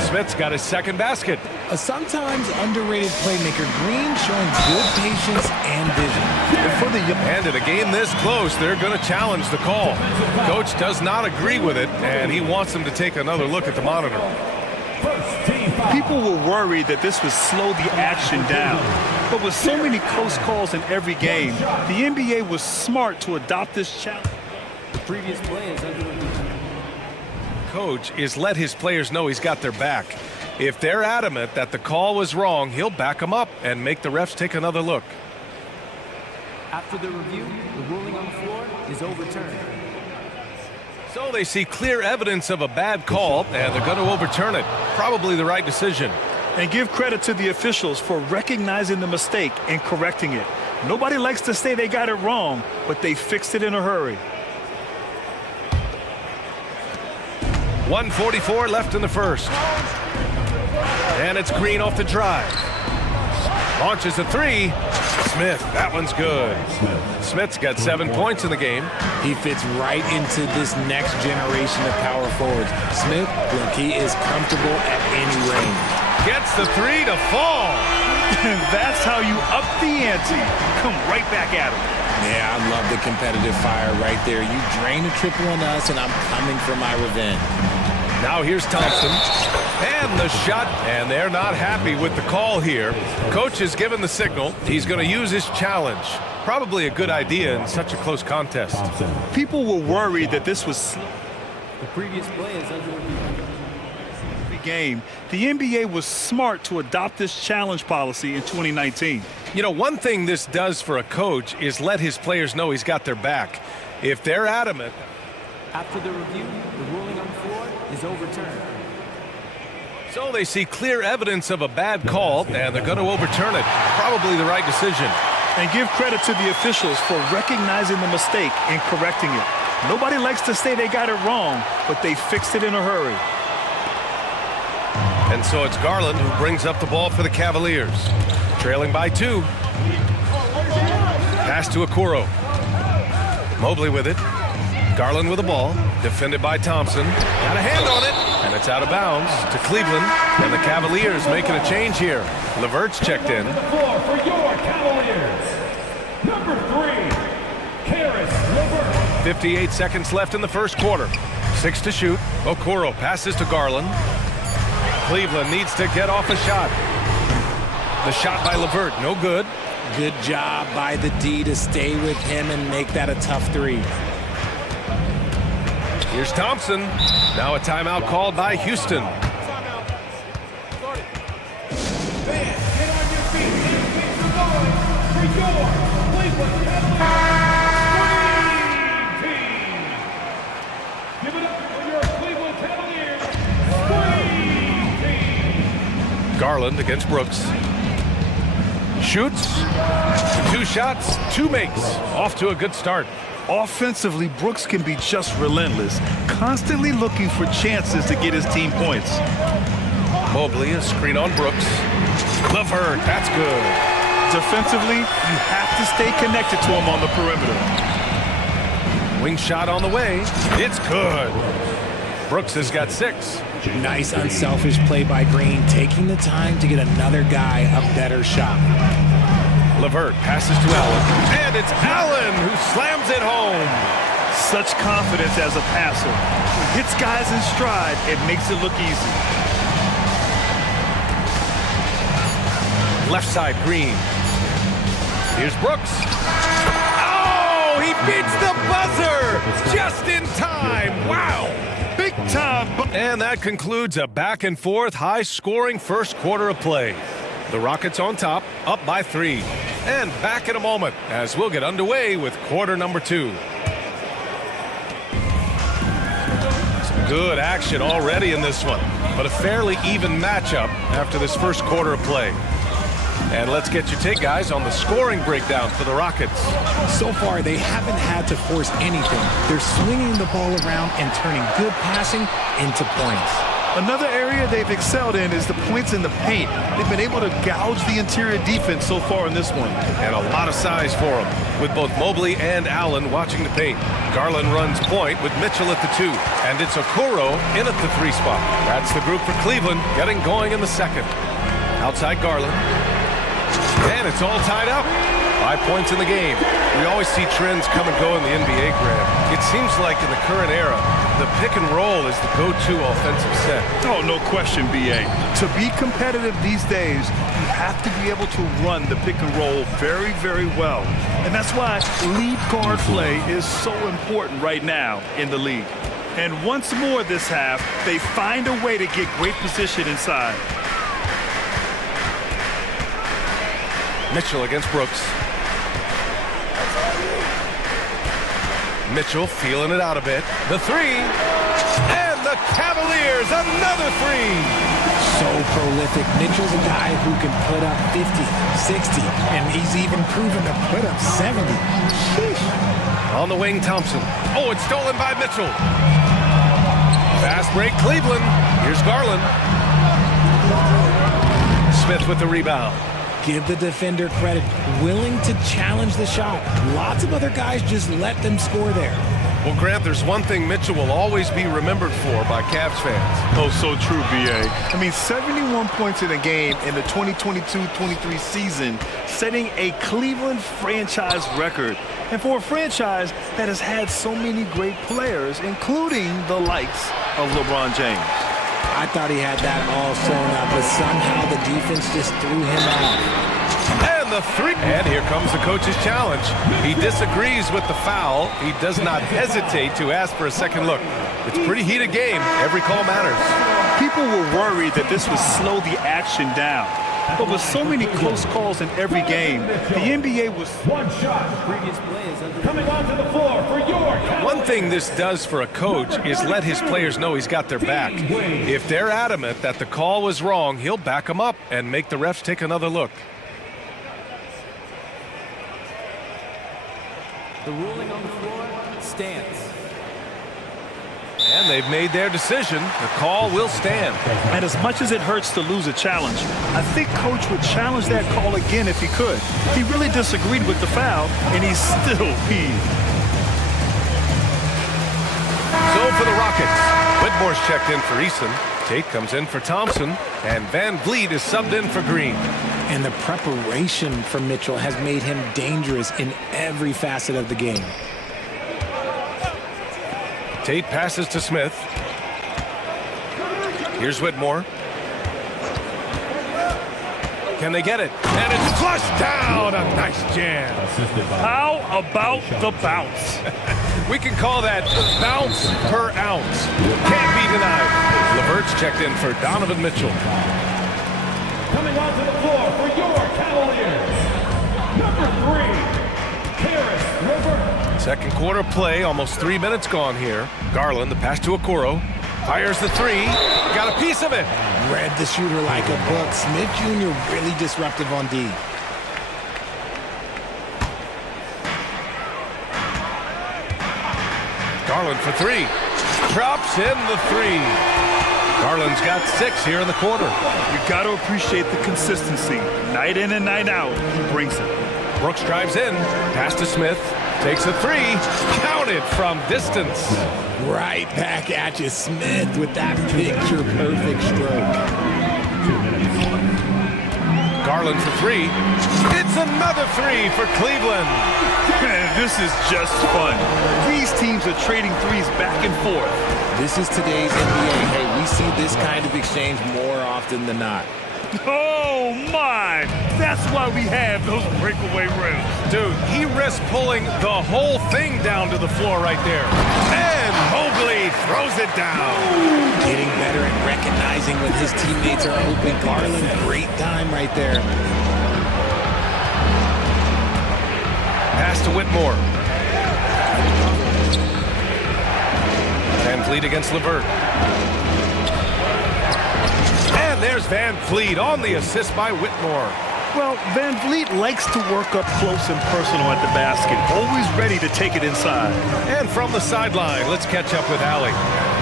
Smith's got his second basket. A sometimes underrated playmaker, Green showing good patience and vision. And in a game this close, they're going to challenge the call. Coach does not agree with it, and he wants them to take another look at the monitor. People were worried that this would slow the action down. But with so many close calls in every game, the NBA was smart to adopt this challenge. The previous play is under review. Coach is let his players know he's got their back. If they're adamant that the call was wrong, he'll back them up and make the refs take another look. After the review, the ruling on the floor is overturned. So they see clear evidence of a bad call, and they're going to overturn it. Probably the right decision. And give credit to the officials for recognizing the mistake and correcting it. Nobody likes to say they got it wrong, but they fixed it in a hurry. 1:44 left in the first. And it's Green off the drive. Launches a 3. Smith, that one's good. Smith's got 7 points in the game. He fits right into this next generation of power forwards. Smith, look, he is comfortable at any range. Gets the 3 to fall. That's how you up the ante. Come right back at him. Yeah, I love the competitive fire right there. You drain a triple on us, and I'm coming for my revenge. Now here's Thompson. And the shot, and they're not happy with the call here. Coach has given the signal. He's going to use his challenge. Probably a good idea in such a close contest. People were worried that this was The previous play is under review. game. The NBA was smart to adopt this challenge policy in 2019. You know, one thing this does for a coach is let his players know he's got their back. If they're adamant. After the review, the ruling on the floor is overturned. So they see clear evidence of a bad call, and they're going to overturn it. Probably the right decision. And give credit to the officials for recognizing the mistake and correcting it. Nobody likes to say they got it wrong, but they fixed it in a hurry. And so it's Garland who brings up the ball for the Cavaliers. Trailing by 2. Pass to Okoro. Mobley with it. Garland with the ball. Defended by Thompson. Got a hand on it. And it's out of bounds to Cleveland. And the Cavaliers making a change here. Levert's checked in. Floor for your Cavaliers. Number 3, Levert. 58 seconds left in the first quarter. 6 to shoot. Okoro passes to Garland. Cleveland needs to get off a shot. The shot by Levert, no good. Good job by the D to stay with him and make that a tough 3. Here's Thompson. Now a timeout called by Houston. Garland against Brooks. Shoots. 2 shots, 2 makes. Off to a good start. Offensively, Brooks can be just relentless, constantly looking for chances to get his team points. Mobley, a screen on Brooks. Levert, that's good. Defensively, you have to stay connected to him on the perimeter. Wing shot on the way. It's good. Brooks has got 6. Nice unselfish play by Green, taking the time to get another guy a better shot. Levert passes to Allen, and it's Allen who slams it home. Such confidence as a passer. He hits guys in stride, it makes it look easy. Left side, Green. Here's Brooks. Oh, he beats the buzzer just in time. Wow. Big time. And that concludes a back-and-forth, high-scoring first quarter of play. The Rockets on top, up by 3. And back in a moment as we'll get underway with quarter number 2. Some good action already in this one, but a fairly even matchup after this first quarter of play. And let's get your take, guys, on the scoring breakdown for the Rockets. So far, they haven't had to force anything. They're swinging the ball around and turning good passing into points. Another area they've excelled in is the points in the paint. They've been able to gouge the interior defense so far in this one. And a lot of size for them, with both Mobley and Allen watching the paint. Garland runs point with Mitchell at the 2, and it's Okoro in at the 3 spot. That's the group for Cleveland, getting going in the second. Outside Garland. And it's all tied up. 5 points in the game. We always see trends come and go in the NBA, Graham. It seems like in the current era, the pick and roll is the go-to offensive set. Oh, no question, B.A. To be competitive these days, you have to be able to run the pick and roll very, very well. And that's why lead guard play is so important right now in the league. And once more this half, they find a way to get great position inside. Mitchell against Brooks. Mitchell feeling it out a bit. The 3. And the Cavaliers, another 3. So prolific. Mitchell's a guy who can put up 50, 60, and he's even proven to put up 70. Sheesh. On the wing, Thompson. Oh, it's stolen by Mitchell. Fast break, Cleveland. Here's Garland. Smith with the rebound. Give the defender credit, willing to challenge the shot. Lots of other guys just let them score there. Well, Grant, there's one thing Mitchell will always be remembered for by Cavs fans. Oh, so true, B.A. I mean, 71 points in a game in the 2022-23 season, setting a Cleveland franchise record. And for a franchise that has had so many great players, including the likes of LeBron James. I thought he had that all sewn up, but somehow the defense just threw him off. And the three. And here comes the coach's challenge. He disagrees with the foul. He does not hesitate to ask for a second look. It's a pretty heated game. Every call matters. People were worried that this would slow the action down. But with so many close calls in every game, the NBA was... One shot. Previous play is coming onto the floor for your... One thing this does for a coach is let his players know he's got their back. If they're adamant that the call was wrong, he'll back them up and make the refs take another look. The ruling on the floor stands. And they've made their decision. The call will stand. And as much as it hurts to lose a challenge, I think Coach would challenge that call again if he could. He really disagreed with the foul, and he's still peeved. So for the Rockets, Whitmore's checked in for Eason. Tate comes in for Thompson, and Van Vliet is subbed in for Green. And the preparation for Mitchell has made him dangerous in every facet of the game. Tate passes to Smith. Here's Whitmore. Can they get it? And it's flushed down. A nice jam. How about the bounce? We can call that bounce per ounce. Can't be denied. LeVert's checked in for Donovan Mitchell. Coming onto the floor for your Cavaliers, number 3, LeVert. Second quarter play, almost 3 minutes gone here. Garland, the pass to Okoro. Fires the three. Got a piece of it. Read the shooter like a book. Smith Jr. really disruptive on D. Garland for three. Drops in the three. Garland's got 6 here in the quarter. You got to appreciate the consistency. Night in and night out, he brings it. Brooks drives in. Pass to Smith. Takes a three. Counted from distance. Right back at you, Smith, with that picture-perfect stroke. Garland for three. It's another three for Cleveland. Man, this is just fun. These teams are trading threes back and forth. This is today's NBA. Hey, we see this kind of exchange more often than not. Oh, my! That's why we have those breakaway rims. Dude, he risks pulling the whole thing down to the floor right there. And Mobley throws it down. Getting better at recognizing when his teammates are open. Garland, great time right there. Pass to Whitmore. Van Vliet against LeVert. And there's Van Vliet on the assist by Whitmore. Well, Van Vliet likes to work up close and personal at the basket, always ready to take it inside. And from the sideline, let's catch up with Allie.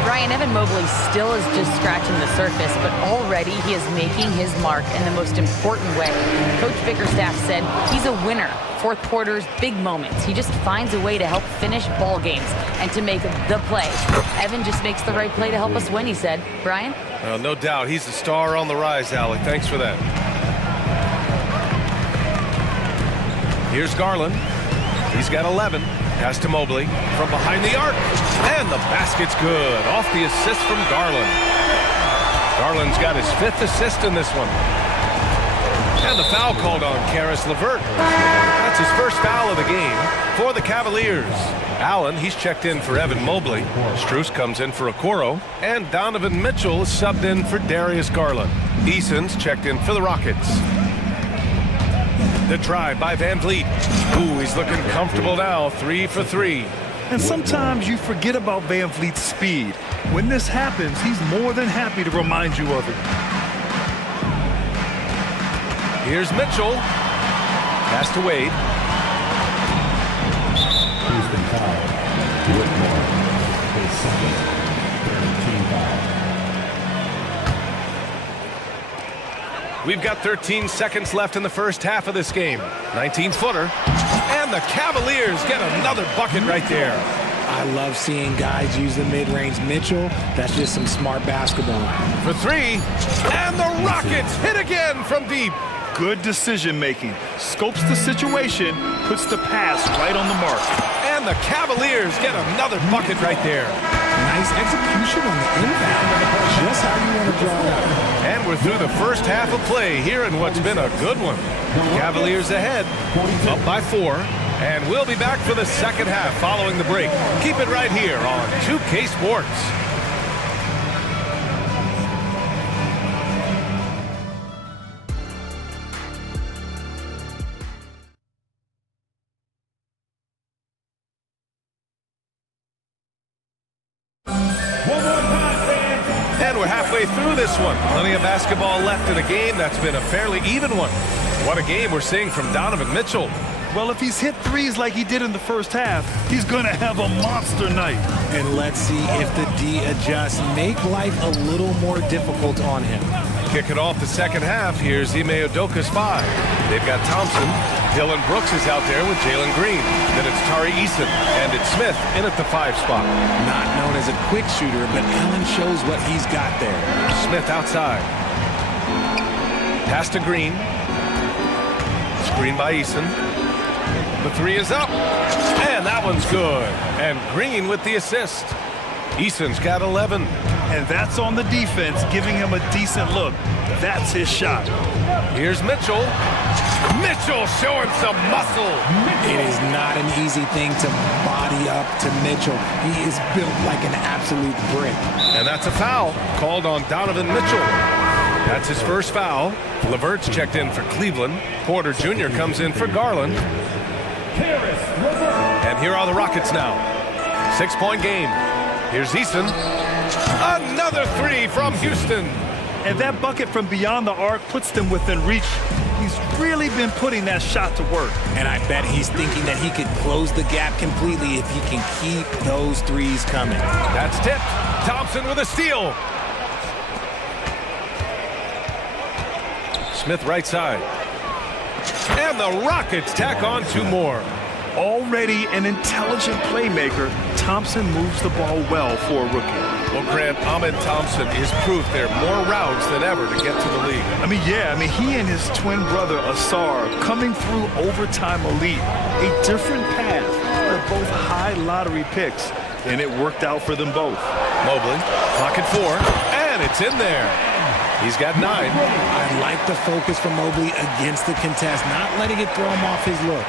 Brian, Evan Mobley still is just scratching the surface, but already he is making his mark in the most important way. Coach Bickerstaff said he's a winner. Fourth quarters, big moments. He just finds a way to help finish ball games and to make the play. Evan just makes the right play to help us win, he said. Brian? No doubt. He's the star on the rise, Allie. Thanks for that. Here's Garland. He's got 11. Pass to Mobley from behind the arc. And the basket's good. Off the assist from Garland. Garland's got his 5th assist in this one. And the foul called on Caris LeVert. That's his first foul of the game for the Cavaliers. Allen, he's checked in for Evan Mobley. Strus comes in for Okoro. And Donovan Mitchell is subbed in for Darius Garland. Eason's checked in for the Rockets. The try by Van Vliet. Ooh, he's looking comfortable now. 3 for 3. And sometimes you forget about Van Vliet's speed. When this happens, he's more than happy to remind you of it. Here's Mitchell. Pass to Wade. He's been fouled. Whitmore, his second, team foul. We've got 13 seconds left in the first half of this game. 19-footer. And the Cavaliers get another bucket right there. I love seeing guys use the mid-range. Mitchell, that's just some smart basketball. For 3. And the Rockets hit again from deep. Good decision-making. Scopes the situation, puts the pass right on the mark. And the Cavaliers get another bucket right there. Nice execution on the inbound. Just how you want to And we're through the first half of play here in what's been a good one. Cavaliers ahead, up by 4. And we'll be back for the second half following the break. Keep it right here on 2K Sports. And we're halfway through this one. Plenty of basketball left in a game that's been a fairly even one. What a game we're seeing from Donovan Mitchell. Well, if he's hit threes like he did in the first half, he's going to have a monster night. And let's see if the D adjusts, make life a little more difficult on him. Kicking off the second half, here's Ime Udoka's 5. They've got Thompson. Dylan Brooks is out there with Jalen Green. Then it's Tari Eason, and it's Smith in at the 5 spot. Not known as a quick shooter, but Allen shows what he's got there. Smith outside. Pass to Green. Screen by Eason. The 3 is up, and that one's good. And Green with the assist. Eason's got 11. And that's on the defense, giving him a decent look. That's his shot. Here's Mitchell. Mitchell showing some muscle. It is not an easy thing to body up to Mitchell. He is built like an absolute brick. And that's a foul called on Donovan Mitchell. That's his first foul. LeVert's checked in for Cleveland. Porter Jr. comes in for Garland. And here are the Rockets now. 6-point game. Here's Eason. Another 3 from Houston. And that bucket from beyond the arc puts them within reach. He's really been putting that shot to work. And I bet he's thinking that he could close the gap completely if he can keep those threes coming. That's tipped. Thompson with a steal. Smith right side. And the Rockets tack on 2 more. Already an intelligent playmaker, Thompson moves the ball well for a rookie. Well, Grant, Ahmed Thompson is proof there are more routes than ever to get to the league. He and his twin brother, Asar, coming through overtime elite. A different path. They're both high lottery picks, and it worked out for them both. Mobley, clock at 4, and it's in there. He's got 9. I like the focus from Mobley against the contest, not letting it throw him off his look.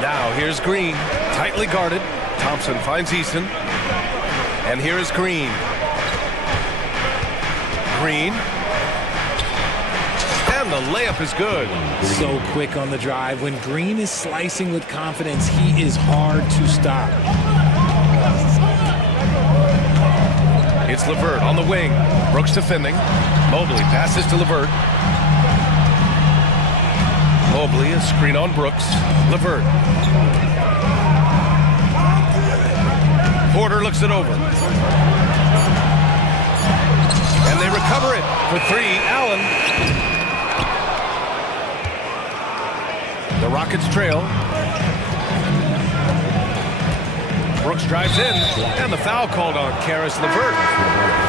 Now here's Green, tightly guarded. Thompson finds Eason. And here is Green. Green. And the layup is good. So quick on the drive. When Green is slicing with confidence, he is hard to stop. It's LeVert on the wing. Brooks defending. Mobley passes to LeVert. Mobley, a screen on Brooks. LeVert. Porter looks it over. And they recover it for 3. Allen. The Rockets trail. Brooks drives in, and the foul called on Caris LeVert.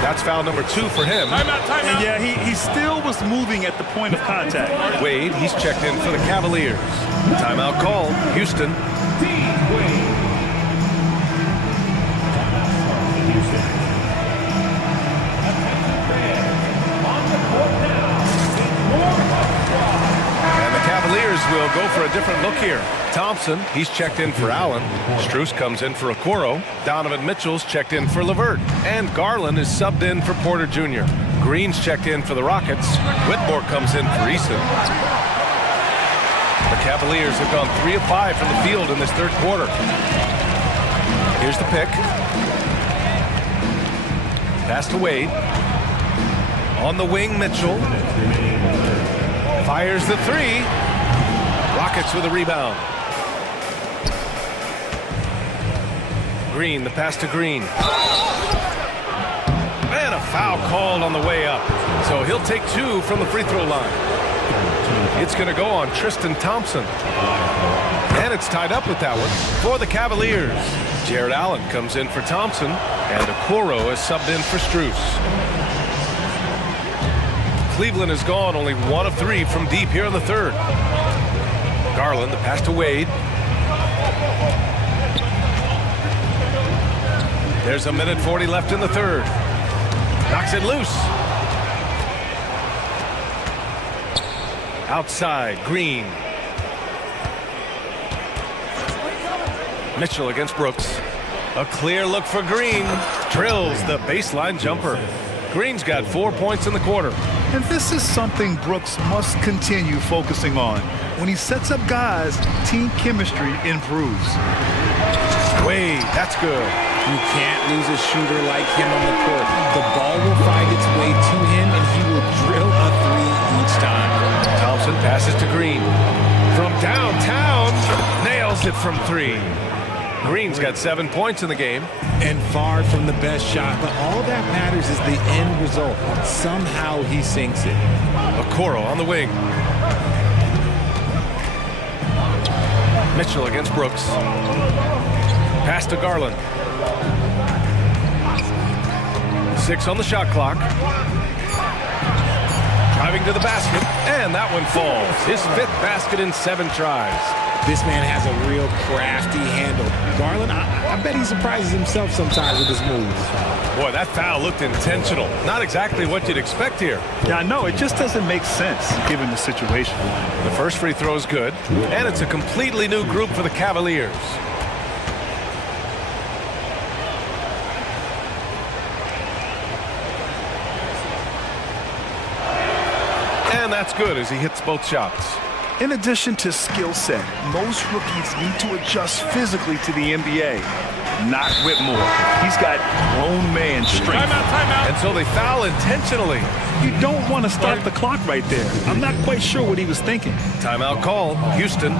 That's foul number 2 for him. Timeout. And yeah, he still was moving at the point of contact. Wade, he's checked in for the Cavaliers. Timeout called. Houston. And the Cavaliers will go for a different look here. Thompson, he's checked in for Allen. Strus comes in for Okoro. Donovan Mitchell's checked in for LeVert. And Garland is subbed in for Porter Jr. Green's checked in for the Rockets. Whitmore comes in for Eason. The Cavaliers have gone 3 of 5 from the field in this third quarter. Here's the pick. Pass to Wade. On the wing, Mitchell. Fires the 3. Rockets with a rebound. Green, the pass to Green. And a foul called on the way up. So he'll take 2 from the free throw line. It's going to go on Tristan Thompson. And it's tied up with that one for the Cavaliers. Jared Allen comes in for Thompson. And Okoro is subbed in for Strus. Cleveland has gone only 1 of 3 from deep here in the third. Garland, the pass to Wade. There's a minute 40 left in the third. Knocks it loose. Outside, Green. Mitchell against Brooks. A clear look for Green. Drills the baseline jumper. Green's got 4 points in the quarter. And this is something Brooks must continue focusing on. When he sets up guys, team chemistry improves. Wade, that's good. You can't lose a shooter like him on the court. The ball will find its way to him, and he will drill a three each time. Thompson passes to Green. From downtown, nails it from three. Green's got 7 points in the game. And far from the best shot, but all that matters is the end result. Somehow he sinks it. Okoro on the wing. Mitchell against Brooks. Pass to Garland. 6 on the shot clock. Driving to the basket, and that one falls. His 5th basket in 7 tries. This man has a real crafty handle. Garland, I bet he surprises himself sometimes with his moves. Boy, that foul looked intentional. Not exactly what you'd expect here. Yeah, I know. It just doesn't make sense given the situation. The first free throw is good, and it's a completely new group for the Cavaliers. And that's good as he hits both shots. In addition to skill set, most rookies need to adjust physically to the NBA. Not Whitmore. He's got grown man strength. Timeout. And so they foul intentionally. You don't want to stop the clock right there. I'm not quite sure what he was thinking. Timeout call, Houston.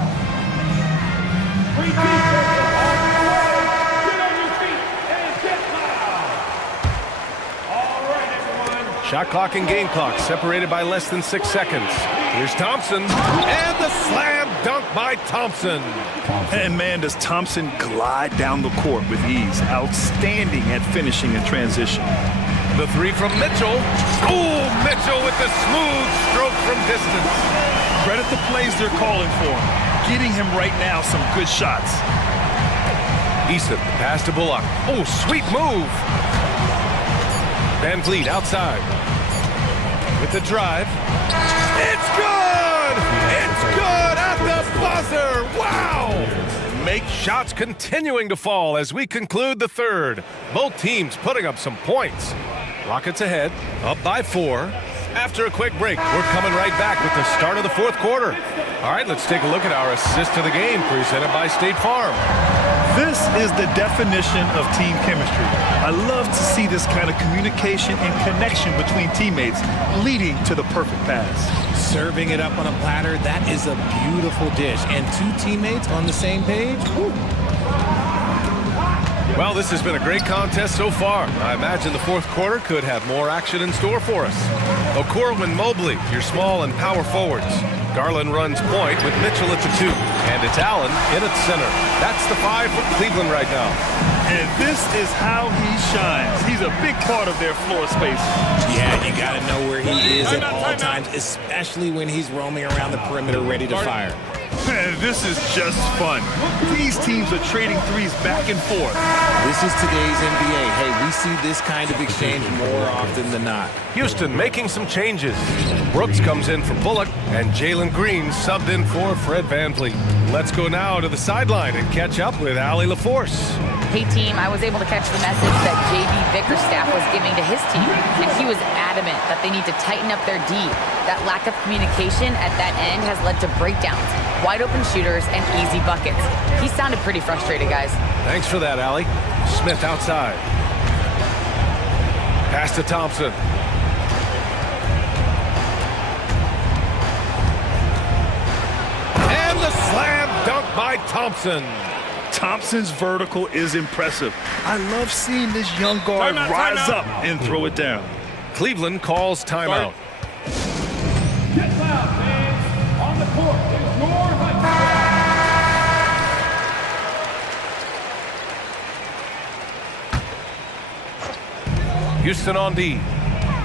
Shot clock and game clock separated by less than 6 seconds. Here's Thompson, and the slam dunk by Thompson. And man, does Thompson glide down the court with ease. Outstanding at finishing in transition. The three from Mitchell. Oh, Mitchell with the smooth stroke from distance. Credit the plays they're calling for. Getting him right now some good shots. Eason, pass to Bullock. Oh, sweet move. Van Vliet outside. With the drive. It's good! It's good at the buzzer! Wow! Make shots continuing to fall as we conclude the third. Both teams putting up some points. Rockets ahead, up by 4. After a quick break, we're coming right back with the start of the fourth quarter. All right, let's take a look at our assist to the game presented by State Farm. This is the definition of team chemistry. I love to see this kind of communication and connection between teammates leading to the perfect pass. Serving it up on a platter, that is a beautiful dish. And 2 teammates on the same page? Woo. Well, this has been a great contest so far. I imagine the fourth quarter could have more action in store for us. Okoro and Mobley, your small and power forwards. Garland runs point with Mitchell at the 2. And it's Allen in at center. That's the 5 from Cleveland right now. And this is how he shines. He's a big part of their floor space. Yeah, you got to know where he is at all times, especially when he's roaming around the perimeter ready to fire. Man, this is just fun. These teams are trading threes back and forth. This is today's NBA. Hey, we see this kind of exchange more often than not. Houston making some changes. Brooks comes in for Bullock, and Jalen Green subbed in for Fred VanVleet. Let's go now to the sideline and catch up with Allie LaForce. Hey team, I was able to catch the message that JB Bickerstaff was giving to his team, and he was adamant that they need to tighten up their D. That lack of communication at that end has led to breakdowns, wide open shooters, and easy buckets. He sounded pretty frustrated, guys. Thanks for that, Allie. Smith outside. Pass to Thompson. And the slam dunk by Thompson. Thompson's vertical is impressive. I love seeing this young guard rise up and throw it down. Cleveland calls timeout. Get loud, fans. On the court is your Houston on D.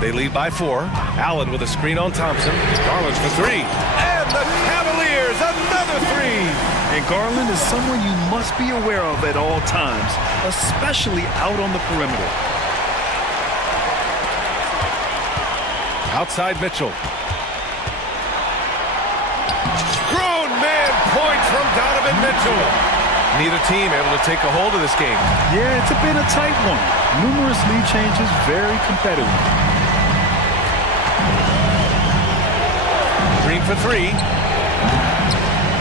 They lead by 4. Allen with a screen on Thompson. Garland for 3. And the Cavaliers, another 3. And Garland is someone you must be aware of at all times, especially out on the perimeter. Outside Mitchell. Grown man point from Donovan Mitchell. Neither team able to take a hold of this game. Yeah, it's been a tight one. Numerous lead changes, very competitive. Green for three.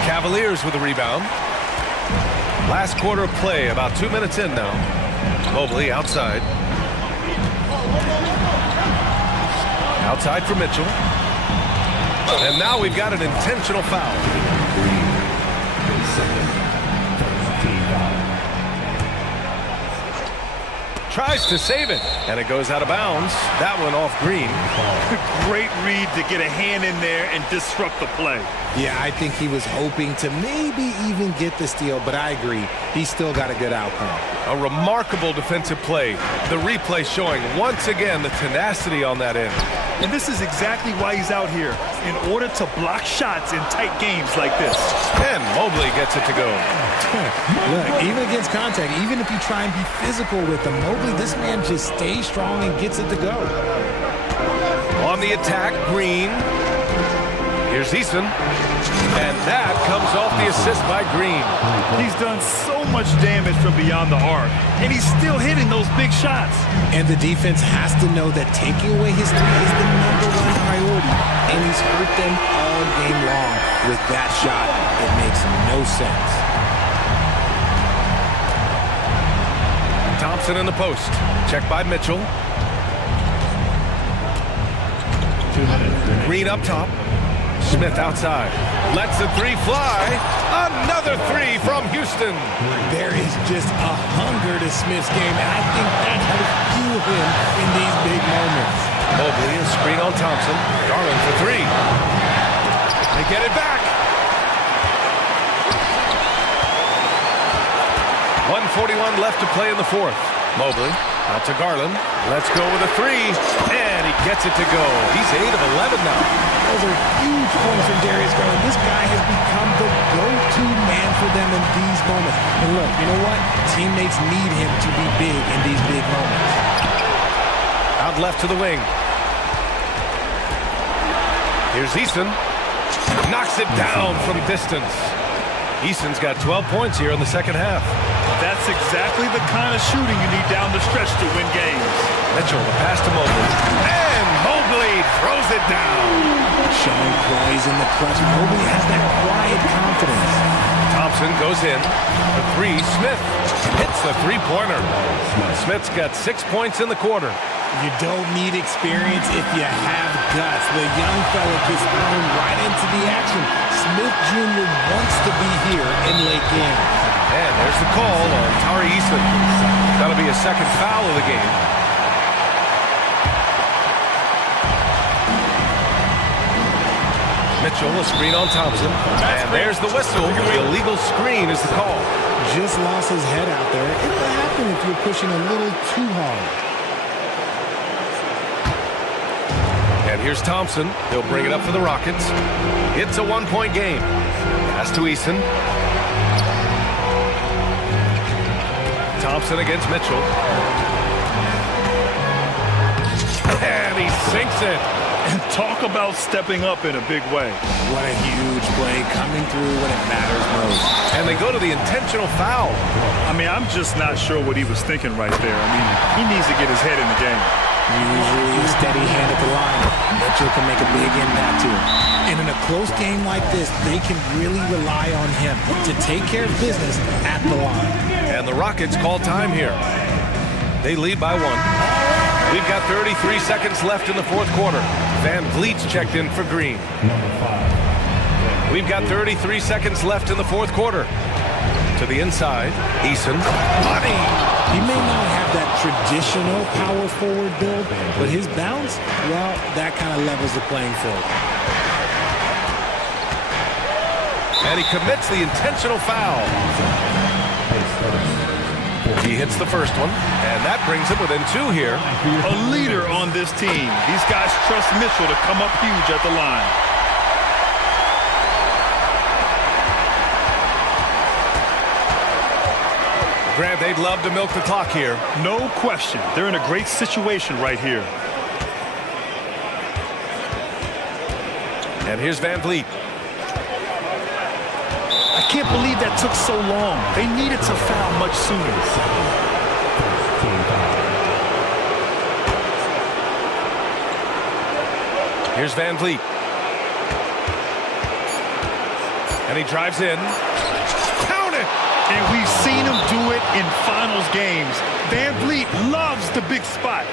Cavaliers with a rebound. Last quarter of play, about 2 minutes in now. Mobley outside. Outside for Mitchell. And now we've got an intentional foul. Tries to save it, and it goes out of bounds. That one off Green. Great read to get a hand in there and disrupt the play. Yeah, I think he was hoping to maybe even get the steal, but I agree. He still got a good outcome. A remarkable defensive play. The replay showing once again the tenacity on that end. And this is exactly why he's out here, in order to block shots in tight games like this. And Mobley gets it to go. Look, even against contact, even if you try and be physical with him, Mobley, this man just stays strong and gets it to go. On the attack, Green. Here's Eason. And that comes off the assist by Green. He's done so much damage from beyond the arc, and he's still hitting those big shots. And the defense has to know that taking away his three is the #1 priority, and he's hurt them all game long. With that shot, it makes no sense. Thompson in the post. Checked by Mitchell. Green up top. Smith outside. Lets the three fly. Another three from Houston. There is just a hunger to Smith's game, and I think that helps fuel him in these big moments. Mobley, a screen on Thompson. Garland for three. They get it back. 1:41 left to play in the fourth. Mobley out to Garland. Let's go with a three. And he gets it to go. He's 8 of 11 now. Those are huge points from Darius Garland. This guy has become the go-to man for them in these moments. And look, you know what? Teammates need him to be big in these big moments. Out left to the wing. Here's Easton. Knocks it down from distance. Easton's got 12 points here in the second half. That's exactly the kind of shooting you need down the stretch to win games. Mitchell, the pass to Mobley. And Mobley throws it down. Showing poise in the clutch. Mobley has that quiet confidence. Thompson goes in. The three, Smith hits the three-pointer. Smith's got 6 points in the quarter. You don't need experience if you have guts. The young fella gets thrown right into the action. Smith Jr. wants to be here in late games. And there's the call on Tari Eason. That'll be a second foul of the game. Mitchell, a screen on Thompson. And there's the whistle. The illegal screen is the call. Just lost his head out there. It will happen if you're pushing a little too hard. And here's Thompson. He'll bring it up for the Rockets. It's a one-point game. Pass to Eason. Thompson against Mitchell. And he sinks it. And talk about stepping up in a big way. What a huge play coming through when it matters most. And they go to the intentional foul. I mean, I'm just not sure what he was thinking right there. I mean, he needs to get his head in the game. Usually a steady hand at the line. Mitchell can make a big impact too. And in a close game like this, they can really rely on him to take care of business at the line. And the Rockets call time here. They lead by 1. We've got 33 seconds left in the fourth quarter. Van Vliet's checked in for Green. We've got 33 seconds left in the fourth quarter. To the inside, Eason. Money! He may not have that traditional power forward build, but his bounce, well, that kind of levels the playing field. And he commits the intentional foul. He hits the first one, and that brings him within 2 here. A leader on this team. These guys trust Mitchell to come up huge at the line. Grant, they'd love to milk the clock here. No question. They're in a great situation right here. And here's Van Vliet. I can't believe that took so long. They needed to foul much sooner. Here's Van Vliet. And he drives in. Count it! And we've seen him do it in finals games. Van Vliet loves the big spot.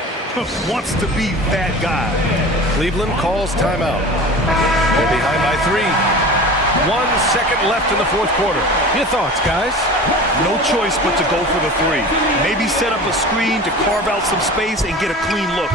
Wants to be that guy. Cleveland calls timeout. They're behind by 3. 1 second left in the fourth quarter. Your thoughts, guys? No choice but to go for the 3. Maybe set up a screen to carve out some space and get a clean look.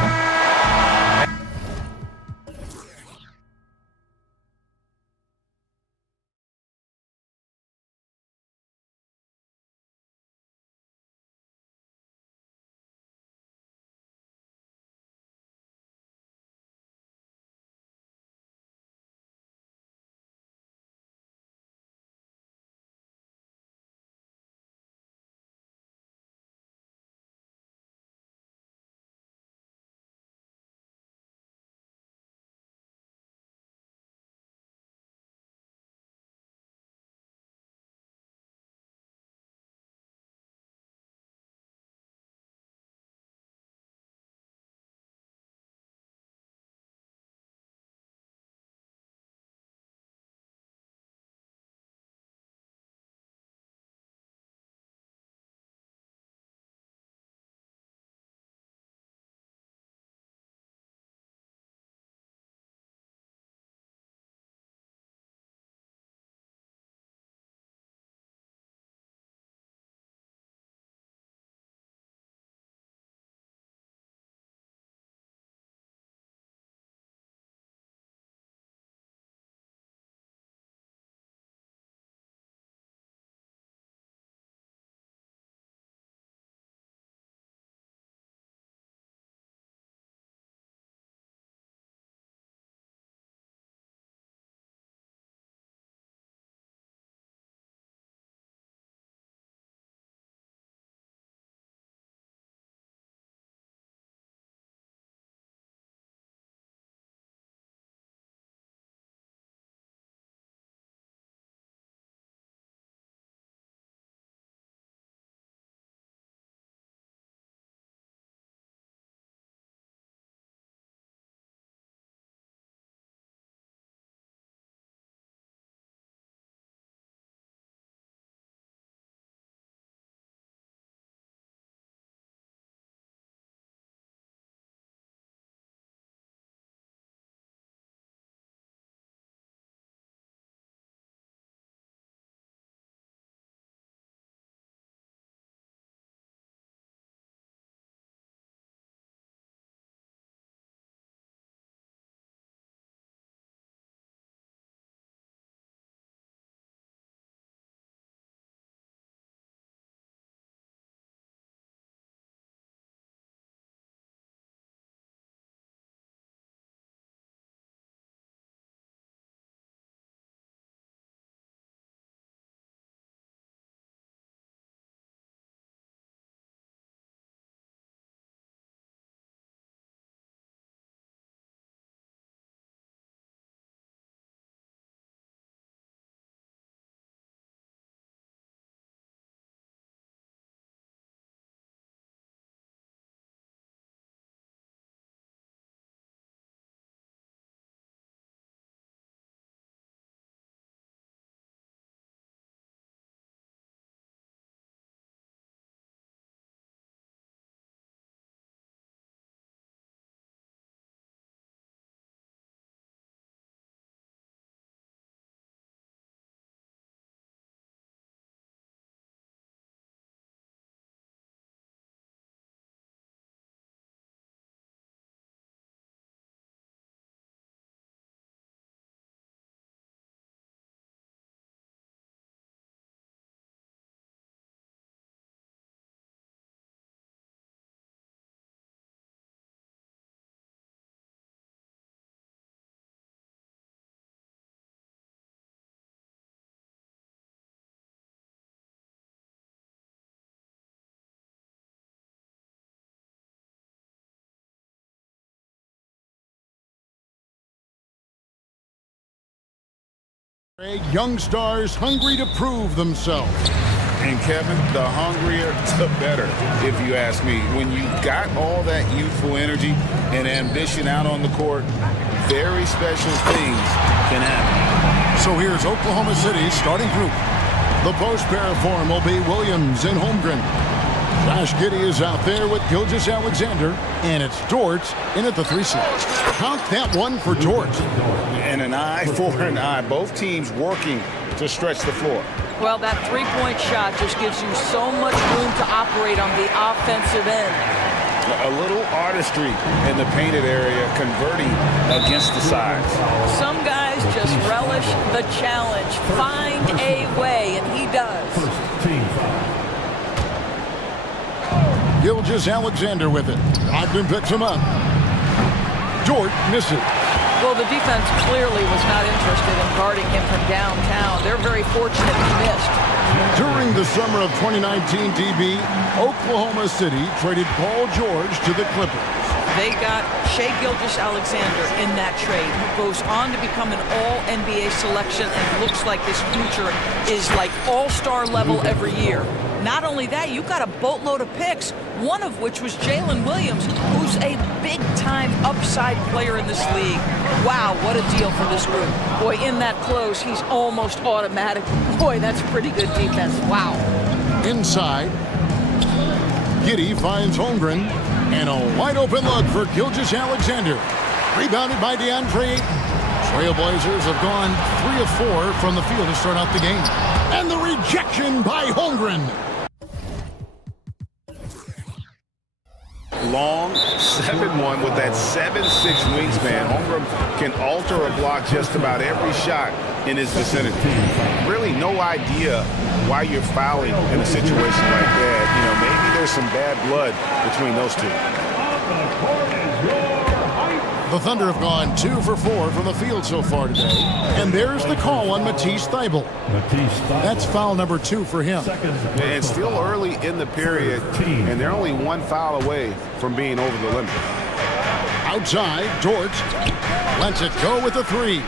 Young stars hungry to prove themselves. And Kevin, the hungrier, the better, if you ask me. When you got all that youthful energy and ambition out on the court, very special things can happen. So here's Oklahoma City's starting group. The post pair form will be Williams and Holmgren. Josh Giddey is out there with Gilgeous-Alexander, and it's Dort in at the 3 slot. Count that one for Dort. And an eye for an eye. Both teams working to stretch the floor. Well, that three-point shot just gives you so much room to operate on the offensive end. A little artistry in the painted area, converting against the sides. Some guys just relish the challenge. Find a way, and he does. Gilgeous-Alexander with it. Ogden picks him up. Dort misses. Well, the defense clearly was not interested in guarding him from downtown. They're very fortunate he missed. During the summer of 2019, DB, Oklahoma City traded Paul George to the Clippers. They got Shai Gilgeous-Alexander in that trade, who goes on to become an all-NBA selection and looks like his future is like all-star level every year. Not only that, you got a boatload of picks, one of which was Jalen Williams, who's a big-time upside player in this league. Wow, what a deal for this group. Boy, in that close, he's almost automatic. Boy, that's pretty good defense. Wow. Inside, Giddey finds Holmgren, and a wide-open look for Gilgeous-Alexander. Rebounded by DeAndre Ayton. Trailblazers have gone 3 of 4 from the field to start out the game. And the rejection by Holmgren. Long 7'1" with that 7'6" wingspan. Holmgren can alter a block just about every shot in his vicinity. Really no idea why you're fouling in a situation like that. You know, maybe there's some bad blood between those two. The Thunder have gone 2 for 4 from the field so far today. And there's the call on Matisse Thybulle. That's foul number 2 for him. And still early in the period, and they're only 1 foul away from being over the limit. Outside, Dort lets it go with a 3.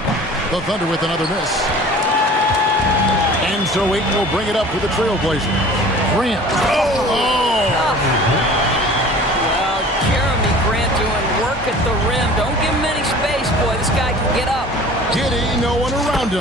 The Thunder with another miss. And so Ayton will bring it up for the Trailblazers. Grant. At the rim. Don't give him any space, boy. This guy can get up. Giddey, no one around him.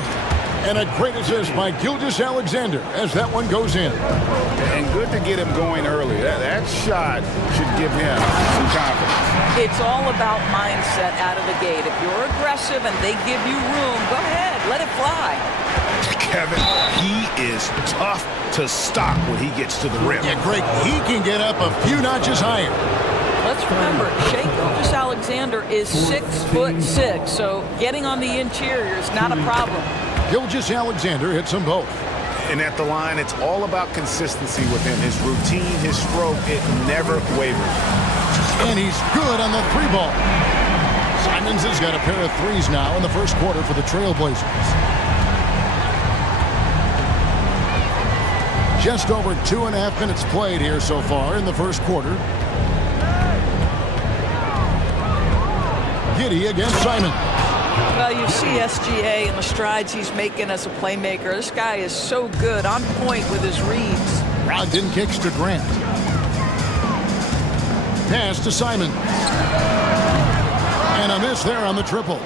And a great assist by Gilgeous-Alexander as that one goes in. And good to get him going early. That shot should give him some confidence. It's all about mindset out of the gate. If you're aggressive and they give you room, go ahead. Let it fly. Kevin, he is tough to stop when he gets to the rim. Yeah, Greg, he can get up a few notches higher. Let's remember, Shai Gilgeous-Alexander is 6'6", so getting on the interior is not a problem. Gilgeous-Alexander hits them both. And at the line, it's all about consistency with him. His routine, his stroke, it never wavers. And he's good on the 3 ball. Simons has got a pair of 3s now in the first quarter for the Trailblazers. Just over 2.5 minutes played here so far in the first quarter. Giddey against Simon. Well, you see SGA and the strides he's making as a playmaker. This guy is so good, on point with his reads. Brogdon kicks to Grant. Pass to Simon. And a miss there on the triple.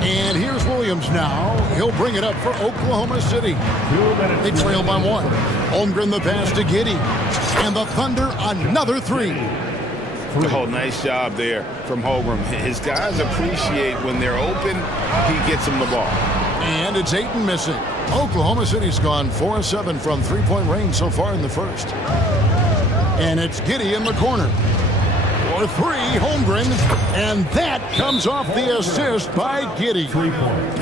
And here's Williams now. He'll bring it up for Oklahoma City. They trail by 1. Holmgren the pass to Giddey. And the Thunder another 3. Oh, nice job there from Holmgren. His guys appreciate when they're open, he gets them the ball. And it's Ayton missing. Oklahoma City's gone 4 of 7 from 3-point range so far in the first. And it's Giddey in the corner. For 3, Holmgren. And that comes off the assist by Giddey.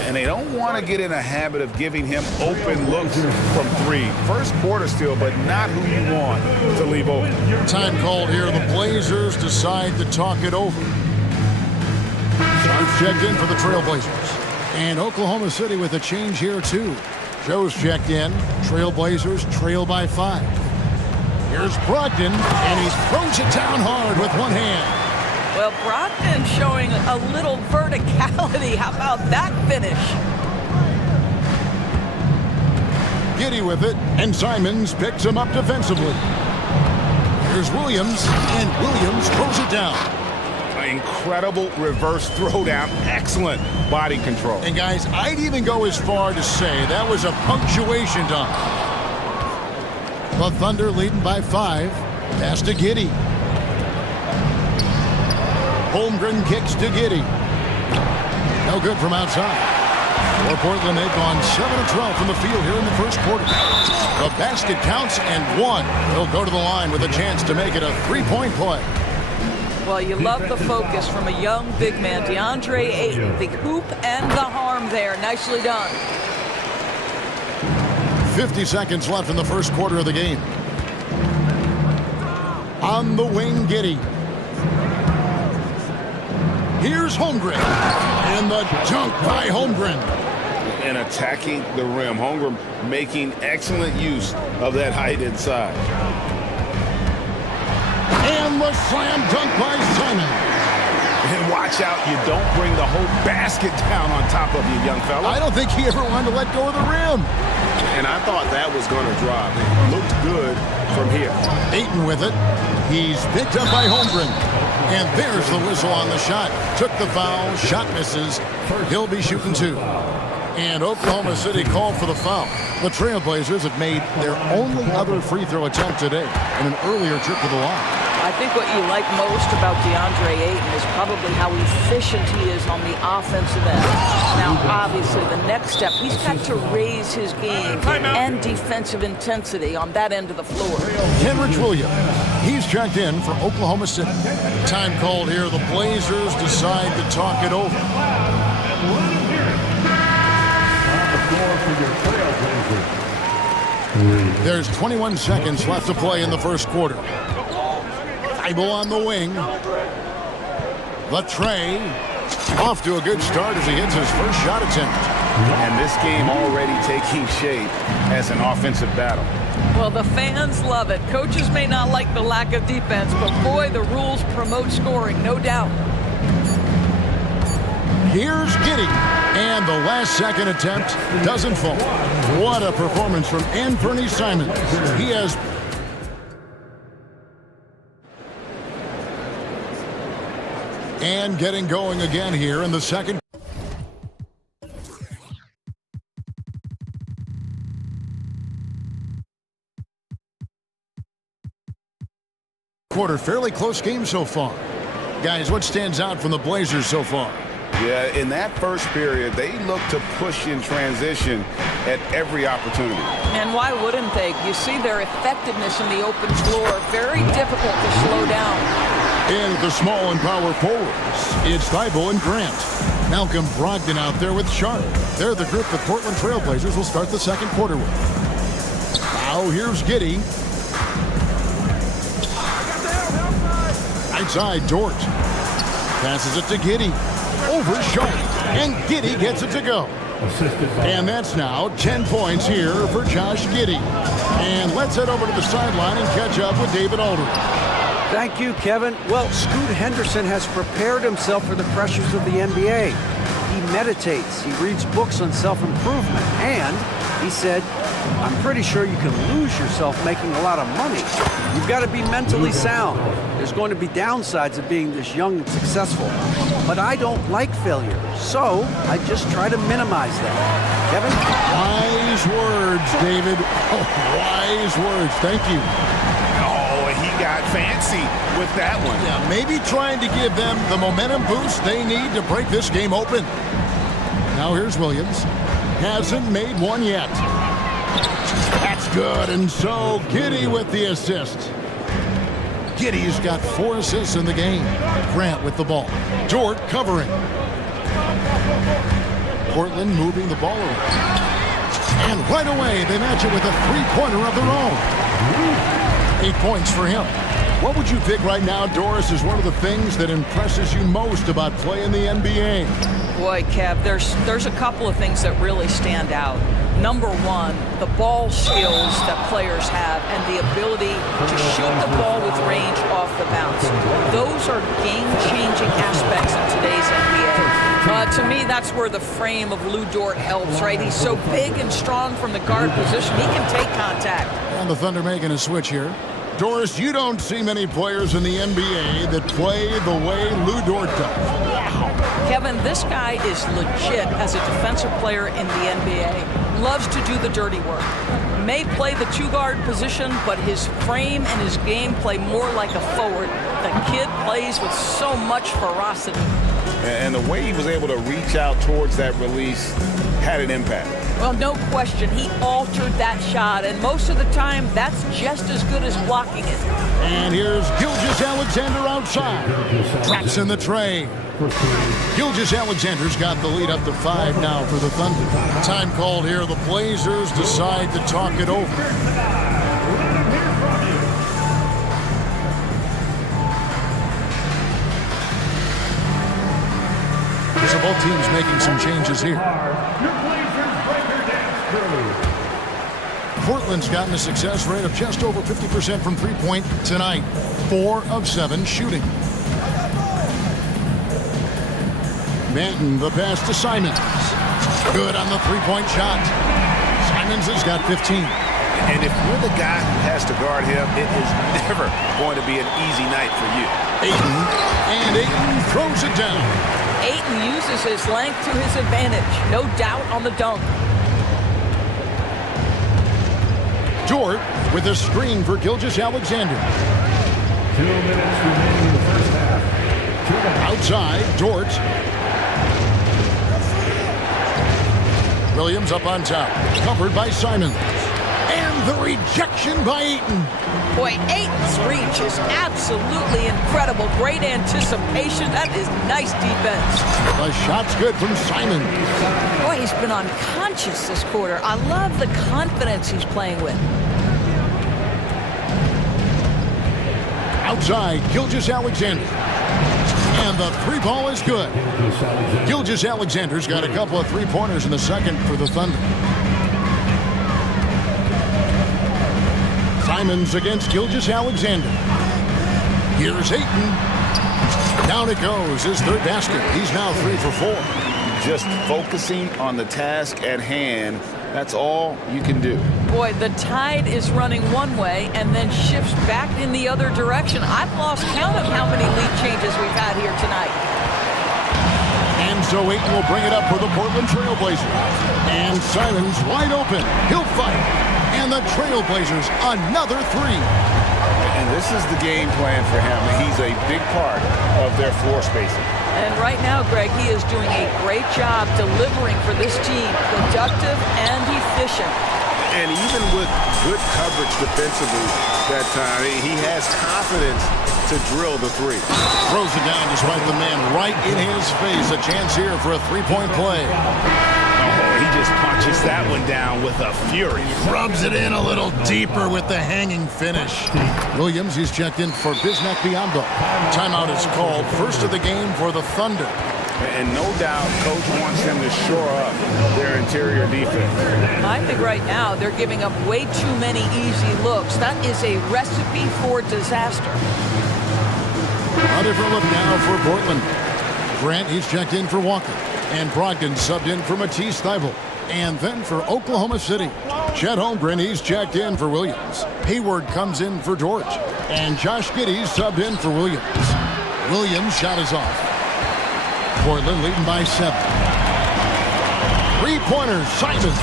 And they don't want to get in a habit of giving him open looks from 3. First quarter still, but not who you want to leave open. Time called here. The Blazers decide to talk it over. Sharps checked in for the Trailblazers. And Oklahoma City with a change here, too. Joe's checked in. Trailblazers trail by 5. Here's Brogdon, and he throws it down hard with one hand. Well, Brogdon showing a little verticality. How about that finish? Giddey with it, and Simons picks him up defensively. Here's Williams, and Williams throws it down. Incredible reverse throwdown. Excellent body control. And guys, I'd even go as far to say that was a punctuation dunk. The Thunder leading by 5. Pass to Giddey. Holmgren kicks to Giddey. No good from outside. For Portland, they've gone 7 of 12 from the field here in the first quarter. The basket counts and 1. They'll go to the line with a chance to make it a 3-point play. Well, you love the focus from a young big man, DeAndre Ayton. The hoop and the harm there. Nicely done. 50 seconds left in the first quarter of the game. On the wing, Giddey. Here's Holmgren. And the dunk by Holmgren. And attacking the rim. Holmgren making excellent use of that height inside. And the slam dunk by Simon. And watch out, you don't bring the whole basket down on top of you, young fella. I don't think he ever wanted to let go of the rim. And I thought that was going to drop. It looked good from here. Ayton with it. He's picked up by Holmgren. And there's the whistle on the shot. Took the foul. Shot misses. He'll be shooting 2. And Oklahoma City called for the foul. The Trailblazers have made their only other free throw attempt today in an earlier trip to the line. I think what you like most about DeAndre Ayton is probably how efficient he is on the offensive end. Now, obviously, the next step, he's got to raise his game and defensive intensity on that end of the floor. Kenrich Williams, he's checked in for Oklahoma City. Time called here. The Blazers decide to talk it over. There's 21 seconds left to play in the first quarter. Thibault on the wing. Latre off to a good start as he hits his first shot attempt. And this game already taking shape as an offensive battle. Well, the fans love it. Coaches may not like the lack of defense, but boy, the rules promote scoring, no doubt. Here's Giddey. And the last second attempt doesn't fall. What a performance from Anthony Simons. He has... And getting going again here in the second quarter. Fairly close game so far. Guys, what stands out from the Blazers so far? Yeah, in that first period, they looked to push in transition at every opportunity. And why wouldn't they? You see their effectiveness in the open floor. Very difficult to slow down. And the small and power forwards, it's Thibault and Grant. Malcolm Brogdon out there with Sharp. They're the group the Portland Trailblazers will start the second quarter with. Now here's Giddey. Right side, Dort. Passes it to Giddey. Over Sharp. And Giddey gets it to go. And that's now 10 points here for Josh Giddey. And let's head over to the sideline and catch up with David Aldridge. Thank you, Kevin. Well, Scoot Henderson has prepared himself for the pressures of the NBA. He meditates, he reads books on self-improvement, and he said, I'm pretty sure you can lose yourself making a lot of money. You've got to be mentally sound. There's going to be downsides of being this young and successful. But I don't like failure, so I just try to minimize that. Kevin? Wise words, David. Oh, wise words. Thank you. He got fancy with that one. Yeah, maybe trying to give them the momentum boost they need to break this game open. Now here's Williams. Hasn't made one yet. That's good, and so Giddey with the assist. Giddey's got 4 assists in the game. Grant with the ball. Dort covering. Portland moving the ball around. And right away, they match it with a three-pointer of their own. 8 points for him. What would you pick right now, Doris, is one of the things that impresses you most about playing the NBA? Boy, Kev, there's a couple of things that really stand out. Number one, the ball skills that players have and the ability to shoot the ball with range off the bounce. Those are game-changing aspects in today's NBA. But To me, that's where the frame of Lou Dort helps, right? He's so big and strong from the guard position. He can take contact. And the Thunder making a switch here. Doris, you don't see many players in the NBA that play the way Lou Dort does. Kevin, this guy is legit as a defensive player in the NBA. Loves to do the dirty work. May play the two-guard position, but his frame and his game play more like a forward. The kid plays with so much ferocity. And the way he was able to reach out towards that release had an impact. Well, no question. He altered that shot, and most of the time, that's just as good as blocking it. And here's Gilgeous-Alexander outside. Drops in the tray. Gilgeous-Alexander's got the lead up to 5 now for the Thunder. Time called here. The Blazers decide to talk it over. So both teams making some changes here. Portland's gotten a success rate of just over 50% from three-point tonight. 4 of 7 shooting. Manton, the pass to Simons. Good on the three-point shot. Simons has got 15. And if you're the guy who has to guard him, it is never going to be an easy night for you. Ayton throws it down. Ayton uses his length to his advantage. No doubt on the dunk. Dort with a screen for Gilgeous-Alexander. 2 minutes remaining in the first half. Outside, Dort. Williams up on top. Covered by Simons. And the rejection by Ayton. Boy, Ayton's reach is absolutely incredible. Great anticipation. That is nice defense. The shot's good from Simons. Boy, he's been unconscious this quarter. I love the confidence he's playing with. Outside, Gilgeous-Alexander. And the three ball is good. Gilgeous-Alexander's got a couple of three-pointers in the second for the Thunder. Simons against Gilgeous-Alexander. Here's Ayton. Down it goes, his third basket. He's now 3 for 4. Just focusing on the task at hand, that's all you can do. Boy, the tide is running one way and then shifts back in the other direction. I've lost count of how many lead changes we've had here tonight. And so Ayton will bring it up for the Portland Trailblazers. And Simons wide open. He'll fight. And the Trailblazers, another 3. And this is the game plan for him. He's a big part of their floor spacing. And right now, Greg, he is doing a great job delivering for this team. Productive and efficient. And even with good coverage defensively that time, he has confidence to drill the 3. Throws it down despite the man right in his face. A chance here for a three-point play. He just punches that one down with a fury. Rubs it in a little deeper with the hanging finish. Williams, he's checked in for Bismack Biyombo. Timeout is called. First of the game for the Thunder. And no doubt, Coach wants them to shore up their interior defense. I think right now they're giving up way too many easy looks. That is a recipe for disaster. A different look now for Portland. Grant, he's checked in for Walker. And Brogdon subbed in for Matisse Thybulle. And then for Oklahoma City, Chet Holmgren, he's checked in for Williams. Hayward comes in for George. And Josh Giddey subbed in for Williams. Williams' shot is off. Portland leading by 7. Three-pointers, Simons.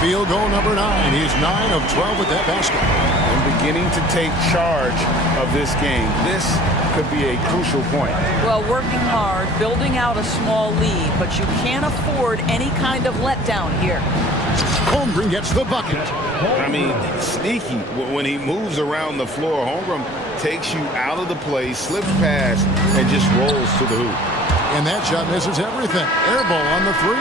Field goal number 9. He's 9 of 12 with that basket. And beginning to take charge of this game. This could be a crucial point. Well, working hard, building out a small lead, but you can't afford any kind of letdown here. Holmgren gets the bucket. I mean, sneaky. When he moves around the floor, Holmgren takes you out of the play, slips past, and just rolls to the hoop. And that shot misses everything. Air ball on the 3.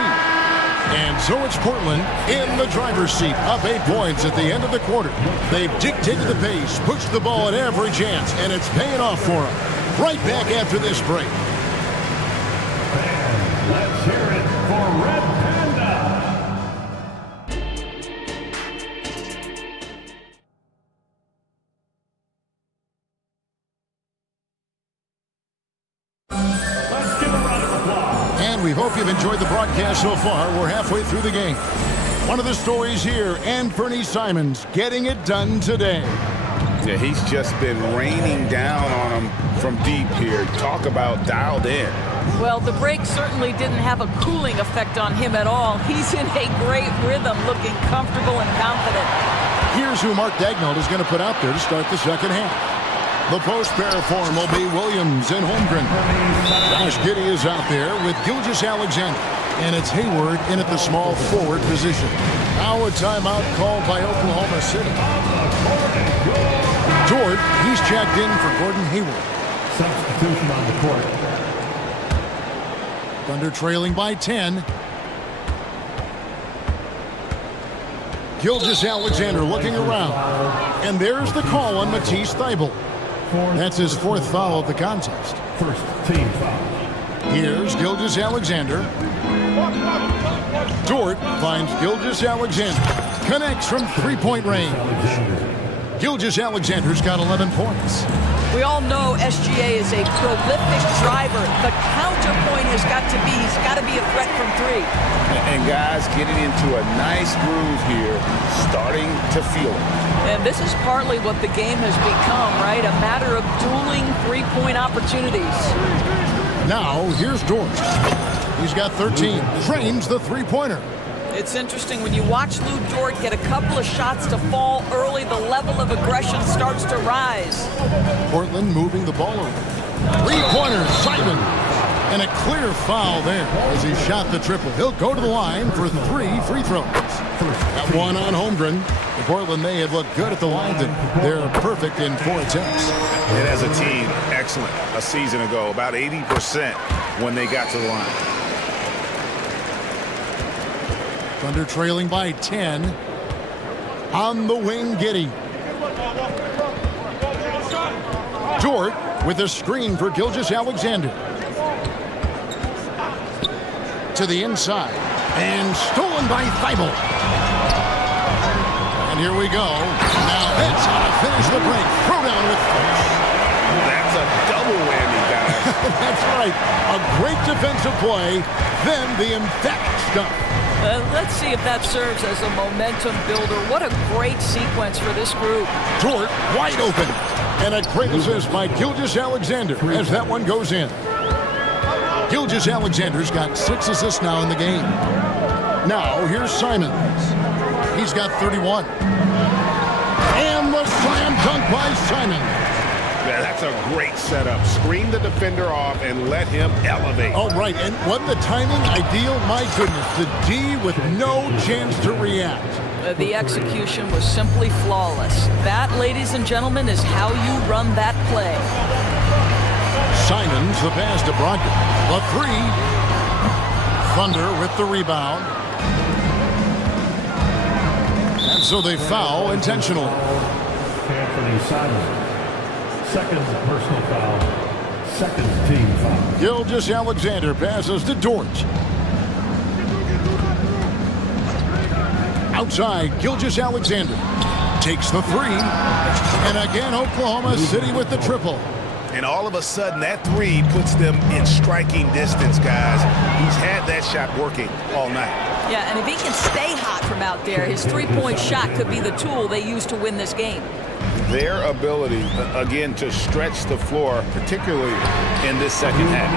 And so it's Portland in the driver's seat, up 8 points at the end of the quarter. They've dictated the pace, pushed the ball at every chance, and it's paying off for them. Right back after this break. And let's hear it for Red Panda. And we hope you've enjoyed the broadcast so far. We're halfway through the game. One of the stories here, and Fernie Simons getting it done today. Yeah, he's just been raining down on him from deep here. Talk about dialed in. Well, the break certainly didn't have a cooling effect on him at all. He's in a great rhythm, looking comfortable and confident. Here's who Mark Daignault is going to put out there to start the second half. The post pair form will be Williams and Holmgren. Josh Giddey is out there with Gilgeous-Alexander. And it's Hayward in at the small forward position. Now a timeout called by Oklahoma City. Jordan, he's checked in for Gordon Hayward. Substitution on the court. Thunder trailing by 10. Gilgeous-Alexander looking around. And there's the call on Matisse Thybulle. That's his fourth foul of the contest. First team foul. Here's Gilgeous-Alexander. Dort finds Gilgeous-Alexander. Connects from three-point range. Gilgeous-Alexander's got 11 points. We all know SGA is a prolific driver. The counterpoint has got to be, he's got to be a threat from three. And guys getting into a nice groove here, starting to feel it. And this is partly what the game has become, right? A matter of dueling three-point opportunities. Now, here's Dort. He's got 13. Trains the three-pointer. It's interesting when you watch Lou Dort get a couple of shots to fall early, the level of aggression starts to rise. Portland moving the ball over. Three-pointer, Simon. And a clear foul there as he shot the triple. He'll go to the line for 3 free throws. That one on Holmgren. The Portland, they had looked good at the line. They're perfect in 4 attempts. And as a team, excellent. A season ago, about 80% when they got to the line. Thunder trailing by 10. On the wing, Giddey. Dort with a screen for Gilgeous-Alexander. To the inside. And stolen by Thybulle. And here we go. Now that's how to finish the break. Throw down with force. That's a double whammy, guys. That's right. A great defensive play. Then the emphatic stuff. Let's see if that serves as a momentum builder. What a great sequence for this group. Dort wide open. And a great assist by Gilgeous-Alexander as that one goes in. Gilgeous-Alexander's got 6 assists now in the game. Now here's Simons. He's got 31. And the slam dunk by Simons. Yeah, that's a great setup. Screen the defender off and let him elevate. All right, and what the timing ideal. My goodness, the D with no chance to react. The execution was simply flawless. That, ladies and gentlemen, is how you run that play. Simons, the pass to Brogdon. The 3. Thunder with the rebound. And so they foul intentionally. Anthony Simons. Second personal foul. Second team foul. Gilgeous-Alexander passes to Dort. Outside, Gilgeous-Alexander takes the 3. And again, Oklahoma City with the triple. And all of a sudden, that 3 puts them in striking distance, guys. He's had that shot working all night. Yeah, and if he can stay hot from out there, his three-point shot could be the tool they use to win this game. Their ability, again, to stretch the floor, particularly in this second half.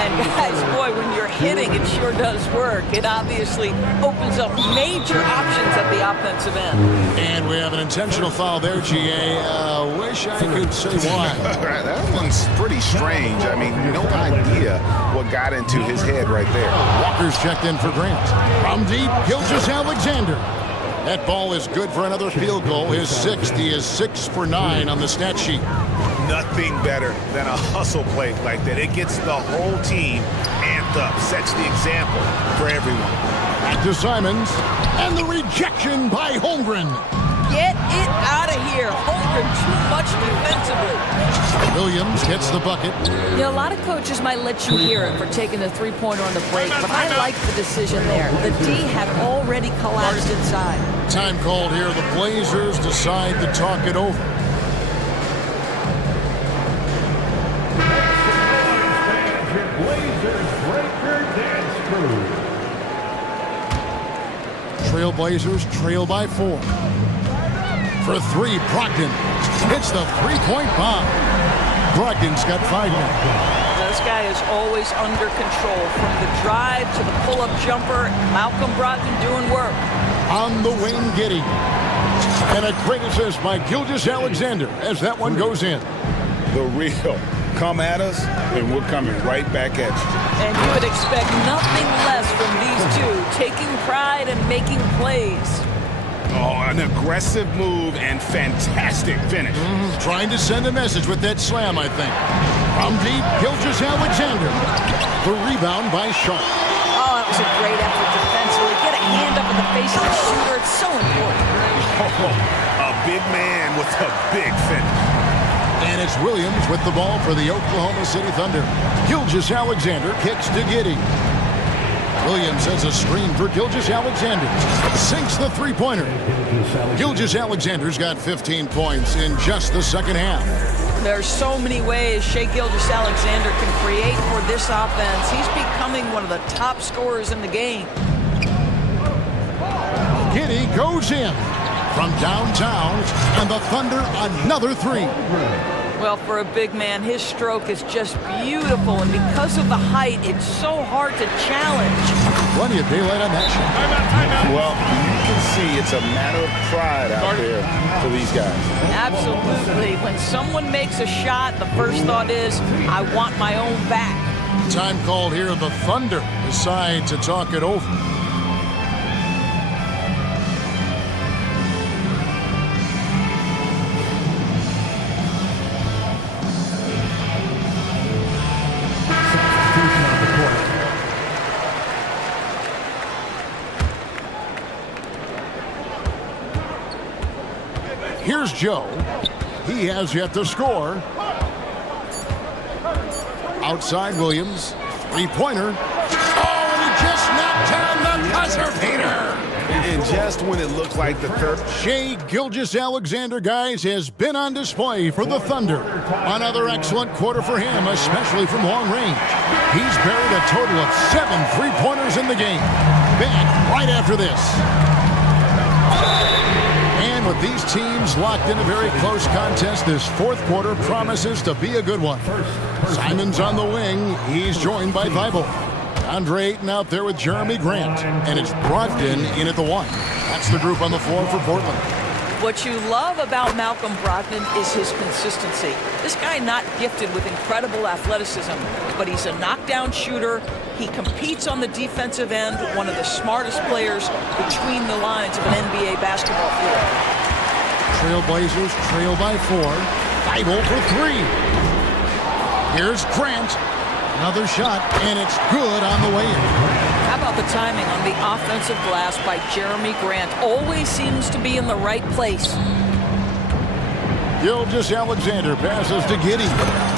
And guys, boy, when you're hitting, it sure does work. It obviously opens up major options at the offensive end. And we have an intentional foul there, GA. Wish I could say why. That one's pretty strange. I mean, no idea what got into his head right there. Walker's checked in for Grant. From deep, Gilgeous-Alexander. That ball is good for another field goal. His 6th. He is 6 for 9 on the stat sheet. Nothing better than a hustle play like that. It gets the whole team amped up, sets the example for everyone. Back to Simons, and the rejection by Holmgren. Get it out of here. Holmgren too much defensively. Williams gets the bucket. You know, a lot of coaches might let you hear it for taking the three-pointer on the break, but I like the decision there. The D had already collapsed inside. Time called here. The Blazers decide to talk it over. Blazers break your dance. Trailblazers trail by 4. For 3, Brogdon hits the three-point bomb. Brogdon's got 5 now. This guy is always under control. From the drive to the pull-up jumper, Malcolm Brogdon doing work. On the wing, Giddey. And a great assist by Gilgeous-Alexander as that one goes in. The real. Come at us, and we're coming right back at you. And you would expect nothing less from these two, taking pride and making plays. Oh, an aggressive move and fantastic finish. Trying to send a message with that slam, I think. From deep, Gilgeous-Alexander. The rebound by Sharp. Oh, that was a great effort defensively. Get a hand up in the face of the shooter. It's so important. Oh, a big man with a big finish. And it's Williams with the ball for the Oklahoma City Thunder. Gilgeous-Alexander kicks to Giddey. Williams has a screen for Gilgeous-Alexander. Sinks the three-pointer. Gilgeous-Alexander's got 15 points in just the second half. There's so many ways Shai Gilgeous-Alexander can create for this offense. He's becoming one of the top scorers in the game. Giddey goes in from downtown, and the Thunder another 3. Well, for a big man, his stroke is just beautiful, and because of the height, it's so hard to challenge. Plenty of daylight on that shot. Well, you can see it's a matter of pride out there for these guys. Absolutely. When someone makes a shot, the first thought is, I want my own back. Time called here. The Thunder decide to talk it over. Here's Joe. He has yet to score. Outside Williams. Three-pointer. Oh, and he just knocked down the buzzer beater. And just when it looked like the third. Shai Gilgeous-Alexander, guys, has been on display for the Thunder. Another excellent quarter for him, especially from long range. He's buried a total of 7 three-pointers in the game. Back right after this. And with these teams locked in a very close contest, this fourth quarter promises to be a good one. Simon's on the wing. He's joined by Thibault. Andre Ayton out there with Jeremy Grant. And it's Brogdon in at the 1. That's the group on the floor for Portland. What you love about Malcolm Brogdon is his consistency. This guy not gifted with incredible athleticism, but he's a knockdown shooter. He competes on the defensive end, one of the smartest players between the lines of an NBA basketball floor. Trailblazers trail by 4. Thibault for 3. Here's Grant. Another shot, and it's good on the way in. How about the timing on the offensive glass by Jeremy Grant? Always seems to be in the right place. Gilgeous-Alexander passes to Giddey.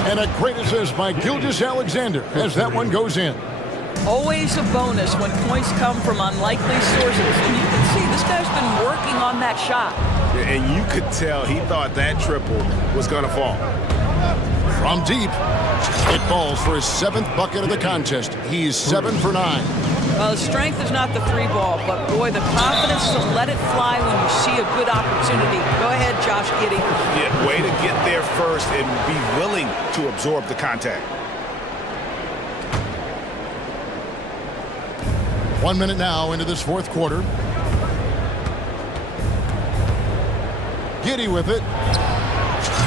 And a great assist by Gilgeous-Alexander as that one goes in. Always a bonus when points come from unlikely sources. And you can see this guy's been working on that shot. And you could tell he thought that triple was going to fall. From deep, it falls for his 7th bucket of the contest. He's 7 for 9. Well, the strength is not the three ball, but boy, the confidence to let it fly when you see a good opportunity. Go ahead, Josh Giddey. Yeah, way to get there first and be willing to absorb the contact. 1 minute now into this fourth quarter. Giddey with it.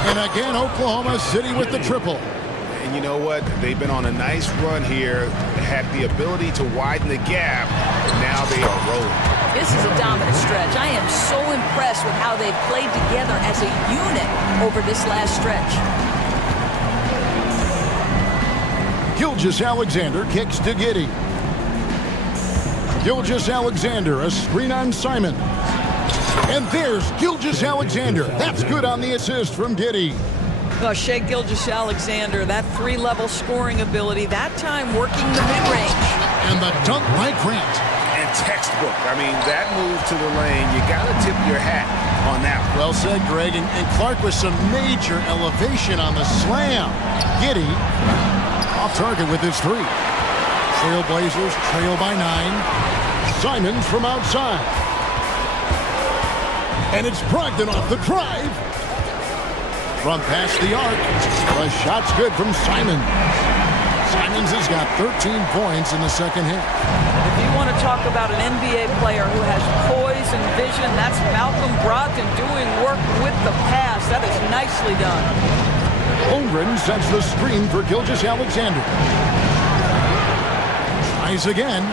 And again, Oklahoma City with the triple. And you know what? They've been on a nice run here, had the ability to widen the gap, and now they are rolling. This is a dominant stretch. I am so impressed with how they've played together as a unit over this last stretch. Gilgeous-Alexander kicks to Giddey. Gilgeous-Alexander, a screen on Simon. And there's Gilgeous-Alexander. That's good on the assist from Giddey. Shai Gilgeous-Alexander, that three-level scoring ability, that time working the mid-range. And the dunk by Grant. And textbook. I mean, that move to the lane, you got to tip your hat on that one. Well said, Greg. And Clark with some major elevation on the slam. Giddey off target with his 3. Trailblazers trail by 9. Simons from outside. And it's Brogdon off the drive. From past the arc. The shot's good from Simons. Simons has got 13 points in the second half. If you want to talk about an NBA player who has poise and vision, that's Malcolm Brogdon doing work with the pass. That is nicely done. Holmgren sets the screen for Gilgeous-Alexander. Tries again.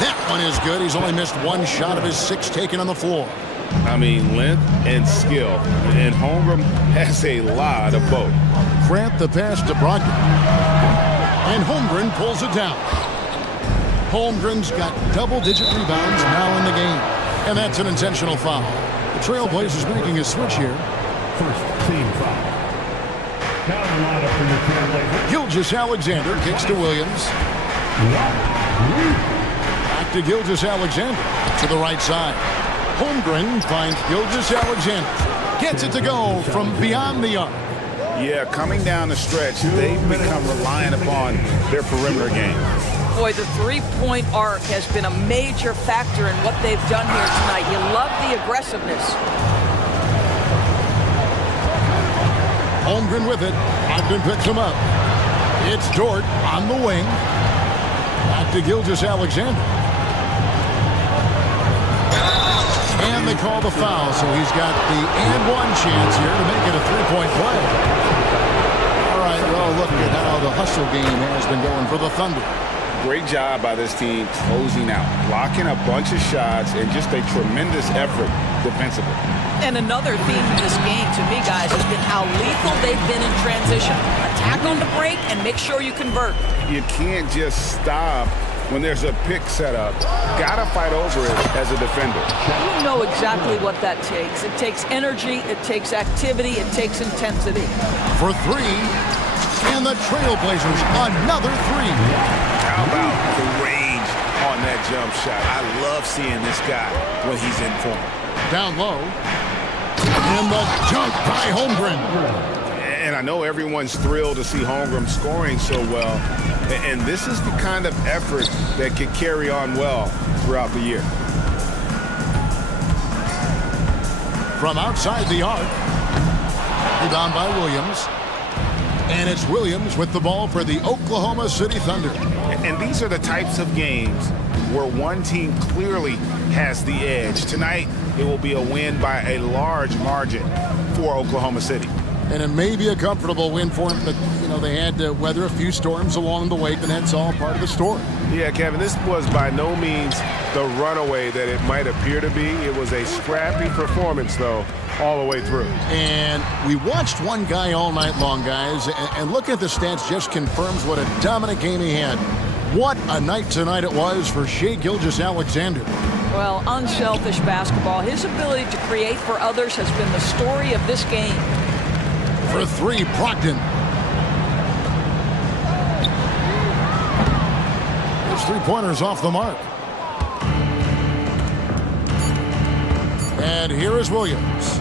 That one is good. He's only missed one shot of his 6 taken on the floor. I mean, length and skill. And Holmgren has a lot of both. Grant the pass to Brogdon. And Holmgren pulls it down. Holmgren's got double-digit rebounds now in the game. And that's an intentional foul. The Trailblazers making a switch here. First team foul. Down the lineup for the Trailblazers. Gilgeous-Alexander kicks to Williams. Back to Gilgeous-Alexander to the right side. Holmgren finds Gilgeous-Alexander. Gets it to go from beyond the arc. Yeah, coming down the stretch, they've become reliant upon their perimeter game. Boy, the three-point arc has been a major factor in what they've done here tonight. You love the aggressiveness. Holmgren with it. Ogden picks him up. It's Dort on the wing. Back to Gilgeous-Alexander. And they call the foul, so he's got the and-one chance here to make it a three-point play. All right, well, look at how the hustle game has been going for the Thunder. Great job by this team closing out, blocking a bunch of shots, and just a tremendous effort defensively. And another theme in this game, to me, guys, has been how lethal they've been in transition. Attack on the break and make sure you convert. You can't just stop when there's a pick set up. Gotta fight over it as a defender. You know exactly what that takes. It takes energy, it takes activity, it takes intensity. For three, and the Trailblazers, another three. How about the range on that jump shot? I love seeing this guy when he's in form. Down low. And the dunk by Holmgren. And I know everyone's thrilled to see Holmgren scoring so well. And this is the kind of effort that can carry on well throughout the year. From outside the arc. Rebound by Williams. And it's Williams with the ball for the Oklahoma City Thunder. And these are the types of games where one team clearly has the edge. Tonight, it will be a win by a large margin for Oklahoma City. And it may be a comfortable win for them, but, you know, they had to weather a few storms along the way, and that's all part of the story. Yeah, Kevin, this was by no means the runaway that it might appear to be. It was a scrappy performance, though, all the way through. And we watched one guy all night long, guys, and looking at the stats just confirms what a dominant game he had. What a night tonight it was for Shai Gilgeous-Alexander. Well, unselfish basketball. His ability to create for others has been the story of this game. For three, Brogdon. His three-pointers off the mark. And here is Williams.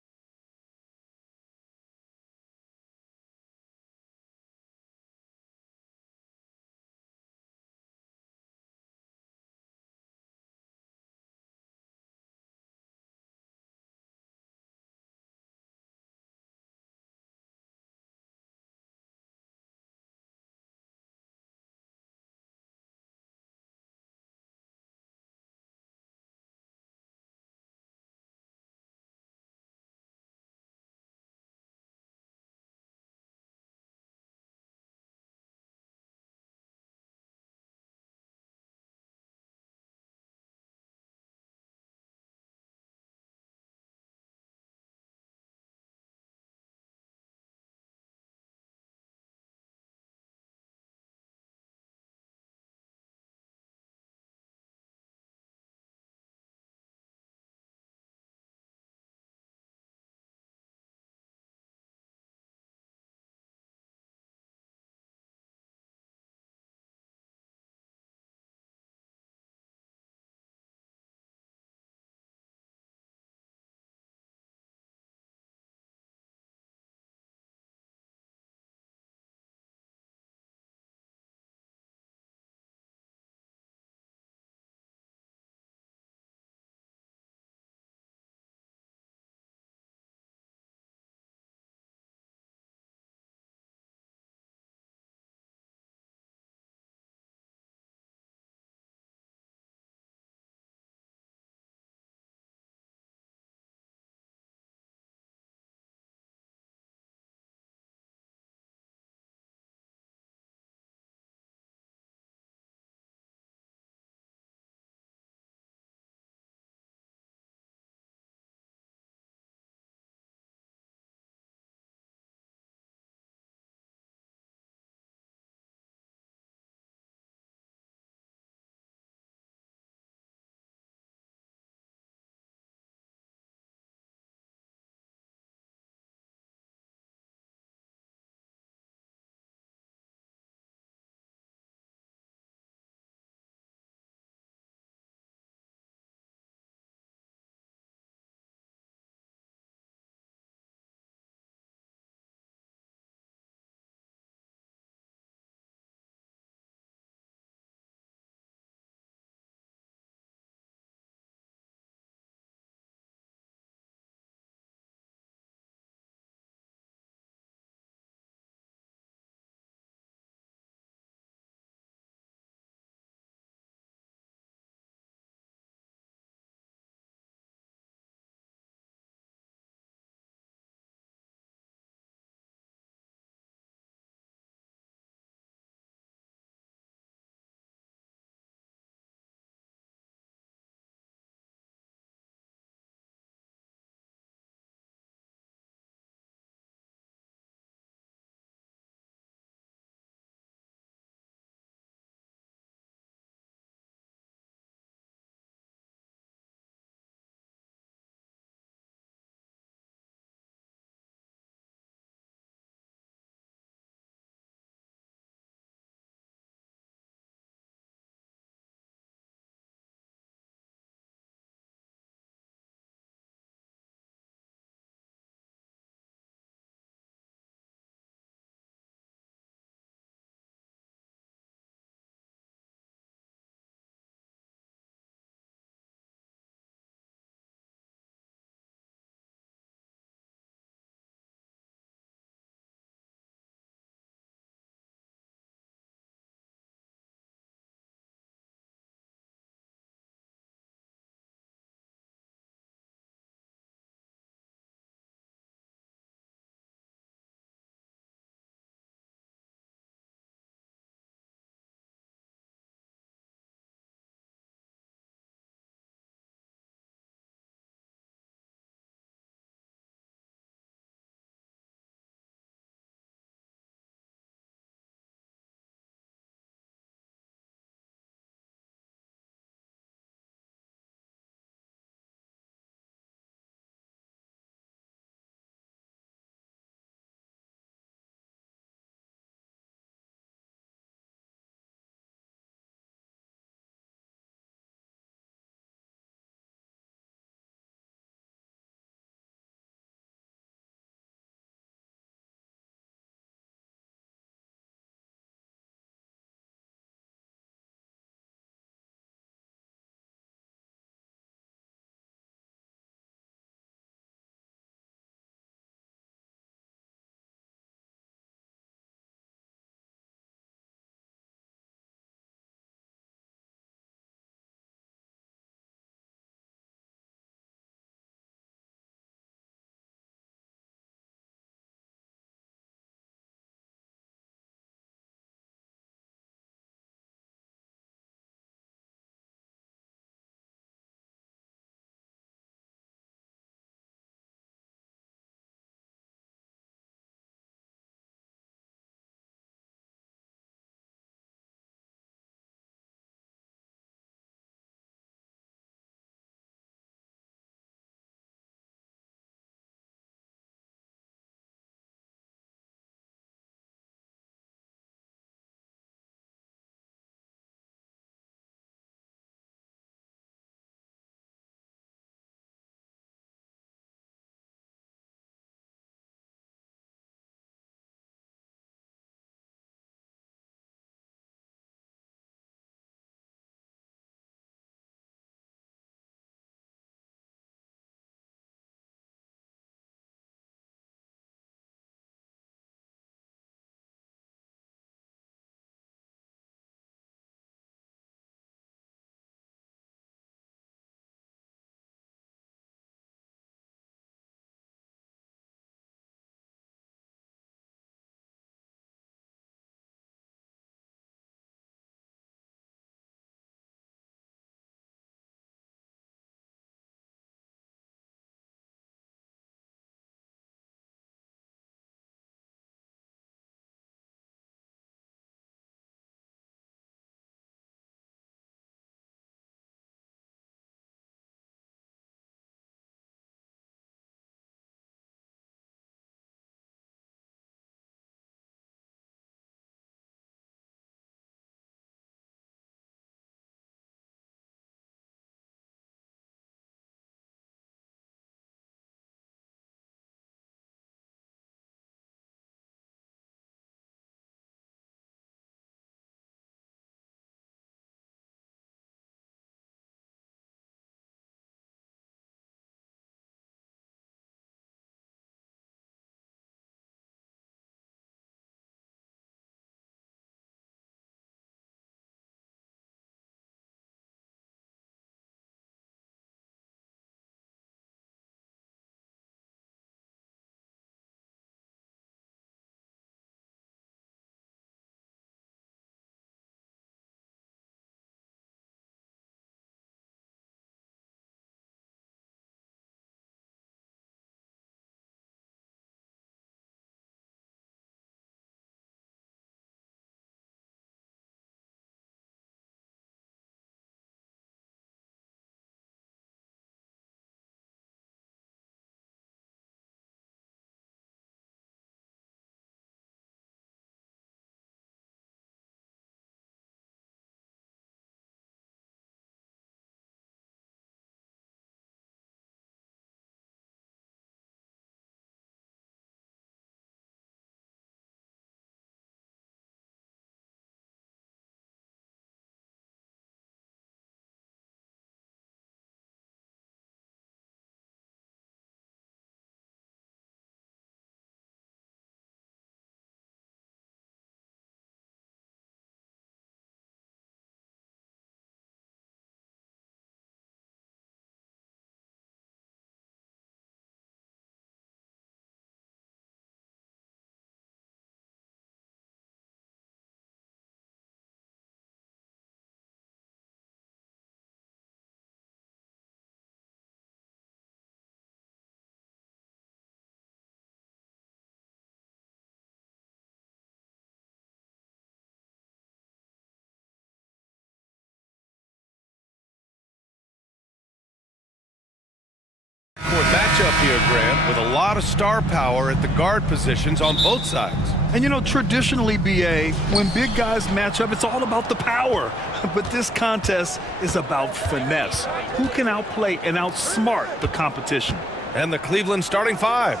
matchup here, Grant, with a lot of star power at the guard positions on both sides. And you know, traditionally, BA, when big guys match up, it's all about the power. But this contest is about finesse. Who can outplay and outsmart the competition? And the Cleveland starting five.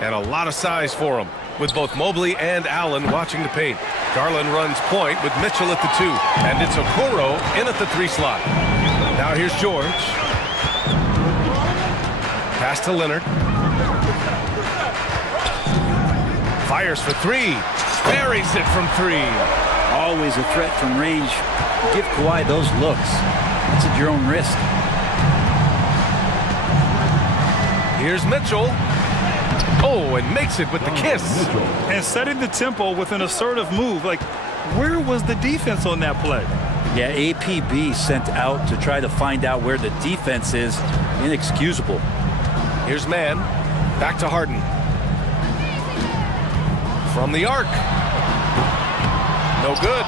And a lot of size for them, with both Mobley and Allen watching the paint. Garland runs point with Mitchell at the 2. And it's Okoro in at the 3 slot. Now here's George. Pass to Leonard. Fires for 3. Buries it from 3. Always a threat from range. Give Kawhi those looks. It's at your own risk. Here's Mitchell. Oh, and makes it with the kiss. And setting the tempo with an assertive move. Like, where was the defense on that play? Yeah, APB sent out to try to find out where the defense is. Inexcusable. Here's Mann. Back to Harden. From the arc. No good.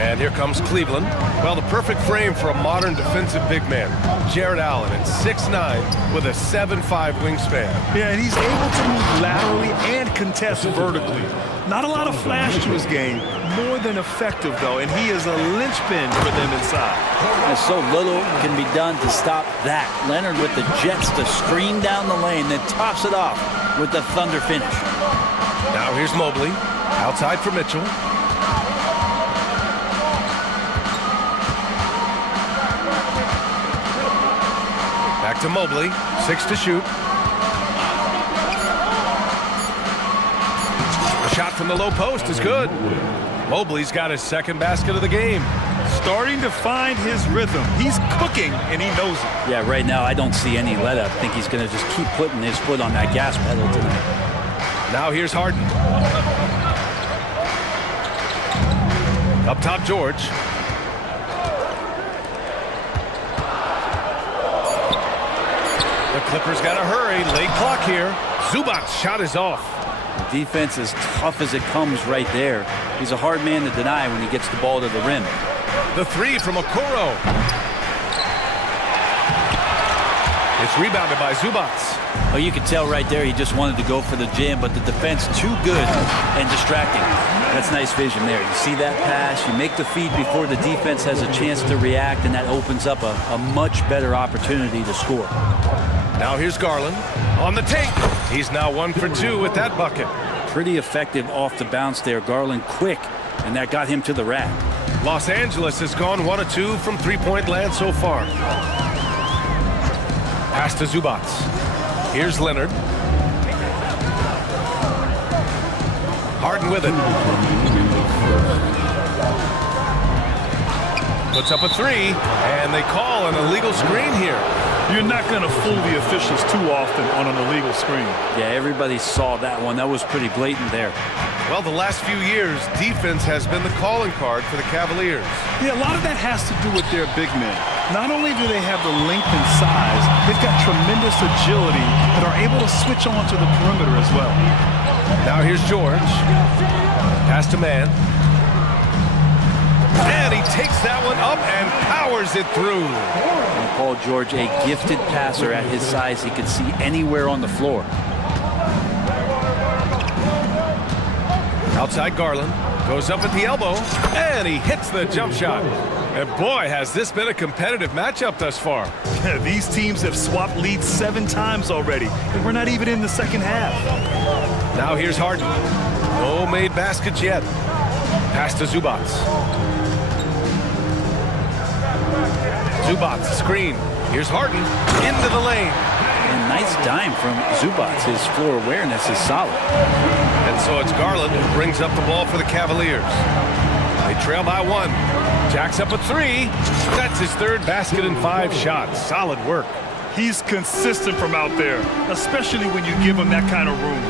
And here comes Cleveland. Well, the perfect frame for a modern defensive big man. Jared Allen at 6'9" with a 7'5" wingspan. Yeah, and he's able to move laterally and contest vertically. Not a lot of flash to his game. More than effective, though, and he is a linchpin for them inside. And so little can be done to stop that. Leonard with the jets to screen down the lane, then tops it off with the thunder finish. Now here's Mobley. Outside for Mitchell. Back to Mobley. 6 to shoot. The shot from the low post is good. Mobley's got his second basket of the game. Starting to find his rhythm. He's cooking, and he knows it. Yeah, right now I don't see any let up. I think he's going to just keep putting his foot on that gas pedal tonight. Now here's Harden. Up top, George. The Clippers got to hurry. Late clock here. Zubac's shot is off. The defense is tough as it comes right there. He's a hard man to deny when he gets the ball to the rim. The 3 from Okoro. It's rebounded by Zubac. Oh, you could tell right there he just wanted to go for the jam, but the defense too good and distracting. That's nice vision there. You see that pass, you make the feed before the defense has a chance to react, and that opens up a much better opportunity to score. Now here's Garland on the take. He's now 1 for 2 with that bucket. Pretty effective off the bounce there. Garland quick, and that got him to the rack. Los Angeles has gone 1 of 2 from three-point land so far. Pass to Zubac. Here's Leonard. Harden with it. Puts up a 3, and they call an illegal screen here. You're not going to fool the officials too often on an illegal screen. Yeah, everybody saw that one. That was pretty blatant there. Well, the last few years, defense has been the calling card for the Cavaliers. Yeah, a lot of that has to do with their big men. Not only do they have the length and size, they've got tremendous agility and are able to switch on to the perimeter as well. Now here's George. Pass to Mann. And he takes that one up and powers it through. And Paul George, a gifted passer at his size. He could see anywhere on the floor. Outside Garland. Goes up at the elbow. And he hits the jump shot. And boy, has this been a competitive matchup thus far. These teams have swapped leads 7 times already. And we're not even in the second half. Now here's Harden. No made baskets yet. Pass to Zubac. Zubac, screen. Here's Harden. Into the lane. And nice dime from Zubac. His floor awareness is solid. And so it's Garland who brings up the ball for the Cavaliers. They trail by 1. Jacks up a 3. That's his 3rd basket in 5 shots. Solid work. He's consistent from out there, especially when you give him that kind of room.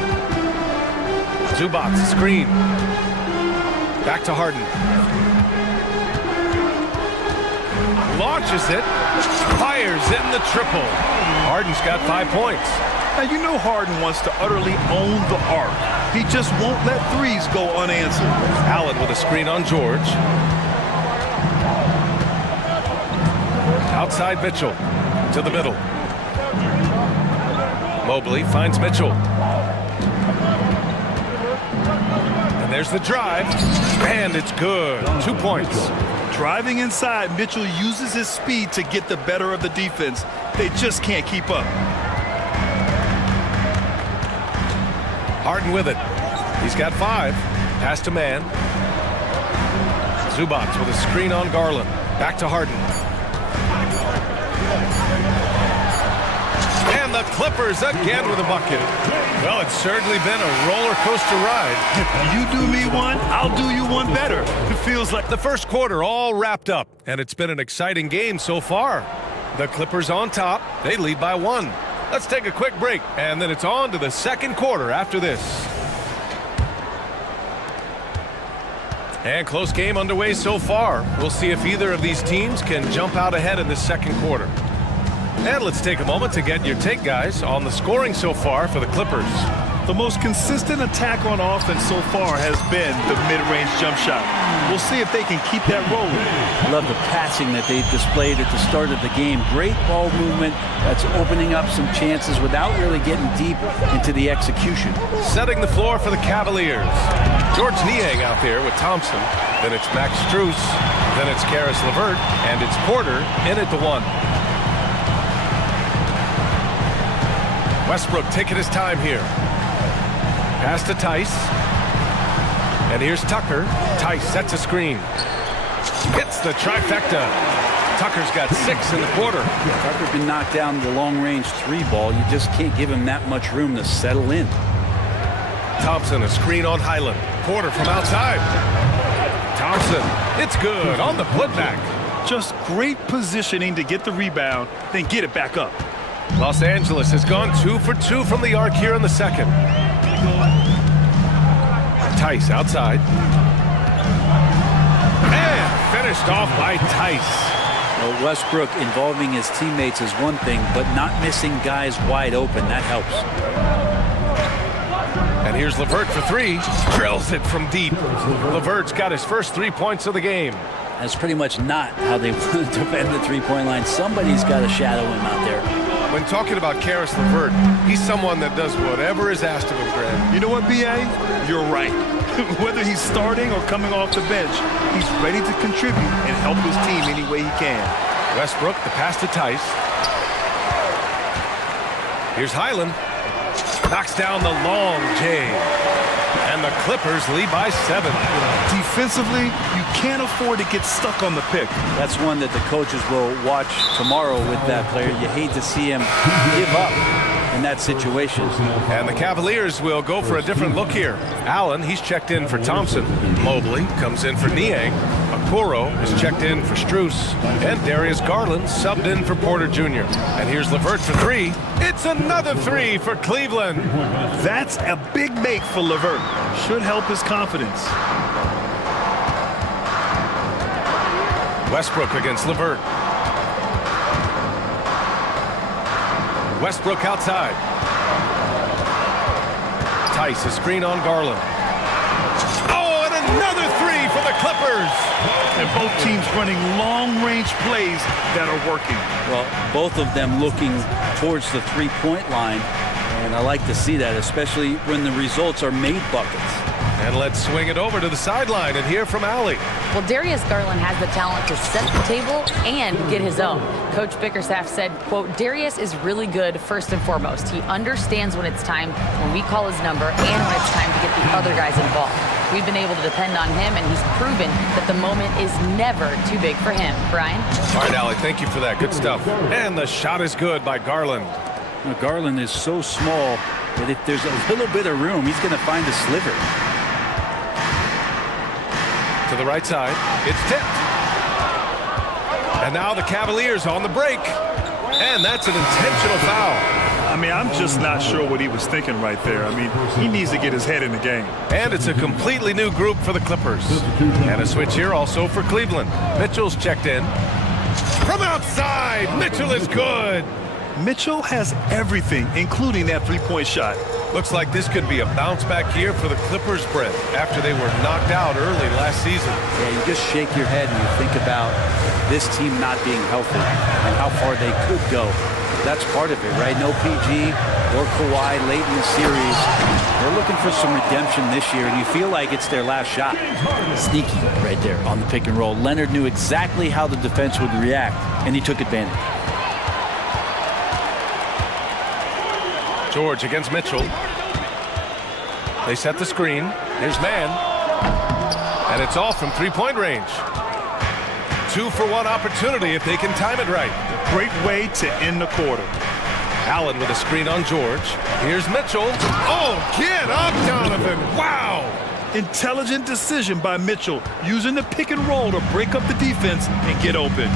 Zubac, screen. Back to Harden. Launches it. Fires in the triple. Harden's got 5 points. Now, you know Harden wants to utterly own the arc. He just won't let threes go unanswered. Allen with a screen on George. Outside Mitchell to the middle. Mobley finds Mitchell. And there's the drive. And it's good. 2 points. Driving inside, Mitchell uses his speed to get the better of the defense. They just can't keep up. Harden with it. He's got 5. Pass to man. Zubats with a screen on Garland. Back to Harden. And the Clippers again with a bucket. Well, it's certainly been a roller coaster ride. You do me one, I'll do you one better. It feels like the first quarter all wrapped up, and it's been an exciting game so far. The Clippers on top. They lead by 1. Let's take a quick break, and then it's on to the second quarter after this. And close game underway so far. We'll see if either of these teams can jump out ahead in the second quarter. And let's take a moment to get your take, guys, on the scoring so far for the Clippers. the most consistent attack on offense so far has been the mid-range jump shot. We'll see if they can keep that rolling. I love the passing that they displayed at the start of the game. Great ball movement that's opening up some chances without really getting deep into the execution. Setting the floor for the Cavaliers. George Niang out there with Thompson. Then it's Max Strus. Then it's Caris LeVert. And it's Porter in at the 1. Westbrook taking his time here. Pass to Tice. And here's Tucker. Tice sets a screen. Hits the trifecta. Tucker's got 6 in the quarter. Tucker can knock down the long-range 3 ball. You just can't give him that much room to settle in. Thompson, a screen on Highland. Porter from outside. Thompson, it's good on the putback. Just great positioning to get the rebound, then get it back up. Los Angeles has gone 2 for 2 from the arc here in the second. Tice outside. And finished off by Tice. Well, Westbrook involving his teammates is one thing, but not missing guys wide open, that helps. And here's LeVert for 3. Drills it from deep. LeVert's got his first 3 points of the game. That's pretty much not how they want to defend the three-point line. Somebody's got to shadow him out there. When talking about Caris LeVert, he's someone that does whatever is asked of him, Grant. You know what, B.A.? You're right. Whether he's starting or coming off the bench, he's ready to contribute and help his team any way he can. Westbrook, the pass to Tice. Here's Highland. Knocks down the long J. And the Clippers lead by 7. Defensively, you can't afford to get stuck on the pick. That's one that the coaches will watch tomorrow with that player. You hate to see him give up in that situation. And the Cavaliers will go for a different look here. Allen, he's checked in for Thompson. Mobley comes in for Niang. Okoro is checked in for Strus. And Darius Garland subbed in for Porter Jr. And here's LeVert for 3. It's another 3 for Cleveland. That's a big make for LeVert. Should help his confidence. Westbrook against LeVert. Westbrook outside. Tice, a screen on Garland. Oh, and another 3 for the Clippers. And both teams running long-range plays that are working. Well, both of them looking towards the three-point line. And I like to see that, especially when the results are made buckets. And let's swing it over to the sideline and hear from Allie. Well, Darius Garland has the talent to set the table and get his own. Coach Bickerstaff said, quote, Darius is really good first and foremost. He understands when it's time, when we call his number, and when it's time to get the other guys involved. We've been able to depend on him, and he's proven that the moment is never too big for him. Brian? All right, Allie, thank you for that. Good stuff. And the shot is good by Garland. Well, Garland is so small that if there's a little bit of room, he's going to find a sliver. To the right side, it's tipped. And now the Cavaliers on the break. And that's an intentional foul. I mean, I'm just not sure what he was thinking right there. I mean, he needs to get his head in the game. And it's a completely new group for the Clippers. And a switch here also for Cleveland. Mitchell's checked in. From outside, Mitchell is good. Mitchell has everything, including that three-point shot. Looks like this could be a bounce back year for the Clippers, Brett, after they were knocked out early last season. Yeah, you just shake your head and you think about this team not being healthy and how far they could go that's part of it, right? No PG or Kawhi late in the series. They're looking for some redemption this year, and you feel like it's their last shot. Sneaky right there on the pick and roll. Leonard knew exactly how the defense would react, and he took advantage. George against Mitchell. They set the screen. Here's man. And it's off from three-point range. 2-for-1 opportunity if they can time it right. Great way to end the quarter. Allen with a screen on George. Here's Mitchell. Oh, get up, Donovan. Wow. Intelligent decision by Mitchell, using the pick and roll to break up the defense and get open.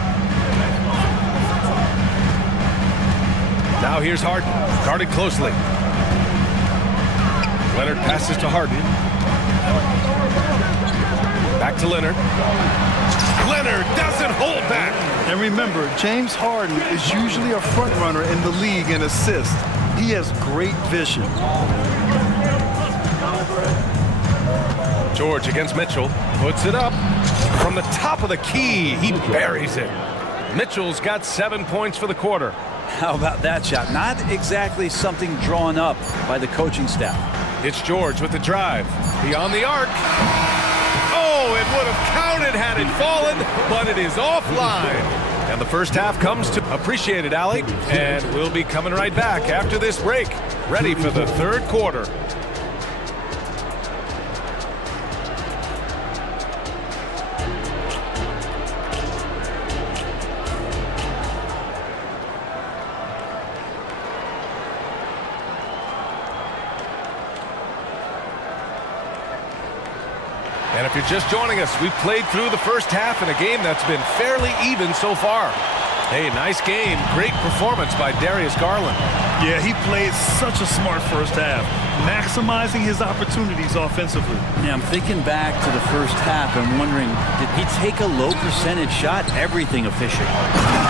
Now here's Harden, guarded closely. Leonard passes to Harden. Back to Leonard. Leonard doesn't hold back. And remember, James Harden is usually a front runner in the league in assists. He has great vision. George against Mitchell, puts it up. From the top of the key, he buries it. Mitchell's got 7 points for the quarter. How about that shot? Not exactly something drawn up by the coaching staff. It's George with the drive. Beyond the arc. Oh, it would have counted had it fallen, but it is offline. And the first half comes to appreciate it, Allie. And we'll be coming right back after this break. Ready for the third quarter. And if you're just joining us, we've played through the first half in a game that's been fairly even so far. Hey, nice game. Great performance by Darius Garland. Yeah, he played such a smart first half, maximizing his opportunities offensively. Yeah, I'm thinking back to the first half and wondering, did he take a low percentage shot? Everything efficient.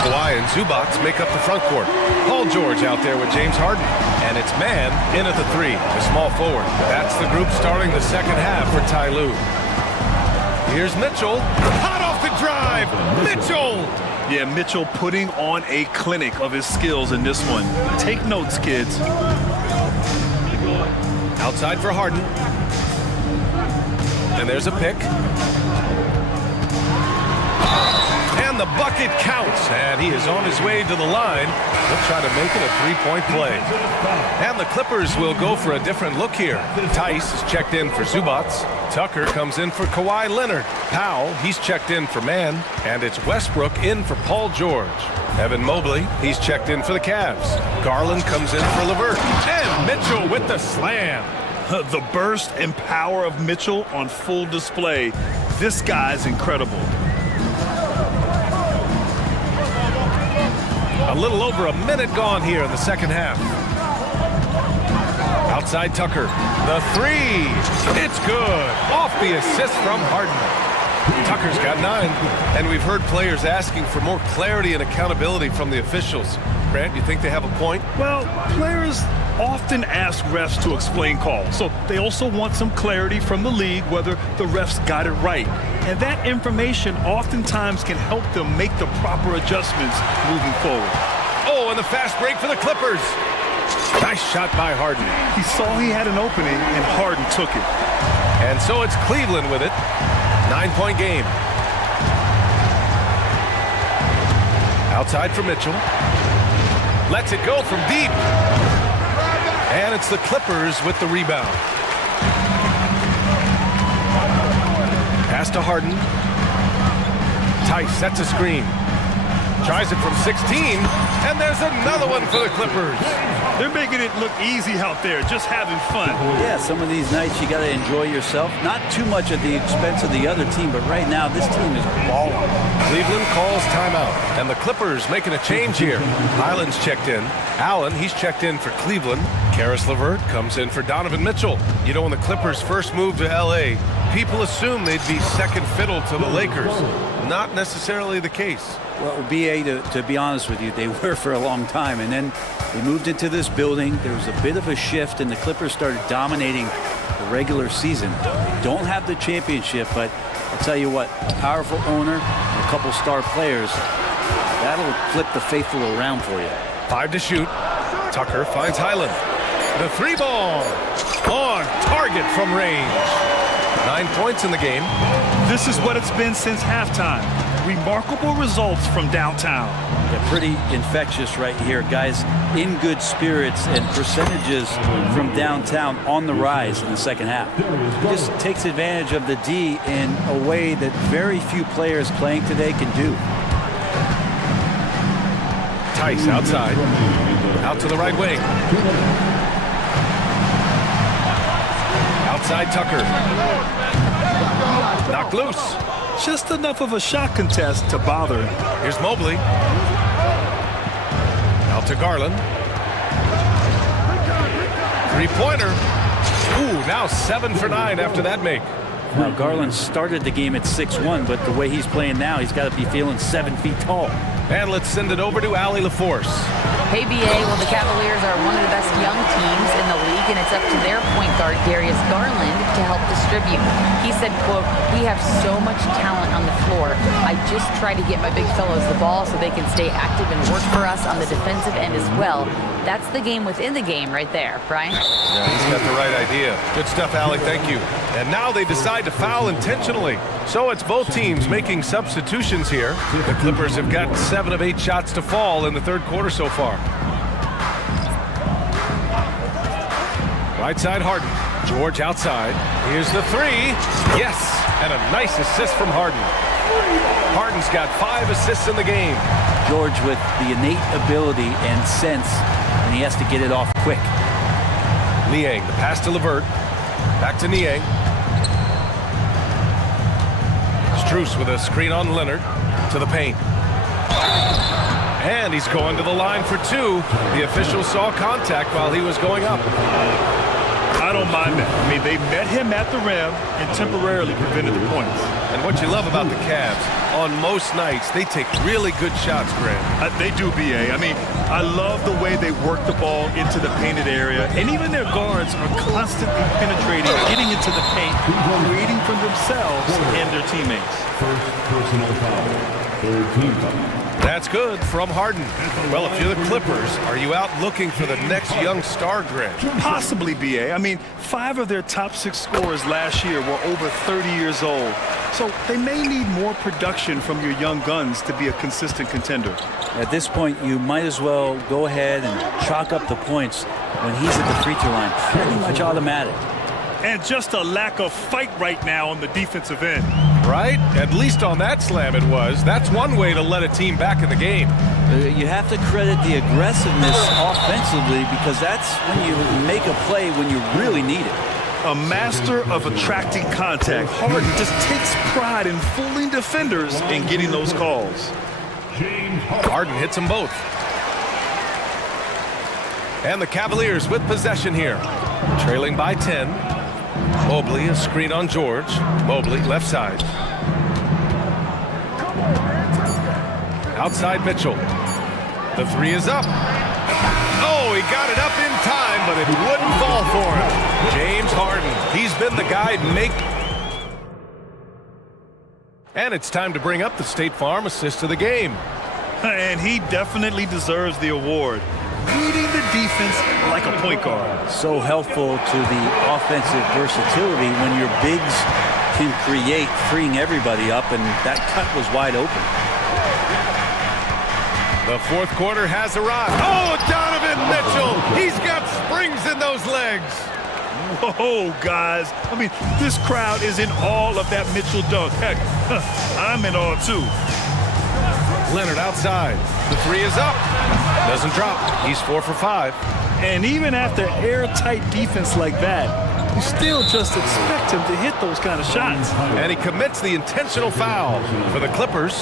Kawhi and Zubac make up the front court. Paul George out there with James Harden. And it's man in at the three, the small forward. That's the group starting the second half for Ty Lue. Here's Mitchell. Hot off the drive. Mitchell. Yeah, Mitchell putting on a clinic of his skills in this one. Take notes, kids. Outside for Harden. And there's a pick. And the bucket counts. And he is on his way to the line. He'll try to make it a three-point play. And the Clippers will go for a different look here. Tice is checked in for Zubac. Tucker comes in for Kawhi Leonard. Powell, he's checked in for man. And it's Westbrook in for Paul George. Evan Mobley, he's checked in for the Cavs. Garland comes in for LeVert. And Mitchell with the slam. The burst and power of Mitchell on full display. This guy's incredible. A little over a minute gone here in the second half. Outside Tucker. The three. It's good. Off the assist from Harden. Tucker's got 9. And we've heard players asking for more clarity and accountability from the officials. Grant, you think they have a point? Well, players often ask refs to explain calls. So they also want some clarity from the league whether the refs got it right. And that information oftentimes can help them make the proper adjustments moving forward. Oh, and the fast break for the Clippers. Nice shot by Harden. He saw he had an opening, and Harden took it. And so it's Cleveland with it. 9-point game. Outside for Mitchell. Lets it go from deep. And it's the Clippers with the rebound. Pass to Harden. Tice sets a screen. Tries it from 16. And there's another one for the Clippers. They're making it look easy out there, just having fun. Yeah, some of these nights you got to enjoy yourself. Not too much at the expense of the other team, but right now this team is balling. Cleveland calls timeout. And the Clippers making a change here. Highland's checked in. Allen, he's checked in for Cleveland. Karis LeVert comes in for Donovan Mitchell. You know, when the Clippers first moved to L.A., people assumed they'd be second fiddle to the Lakers. Not necessarily the case. Well, BA, to be honest with you, they were for a long time. And then they moved into this building. There was a bit of a shift, and the Clippers started dominating the regular season. They don't have the championship, but I'll tell you what, a powerful owner, and a couple star players, that'll flip the faithful around for you. 5 to shoot. Tucker finds Highland. The 3 ball on target from range. 9 points in the game. This is what it's been since halftime. Remarkable results from downtown. Yeah, pretty infectious right here. Guys in good spirits and percentages from downtown on the rise in the second half. He just takes advantage of the D in a way that very few players playing today can do. Tice outside. Out to the right wing. Outside Tucker. Knocked loose. Just enough of a shot contest to bother him. Here's Mobley. Out to Garland. 3-pointer. Ooh, now 7 for 9 after that make. Now Garland started the game at 6'1", but the way he's playing now, he's got to be feeling 7 feet tall. And let's send it over to Allie LaForce. Hey, BA, well, the Cavaliers are one of the best young teams in the league, and it's up to their point guard, Darius Garland, to help distribute. He said, quote, "We have so much talent on the floor. I just try to get my big fellows the ball so they can stay active and work for us on the defensive end as well." That's the game within the game right there, Brian. Yeah, he's got the right idea. Good stuff, Allie. Thank you. And now they decide to foul intentionally. So it's both teams making substitutions here. The Clippers have got 7 of 8 shots to fall in the third quarter so far. Right side, Harden. George outside. Here's the 3. Yes, and a nice assist from Harden. Harden's got 5 assists in the game. George with the innate ability and sense, and he has to get it off quick. Niang, the pass to LeVert. Back to Niang. Strus with a screen on Leonard to the paint. And he's going to the line for 2. The official saw contact while he was going up. I don't mind that. I mean, they met him at the rim and temporarily prevented the points. And what you love about the Cavs, on most nights, they take really good shots, Grant. They do, BA. I mean, I love the way they work the ball into the painted area. And even their guards are constantly penetrating, getting into the paint, creating for themselves and their teammates. First personal foul. Third team foul. That's good from Harden. Well, if you're the Clippers, are you out looking for the next young star, Grant? Possibly, BA. I mean, 5 of their top 6 scorers last year were over 30 years old. So they may need more production from your young guns to be a consistent contender. At this point, you might as well go ahead and chalk up the points when he's at the free throw line. Pretty much automatic. And just a lack of fight right now on the defensive end. Right? At least on that slam it was. That's one way to let a team back in the game. You have to credit the aggressiveness offensively, because that's when you make a play when you really need it. A master of attracting contact. Harden just takes pride in fooling defenders and getting those calls. Harden hits them both. And the Cavaliers with possession here. Trailing by 10. Mobley, a screen on George. Mobley, left side. Outside Mitchell. The 3 is up. Oh, he got it up in time, but it wouldn't fall for him. James Harden, he's been the guy make. And it's time to bring up the State Farm assist of the game. And he definitely deserves the award. Leading the defense like a point guard. So helpful to the offensive versatility when your bigs can create, freeing everybody up, and that cut was wide open. The fourth quarter has arrived. Oh, Donovan Mitchell! He's got springs in those legs. Whoa, guys. I mean, this crowd is in awe of that Mitchell dunk. Heck, I'm in awe, too. Leonard outside. The 3 is up. Doesn't drop. He's 4 for 5. And even after airtight defense like that, you still just expect him to hit those kind of shots. And he commits the intentional foul. For the Clippers,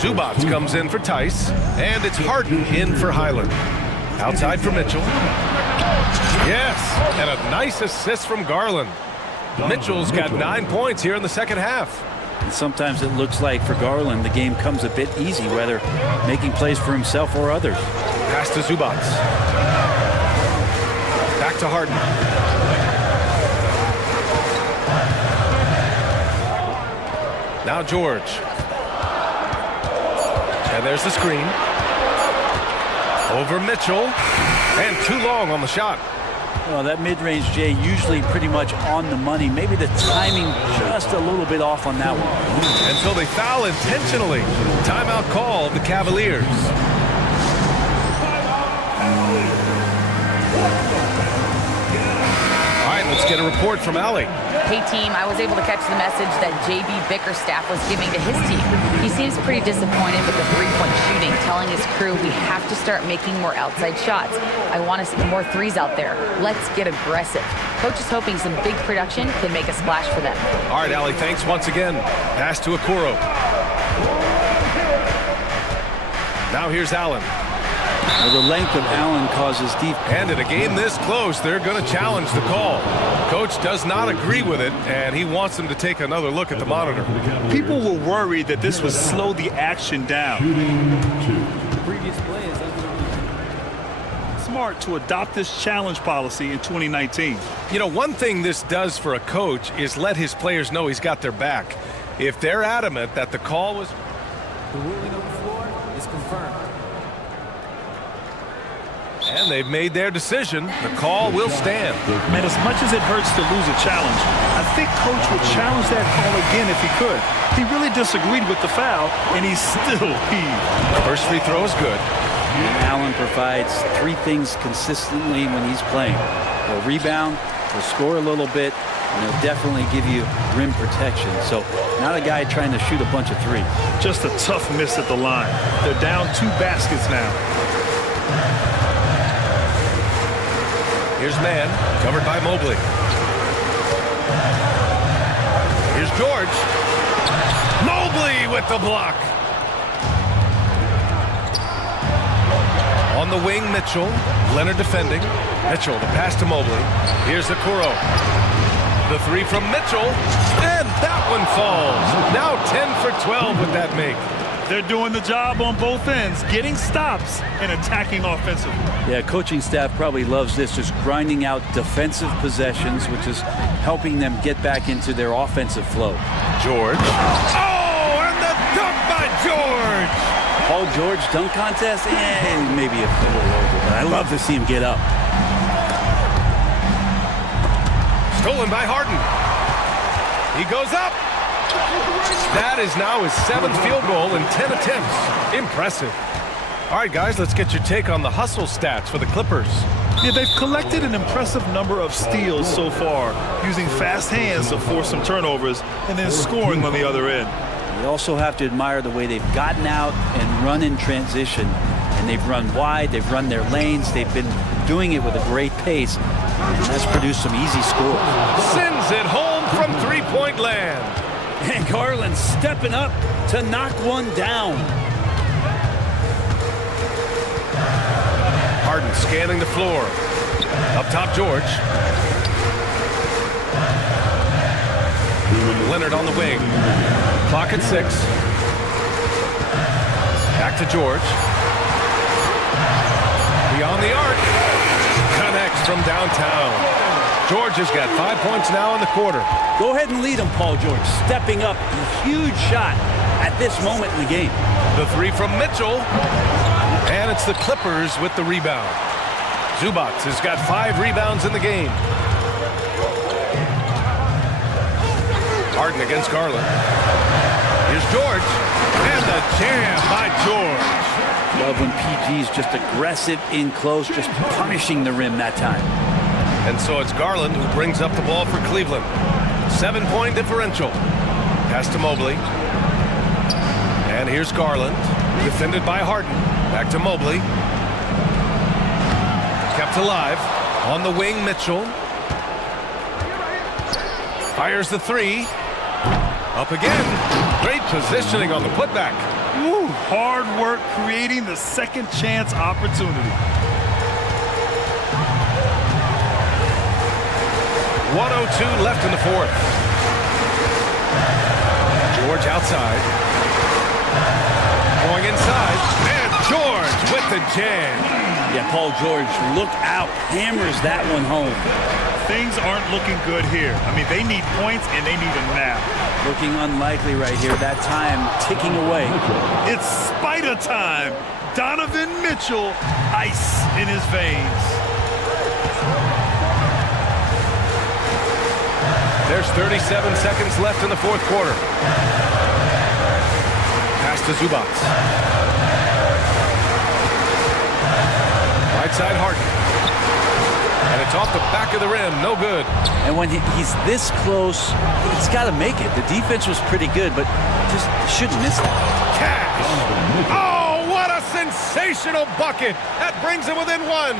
Zubac comes in for Tice, and it's Harden in for Highland. Outside for Mitchell. Yes, and a nice assist from Garland. Mitchell's got 9 points here in the second half. And sometimes it looks like for Garland the game comes a bit easy, whether making plays for himself or others. Pass to Zubac. Back to Harden. Now George. And there's the screen. Over Mitchell. And too long on the shot. Well, that mid-range, Jay, usually pretty much on the money. Maybe the timing just a little bit off on that one. And so they foul intentionally. Timeout called the Cavaliers. All right, let's get a report from Allie. Hey team, I was able to catch the message that JB Bickerstaff was giving to his team. He seems pretty disappointed with the three-point shooting, telling his crew we have to start making more outside shots. I want to see more threes out there. Let's get aggressive. Coach is hoping some big production can make a splash for them. All right, Allie, thanks once again. Pass to Okoro. Now here's Allen. Well, the length of Allen causes deep. And in a game this close, they're going to challenge the call. Coach does not agree with it, and he wants them to take another look at the monitor. People were worried that this would slow the action down. Previous play is smart to adopt this challenge policy in 2019. You know, one thing this does for a coach is let his players know he's got their back. If they're adamant that the call was... The ruling on the floor is confirmed. And they've made their decision. The call will stand. Man, as much as it hurts to lose a challenge, I think Coach would challenge that call again if he could. He really disagreed with the foul, and he's still peeved. First free throw is good. And Allen provides three things consistently when he's playing. He'll rebound, he'll score a little bit, and he'll definitely give you rim protection. So not a guy trying to shoot a bunch of threes. Just a tough miss at the line. They're down 2 baskets now. Here's man, covered by Mobley. Here's George. Mobley with the block. On the wing, Mitchell. Leonard defending. Mitchell, the pass to Mobley. Here's Okoro. The three from Mitchell. And that one falls. Now 10 for 12 with that make. They're doing the job on both ends, getting stops and attacking offensively. Yeah, coaching staff probably loves this, just grinding out defensive possessions, which is helping them get back into their offensive flow. George. Oh, and the dunk by George. Paul George dunk contest? Maybe a little over, but I love to see him get up. Stolen by Harden. He goes up. That is now his 7th field goal in 10 attempts. Impressive. All right, guys, let's get your take on the hustle stats for the Clippers. Yeah, they've collected an impressive number of steals so far, using fast hands to force some turnovers and then scoring on the other end. You also have to admire the way they've gotten out and run in transition. And they've run wide, they've run their lanes, they've been doing it with a great pace. And that's produced some easy scores. Sends it home from three-point land. And Garland stepping up to knock one down. Harden scanning the floor. Up top, George. Leonard on the wing. Clock at 6. Back to George. Beyond the arc. Connects from downtown. George has got 5 points now in the quarter. Go ahead and lead him, Paul George. Stepping up. Huge shot at this moment in the game. The three from Mitchell. And it's the Clippers with the rebound. Zubac has got 5 rebounds in the game. Harden against Garland. Here's George. And the jam by George. Love when PG's just aggressive in close, just punishing the rim that time. And so it's Garland who brings up the ball for Cleveland. 7-point differential. Pass to Mobley. And here's Garland. Defended by Harden. Back to Mobley. Kept alive. On the wing, Mitchell. Fires the three. Up again. Great positioning on the putback. Woo, hard work creating the second chance opportunity. 1:02 left in the fourth. George outside. Going inside. And George with the jam. Yeah, Paul George, look out. Hammers that one home. Things aren't looking good here. I mean, they need points, and they need them now. Looking unlikely right here. That time ticking away. It's spider time. Donovan Mitchell, ice in his veins. There's 37 seconds left in the fourth quarter. Pass to Zubac. Right side Harden. And it's off the back of the rim. No good. And when he's this close, he's got to make it. The defense was pretty good, but just shouldn't miss that. Cash. Oh, what a sensational bucket. That brings him within one.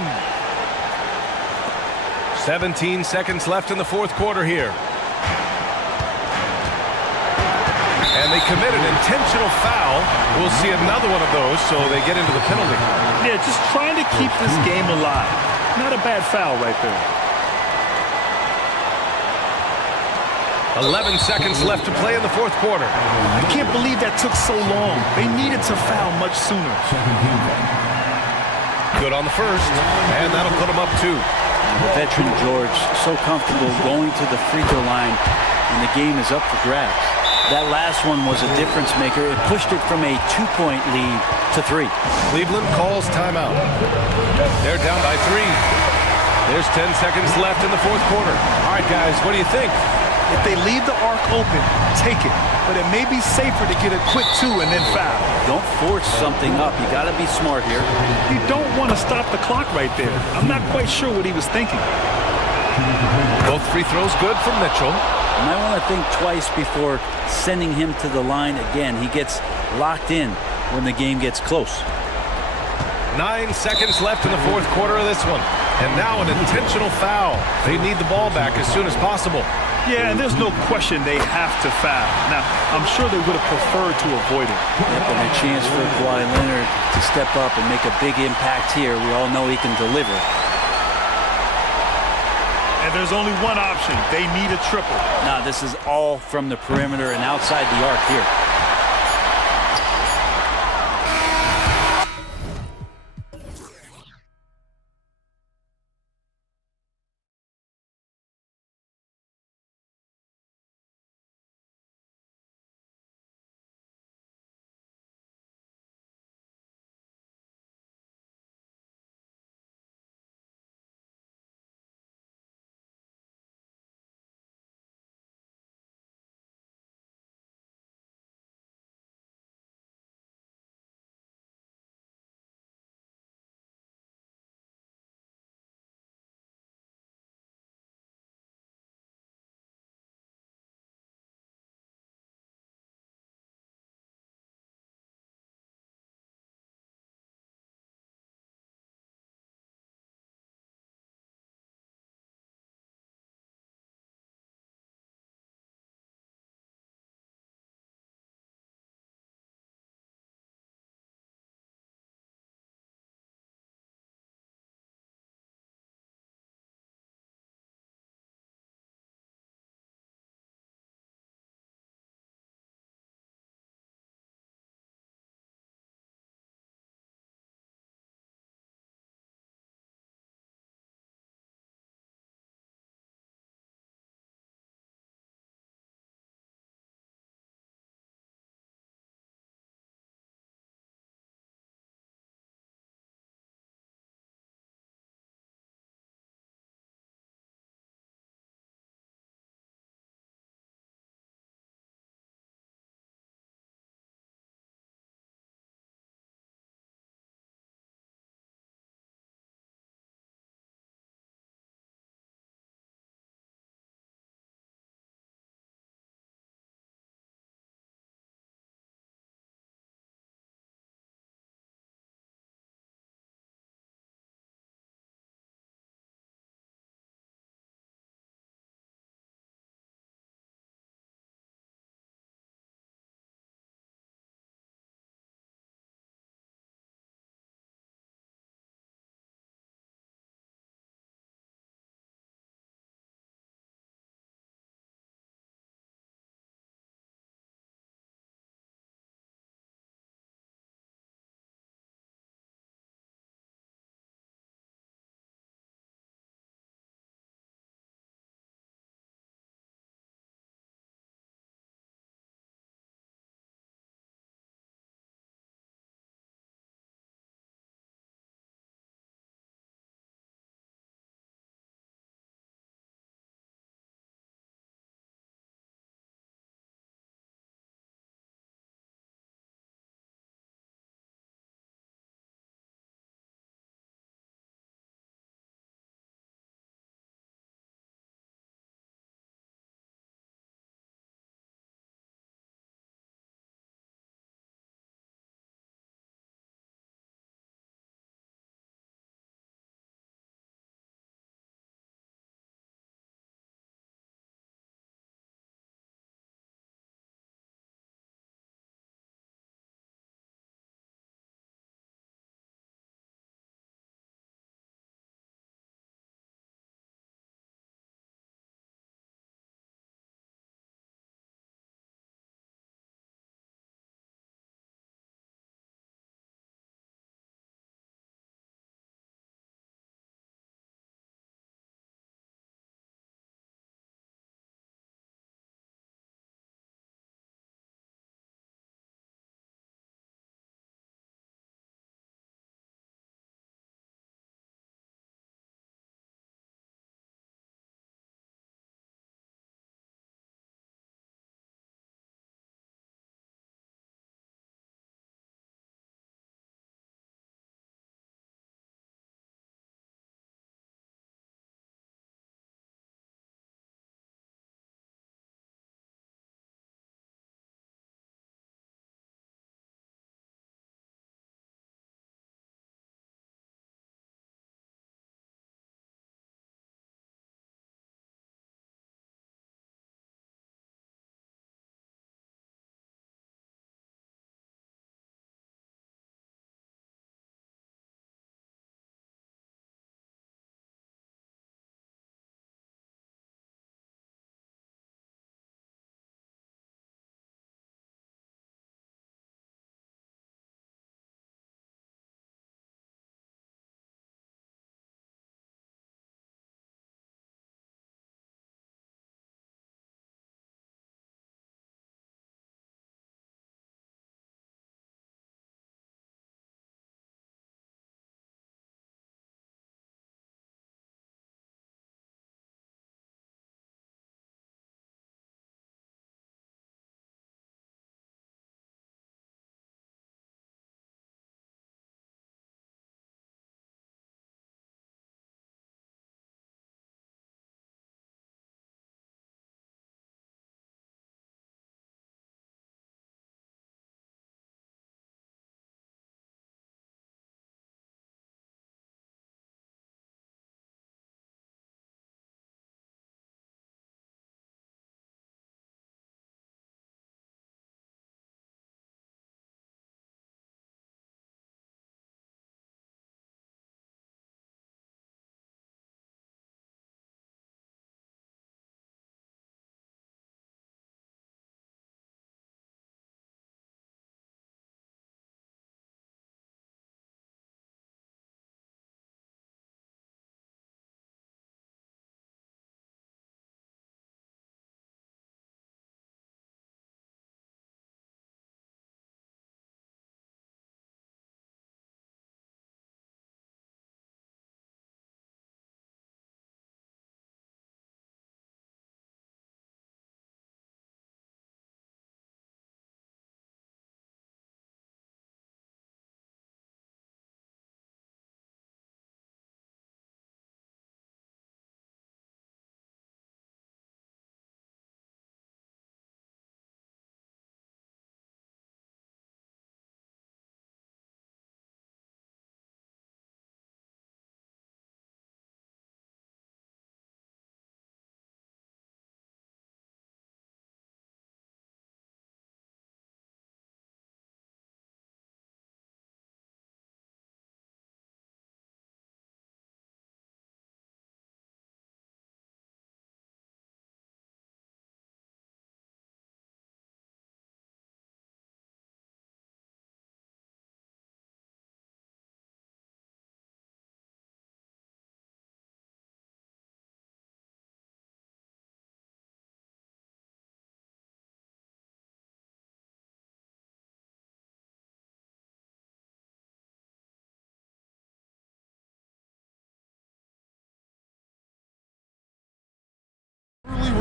17 seconds left in the fourth quarter here. And they commit an intentional foul. We'll see another one of those, so they get into the penalty. Yeah, just trying to keep this game alive. Not a bad foul right there. 11 seconds left to play in the fourth quarter. I can't believe that took so long. They needed to foul much sooner. Good on the first, and that'll put them up 2. Veteran George, so comfortable going to the free throw line, and the game is up for grabs. That last one was a difference maker. It pushed it from a 2-point lead to 3. Cleveland calls timeout. They're down by 3. There's 10 seconds left in the fourth quarter. All right, guys, what do you think? If they leave the arc open, take it. But it may be safer to get a quick 2 and then foul. Don't force something up. You got to be smart here. You don't want to stop the clock right there. I'm not quite sure what he was thinking. Both free throws good from Mitchell. You might want to think twice before sending him to the line again. He gets locked in when the game gets close. 9 seconds left in the fourth quarter of this one. And now an intentional foul. They need the ball back as soon as possible. Yeah, and there's no question they have to foul. Now, I'm sure they would have preferred to avoid it. Yep, and a chance for Kawhi Leonard to step up and make a big impact here. We all know he can deliver. And there's only one option. They need a triple. Now, this is all from the perimeter and outside the arc here.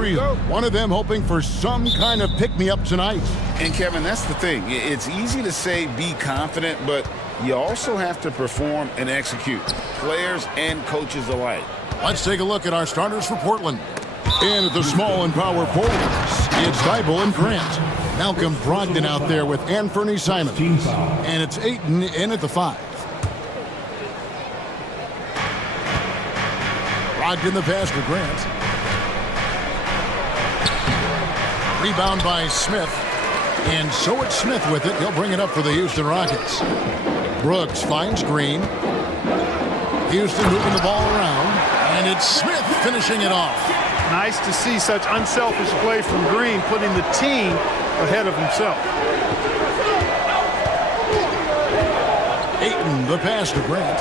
three. One of them hoping for some kind of pick-me-up tonight. And, Kevin, that's the thing. It's easy to say be confident, but you also have to perform and execute, players and coaches alike. Let's take a look at our starters for Portland. In at the small and power forwards, it's Thibault and Grant. Malcolm Brogdon out there with Anthony Simons. And it's Ayton in at the 5. Brogdon the pass to Grant. Rebound by Smith. And so it's Smith with it. He'll bring it up for the Houston Rockets. Brooks finds Green. Houston moving the ball around. And it's Smith finishing it off. Nice to see such unselfish play from Green, putting the team ahead of himself. Ayton, the pass to Grant.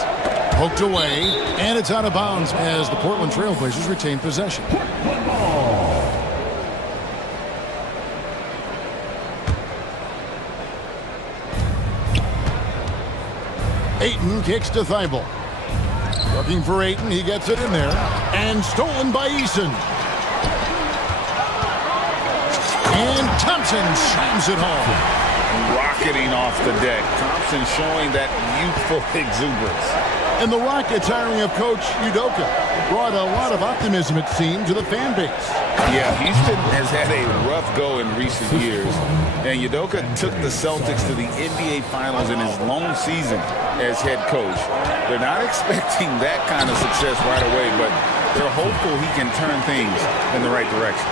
Poked away, and it's out of bounds as the Portland Trailblazers retain possession. Ayton kicks to Thibault. Looking for Ayton, he gets it in there. And stolen by Eason. And Thompson slams it home. Rocketing off the deck. Thompson showing that youthful exuberance. And the Rockets hiring of coach Udoka brought a lot of optimism, it seemed, to the fan base. Yeah, Houston has had a rough go in recent years. And Udoka took the Celtics to the NBA Finals in his lone season as head coach. They're not expecting that kind of success right away, but they're hopeful he can turn things in the right direction.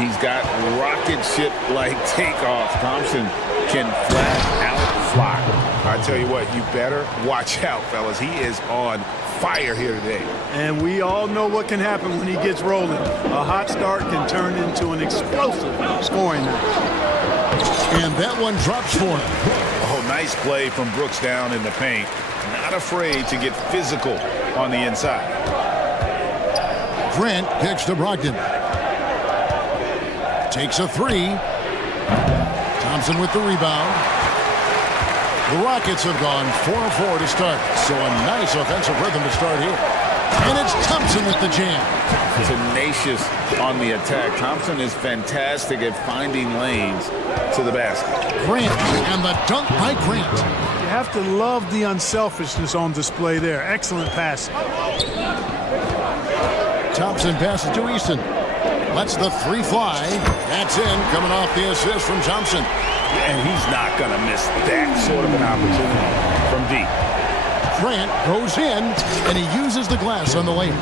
He's got rocket ship-like takeoff. Thompson can flat out fly. I tell you what, you better watch out, fellas. He is on fire here today. And we all know what can happen when he gets rolling. A hot start can turn into an explosive scoring night. And that one drops for him. Oh, nice play from Brooks down in the paint. Not afraid to get physical on the inside. Grant kicks to Brogdon. Takes a 3. Thompson with the rebound. The Rockets have gone 4-4 to start. So a nice offensive rhythm to start here. And it's Thompson with the jam. Tenacious on the attack. Thompson is fantastic at finding lanes to the basket. Grant and the dunk by Grant. You have to love the unselfishness on display there. Excellent pass. Thompson passes to Easton. Lets the 3 fly. That's in, coming off the assist from Thompson. And he's not going to miss that sort of an opportunity from deep. Grant goes in, and he uses the glass on the lane.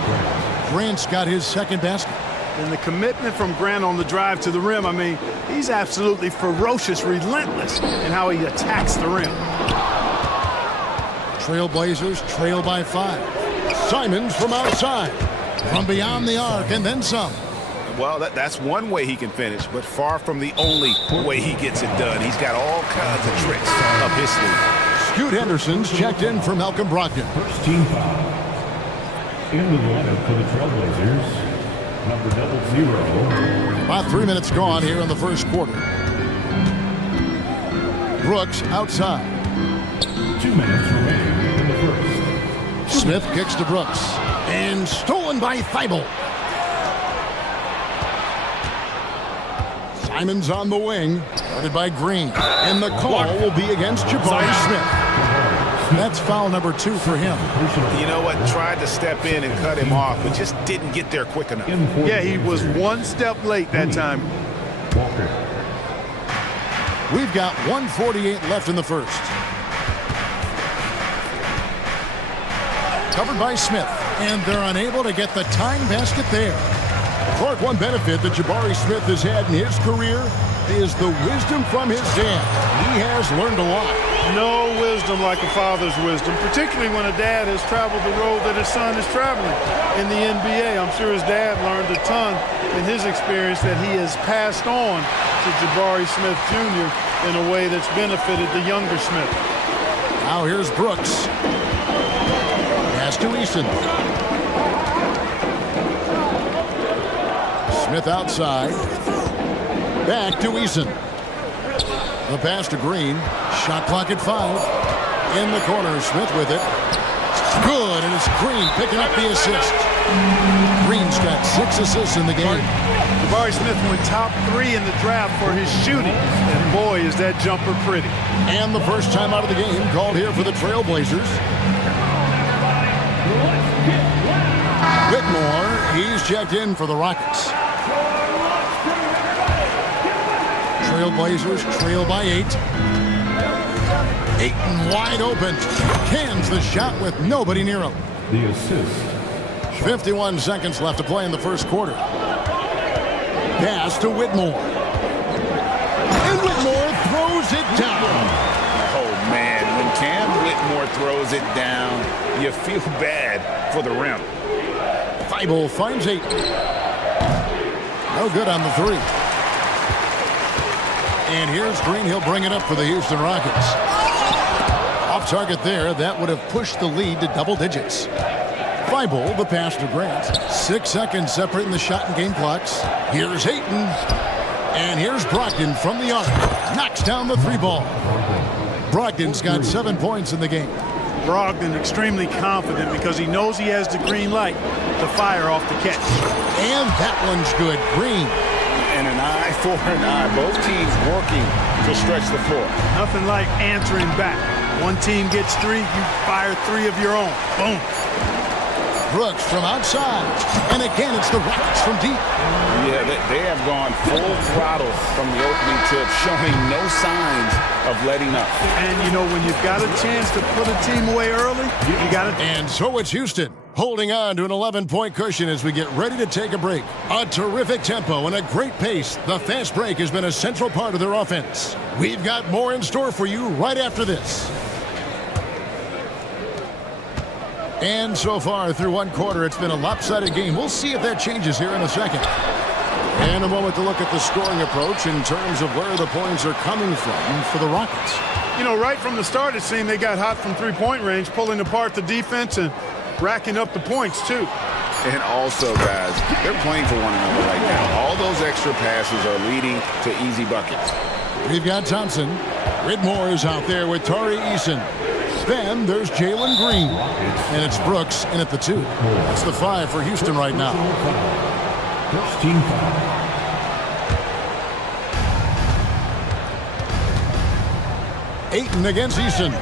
Grant's got his second basket. And the commitment from Grant on the drive to the rim, I mean, he's absolutely ferocious, relentless in how he attacks the rim. Trailblazers trail by 5. Simons from outside. From beyond the arc, and then some. Well, that's one way he can finish, but far from the only way he gets it done. He's got all kinds of tricks up his sleeve. Scoot Henderson's checked in for Malcolm Brogdon. First team foul. In the lineup for the Trailblazers, number 00. About 3 minutes gone here in the first quarter. Brooks outside. 2 minutes remaining in the first. Smith kicks to Brooks. And stolen by Thibault. Simons on the wing, guarded by Green. And the call will be against Jabari Smith. That's foul number 2 for him. You know what? Tried to step in and cut him off, but just didn't get there quick enough. Yeah, he was one step late that time. We've got 1:48 left in the first. Covered by Smith, and they're unable to get the tying basket there. Clark, one benefit that Jabari Smith has had in his career is the wisdom from his dad. He has learned a lot. No wisdom like a father's wisdom, particularly when a dad has traveled the road that his son is traveling in the NBA. I'm sure his dad learned a ton in his experience that he has passed on to Jabari Smith Jr. in a way that's benefited the younger Smith. Now here's Brooks. Pass to Eason. Smith outside. Back to Eason. The pass to Green. Shot clock at 5. In the corner, Smith with it. Good, and it's Green picking up the assist. Green's got 6 assists in the game. Jabari Smith went top 3 in the draft for his shooting, and boy, is that jumper pretty. And the first time out of the game called here for the Trailblazers. Whitmore, he's checked in for the Rockets. Trailblazers trail by 8. Ayton wide open. Cans the shot with nobody near him. The assist. 51 seconds left to play in the first quarter. Pass to Whitmore. And Whitmore throws it down. Oh, man, when Cam Whitmore throws it down, you feel bad for the rim. Thibault finds Ayton. No good on the 3. And here's Green. He'll bring it up for the Houston Rockets. Off target there. That would have pushed the lead to double digits. Thibault, the pass to Grant. 6 seconds separating the shot and game clocks. Here's Ayton. And here's Brogdon from the arc. Knocks down the 3 ball. Brogdon's got 7 points in the game. Brogdon extremely confident because he knows he has the green light to fire off the catch. And that one's good. Green. And an eye for an eye. Both teams working to stretch the floor. Nothing like answering back. One team gets 3, you fire 3 of your own. Boom. Brooks from outside. And again, it's the Rockets from deep. Yeah, they have gone full throttle from the opening tip, showing no signs of letting up. And, you know, when you've got a chance to put a team away early, you got to... And so it's Houston, holding on to an 11-point cushion as we get ready to take a break. A terrific tempo and a great pace. The fast break has been a central part of their offense. We've got more in store for you right after this. And so far through one quarter, it's been a lopsided game. We'll see if that changes here in a second. And a moment to look at the scoring approach in terms of where the points are coming from for the Rockets. You know, right from the start, it seemed they got hot from three-point range, pulling apart the defense and racking up the points, too. And also, guys, they're playing for one another right now. All those extra passes are leading to easy buckets. We've got Thompson. Whitmore is out there with Tari Eason. Then there's Jalen Green. And it's Brooks in at the 2. That's the 5 for Houston right now. First team foul. Ayton against Eason.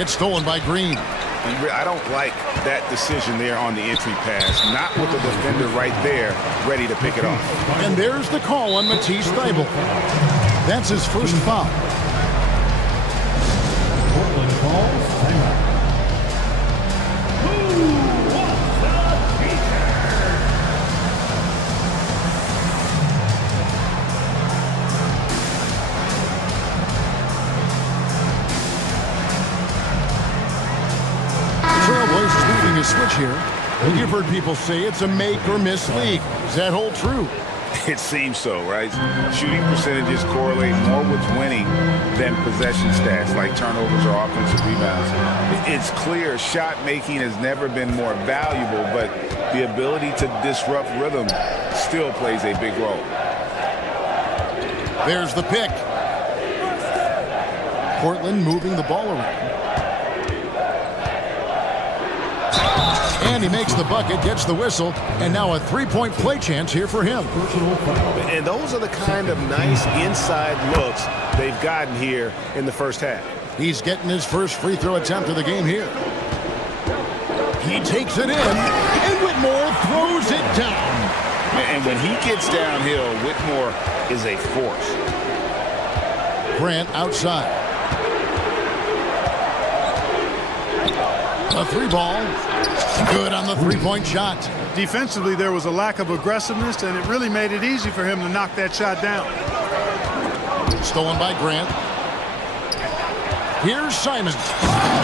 It's stolen by Green. I don't like that decision there on the entry pass. Not with the defender right there ready to pick it off. And there's the call on Matisse Thybulle. That's his first foul. Portland calls timeout. Who wants the feature? Trailblazers moving a switch here. And you've heard people say it's a make or miss league. Does that hold true? It seems so, right? Shooting percentages correlate more with winning than possession stats like turnovers or offensive rebounds. It's clear shot making has never been more valuable, but the ability to disrupt rhythm still plays a big role. There's the pick. Portland moving the ball around. And he makes the bucket, gets the whistle, and now a three-point play chance here for him. And those are the kind of nice inside looks they've gotten here in the first half. He's getting his first free throw attempt of the game here. He takes it in, and Whitmore throws it down. And when he gets downhill, Whitmore is a force. Grant outside. A 3-ball. Good on the three-point shot. Defensively, there was a lack of aggressiveness, and it really made it easy for him to knock that shot down. Stolen by Grant. Here's Simon.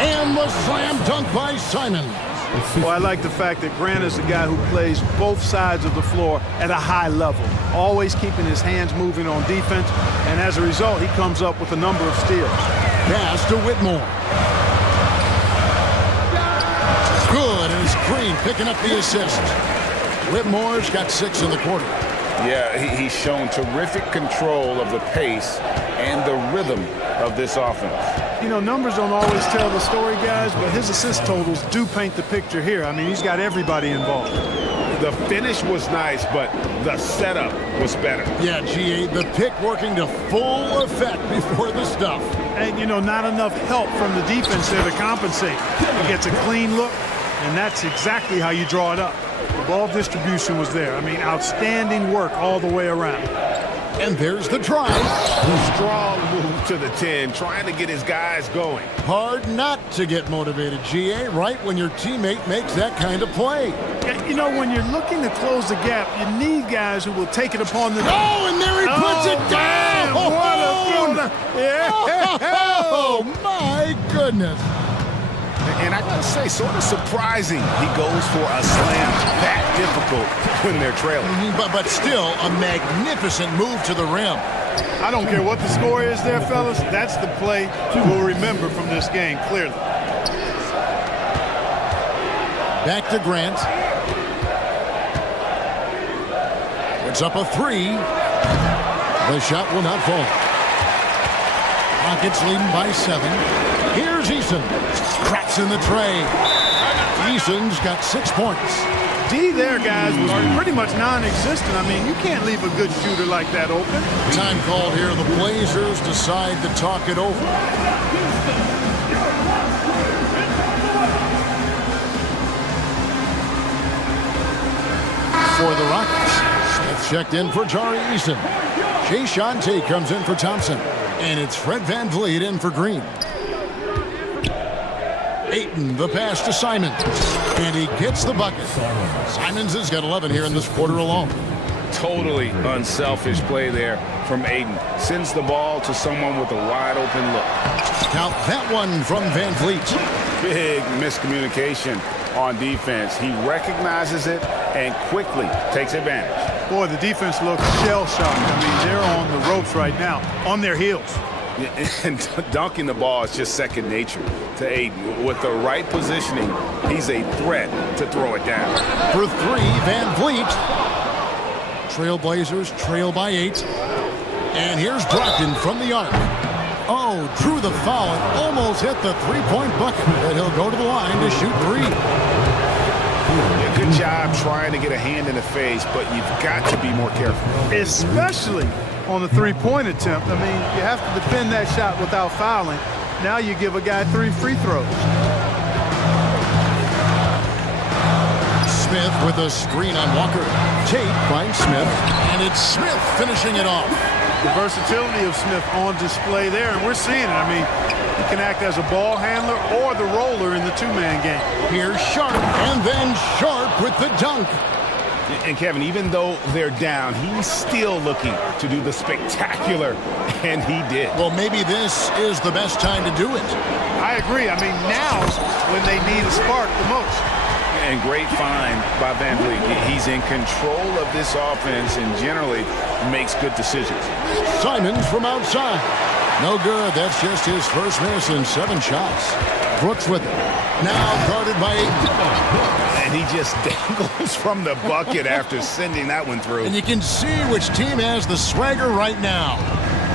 And the slam dunk by Simon. Well, I like the fact that Grant is a guy who plays both sides of the floor at a high level, always keeping his hands moving on defense, and as a result, he comes up with a number of steals. Pass to Whitmore. Good, and it's Green picking up the assist. Whitmore's got 6 in the quarter. Yeah, he's shown terrific control of the pace and the rhythm of this offense. You know, numbers don't always tell the story, guys, but his assist totals do paint the picture here. I mean, he's got everybody involved. The finish was nice, but the setup was better. Yeah, GA, the pick working to full effect before the stuff. And, you know, not enough help from the defense there to compensate. He gets a clean look, and that's exactly how you draw it up. The ball distribution was there. I mean, outstanding work all the way around. And there's the drive. Strong move to the 10, trying to get his guys going. Hard not to get motivated, GA, right when your teammate makes that kind of play. You know, when you're looking to close the gap, you need guys who will take it upon the... Oh, and there he puts it down! What a... Yeah. Oh, my goodness. And I gotta say, sort of surprising he goes for a slam that difficult when they're trailing. But still, a magnificent move to the rim. I don't care what the score is there, fellas. That's the play we'll remember from this game, clearly. Back to Grant. It's up a 3. The shot will not fall. Rockets leading by 7. Here's Eason. Cracks in the tray. Eason's got 6 points. D there, guys, was pretty much non-existent. I mean, you can't leave a good shooter like that open. Time called here. The Blazers decide to talk it over. For the Rockets, Smith checked in for Jari Eason. Jay Shante comes in for Thompson. And it's Fred VanVleet in for Green. Ayton, the pass to Simons. And he gets the bucket. Simons has got 11 here in this quarter alone. Totally unselfish play there from Ayton. Sends the ball to someone with a wide open look. Count that one from VanVleet. Big miscommunication on defense. He recognizes it and quickly takes advantage. Boy, the defense looks shell-shocked. I mean, they're on the ropes right now, on their heels. And dunking the ball is just second nature to Ayton. With the right positioning, he's a threat to throw it down. For 3, VanVleet. Trailblazers trail by 8. And here's Brockton from the arc. Oh, drew the foul and almost hit the three-point bucket. But he'll go to the line to shoot 3. Yeah, good job trying to get a hand in the face, but you've got to be more careful. Especially on the three-point attempt. I mean, you have to defend that shot without fouling. Now you give a guy 3 free throws. Smith with a screen on Walker. Tate finds Smith, and it's Smith finishing it off. The versatility of Smith on display there, and we're seeing it. I mean, he can act as a ball handler or the roller in the two-man game. Here's Sharp, and then Sharp with the dunk. And Kevin, even though they're down, he's still looking to do the spectacular, and he did. Well, maybe this is the best time to do it. I agree. I mean, now's when they need a spark the most. And great find by VanVleet. He's in control of this offense and generally makes good decisions. Simons from outside. No good. That's just his first miss in 7 shots. Brooks with it. Now guarded by Ayton. And he just dangles from the bucket after sending that one through. And you can see which team has the swagger right now.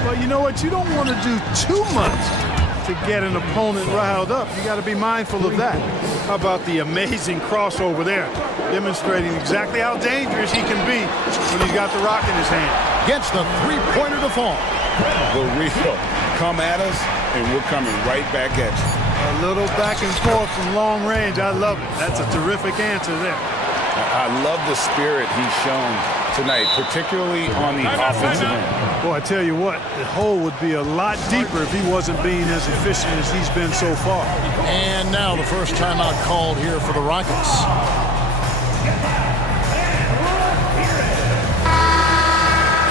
Well, you know what? You don't want to do too much to get an opponent riled up. You got to be mindful of that. How about the amazing crossover there, demonstrating exactly how dangerous he can be when he's got the rock in his hand. Gets the three-pointer to fall. The real come at us, and we're coming right back at you. A little back and forth from long range. I love it. That's a terrific answer there. I love the spirit he's shown tonight, particularly on the offensive end. Boy, I tell you what, the hole would be a lot deeper if he wasn't being as efficient as he's been so far. And now the first timeout called here for the Rockets.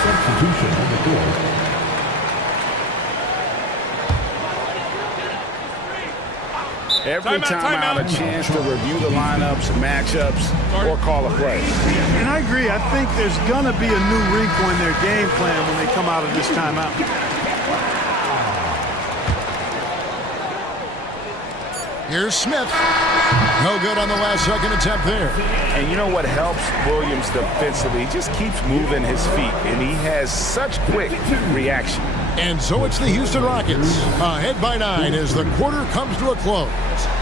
Substitution on the court. Every timeout, a chance to review the lineups, matchups, or call a play. And I agree. I think there's going to be a new wrinkle in their game plan when they come out of this timeout. Here's Smith. No good on the last second attempt there. And you know what helps Williams defensively? He just keeps moving his feet, and he has such quick reaction. And so it's the Houston Rockets, ahead by 9 as the quarter comes to a close.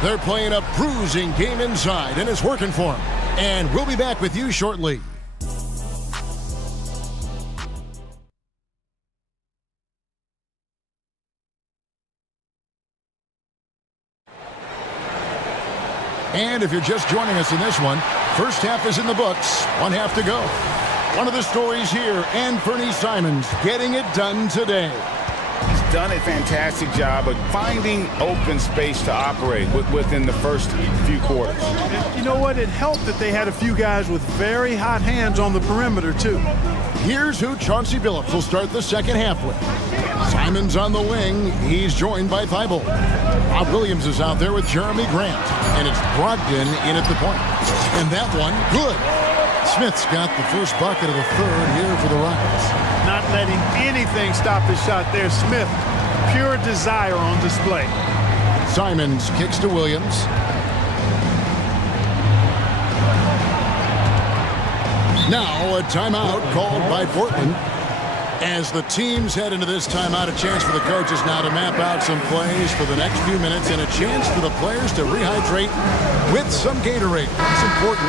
They're playing a bruising game inside, and it's working for them. And we'll be back with you shortly. And if you're just joining us in this one, first half is in the books, one half to go. One of the stories here, and Fernie Simons getting it done today. He's done a fantastic job of finding open space to operate within the first few quarters. And you know what? It helped that they had a few guys with very hot hands on the perimeter, too. Here's who Chauncey Billups will start the second half with. Simons on the wing. He's joined by Thibault. Rob Williams is out there with Jeremy Grant. And it's Brogdon in at the point. And that one, good. Smith's got the first bucket of the third here for the Rockets. Not letting anything stop his shot there. Smith, pure desire on display. Simons kicks to Williams. Now a timeout called by Portland. As the teams head into this timeout, a chance for the coaches now to map out some plays for the next few minutes and a chance for the players to rehydrate with some Gatorade. It's important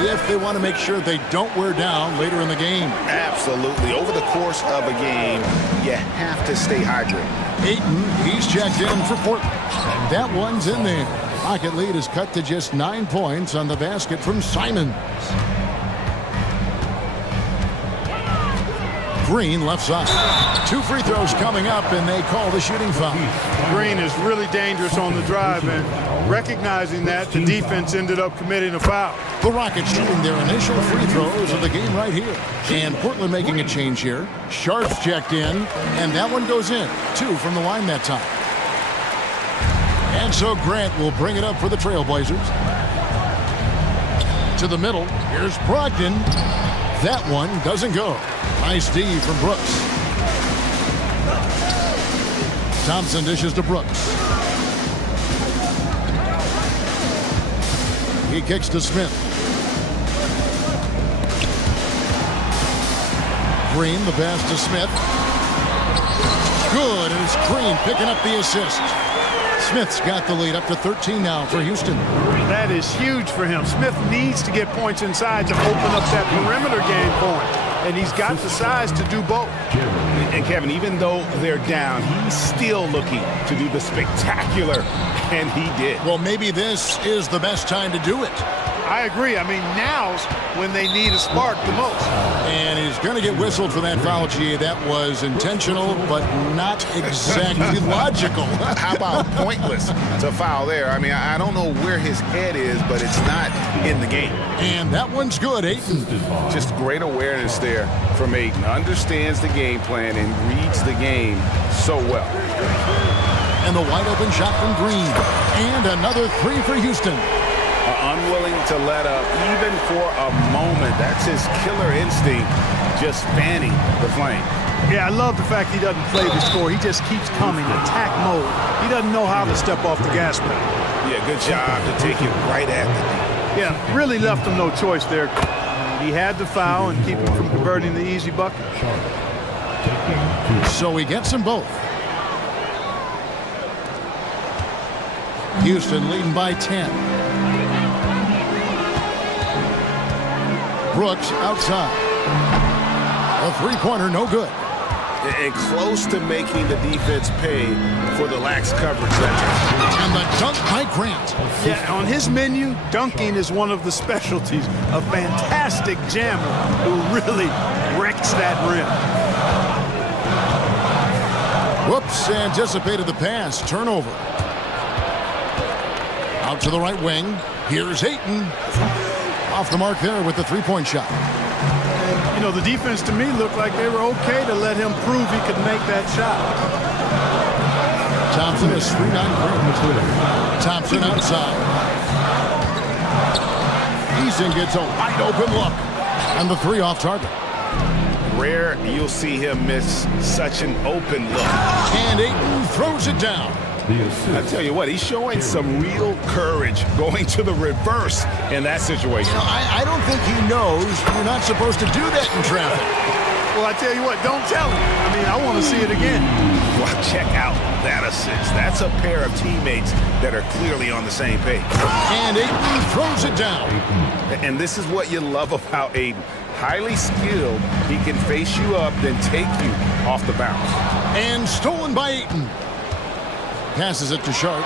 if they want to make sure they don't wear down later in the game. Absolutely. Over the course of a game, you have to stay hydrated. Ayton, he's checked in for Portland. And that one's in there. Rocket lead is cut to just 9 points on the basket from Simons. Green left side. 2 free throws coming up, and they call the shooting foul. Green is really dangerous on the drive, and recognizing that, the defense ended up committing a foul. The Rockets shooting their initial free throws of the game right here. And Portland making a change here. Sharp's checked in, and that one goes in. 2 from the line that time. And so Grant will bring it up for the Trailblazers. To the middle, here's Brogdon. That one doesn't go. Nice D from Brooks. Thompson dishes to Brooks. He kicks to Smith. Green, the pass to Smith. Good, and it's Green picking up the assist. Smith's got the lead up to 13 now for Houston. That is huge for him. Smith needs to get points inside to open up that perimeter game for him. And he's got the size to do both. And Kevin, even though they're down, he's still looking to do the spectacular, and he did. Well, maybe this is the best time to do it. I agree. I mean, now's when they need a spark the most. And he's going to get whistled for that foul, G. That was intentional, but not exactly logical. How about pointless to foul there? I mean, I don't know where his head is, but it's not in the game. And that one's good, Ayton. Just great awareness there from Ayton. Understands the game plan and reads the game so well. And the wide open shot from Green. And another 3 for Houston. Unwilling to let up even for a moment. That's his killer instinct, just fanning the flame. Yeah, I love the fact he doesn't play the score. He just keeps coming, attack mode. He doesn't know how to step off the gas pedal. Yeah, good job to take it right at the knee. Yeah, really left him no choice there. He had the foul and keep him from converting the easy bucket. So he gets them both. Houston leading by 10. Brooks outside. A three-pointer, no good. And close to making the defense pay for the lax coverage there. And the dunk by Grant. Yeah, on his menu, dunking is one of the specialties. A fantastic jammer who really wrecks that rim. Whoops, anticipated the pass. Turnover. Out to the right wing. Here's Ayton. Off the mark there with the three-point shot. You know, the defense to me looked like they were okay to let him prove he could make that shot. Thompson is screen on Green. Thompson outside. Eason gets a wide open look. And the 3 off target. Rare you'll see him miss such an open look. And Ayton throws it down. I tell you what, he's showing some real courage going to the reverse in that situation. You know, I don't think he knows you're not supposed to do that in traffic. Well, I tell you what, don't tell him. I mean, I want to see it again. Well, check out that assist. That's a pair of teammates that are clearly on the same page. And Ayton throws it down. And this is what you love about Ayton. Highly skilled. He can face you up, then take you off the bounce. And stolen by Ayton. Passes it to Sharp.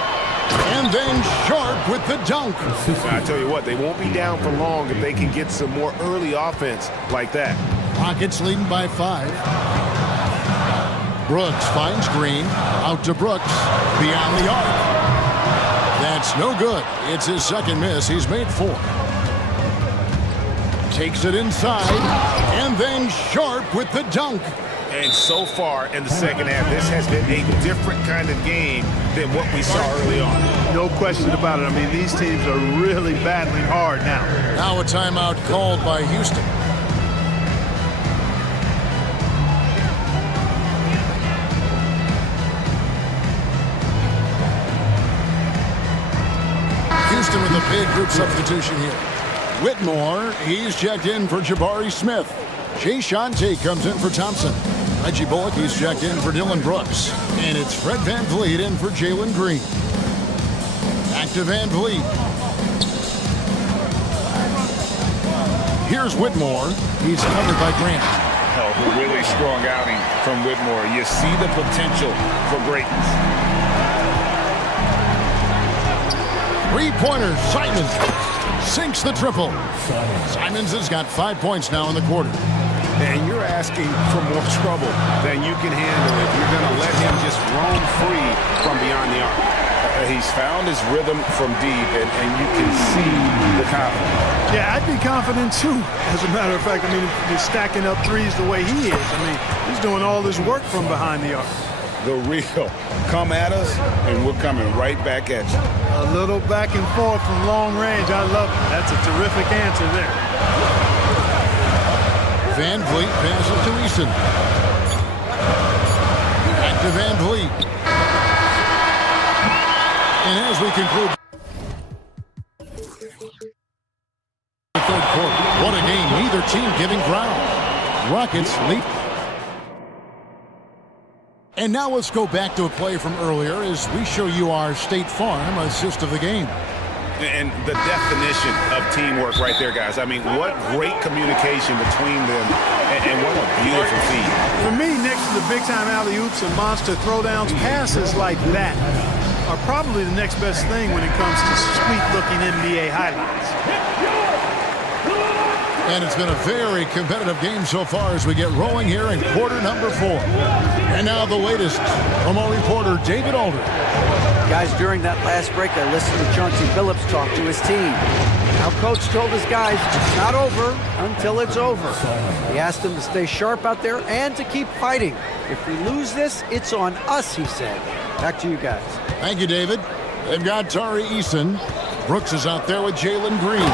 And then Sharp with the dunk. I tell you what, they won't be down for long if they can get some more early offense like that. Rockets leading by 5. Brooks finds Green. Out to Brooks. Beyond the arc. That's no good. It's his second miss. He's made 4. Takes it inside. And then Sharp with the dunk. And so far in the second half, this has been a different kind of game than what we saw early on. No question about it. I mean, these teams are really battling hard now. Now a timeout called by Houston. Houston with a big group substitution here. Whitmore, he's checked in for Jabari Smith. Jay Shante comes in for Thompson. Reggie Bullock, he's checked in for Dylan Brooks. And it's Fred VanVleet in for Jalen Green. Back to VanVleet. Here's Whitmore. He's covered by Grant. Oh, really strong outing from Whitmore. You see the potential for greatness. Three-pointer, Simons sinks the triple. Simons has got 5 points now in the quarter. And you're asking for more trouble than you can handle if you're going to let him just roam free from beyond the arc. He's found his rhythm from deep, and you can see the confidence. Yeah, I'd be confident too. As a matter of fact, I mean, if he's stacking up threes the way he is. I mean, he's doing all this work from behind the arc. The real come at us, and we're coming right back at you. A little back and forth from long range. I love it. That's a terrific answer there. VanVleet passes to Eason. Back to VanVleet. And as we conclude the third quarter, what a game. Neither team giving ground. Rockets lead. And now let's go back to a play from earlier as we show you our State Farm assist of the game. And the definition of teamwork right there, guys. I mean, what great communication between them, and what a beautiful feat. For me, next to the big-time alley-oops and monster throwdowns, passes like that are probably the next best thing when it comes to sweet-looking NBA highlights. And it's been a very competitive game so far as we get rolling here in quarter number 4. And now the latest from our reporter, David Alder. Guys, during that last break, I listened to Chauncey Billups talk to his team. Our coach told his guys it's not over until it's over. He asked them to stay sharp out there and to keep fighting. If we lose this, it's on us, he said. Back to you guys. Thank you, David. They've got Tari Eason. Brooks is out there with Jalen Green.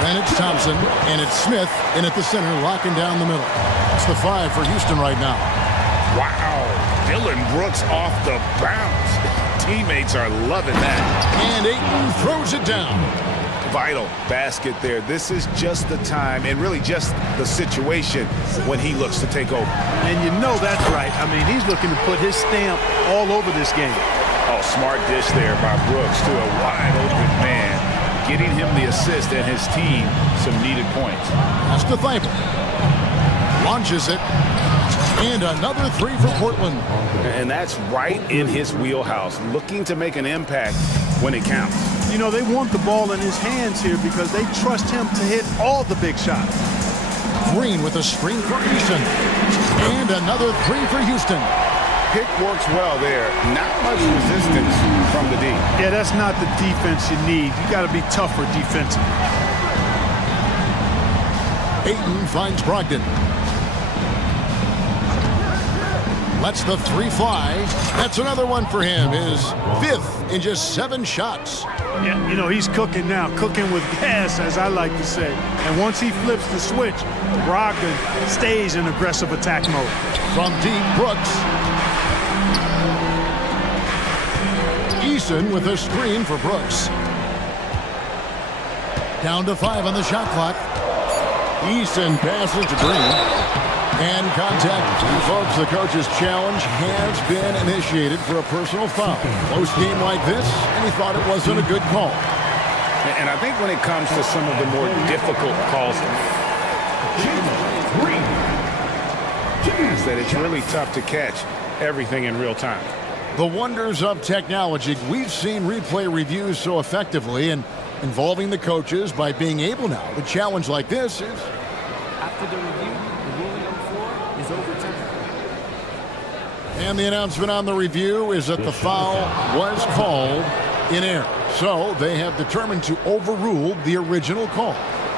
Then it's Thompson, and it's Smith in at the center, locking down the middle. It's the 5 for Houston right now. Wow. Dylan Brooks off the bounce. Teammates are loving that. And Ayton throws it down. Vital basket there. This is just the time, and really just the situation when he looks to take over. And you know that's right. I mean, he's looking to put his stamp all over this game. Oh, smart dish there by Brooks to a wide open man, getting him the assist and his team some needed points. That's the Thibault. Launches it. And another 3 for Portland. And that's right in his wheelhouse, looking to make an impact when it counts. You know, they want the ball in his hands here because they trust him to hit all the big shots. Green with a screen for Eason. And another 3 for Houston. Pick works well there. Not much resistance from the D. Yeah, that's not the defense you need. You got to be tougher defensively. Ayton finds Brogdon. Lets the 3 fly. That's another one for him. His 5th in just 7 shots. Yeah, you know, he's cooking now. Cooking with gas, as I like to say. And once he flips the switch, Brogdon stays in aggressive attack mode. From deep, Brooks. Eason with a screen for Brooks. Down to 5 on the shot clock. Eason passes to Green. And contact. Folks, the coach's challenge has been initiated for a personal foul. Close game like this, and he thought it wasn't a good call. And I think when it comes to some of the more difficult calls, is that it's really tough to catch everything in real time. The wonders of technology. We've seen replay reviews so effectively, and involving the coaches by being able now to challenge like this is... After the review, the ruling on the floor is overturned. And the announcement on the review is that the foul was called in error. So they have determined to overrule the original call.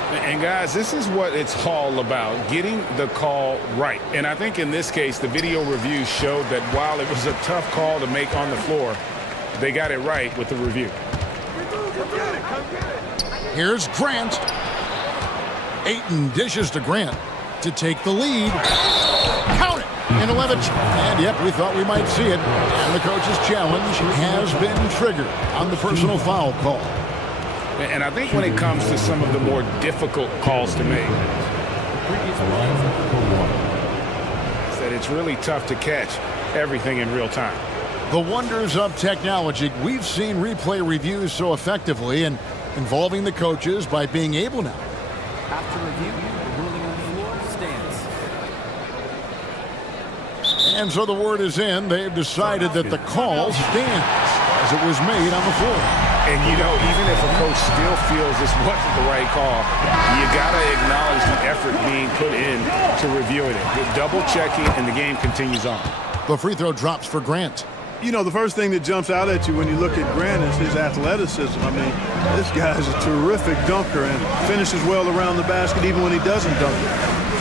And guys, this is what it's all about, getting the call right. And I think in this case, the video review showed that while it was a tough call to make on the floor, they got it right with the review. Here's Grant. Ayton dishes to Grant to take the lead. Count it! In 11. And yep, we thought we might see it. And the coach's challenge has been triggered on the personal foul call. And I think when it comes to some of the more difficult calls to make, that it's really tough to catch everything in real time. The wonders of technology. We've seen replay reviews so effectively, and involving the coaches by being able now. After review, the ruling on the floor stands. And so the word is in. They've decided that the call stands as it was made on the floor. And, you know, even if a coach still feels this wasn't the right call, you got to acknowledge the effort being put in to reviewing it. Double checking, and the game continues on. The free throw drops for Grant. You know, the first thing that jumps out at you when you look at Grant is his athleticism. I mean, this guy's a terrific dunker and finishes well around the basket even when he doesn't dunk it.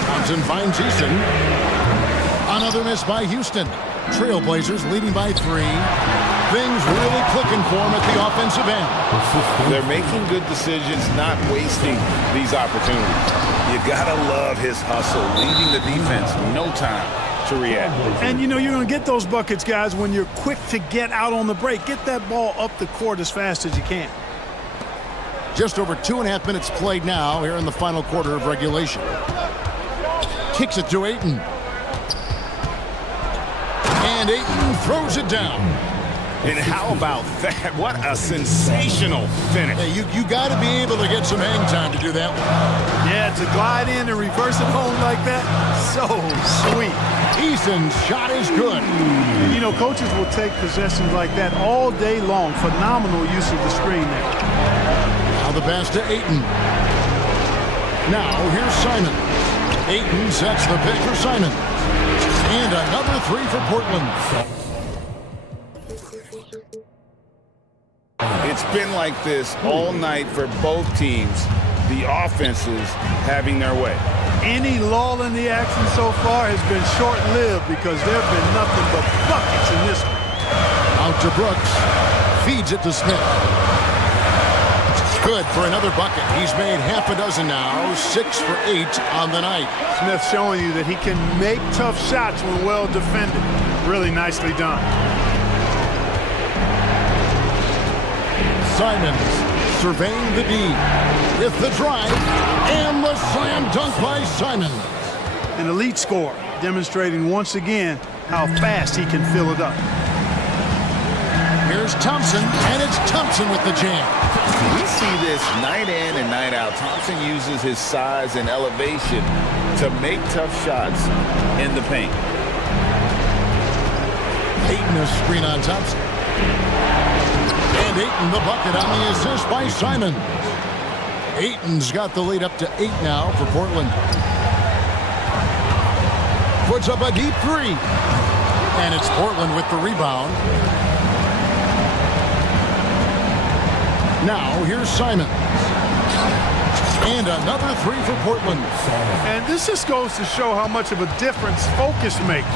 Thompson finds Houston. Another miss by Houston. Trailblazers leading by 3. Things really clicking for him at the offensive end. They're making good decisions, not wasting these opportunities. You gotta love his hustle, leading the defense, no time to react. And you know you're going to get those buckets, guys, when you're quick to get out on the break. Get that ball up the court as fast as you can. Just over 2.5 minutes played now here in the final quarter of regulation. Kicks it to Ayton. And Ayton throws it down. And how about that? What a sensational finish. Hey, you got to be able to get some hang time to do that one. Yeah, to glide in and reverse it home like that, so sweet. Eason's shot is good. You know, coaches will take possessions like that all day long. Phenomenal use of the screen there. Now the pass to Ayton. Now here's Simon. Ayton sets the pick for Simon. And another 3 for Portland. It's been like this all night for both teams. The offenses having their way. Any lull in the action so far has been short-lived because there have been nothing but buckets in this one. Out to Brooks. Feeds it to Smith. Good for another bucket. He's made half a dozen now. 6 for 8 on the night. Smith showing you that he can make tough shots when well defended. Really nicely done. Simons surveying the D with the drive and the slam dunk by Simons. An elite scorer, demonstrating once again how fast he can fill it up. Here's Thompson, and it's Thompson with the jam. We see this night in and night out. Thompson uses his size and elevation to make tough shots in the paint. Ayton a screen on Thompson. And Ayton the bucket on the assist by Simon. Ayton's got the lead up to 8 now for Portland. Puts up a deep 3. And it's Portland with the rebound. Now here's Simon. And another 3 for Portland. And this just goes to show how much of a difference focus makes.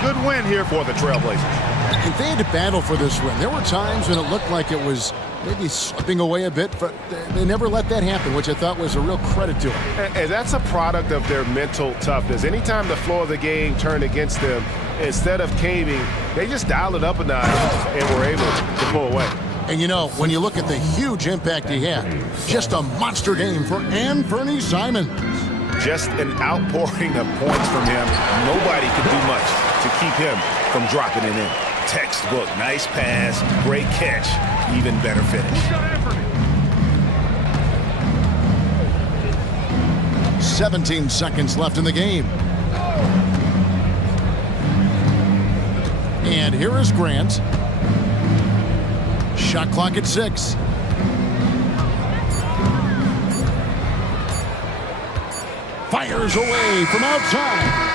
Good win here for the Trailblazers. And they had to battle for this win. There were times when it looked like it was maybe slipping away a bit, but they never let that happen, which I thought was a real credit to them. And that's a product of their mental toughness. Anytime the flow of the game turned against them, instead of caving, they just dialed it up a notch and were able to pull away. And you know, when you look at the huge impact he had, just a monster game for Anthony Simons. just an outpouring of points from him. Nobody could do much to keep him from dropping it in. Textbook, nice pass, great catch, even better finish. 17 seconds left in the game. And here is Grant. Shot clock at 6. Fires away from outside.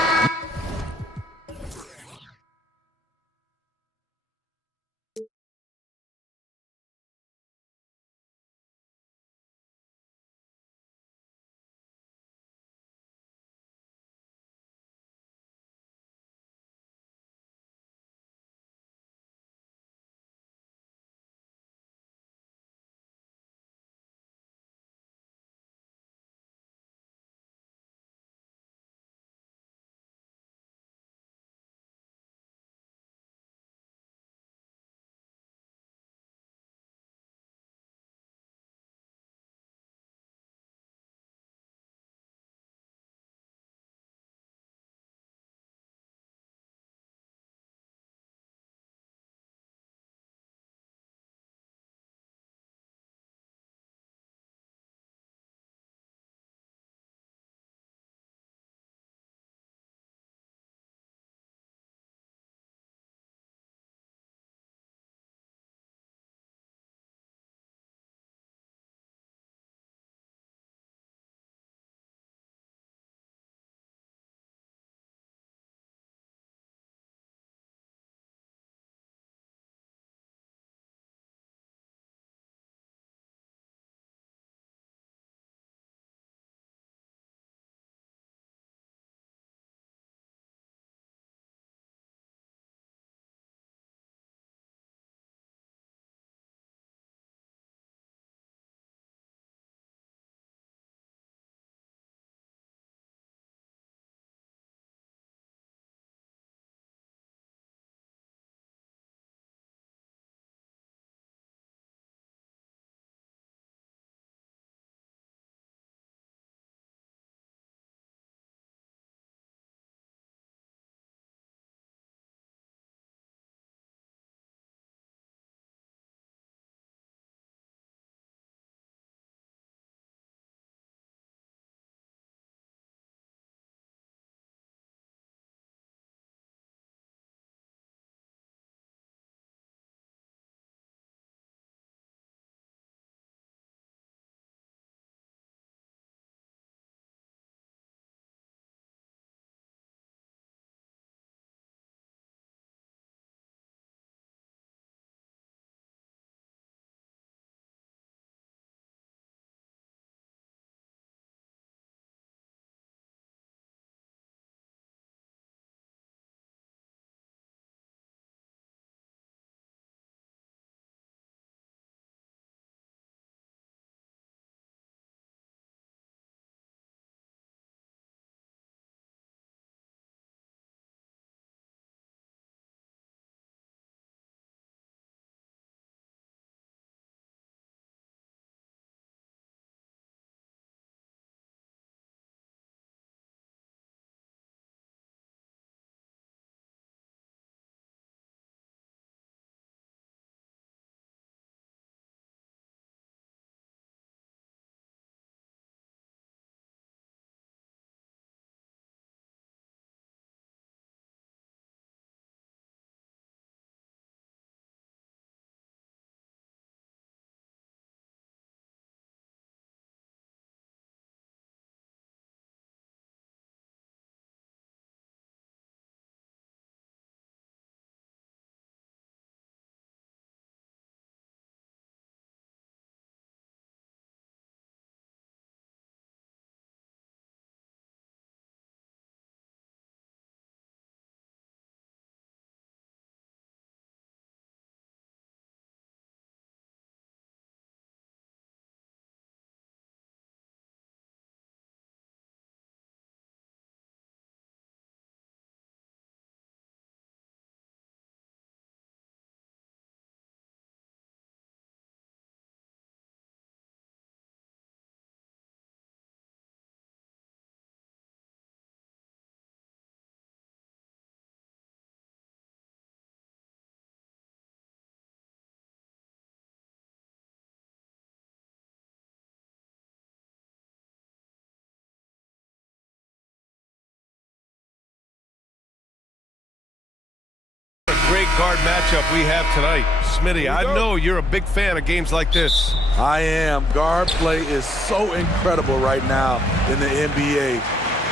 great guard matchup we have tonight. Smitty, I know you're a big fan of games like this. I am. Guard play is so incredible right now in the NBA.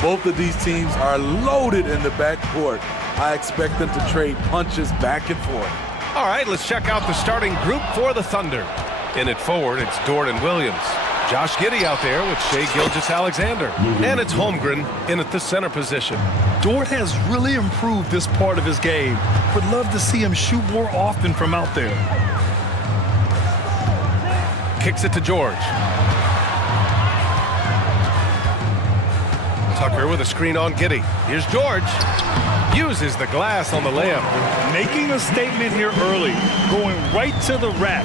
Both of these teams are loaded in the backcourt. I expect them to trade punches back and forth. All right, let's check out the starting group for the Thunder. In at forward, it's Dort and Williams. Josh Giddey out there with Shai Gilgeous-Alexander. And it's Holmgren in at the center position. Dort has really improved this part of his game. Would love to see him shoot more often from out there. Kicks it to George. Tucker with a screen on Giddey. Here's George. Uses the glass on the layup. Making a statement here early. Going right to the rack.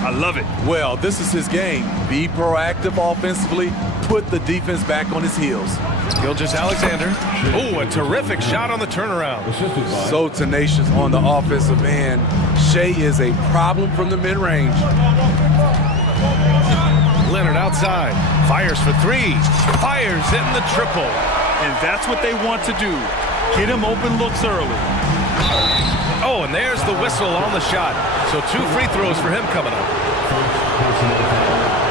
I love it. Well, this is his game. Be proactive offensively. Put the defense back on his heels. Gilgeous-Alexander. Oh, a terrific shot on the turnaround. So tenacious on the offensive end. Shai is a problem from the mid-range. Leonard outside. Fires for three. Fires in the triple. And that's what they want to do. Get him open looks early. Oh, and there's the whistle on the shot. So 2 free throws for him coming up.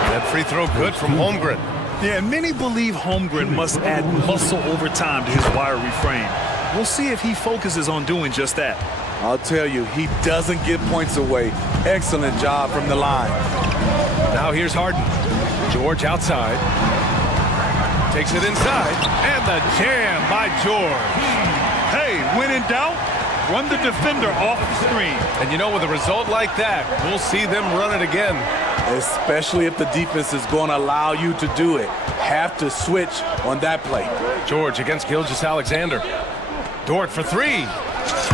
That free throw good from Holmgren. Yeah, and many believe Holmgren must add muscle over time to his wiry frame. We'll see if he focuses on doing just that. I'll tell you, he doesn't give points away. Excellent job from the line. Now here's Harden. George outside. Takes it inside. And the jam by George. Hey, when in doubt, run the defender off the screen. And you know, with a result like that, we'll see them run it again. Especially if the defense is going to allow you to do it. Have to switch on that play. George against Gilgeous-Alexander. Dort for three.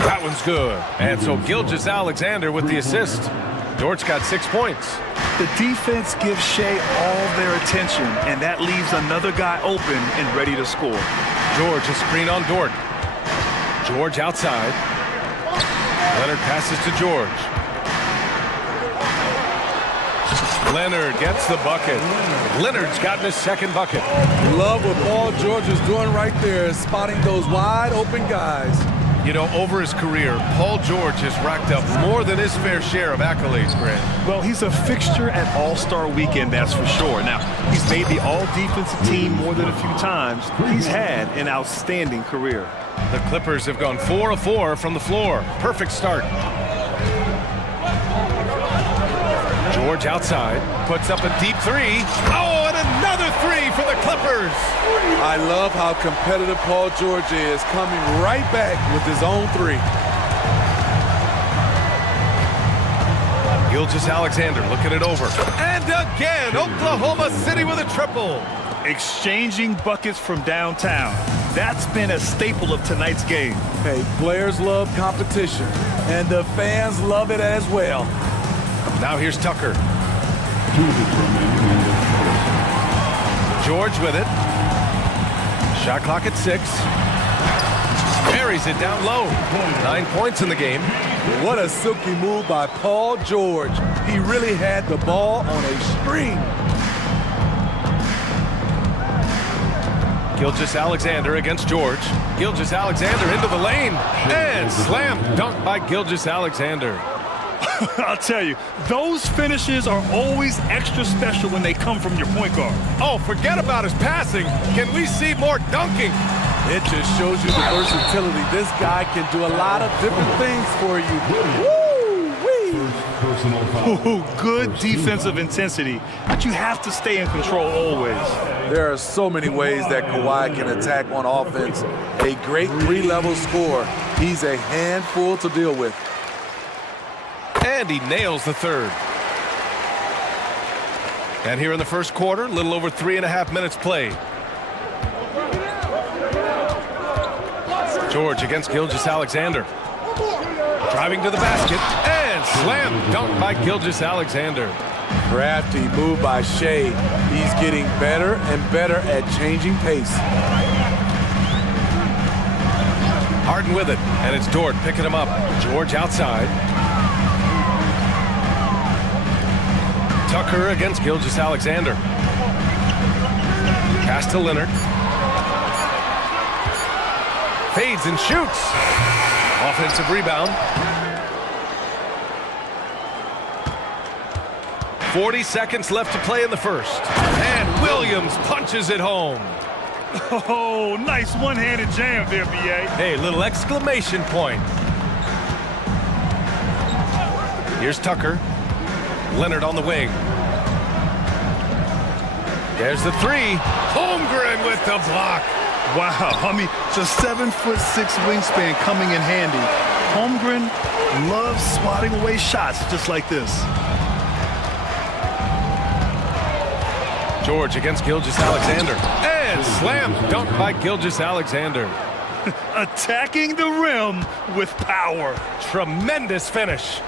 That one's good. And so Gilgeous-Alexander with the assist. Dort's got 6 points. The defense gives Shai all their attention, and that leaves another guy open and ready to score. George, a screen on Dort. George outside. Leonard passes to George. Leonard gets the bucket. Leonard's gotten his second bucket. Love what Paul George is doing right there, spotting those wide open guys. You know, over his career, Paul George has racked up more than his fair share of accolades, Grant. Well, he's a fixture at All-Star Weekend, that's for sure. Now, he's made the All-Defensive team more than a few times. He's had an outstanding career. The Clippers have gone 4 of 4 from the floor. Perfect start. George outside, puts up a deep three. Oh, and another three for the Clippers. I love how competitive Paul George is, coming right back with his own three. Gilgeous-Alexander looking it over. And again, Oklahoma City with a triple. Exchanging buckets from downtown. That's been a staple of tonight's game. Hey, players love competition, and the fans love it as well. Now here's Tucker. George with it. Shot clock at 6. Buries it down low. 9 points in the game. What a silky move by Paul George. He really had the ball on a string. Gilgeous-Alexander against George. Gilgeous-Alexander into the lane. And slam dunk by Gilgeous-Alexander. I'll tell you, those finishes are always extra special when they come from your point guard. Oh, forget about his passing. Can we see more dunking? It just shows you the versatility. This guy can do a lot of different things for you. Woo-wee! Good defensive intensity, but you have to stay in control always. There are so many ways that Kawhi can attack on offense. A great three-level scorer. He's a handful to deal with. And he nails the third. And here in the first quarter, a little over 3.5 minutes played. George against Gilgeous-Alexander. Driving to the basket. And slam dunk by Gilgeous-Alexander. Crafty move by Shai. He's getting better and better at changing pace. Harden with it. And it's Dort picking him up. George outside. Tucker against Gilgeous-Alexander. Pass to Leonard. Fades and shoots. Offensive rebound. 40 seconds left to play in the first. And Williams punches it home. Oh, nice one-handed jam there, B.A. Hey, little exclamation point. Here's Tucker. Leonard on the wing. There's the three. Holmgren with the block. Wow, I mean, the 7'6" wingspan coming in handy. Holmgren loves swatting away shots just like this. George against Gilgeous-Alexander. And slam dunk by Gilgeous-Alexander. Attacking the rim with power. Tremendous finish.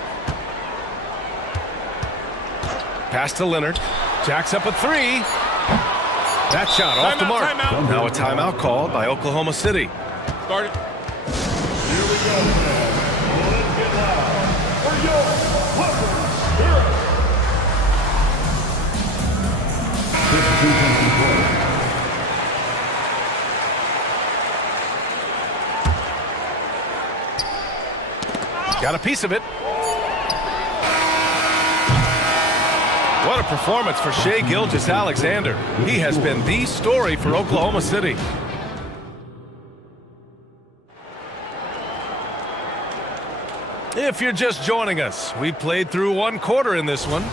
Pass to Leonard. Jacks up a three. That shot off the mark. Timeout. Now a timeout called by Oklahoma City. Start it. Here we go. Let's get loud for your Got a piece of it. What a performance for Shai Gilgeous-Alexander. He has been the story for Oklahoma City. If you're just joining us, we played through one quarter in this one.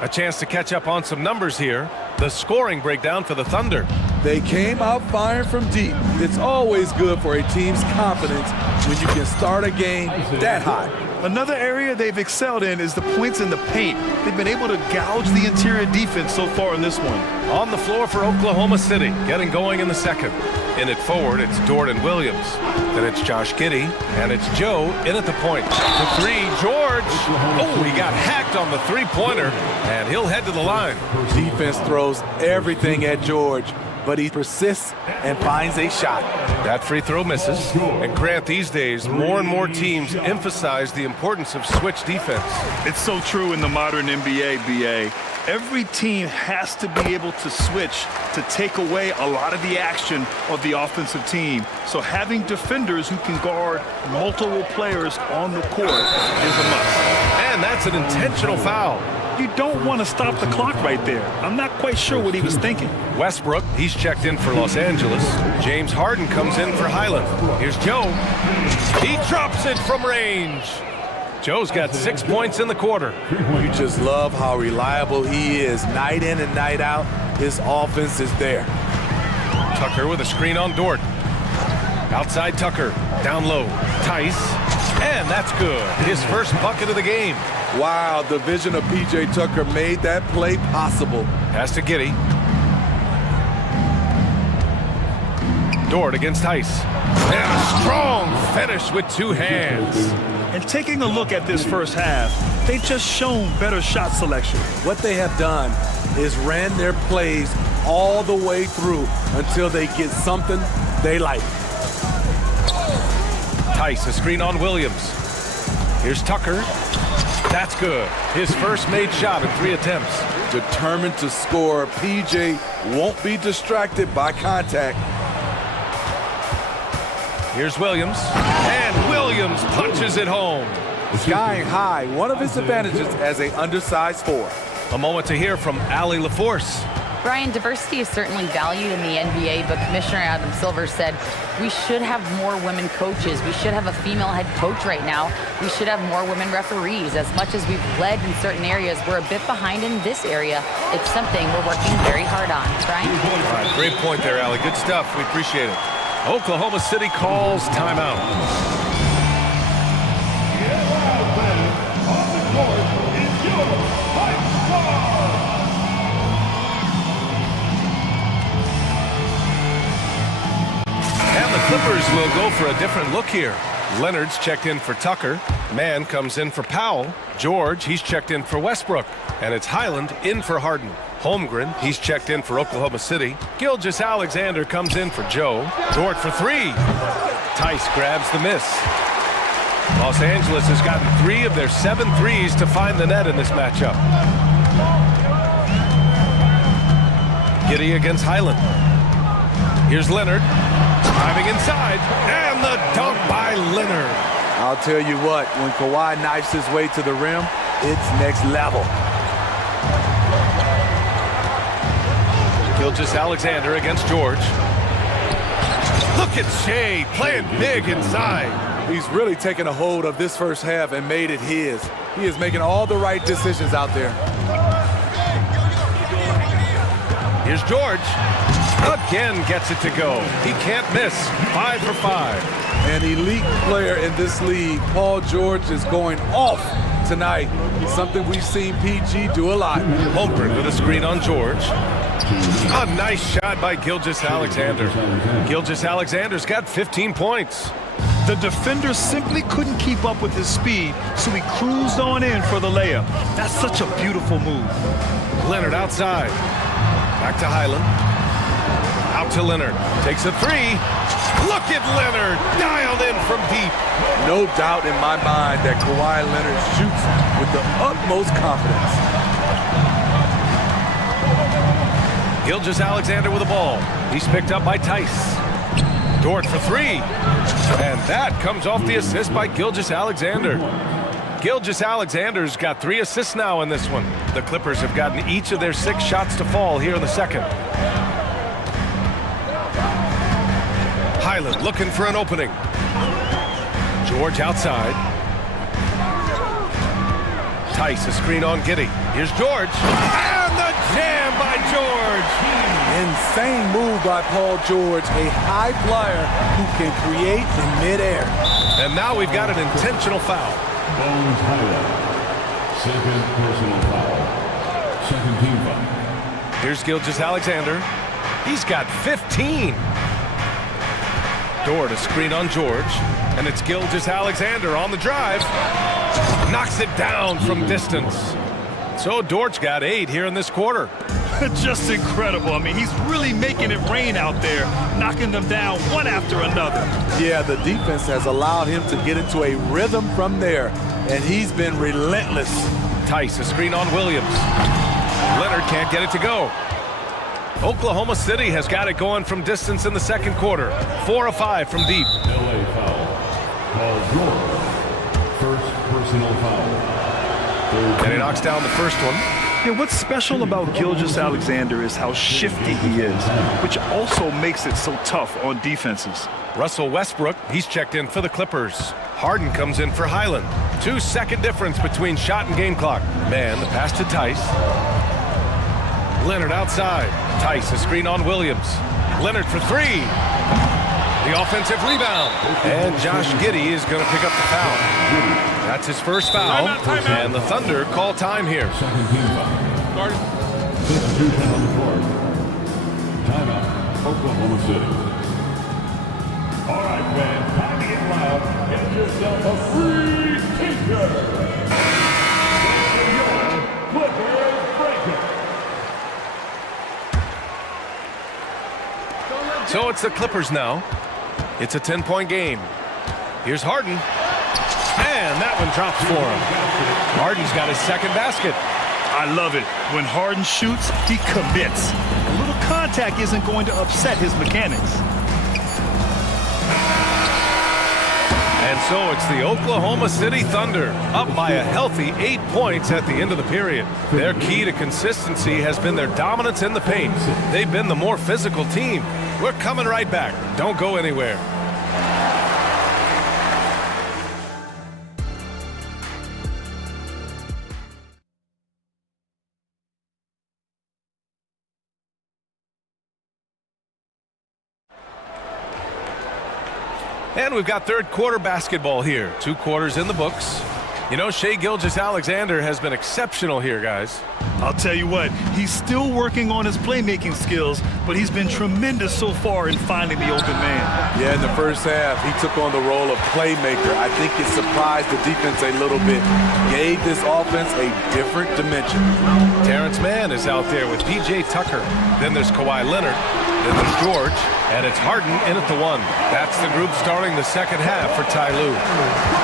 A chance to catch up on some numbers here. The scoring breakdown for the Thunder. They came out firing from deep. It's always good for a team's confidence when you can start a game that hot. Another area they've excelled in is the points in the paint. They've been able to gouge the interior defense so far in this one. On the floor for Oklahoma City, getting going in the second. In it forward, it's Jordan Williams. Then it's Josh Giddey, and it's Joe in at the point. The three, George. Oh, he got hacked on the three-pointer, and he'll head to the line. Defense throws everything at George, but he persists and finds a shot. That free throw misses. And Grant, these days, more and more teams emphasize the importance of switch defense. It's so true in the modern NBA, BA. Every team has to be able to switch to take away a lot of the action of the offensive team. So having defenders who can guard multiple players on the court is a must. And that's an intentional foul. You don't want to stop the clock right there. I'm not quite sure what he was thinking. Westbrook, he's checked in for Los Angeles. James Harden comes in for Highland. Here's Joe. He drops it from range. Joe's got 6 points in the quarter. You just love how reliable he is. Night in and night out, his offense is there. Tucker with a screen on Dort. Outside Tucker, down low. Tice, and that's good. His first bucket of the game. Wow, the vision of P.J. Tucker made that play possible. Pass to Giddey. Dort against Tice. And a strong finish with two hands. And taking a look at this first half, they've just shown better shot selection. What they have done is ran their plays all the way through until they get something they like. Tice, a screen on Williams. Here's Tucker. That's good. His first made shot in 3 attempts. Determined to score, PJ won't be distracted by contact. Here's Williams. And Williams punches it home. Skying high, one of his advantages as an undersized forward. A moment to hear from Allie LaForce. Brian, diversity is certainly valued in the NBA, but Commissioner Adam Silver said we should have more women coaches. We should have a female head coach right now. We should have more women referees. As much as we've led in certain areas, we're a bit behind in this area. It's something we're working very hard on. Brian? All right, great point there, Allie. Good stuff. We appreciate it. Oklahoma City calls timeout. And the Clippers will go for a different look here. Leonard's checked in for Tucker. Mann comes in for Powell. George, he's checked in for Westbrook. And it's Highland in for Harden. Holmgren, he's checked in for Oklahoma City. Gilgeous-Alexander comes in for Joe. Dort for 3. Tice grabs the miss. Los Angeles has gotten 3 of their 7 threes to find the net in this matchup. Giddey against Highland. Here's Leonard. Driving inside. And the dunk by Leonard. I'll tell you what, when Kawhi knifes his way to the rim, it's next level. Gilgeous-Alexander against George. Look at Shea playing big inside. He's really taken a hold of this first half and made it his. He is making all the right decisions out there. Here's George. Again gets it to go. He can't miss. 5 for 5. An elite player in this league. Paul George is going off tonight. Something we've seen PG do a lot. Holmgren with a screen on George. A nice shot by Gilgeous-Alexander. Gilgeous-Alexander's got 15 points. The defender simply couldn't keep up with his speed, so he cruised on in for the layup. That's such a beautiful move. Leonard outside. Back to Highland. Out to Leonard. Takes a three. Look at Leonard, dialed in from deep. No doubt in my mind that Kawhi Leonard shoots with the utmost confidence. Gilgeous-Alexander with the ball. He's picked up by Tice. Dort for three. And that comes off the assist by Gilgeous-Alexander. Gilgeous-Alexander's got 3 assists now in this one. The Clippers have gotten each of their 6 shots to fall here in the second. Highland looking for an opening. George outside. Tice, a screen on Giddey. Here's George. And the jam by George. Insane move by Paul George, a high flyer who can create in midair. And now we've got an intentional foul. Bones Highland. Second personal foul. Second team foul. Here's Gilgeous-Alexander. He's got 15. Dort, a screen on George. And it's Gilgeous-Alexander on the drive. Knocks it down from distance. So Dort's got 8 here in this quarter. Just incredible. I mean, he's really making it rain out there, knocking them down one after another. Yeah, the defense has allowed him to get into a rhythm from there, and he's been relentless. Tice, a screen on Williams. Leonard can't get it to go. Oklahoma City has got it going from distance in the second quarter. 4 of 5 from deep. LA foul. Paul George. First personal foul. And he knocks down the first one. Yeah, what's special about Gilgeous-Alexander is how shifty he is, which also makes it so tough on defenses. Russell Westbrook, he's checked in for the Clippers. Harden comes in for Highland. 2-second difference between shot and game clock. Man, the pass to Tice. Leonard outside. Tice, a screen on Williams. Leonard for 3. The offensive rebound. And Josh Giddey is going to pick up the foul. That's his first foul. Timeout. And the Thunder call time here. Second team foul. Substitution on the court. Timeout. Oklahoma City. All right, fans, time to get loud. Get yourself a free t-shirt. Clippers breaking. So it's the Clippers now. It's a 10-point game. Here's Harden. And that one drops for him. Harden's got his second basket. I love it. When Harden shoots, he commits. A little contact isn't going to upset his mechanics. And so it's the Oklahoma City Thunder, up by a healthy 8 points at the end of the period. Their key to consistency has been their dominance in the paint. They've been the more physical team. We're coming right back. Don't go anywhere. And we've got third quarter basketball here. 2 quarters in the books. You know, Shai Gilgeous-Alexander has been exceptional here, guys. I'll tell you what, he's still working on his playmaking skills, but he's been tremendous so far in finding the open man. Yeah, in the first half, he took on the role of playmaker. I think it surprised the defense a little bit. Gave this offense a different dimension. Terrence Mann is out there with P.J. Tucker. Then there's Kawhi Leonard. Then there's George. And it's Harden in at the 1. That's the group starting the second half for Ty Lue.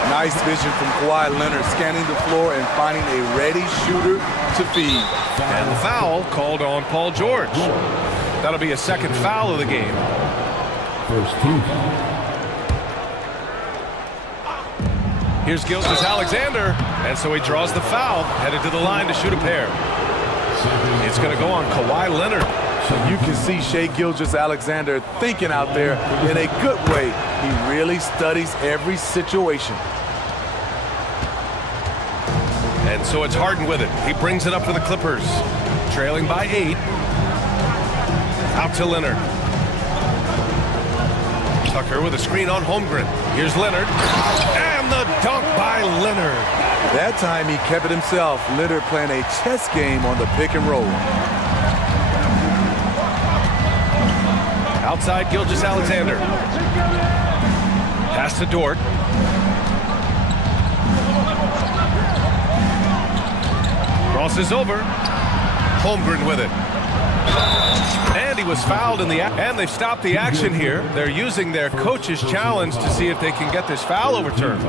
Nice vision from Kawhi Leonard, scanning the floor and finding a ready shooter to feed. And the foul called on Paul George. That'll be a second foul of the game. First team. Here's Gilgeous-Alexander. And so he draws the foul, headed to the line to shoot a pair. It's going to go on Kawhi Leonard. You can see Shai Gilgeous-Alexander thinking out there in a good way. He really studies every situation. And so it's Harden with it. He brings it up for the Clippers. Trailing by 8. Out to Leonard. Tucker with a screen on Holmgren. Here's Leonard. And the dunk by Leonard. That time he kept it himself. Leonard playing a chess game on the pick and roll. Outside Gilgeous-Alexander. Pass to Dort. Crosses over. Holmgren with it. And he was fouled in the and they've stopped the action here. They're using their coach's challenge to see if they can get this foul overturned.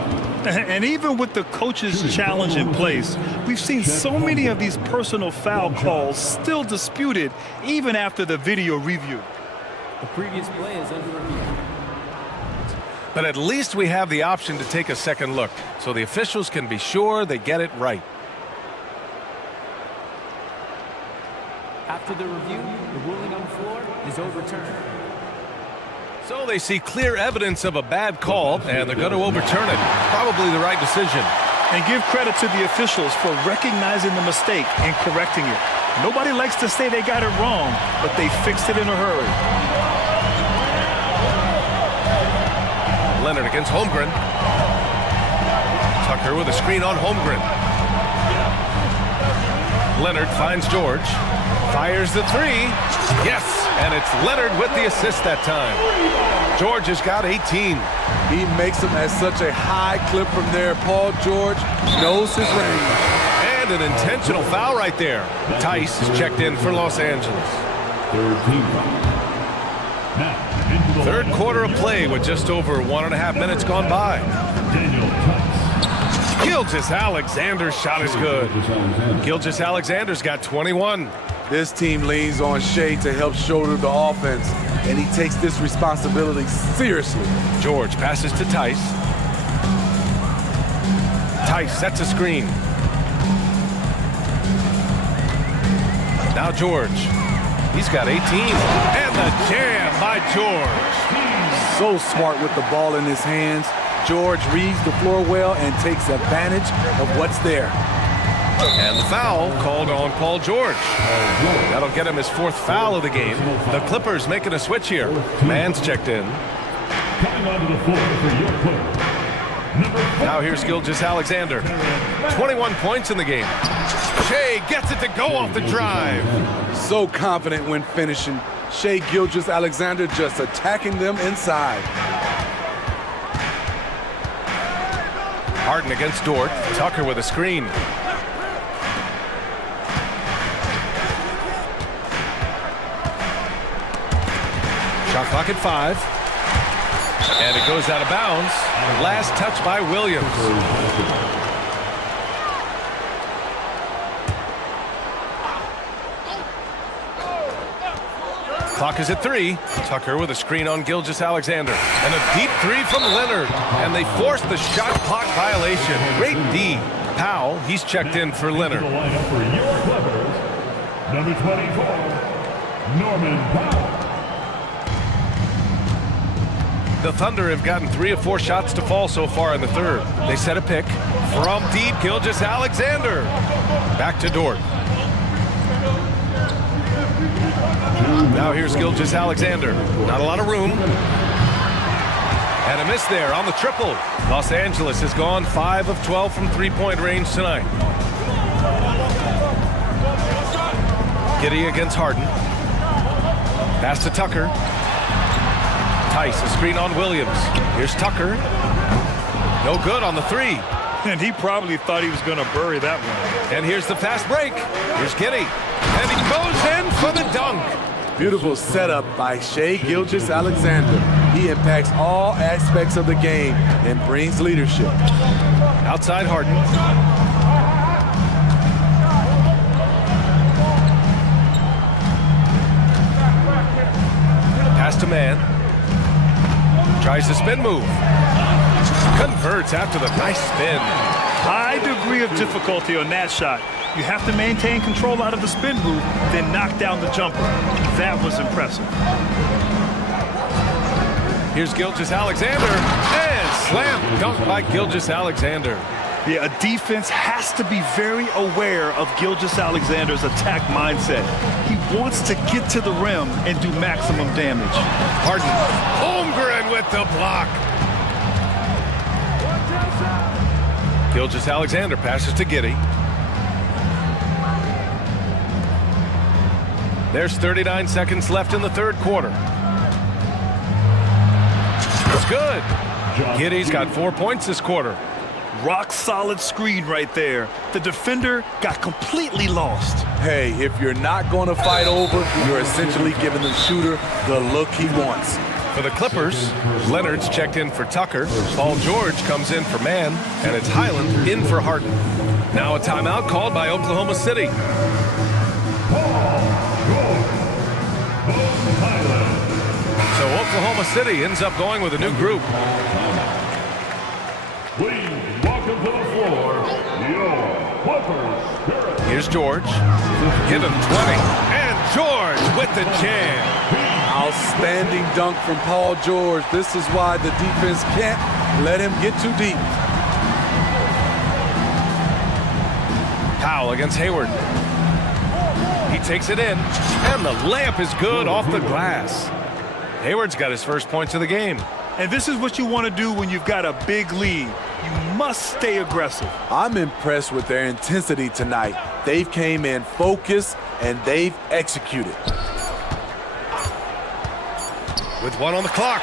And even with the coach's challenge in place, we've seen so many of these personal foul calls still disputed even after the video review. The previous play is under review. But at least we have the option to take a second look, so the officials can be sure they get it right. After the review, the ruling on the floor is overturned. So they see clear evidence of a bad call, and they're going to overturn it. Probably the right decision. And give credit to the officials for recognizing the mistake and correcting it. Nobody likes to say they got it wrong, but they fixed it in a hurry. Leonard against Holmgren. Tucker with a screen on Holmgren. Leonard finds George. Fires the three. Yes, and it's Leonard with the assist that time. George has got 18. He makes them at such a high clip from there. Paul George knows his range. And an intentional foul right there. Tice is checked in for Los Angeles. Third quarter of play with just over 1.5 minutes gone by. Gilgeous-Alexander's shot is good. Gilgeous-Alexander's got 21. This team leans on Shai to help shoulder the offense, and he takes this responsibility seriously. George passes to Tice. Tice sets a screen. Now George. He's got 18. And the jam by George. So smart with the ball in his hands. George reads the floor well and takes advantage of what's there. And the foul called on Paul George. That'll get him his 4th foul of the game. The Clippers making a switch here. Mann's checked in. Now here's Gilgeous-Alexander. 21 points in the game. Shai gets it to go off the drive. So confident when finishing. Shai Gilgeous-Alexander just attacking them inside. Harden against Dort. Tucker with a screen. Shot clock at 5. And it goes out of bounds. Last touch by Williams. Clock is at 3. Tucker with a screen on Gilgeous-Alexander. And a deep 3 from Leonard. And they force the shot clock violation. Great D. Powell, he's checked in for Leonard. Number 24, Norman Powell. The Thunder have gotten 3 of 4 shots to fall so far in the third. They set a pick from deep. Gilgeous-Alexander. Back to Dort. Now here's Gilgeous-Alexander. Not a lot of room. And a miss there on the triple. Los Angeles has gone 5 of 12 from three-point range tonight. Giddey against Harden. Pass to Tucker. Tice, a screen on Williams. Here's Tucker. No good on the 3. And he probably thought he was going to bury that one. And here's the fast break. Here's Giddey. And he goes in for the dunk. Beautiful setup by Shai Gilgeous-Alexander. He impacts all aspects of the game and brings leadership. Outside Harden. Pass to Mann. Tries the spin move. Converts after the nice spin. High degree of difficulty on that shot. You have to maintain control out of the spin move, then knock down the jumper. That was impressive. Here's Gilgeous-Alexander, and slam dunk by Gilgeous-Alexander. Yeah, a defense has to be very aware of Gilgeous-Alexander's attack mindset. He wants to get to the rim and do maximum damage. Harden, Holmgren with the block. Gilgeous-Alexander passes to Giddey. There's 39 seconds left in the third quarter. It's good. Giddey's got 4 points this quarter. Rock solid screen right there. The defender got completely lost. Hey, if you're not going to fight over, you're essentially giving the shooter the look he wants. For the Clippers, Leonard's checked in for Tucker. Paul George comes in for Mann, and it's Highland in for Harden. Now a timeout called by Oklahoma City. So Oklahoma City ends up going with a new group. Please welcome to the floor, your Clippers. Here's George. Give him 20. And George with the jam. Outstanding dunk from Paul George. This is why the defense can't let him get too deep. Powell against Hayward. He takes it in, and the layup is good off the glass. Hayward's got his first points of the game. And this is what you want to do when you've got a big lead. You must stay aggressive. I'm impressed with their intensity tonight. They've came in focused, and they've executed. With one on the clock.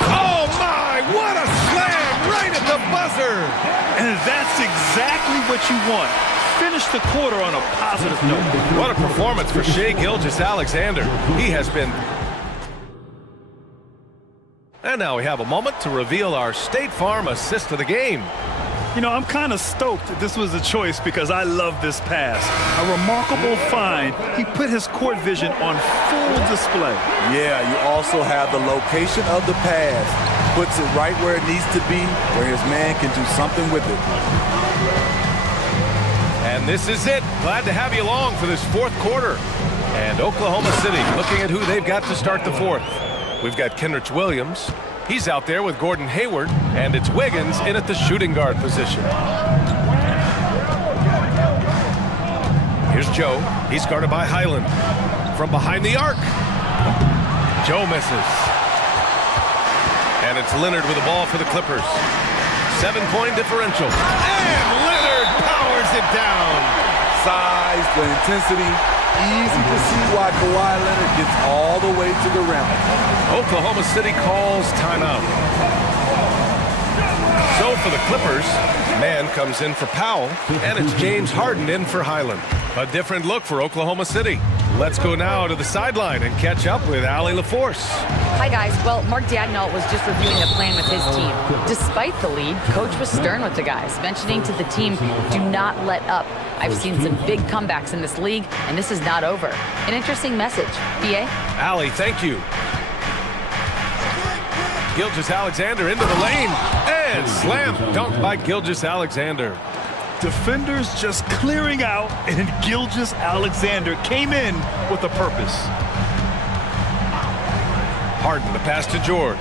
Oh, my! What a slam right at the buzzer! And that's exactly what you want. Finish the quarter on a positive note. What a performance for Shai Gilgeous-Alexander. He has been... And now we have a moment to reveal our State Farm assist of the game. You know, I'm kind of stoked that this was a choice because I love this pass. A remarkable find. He put his court vision on full display. Yeah, you also have the location of the pass. Puts it right where it needs to be, where his man can do something with it. And this is it. Glad to have you along for this fourth quarter. And Oklahoma City looking at who they've got to start the fourth. We've got Kenrich Williams. He's out there with Gordon Hayward, and it's Wiggins in at the shooting guard position. Here's Joe. He's guarded by Highland. From behind the arc. Joe misses. And it's Leonard with the ball for the Clippers. 7-point differential. And Leonard powers it down. Size, the intensity. Easy to see why Kawhi Leonard gets all the way to the rim. Oklahoma City calls timeout. So for the Clippers, Mann comes in for Powell, and it's James Harden in for Highland. A different look for Oklahoma City. Let's go now to the sideline and catch up with Allie LaForce. Hi, guys. Well, Mark Dagnall was just reviewing the plan with his team. Despite the lead, Coach was stern with the guys, mentioning to the team, do not let up. I've seen some big comebacks in this league, and this is not over. An interesting message. B.A.? Allie, thank you. Gilgeous-Alexander into the lane, and slam dunk by Gilgeous-Alexander. Defenders just clearing out, and Gilgeous-Alexander came in with a purpose. Harden, the pass to George.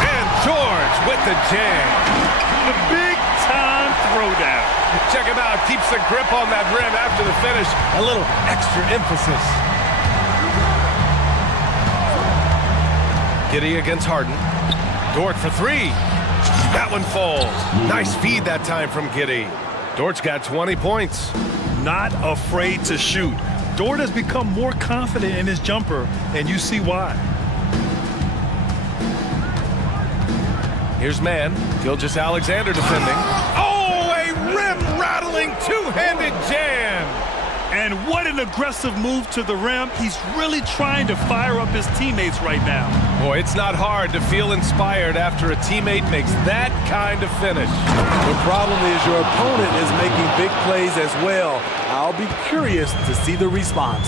And George with the jam. The big-time throwdown. Check him out. Keeps the grip on that rim after the finish. A little extra emphasis. Giddey against Harden. Dort for three. That one falls. Nice feed that time from Giddey. Dort's got 20 points. Not afraid to shoot. Dort has become more confident in his jumper, and you see why. Here's Mann. Gilgeous-Alexander defending. Oh, a rim-rattling two-handed jam. And what an aggressive move to the rim. He's really trying to fire up his teammates right now. Boy, it's not hard to feel inspired after a teammate makes that kind of finish. The problem is your opponent is making big plays as well. I'll be curious to see the response.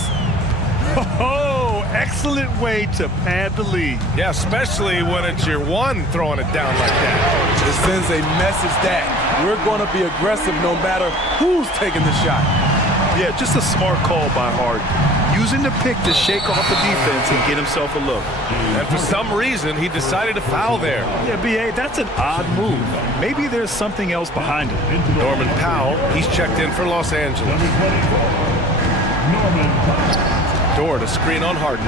Oh, excellent way to pad the lead. Yeah, especially when it's your one throwing it down like that. It sends a message that we're going to be aggressive no matter who's taking the shot. Yeah, just a smart call by Harden. Using the pick to shake off the defense and get himself a look. And for some reason, he decided to foul there. Yeah, B.A., that's an odd move. Maybe there's something else behind it. Norman Powell, he's checked in for Los Angeles. Dort, a screen on Harden.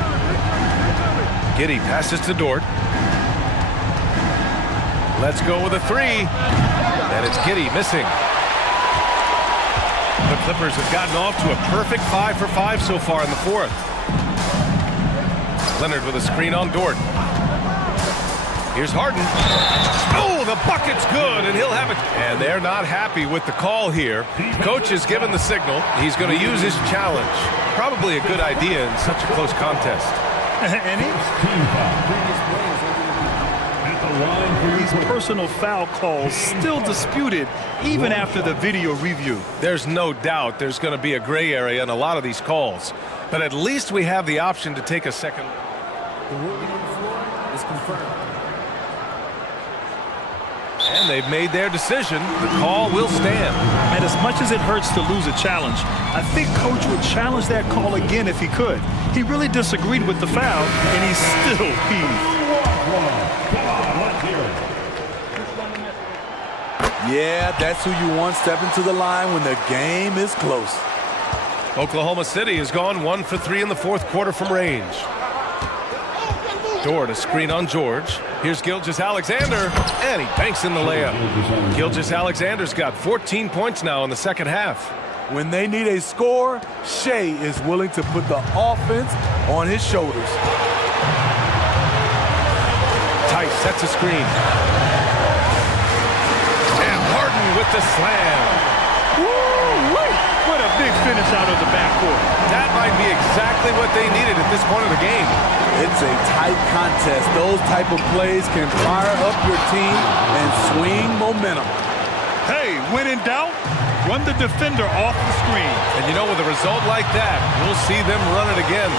Giddey passes to Dort. Let's go with a three. And it's Giddey missing. The Clippers have gotten off to a perfect 5 for 5 so far in the fourth. Leonard with a screen on Dort. Here's Harden. Oh, the bucket's good, and he'll have it. And they're not happy with the call here. Coach has given the signal. He's going to use his challenge. Probably a good idea in such a close contest. These personal foul calls still disputed even after the video review. There's no doubt there's going to be a gray area in a lot of these calls. But at least we have the option to take a second. The ruling on the floor is confirmed. And they've made their decision. The call will stand. And as much as it hurts to lose a challenge, I think Coach would challenge that call again if he could. He really disagreed with the foul, and he's still peeved. Yeah, that's who you want stepping to the line when the game is close. Oklahoma City has gone 1 for 3 in the fourth quarter from range. Dort, a screen on George. Here's Gilgeous-Alexander, and he banks in the layup. Gilgeous-Alexander's got 14 points now in the second half. When they need a score, Shea is willing to put the offense on his shoulders. Tice sets a screen. And Harden with the slam. Woo-wee! What a big finish out of the backcourt. That might be exactly what they needed at this point of the game. It's a tight contest. Those type of plays can fire up your team and swing momentum. Hey, when in doubt, run the defender off the screen. And you know, with a result like that, we'll see them run it again.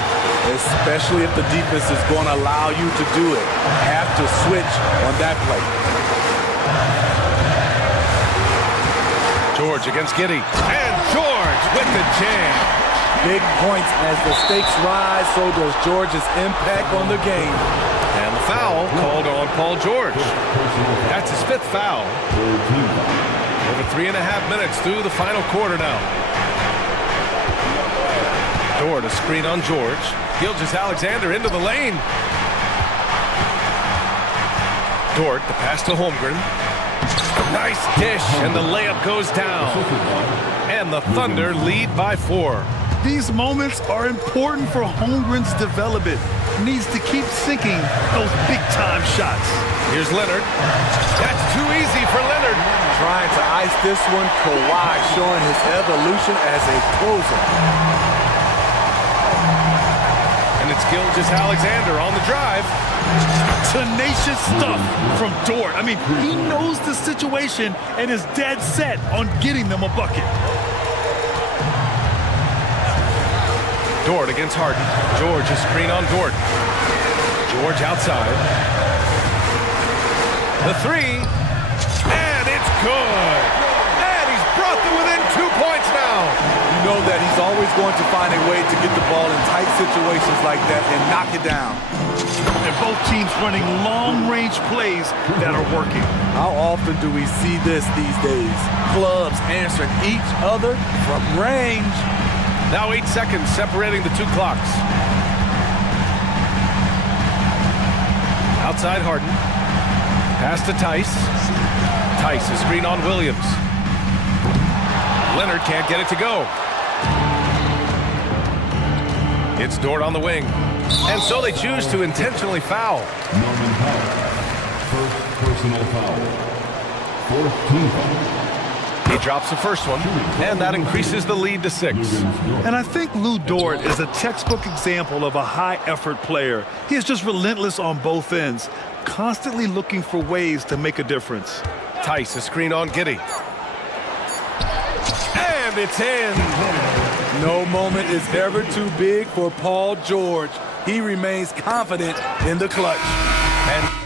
Especially if the defense is going to allow you to do it. Have to switch on that play. George against Giddey. And George with the jam. Big points as the stakes rise, so does George's impact on the game. And the foul called on Paul George. That's his fifth foul. Over 3.5 minutes through the final quarter now. Dort, a screen on George. Gilgeous-Alexander into the lane. Dort, the pass to Holmgren. Nice dish, and the layup goes down. And the Thunder lead by 4. These moments are important for Holmgren's development. Needs to keep sinking those big-time shots. Here's Leonard. That's too easy for Leonard. Trying to ice this one. Kawhi showing his evolution as a closer. And it's Gilgeous-Alexander on the drive. Tenacious stuff from Dort. I mean, he knows the situation and is dead set on getting them a bucket. Dort against Harden. George, a screen on Dort. George outside. The three. And it's good. And he's brought them within 2 points now. You know that he's always going to find a way to get the ball in tight situations like that and knock it down. And both teams running long-range plays that are working. How often do we see this these days? Clubs answering each other from range. Now 8 seconds separating the 2 clocks. Outside Harden. Pass to Tice. Tice, a screen on Williams. Leonard can't get it to go. It's Dort on the wing. And so they choose to intentionally foul. Norman Powell. First personal foul. Fourth team foul. He drops the first one, and that increases the lead to 6. And I think Lou Dort is a textbook example of a high-effort player. He is just relentless on both ends, constantly looking for ways to make a difference. Tice, a screen on Giddey. And it's in. No moment is ever too big for Paul George. he remains confident in the clutch. And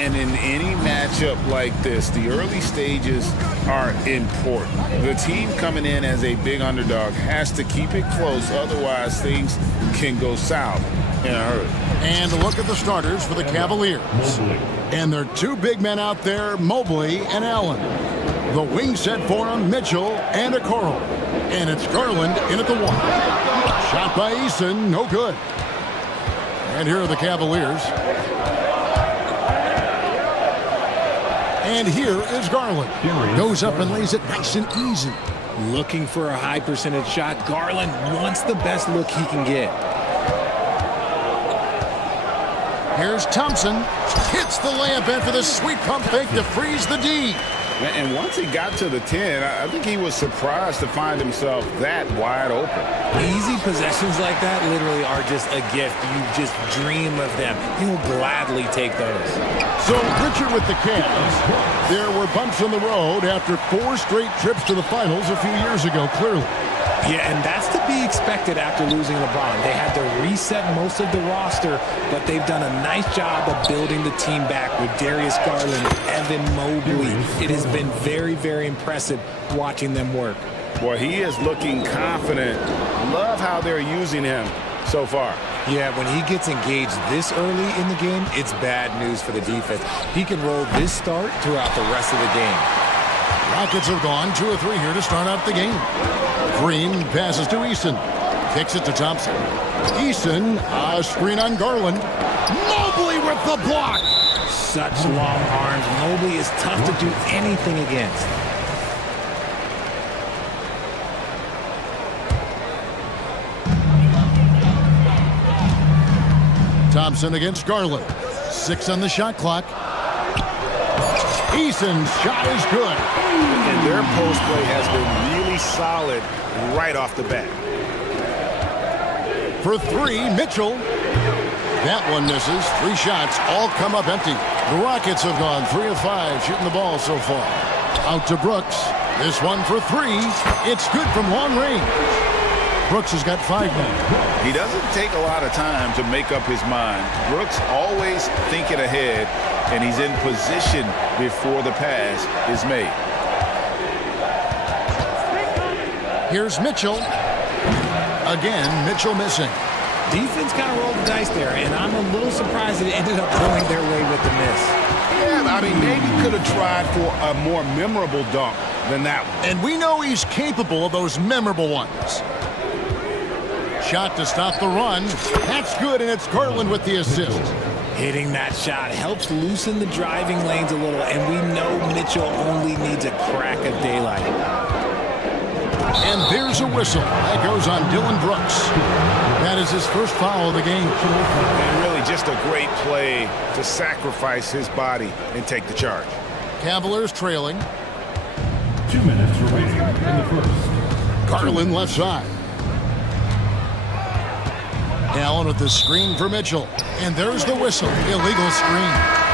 And in any matchup like this, the early stages are important. The team coming in as a big underdog has to keep it close, otherwise things can go south in a hurry. And look at the starters for the Cavaliers. And there are two big men out there, Mobley and Allen. The wing set for them, Mitchell and Okoro. And it's Garland in at the one. Shot by Eason, no good. And here are the Cavaliers. And here is Garland. Goes up and lays it nice and easy. Looking for a high percentage shot. Garland wants the best look he can get. Here's Thompson. Hits the layup in for the sweet pump fake to freeze the D. And once he got to the 10, I think he was surprised to find himself that wide open. Easy possessions like that literally are just a gift. You just dream of them. He'll gladly take those. So, Richard with the Cavs. There were bumps on the road after 4 straight trips to the finals a few years ago, clearly. Yeah, and that's to be expected after losing LeBron. They had to reset most of the roster, but they've done a nice job of building the team back with Darius Garland, Evan Mobley. It has been very, very impressive watching them work. Boy, he is looking confident. Love how they're using him so far. Yeah, when he gets engaged this early in the game, it's bad news for the defense. He can roll this start throughout the rest of the game. Rockets have gone 2 or 3 here to start out the game. Green passes to Eason. Kicks it to Thompson. Eason, a screen on Garland. Mobley with the block. Such long arms. Mobley is tough to do anything against. Thompson against Garland. 6 on the shot clock. Eason's shot is good. And their post play has been really solid right off the bat. For 3, Mitchell. That one misses. 3 shots all come up empty. The Rockets have gone 3 of 5 shooting the ball so far. Out to Brooks. This one for 3. It's good from long range. Brooks has got 5 now. He doesn't take a lot of time to make up his mind. Brooks always thinking ahead, and he's in position before the pass is made. Here's Mitchell. Again, Mitchell missing. Defense kind of rolled the dice there, and I'm a little surprised it ended up going their way with the miss. Yeah, I mean, maybe could have tried for a more memorable dunk than that one. And we know he's capable of those memorable ones. Shot to stop the run. That's good, and it's Garland with the assist. Hitting that shot helps loosen the driving lanes a little, and we know Mitchell only needs a crack of daylight. And there's a whistle. That goes on Dylan Brooks. That is his first foul of the game. And really just a great play to sacrifice his body and take the charge. Cavaliers trailing. 2 minutes remaining in the first. Garland left side. Allen with the screen for Mitchell. And there's the whistle. Illegal screen.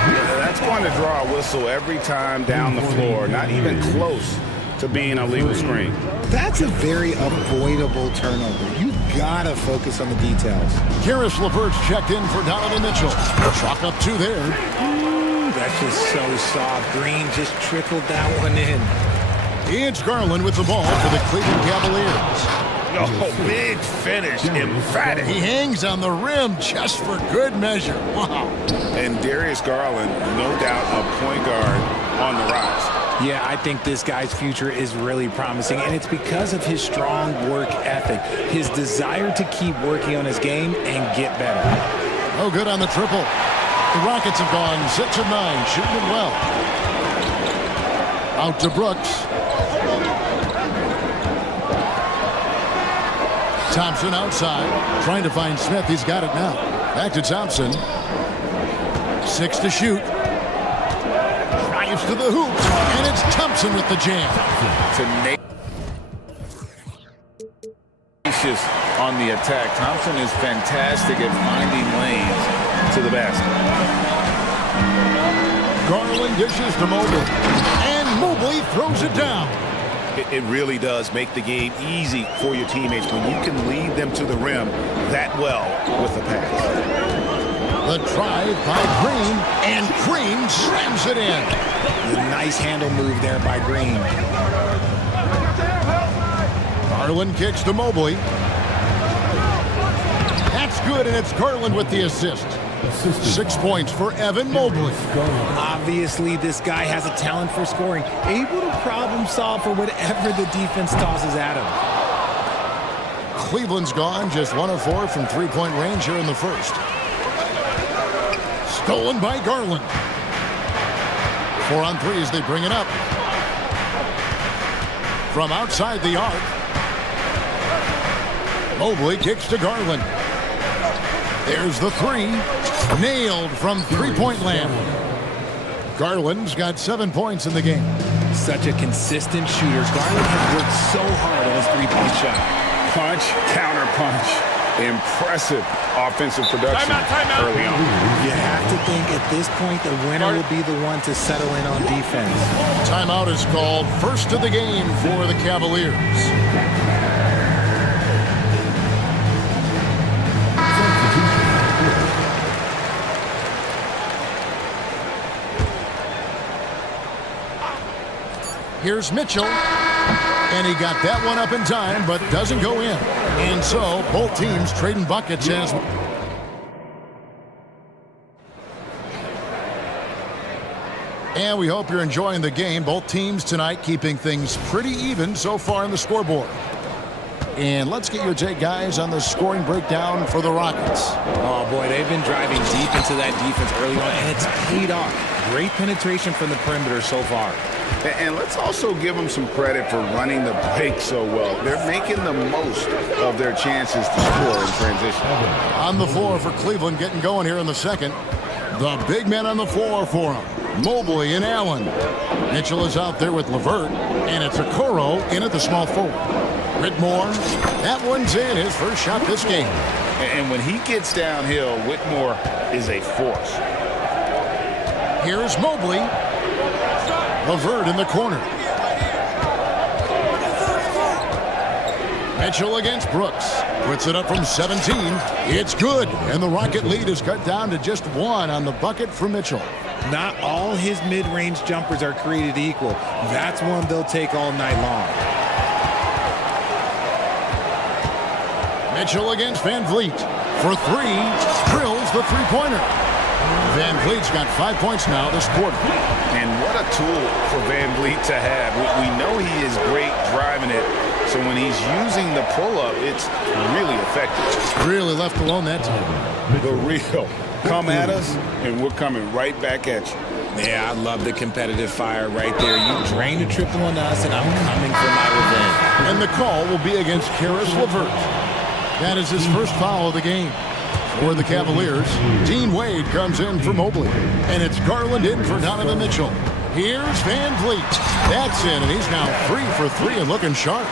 Yeah, that's going to draw a whistle every time down the floor. Not even close to being a legal screen. That's a very avoidable turnover. You gotta focus on the details. Karis LeVert's checked in for Donovan Mitchell. Chalk up 2 there. Ooh, that's just so soft. Green just trickled that one in. It's Garland with the ball for the Cleveland Cavaliers. Oh, big finish, emphatic. He hangs on the rim just for good measure. Wow. And Darius Garland, no doubt a point guard on the rise. Yeah, I think this guy's future is really promising, and it's because of his strong work ethic, his desire to keep working on his game and get better. Oh, good on the triple. The Rockets have gone 6 of 9, shooting it well. Out to Brooks. Thompson outside, trying to find Smith. He's got it now. Back to Thompson. 6 to shoot. Drives to the hoop, and it's Thompson with the jam. Tenacious on the attack. Thompson is fantastic at finding lanes to the basket. Garland dishes to Mobley, and Mobley throws it down. It really does make the game easy for your teammates when you can lead them to the rim that well with a pass. The drive by Green, and Green slams it in. The nice handle move there by Green. Garland kicks to Mobley. That's good, and it's Garland with the assist. 6 points for Evan Mobley. Obviously, this guy has a talent for scoring, able to problem solve for whatever the defense tosses at him. Cleveland's gone, just 1 of 4 from three-point range here in the first. Stolen by Garland. 4 on 3 as they bring it up. From outside the arc. Mobley kicks to Garland. There's the 3. Nailed from three-point land. Garland's got 7 points in the game. Such a consistent shooter. Garland has worked so hard on his three-point shot. Punch, counter punch. Impressive offensive production early on. You have to think at this point the winner will be the one to settle in on defense. Timeout is called. First of the game for the Cavaliers. Here's Mitchell, and he got that one up in time, but doesn't go in. And so, both teams trading buckets as... And we hope you're enjoying the game. Both teams tonight keeping things pretty even so far on the scoreboard. And let's get your take, guys, on the scoring breakdown for the Rockets. Oh, boy, they've been driving deep into that defense early on, and it's paid off. Great penetration from the perimeter so far. And let's also give them some credit for running the break so well. They're making the most of their chances to score in transition. On the floor for Cleveland, getting going here in the second. The big men on the floor for him. Mobley and Allen. Mitchell is out there with LeVert, and it's Okoro in at the small forward. Whitmore, that one's in, his first shot this game. And when he gets downhill, Whitmore is a force. Here's Mobley. LeVert in the corner. Mitchell against Brooks. Puts it up from 17. It's good. And the Rocket lead is cut down to just 1 on the bucket for Mitchell. Not all his mid-range jumpers are created equal. That's one they'll take all night long. Mitchell against Van Vliet. For 3. Drills the three-pointer. Van Vliet's got 5 points now this quarter. And what a tool for Van Vliet to have. We know he is great driving it, so when he's using the pull-up, it's really effective. Really left alone that time. The real. Come at us, and we're coming right back at you. Yeah, I love the competitive fire right there. You drained a triple on us, and I'm coming for my revenge. And the call will be against Karis LeVert. That is his first foul of the game. For the Cavaliers, Dean Wade comes in for Mobley. And it's Garland in for Donovan Mitchell. Here's Van Vliet. That's in, and he's now 3 for 3 and looking sharp.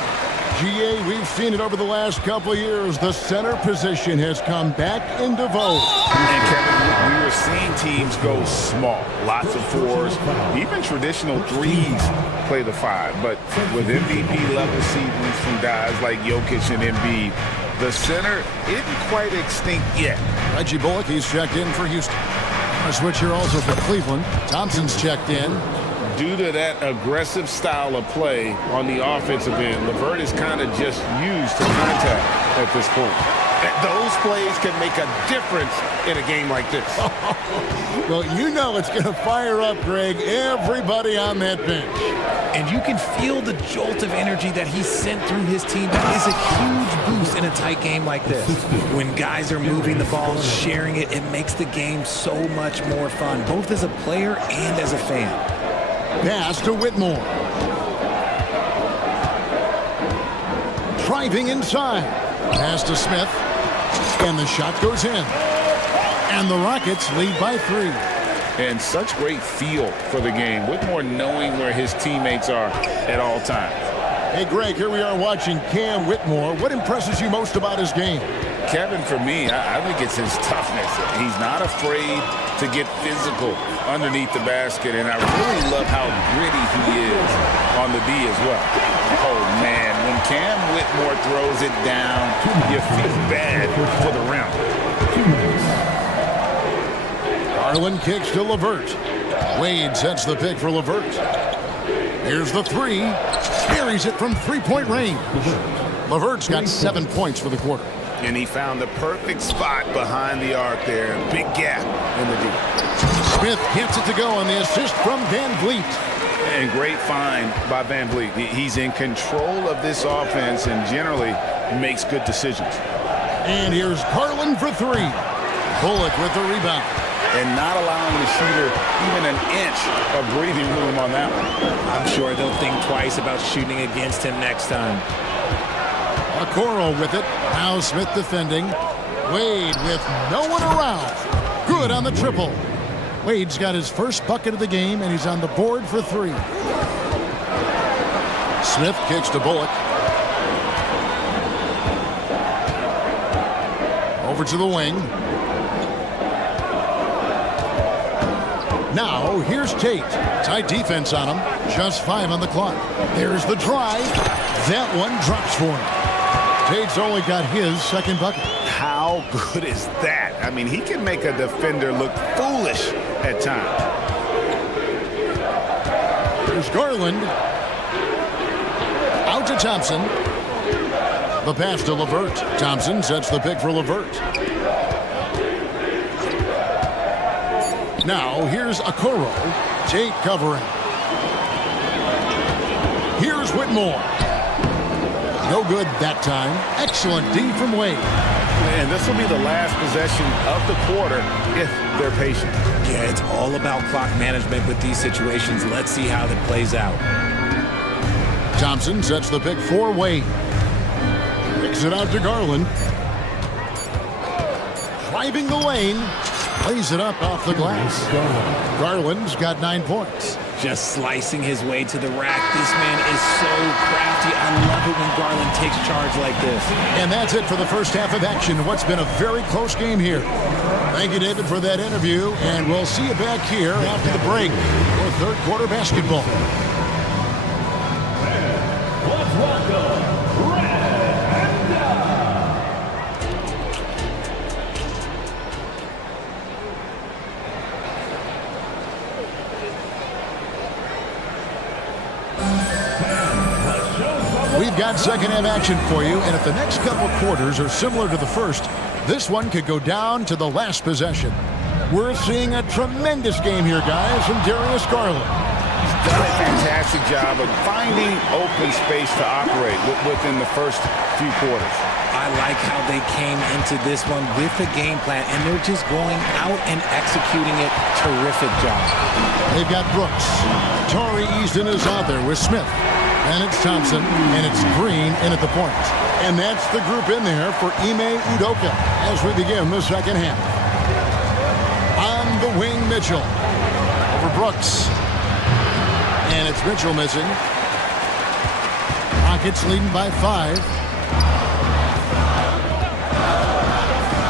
GA, we've seen it over the last couple of years. The center position has come back into vogue. And Kevin, we were seeing teams go small. Lots of 4s, even traditional 3s play the 5. But with MVP-level seasons from guys like Jokic and Embiid, the center isn't quite extinct yet. Reggie Bullock, he's checked in for Houston. A switch here also for Cleveland. Thompson's checked in. Due to that aggressive style of play on the offensive end, LeVert is kind of just used to contact at this point. Those plays can make a difference in a game like this. Well, you know it's going to fire up, Greg, everybody on that bench. And you can feel the jolt of energy that he sent through his team. That is a huge boost in a tight game like this. When guys are moving the ball, sharing it, it makes the game so much more fun, both as a player and as a fan. Pass to Whitmore. Driving inside. Pass to Smith. And the shot goes in. And the Rockets lead by 3. And such great feel for the game. Whitmore knowing where his teammates are at all times. Hey, Greg, here we are watching Cam Whitmore. What impresses you most about his game? Kevin, for me, I think it's his toughness. He's not afraid to get physical underneath the basket, and I really love how gritty he is on the D as well. Oh, man, when Cam Whitmore throws it down, you feel bad for the rim. Garland kicks to LeVert. Wade sets the pick for LeVert. Here's the three. Buries it from three-point range. LeVert's got 7 points for the quarter. And he found the perfect spot behind the arc there. Big gap in the D. Smith gets it to go on the assist from Van Vliet. And great find by Van Vliet. He's in control of this offense and generally makes good decisions. And here's Garland for three. Bullock with the rebound. And not allowing the shooter even an inch of breathing room on that one. I'm sure they'll think twice about shooting against him next time. Okoro with it. Now Smith defending. Wade with no one around. Good on the triple. Wade's got his first bucket of the game, and he's on the board for three. Smith kicks to Bullock. Over to the wing. Now, here's Tate. Tight defense on him. Just 5 on the clock. There's the drive. That one drops for him. Tate's only got his second bucket. How good is that? I mean, he can make a defender look foolish at times. Here's Garland. Out to Thompson. The pass to LeVert. Thompson sets the pick for LeVert. Now, here's Okoro. Tate covering. Here's Whitmore. No good that time. Excellent D from Wade. And this will be the last possession of the quarter if they're patient. Yeah, it's all about clock management with these situations. Let's see how that plays out. Thompson sets the pick for Wade. Kicks it out to Garland. Driving the lane. Plays it up off the glass. Garland's got 9 points. Just slicing his way to the rack. This man is so crafty. I love it when Garland takes charge like this. And that's it for the first half of action. What's been a very close game here. Thank you, David, for that interview. And we'll see you back here after the break for third quarter basketball. Let's welcome We've got second half action for you, and if the next couple quarters are similar to the first, this one could go down to the last possession. We're seeing a tremendous game here, guys, from Darius Garland. He's done a fantastic job of finding open space to operate within the first few quarters. I like how they came into this one with a game plan, and they're just going out and executing it. Terrific job. They've got Brooks. Tari Easton is out there with Smith. And it's Thompson, and it's Green in at the point. And that's the group in there for Ime Udoka as we begin the second half. On the wing, Mitchell. Over Brooks. And it's Mitchell missing. Rockets leading by 5.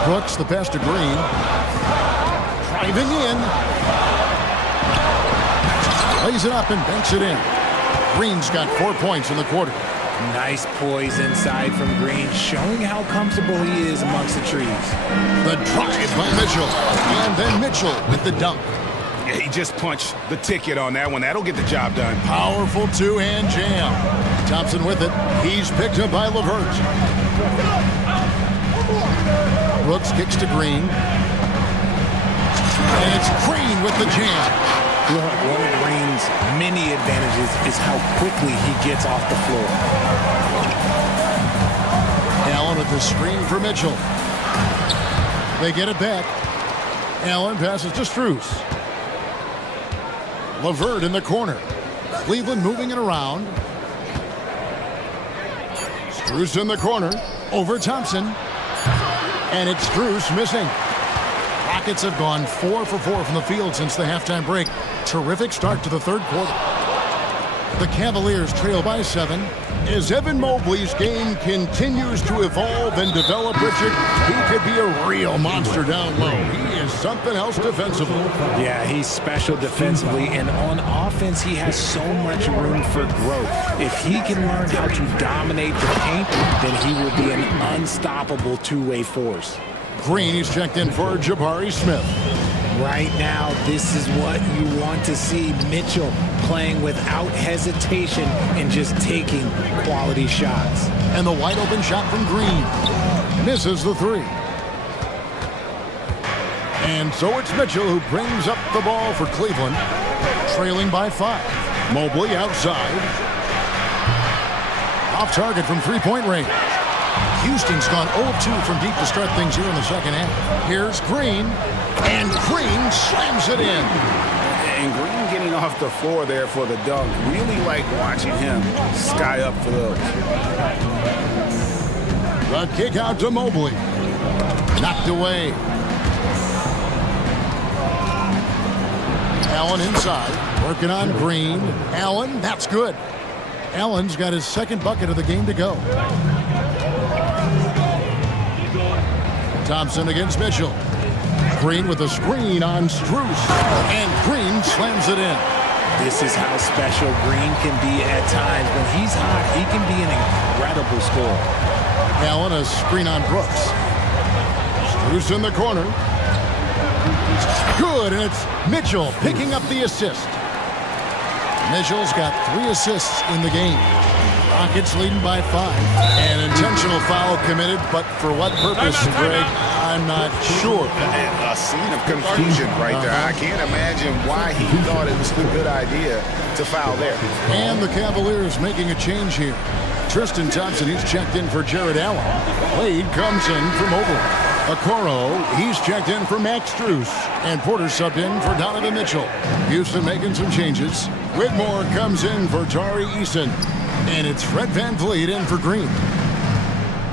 Brooks, the pass to Green. Driving in. Lays it up and banks it in. Green's got 4 points in the quarter. Nice poise inside from Green, showing how comfortable he is amongst the trees. The drive by Mitchell. And then Mitchell with the dunk. Yeah, he just punched the ticket on that one. That'll get the job done. Powerful two-hand jam. Thompson with it. He's picked up by LeVert. Brooks kicks to Green. And it's Green with the jam. One of Green's many advantages is how quickly he gets off the floor. Allen with the screen for Mitchell. They get it back. Allen passes to Strus. LeVert in the corner. Cleveland moving it around. Strus in the corner. Over Thompson. And it's Strus missing. Rockets have gone 4 for 4 from the field since the halftime break. Terrific start to the third quarter. The Cavaliers trail by 7. As Evan Mobley's game continues to evolve and develop, Richard, he could be a real monster down low. He is something else defensively. Yeah, he's special defensively, and on offense, he has so much room for growth. If he can learn how to dominate the paint, then he will be an unstoppable two-way force. Green is checked in for Jabari Smith. Right now, this is what you want to see. Mitchell playing without hesitation and just taking quality shots. And the wide open shot from Green. Misses the three. And so it's Mitchell who brings up the ball for Cleveland, trailing by 5. Mobley outside. Off target from three-point range. Houston's gone 0-2 from deep to start things here in the second half. Here's Green, and Green slams it in. And Green getting off the floor there for the dunk. Really like watching him sky up for those. The kick out to Mobley. Knocked away. Allen inside, working on Green. Allen, that's good. Allen's got his second bucket of the game to go. Thompson against Mitchell. Green with a screen on Strus. And Green slams it in. This is how special Green can be at times. When he's hot, he can be an incredible scorer. Allen, a screen on Brooks. Strus in the corner. Good, and it's Mitchell picking up the assist. Mitchell's got 3 assists in the game. Rockets leading by 5. An intentional foul committed, but for what purpose, Greg, I'm not sure. A scene of confusion right there. I can't imagine why he thought it was a good idea to foul there. And the Cavaliers making a change here. Tristan Thompson, he's checked in for Jared Allen. Wade comes in for Mobley. Okoro, he's checked in for Max Strus. And Porter subbed in for Donovan Mitchell. Houston making some changes. Whitmore comes in for Tari Eason. And it's Fred VanVleet in for Green.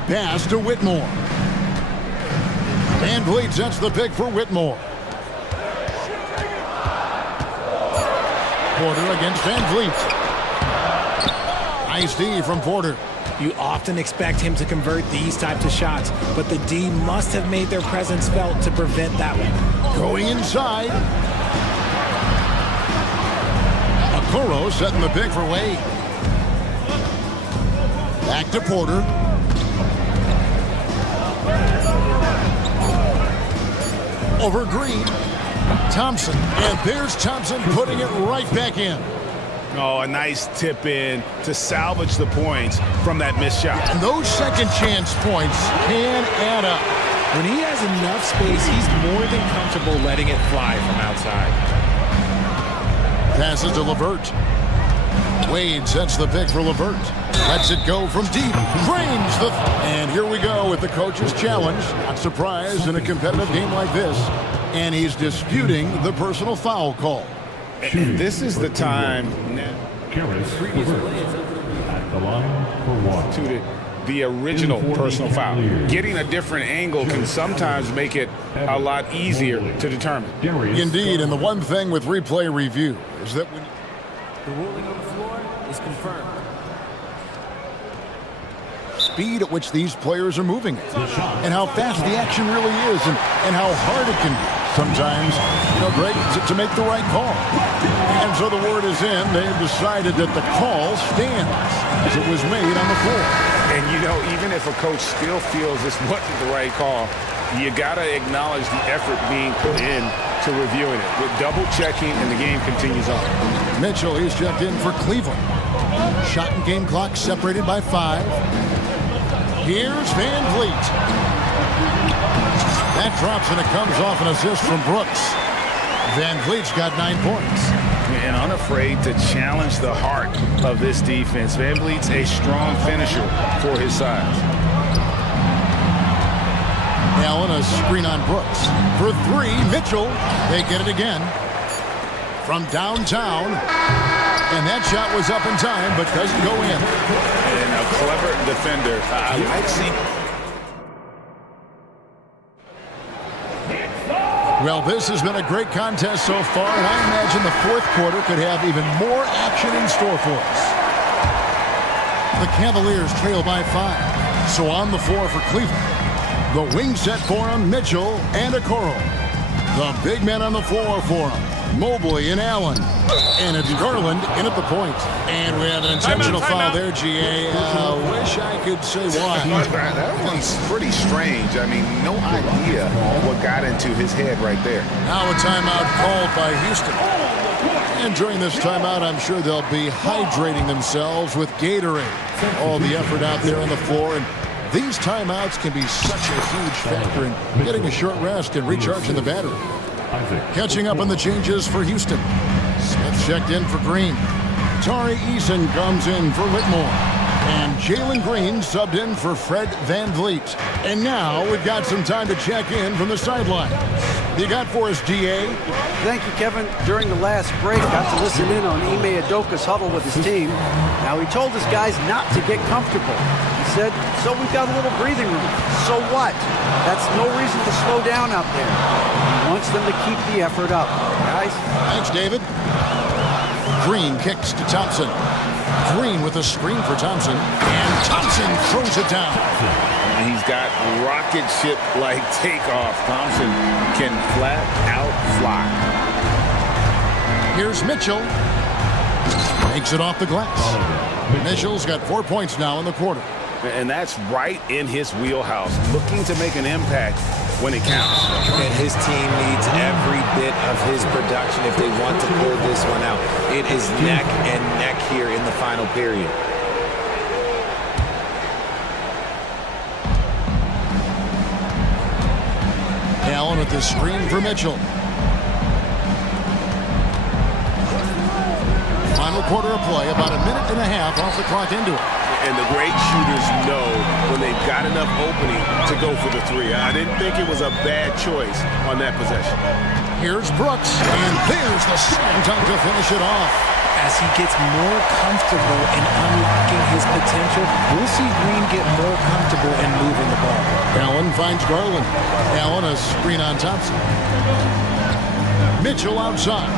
Pass to Whitmore. VanVleet sets the pick for Whitmore. Porter against VanVleet. Nice D from Porter. You often expect him to convert these types of shots, but the D must have made their presence felt to prevent that one. Going inside. Okoro setting the pick for Wade. Back to Porter. Over Green. Thompson. And there's Thompson putting it right back in. Oh, a nice tip in to salvage the points from that missed shot. And those second chance points can add up. When he has enough space, he's more than comfortable letting it fly from outside. Passes to LeVert. Wade sets the pick for LeVert. Lets it go from deep. Drains the... And here we go with the coach's challenge. Not surprised in a competitive game like this. And he's disputing the personal foul call. And this is the time now at the line for 1. to the original personal foul. Getting a different angle can sometimes make it a lot easier to determine. Indeed, and the one thing with replay review is that when the ruling on the floor is confirmed. Speed at which these players are moving and how fast the action really is and how hard it can be. Sometimes, Greg, to make the right call. And so the word is in. They've decided that the call stands as it was made on the floor. And, even if a coach still feels this wasn't the right call, you got to acknowledge the effort being put in to reviewing it. With double checking, and the game continues on. Mitchell, he's checked in for Cleveland. Shot and game clock separated by 5. Here's VanVleet. That drops and it comes off an assist from Brooks. VanVleet's got 9 points. And unafraid to challenge the heart of this defense. VanVleet's a strong finisher for his size. Allen, a screen on Brooks. For 3, Mitchell. They get it again. From downtown. And that shot was up in time, but doesn't go in. And a clever defender. I like seeing... Well, this has been a great contest so far, and I imagine the fourth quarter could have even more action in store for us. The Cavaliers trail by 5. So on the floor for Cleveland, the wing set for him, Mitchell and Okoro. The big men on the floor for him, Mobley and Allen. And it's Garland in at the point. And we have an intentional foul there, GA. Wish I could say why. That one's pretty strange. I mean, no idea what got into his head right there. Now a timeout called by Houston. And during this timeout, I'm sure they'll be hydrating themselves with Gatorade. All the effort out there on the floor. And these timeouts can be such a huge factor in getting a short rest and recharging the battery. Catching up on the changes for Houston. Smith checked in for Green. Tari Eason comes in for Whitmore. And Jalen Green subbed in for Fred Van Vliet. And now we've got some time to check in from the sideline. You got for us, DA? Thank you, Kevin. During the last break, got to listen in on Ime Udoka's huddle with his team. Now, he told his guys not to get comfortable. He said, so we've got a little breathing room. So what? That's no reason to slow down out there. He wants them to keep the effort up. Guys? Thanks, David. Green kicks to Thompson. Green with a screen for Thompson. And Thompson throws it down. And he's got rocket ship-like takeoff. Thompson can flat out fly. Here's Mitchell. Makes it off the glass. Mitchell's got 4 points now in the quarter. And that's right in his wheelhouse, looking to make an impact when it counts. And his team needs every bit of his production if they want to pull this one out. It is neck and neck here in the final period. Allen with the screen for Mitchell. Final quarter of play, about a minute and a half off the clock into it. And the great shooters know when they've got enough opening to go for the three. I didn't think it was a bad choice on that possession. Here's Brooks, and there's the slam dunk to finish it off. As he gets more comfortable in unlocking his potential, we'll see Green get more comfortable in moving the ball. Allen finds Garland. Allen a screen on Thompson. Mitchell outside.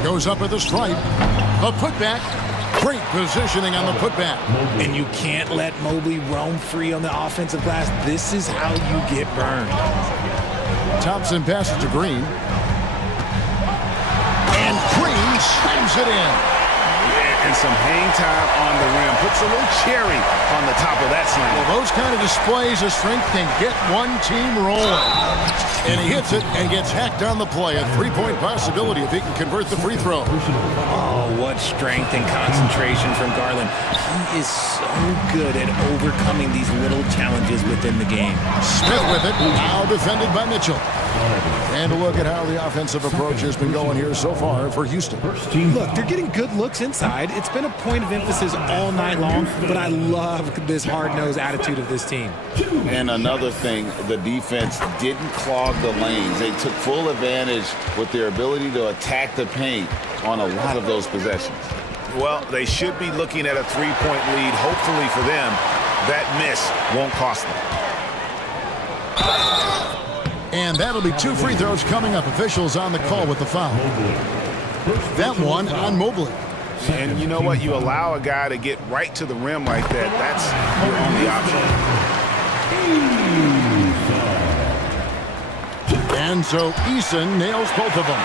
Goes up at the stripe. A putback. Great positioning on the putback. And you can't let Mobley roam free on the offensive glass. This is how you get burned. Thompson passes to Green. And Green slams it in. And some hang time on the rim. Puts a little cherry on the top of that slam. Well, those kind of displays of strength can get one team rolling. And he hits it and gets hacked on the play. A three-point possibility if he can convert the free throw. Oh, what strength and concentration from Garland. He is so good at overcoming these little challenges within the game. Smith with it, now defended by Mitchell. And a look at how the offensive approach has been going here so far for Houston. Look, they're getting good looks inside. It's been a point of emphasis all night long, but I love this hard-nosed attitude of this team. And another thing, the defense didn't clog the lanes. They took full advantage with their ability to attack the paint on a lot of those possessions. Well, they should be looking at a three-point lead. Hopefully for them, that miss won't cost them. And that'll be 2 free throws coming up. Officials on the call with the foul. That one on Mobley. And you know what? You allow a guy to get right to the rim like that. That's your only option. And so Eason nails both of them.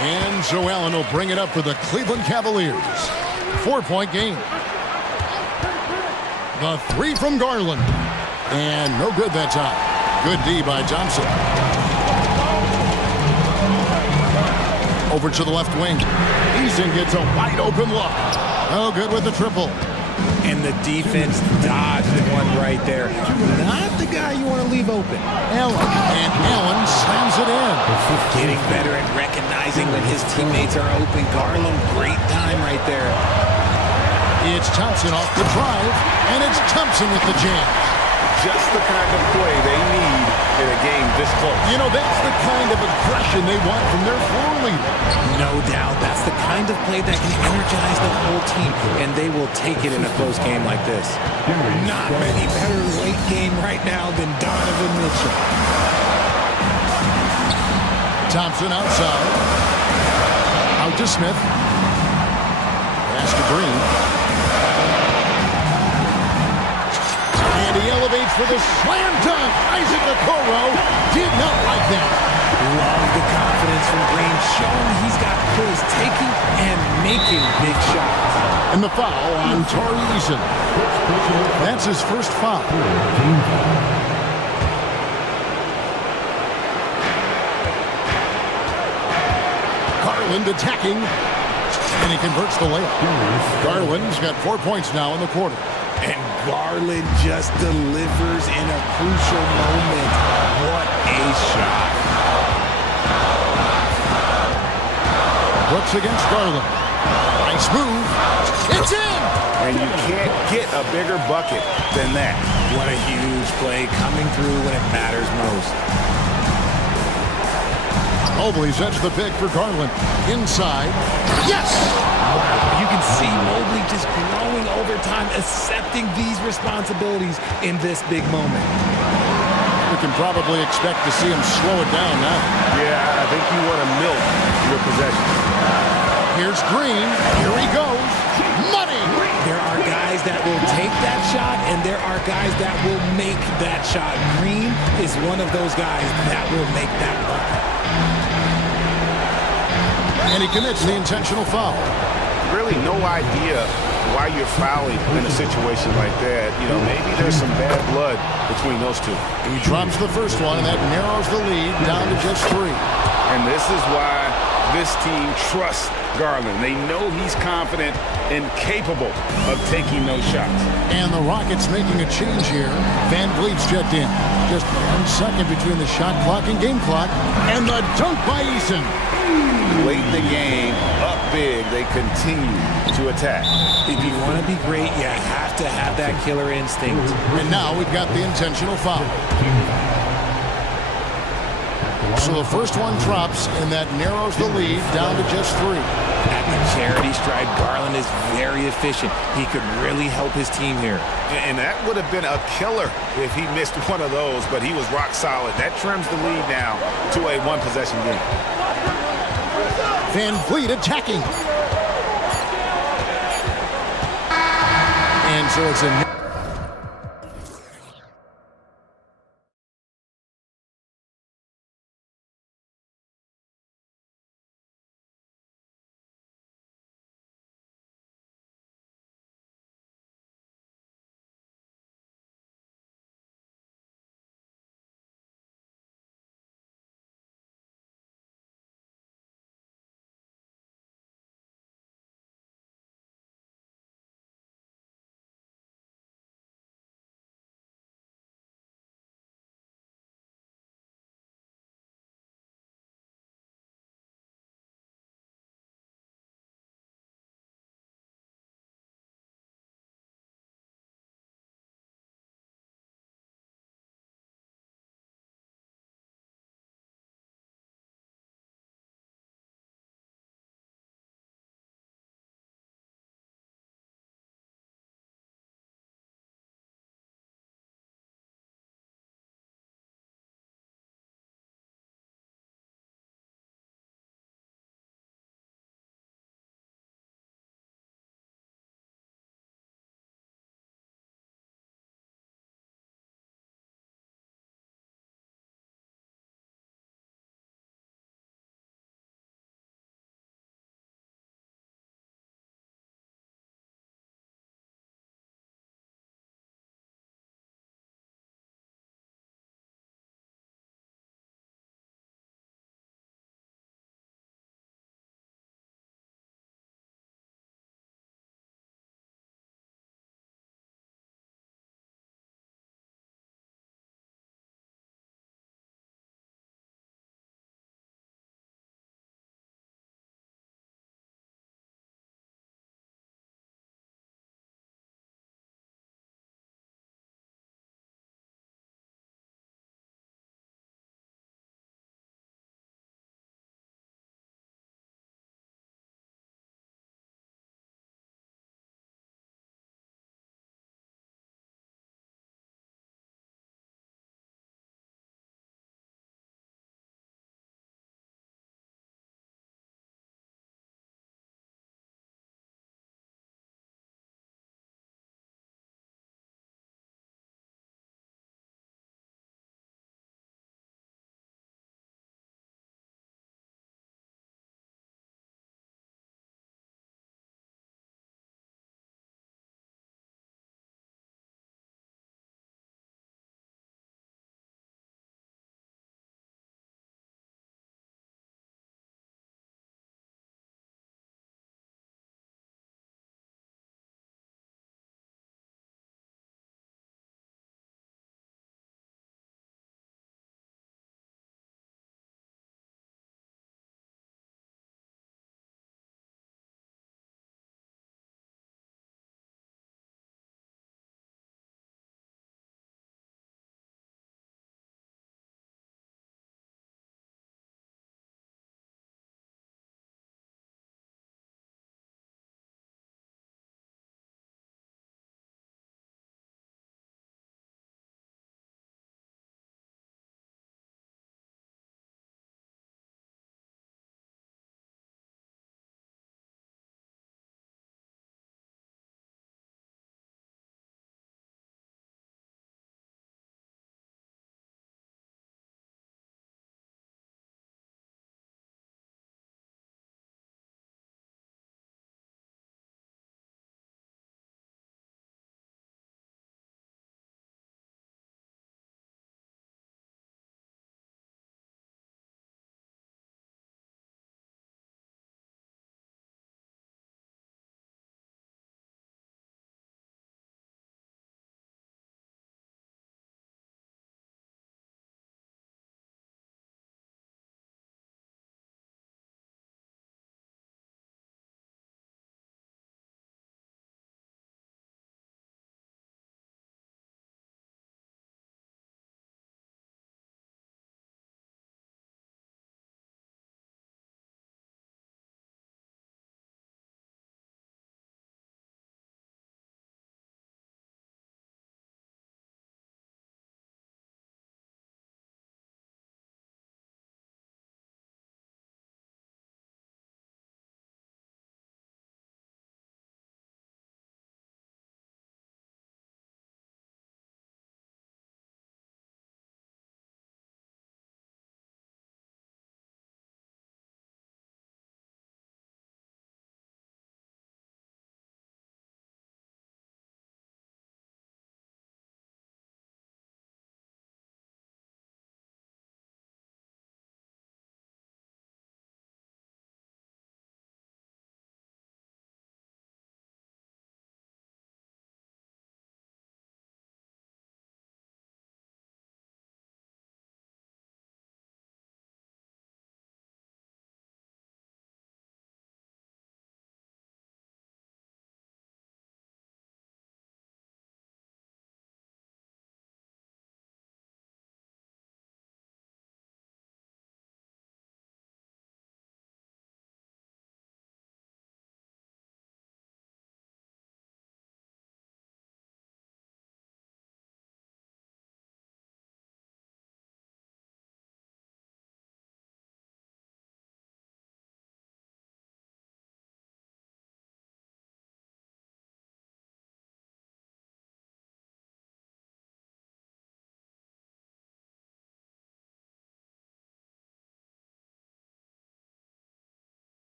And so Allen will bring it up for the Cleveland Cavaliers. 4-point game. The three from Garland. And no good that time. Good D by Thompson. Over to the left wing. Eason gets a wide open look. Oh, good with the triple. And the defense dodged one right there. Not the guy you want to leave open. Allen. And Allen slams it in. Getting better at recognizing when his teammates are open. Garland, great time right there. It's Thompson off the drive. And it's Thompson with the jam. Just the kind of play they need in a game this close. You know, that's the kind of aggression they want from their floor leader. No doubt. That's the kind of play that can energize the whole team, and they will take it in a close game like this. Not many better late game right now than Donovan Mitchell. Thompson outside. Out to Smith. Pass to Green. And he he elevates for the slam dunk. Isaac Okoro did not like that. Love the confidence from Green, showing he's got poise, taking and making big shots. And the foul on Tari Eason. That's his first foul. Garland attacking, and he converts the layup. Garland's got 4 points now in the quarter. And Garland just delivers in a crucial moment. What a shot. Brooks against Garland. Nice move. It's in! And you can't get a bigger bucket than that. What a huge play coming through when it matters most. Mobley sets the pick for Garland. Inside. Yes! Wow, you can see Mobley just growing over time, accepting these responsibilities in this big moment. We can probably expect to see him slow it down now. Yeah, I think you want to milk your possession. Here's Green. Here he goes. Money! There are guys that will take that shot, and there are guys that will make that shot. Green is one of those guys that will make that bucket. And he commits the intentional foul. Really no idea why you're fouling in a situation like that. You know, maybe there's some bad blood between those two. He drops the first one, and that narrows the lead down to just 3. And this is why this team trusts Garland. They know he's confident and capable of taking those shots. And the Rockets making a change here. Van Vliet's checked in. Just 1 second between the shot clock and game clock. And the dunk by Eason. Late in the game, up big, they continue to attack. If you want to be great, you have to have that killer instinct. And now we've got the intentional foul. So the first one drops, and that narrows the lead down to just 3. At the charity stripe, Garland is very efficient. He could really help his team here. And that would have been a killer if he missed one of those, but he was rock solid. That trims the lead now to a 1-possession game. Van Vliet attacking. And so it's a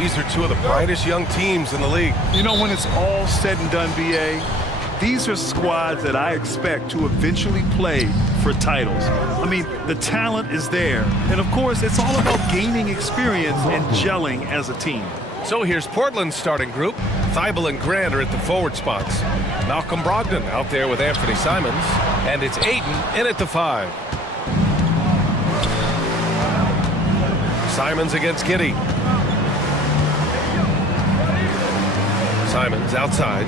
These are two of the brightest young teams in the league. You know, when it's all said and done, BA, these are squads that I expect to eventually play for titles. I mean, the talent is there. And of course, it's all about gaining experience and gelling as a team. So here's Portland's starting group. Thibault and Grant are at the forward spots. Malcolm Brogdon out there with Anthony Simons. And it's Ayton in at the 5. Simons against Giddey. Simons outside.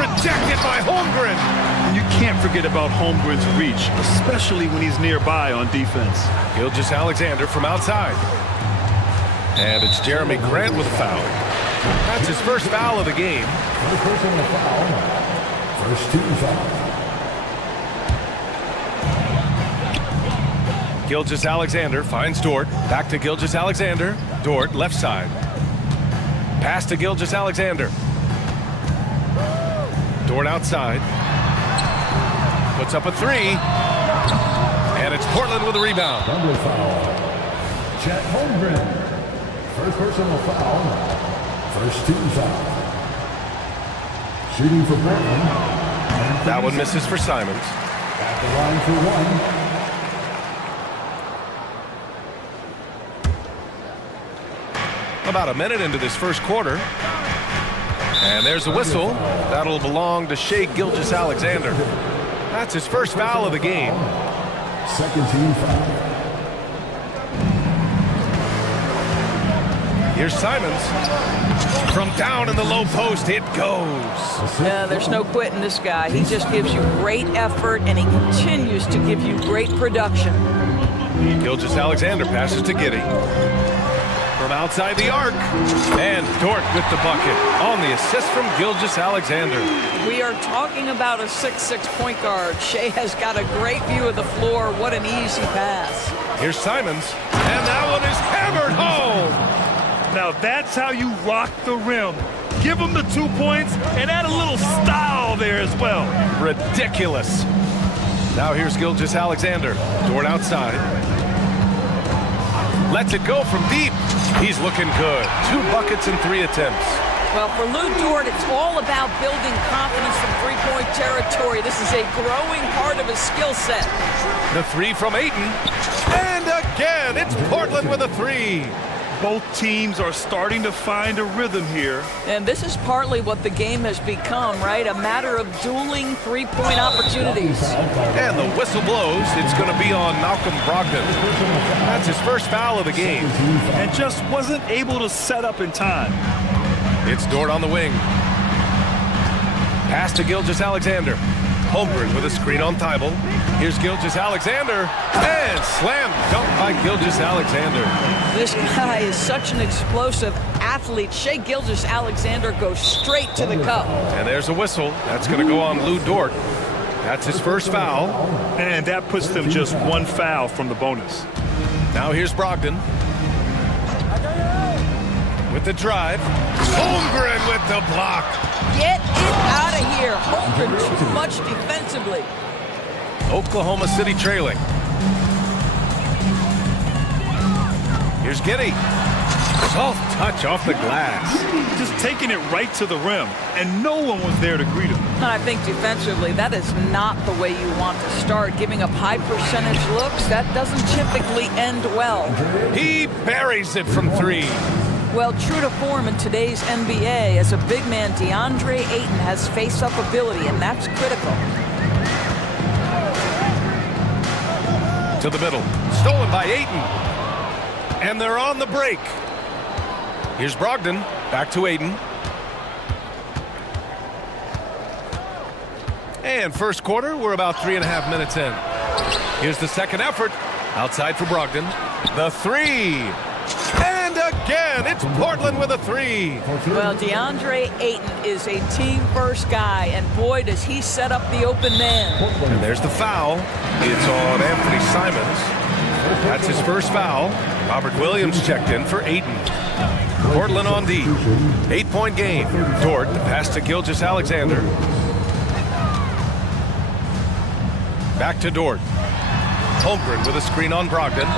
Rejected by Holmgren. And you can't forget about Holmgren's reach, especially when he's nearby on defense. Gilgeous-Alexander from outside. And it's Jeremy Grant with a foul. That's his first foul of the game. First team foul. Gilgeous-Alexander finds Dort. Back to Gilgeous-Alexander. Dort, left side. Pass to Gilgeous-Alexander. Dort outside. Puts up a 3. And it's Portland with a rebound. Double foul. Chet Holmgren. First personal foul. First team foul. Shooting for Portland. That one misses for Simons. At the line for 1. About a minute into this first quarter. And there's a whistle. That'll belong to Shai Gilgeous-Alexander. That's his first foul of the game. Second team foul. Here's Simons. From down in the low post, it goes. Yeah, there's no quitting this guy. He just gives you great effort, and he continues to give you great production. Gilgeous-Alexander passes to Giddey. From outside the arc. And Dort with the bucket on the assist from Gilgeous-Alexander. We are talking about a 6'6" point guard. Shai has got a great view of the floor. What an easy pass. Here's Simons. And that one is hammered home. Now that's how you rock the rim. Give him the 2 points and add a little style there as well. Ridiculous. Now here's Gilgeous-Alexander. Dort outside. Lets it go from deep. He's looking good. 2 buckets in 3 attempts. Well, for Lou Dort, it's all about building confidence from three-point territory. This is a growing part of his skill set. The 3 from Ayton. And again, it's Portland with a 3. Both teams are starting to find a rhythm here. And this is partly what the game has become, right? A matter of dueling three-point opportunities. And the whistle blows. It's going to be on Malcolm Brogdon. That's his first foul of the game. And just wasn't able to set up in time. It's Dort on the wing. Pass to Gilgeous-Alexander. Holmgren with a screen on Thibault. Here's Gilgeous-Alexander. And slam dunk by Gilgeous-Alexander. This guy is such an explosive athlete. Shai Gilgeous-Alexander goes straight to the cup. And there's a whistle. That's going to go on Lou Dort. That's his first foul. And that puts them just 1 foul from the bonus. Now here's Brogdon. With the drive. Holmgren with the block. Get it out of here. Holmgren too much defensively. Oklahoma City trailing. Here's Giddey. Soft touch off the glass. Just taking it right to the rim, and no one was there to greet him. And I think defensively, that is not the way you want to start. Giving up high percentage looks, that doesn't typically end well. He buries it from 3. Well, true to form in today's NBA, as a big man, DeAndre Ayton has face-up ability, and that's critical. To the middle. Stolen by Ayton. And they're on the break. Here's Brogdon. Back to Ayton. And first quarter, we're about 3.5 minutes in. Here's the second effort. Outside for Brogdon. The 3. And again, it's Portland with a 3. Well, DeAndre Ayton is a team-first guy, and boy, does he set up the open man. And there's the foul. It's on Anthony Simons. That's his first foul. Robert Williams checked in for Ayton. Portland on D. 8-point game. Dort, the pass to Gilgeous-Alexander. Back to Dort. Holmgren with a screen on Brogdon.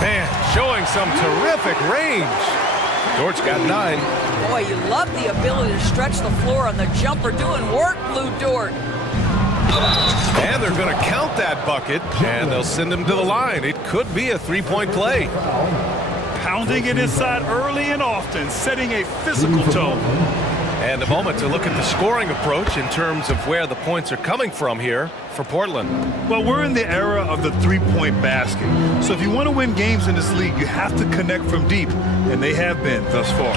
Man, showing some terrific range. Dort's got 9. Boy, you love the ability to stretch the floor on the jumper. Doing work, Lou Dort. And they're going to count that bucket, and they'll send him to the line. It could be a three-point play. Pounding it inside early and often, setting a physical tone. And a moment to look at the scoring approach in terms of where the points are coming from here for Portland. Well, we're in the era of the three-point basket. So if you want to win games in this league, you have to connect from deep, and they have been thus far.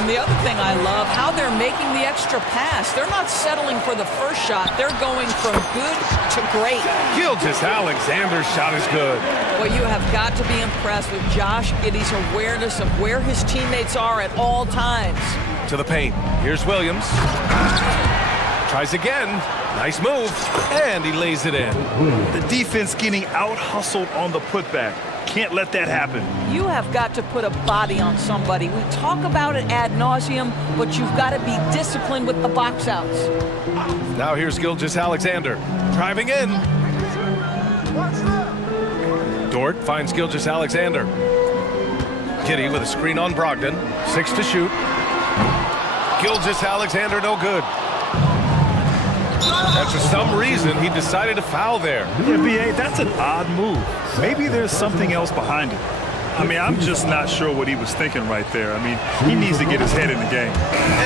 And the other thing I love, how they're making the extra pass. They're not settling for the first shot. They're going from good to great. Gilgeous-Alexander's shot is good. Well, you have got to be impressed with Josh Giddey's awareness of where his teammates are at all times. To the paint. Here's Williams. Tries again. Nice move. And he lays it in. The defense getting out-hustled on the putback. Can't let that happen. You have got to put a body on somebody. We talk about it ad nauseum, but you've got to be disciplined with the box outs. Now here's Gilgeous-Alexander. Driving in. Dort finds Gilgeous-Alexander. Giddey with a screen on Brogdon. 6 to shoot. Gilgeous-Alexander no good. And for some reason, he decided to foul there. Yeah, B.A., that's an odd move. Maybe there's something else behind it. I mean, I'm just not sure what he was thinking right there. I mean, he needs to get his head in the game.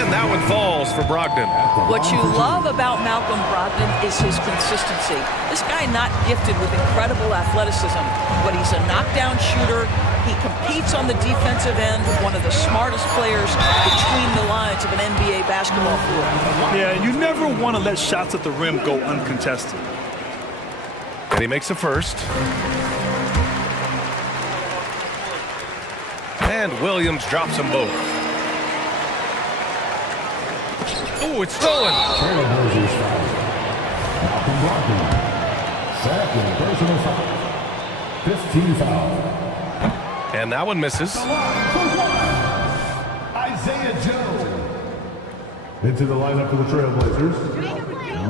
And that one falls for Brogdon. What you love about Malcolm Brogdon is his consistency. This guy not gifted with incredible athleticism, but he's a knockdown shooter. He competes on the defensive end, one of the smartest players between the lines of an NBA basketball floor. Yeah, you never want to let shots at the rim go uncontested. And he makes a first. And Williams drops them both. Oh, it's stolen. Trailblazers foul. Malcolm Brogdon. Second personal foul. 15 foul. And that one misses. Isaiah Joe. Into the lineup for the Trailblazers.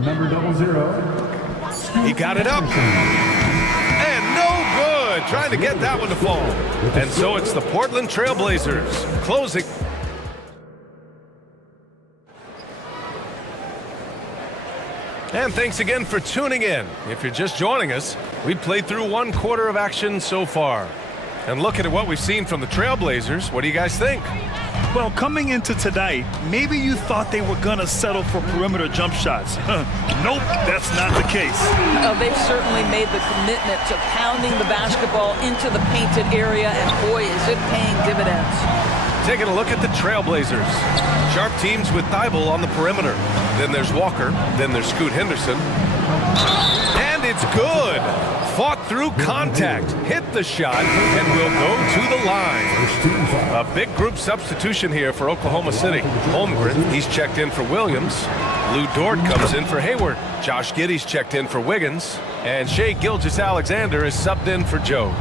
Number 00. He got it up. And no good. Trying to get that one to fall. And so it's the Portland Trailblazers closing. And thanks again for tuning in. If you're just joining us, we've played through one quarter of action so far. And looking at what we've seen from the Trailblazers, what do you guys think? Well, coming into tonight, maybe you thought they were going to settle for perimeter jump shots. Nope, that's not the case. They've certainly made the commitment to pounding the basketball into the painted area, and boy, is it paying dividends. Taking a look at the Trailblazers. Sharp teams with Thibault on the perimeter. Then there's Walker. Then there's Scoot Henderson. And it's good. Fought through contact, hit the shot, and will go to the line. A big group substitution here for Oklahoma City. Holmgren, he's checked in for Williams. Lou Dort comes in for Hayward. Josh Giddey's checked in for Wiggins. And Shai Gilgeous-Alexander is subbed in for Joe.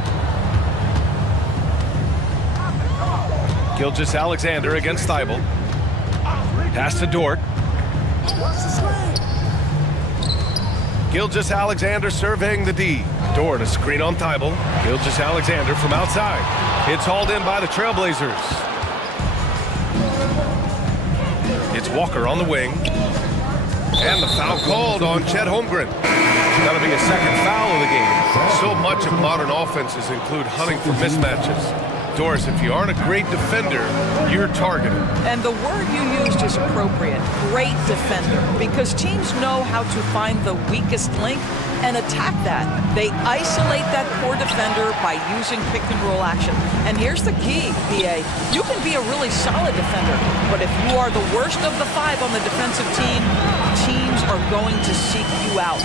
Gilgeous-Alexander against Thibault. Pass to Dort. Gilgeous-Alexander surveying the D. Dort, a screen on Thibault. Gilgeous-Alexander from outside. It's hauled in by the Trailblazers. It's Walker on the wing. And the foul called on Chet Holmgren. That'll be a second foul of the game. So much of modern offenses include hunting for mismatches. Doris, if you aren't a great defender, you're targeted. And the word you used is appropriate, great defender, because teams know how to find the weakest link and attack that. They isolate that core defender by using pick-and-roll action. And here's the key, BA. You can be a really solid defender, but if you are the worst of the 5 on the defensive team, teams are going to seek you out.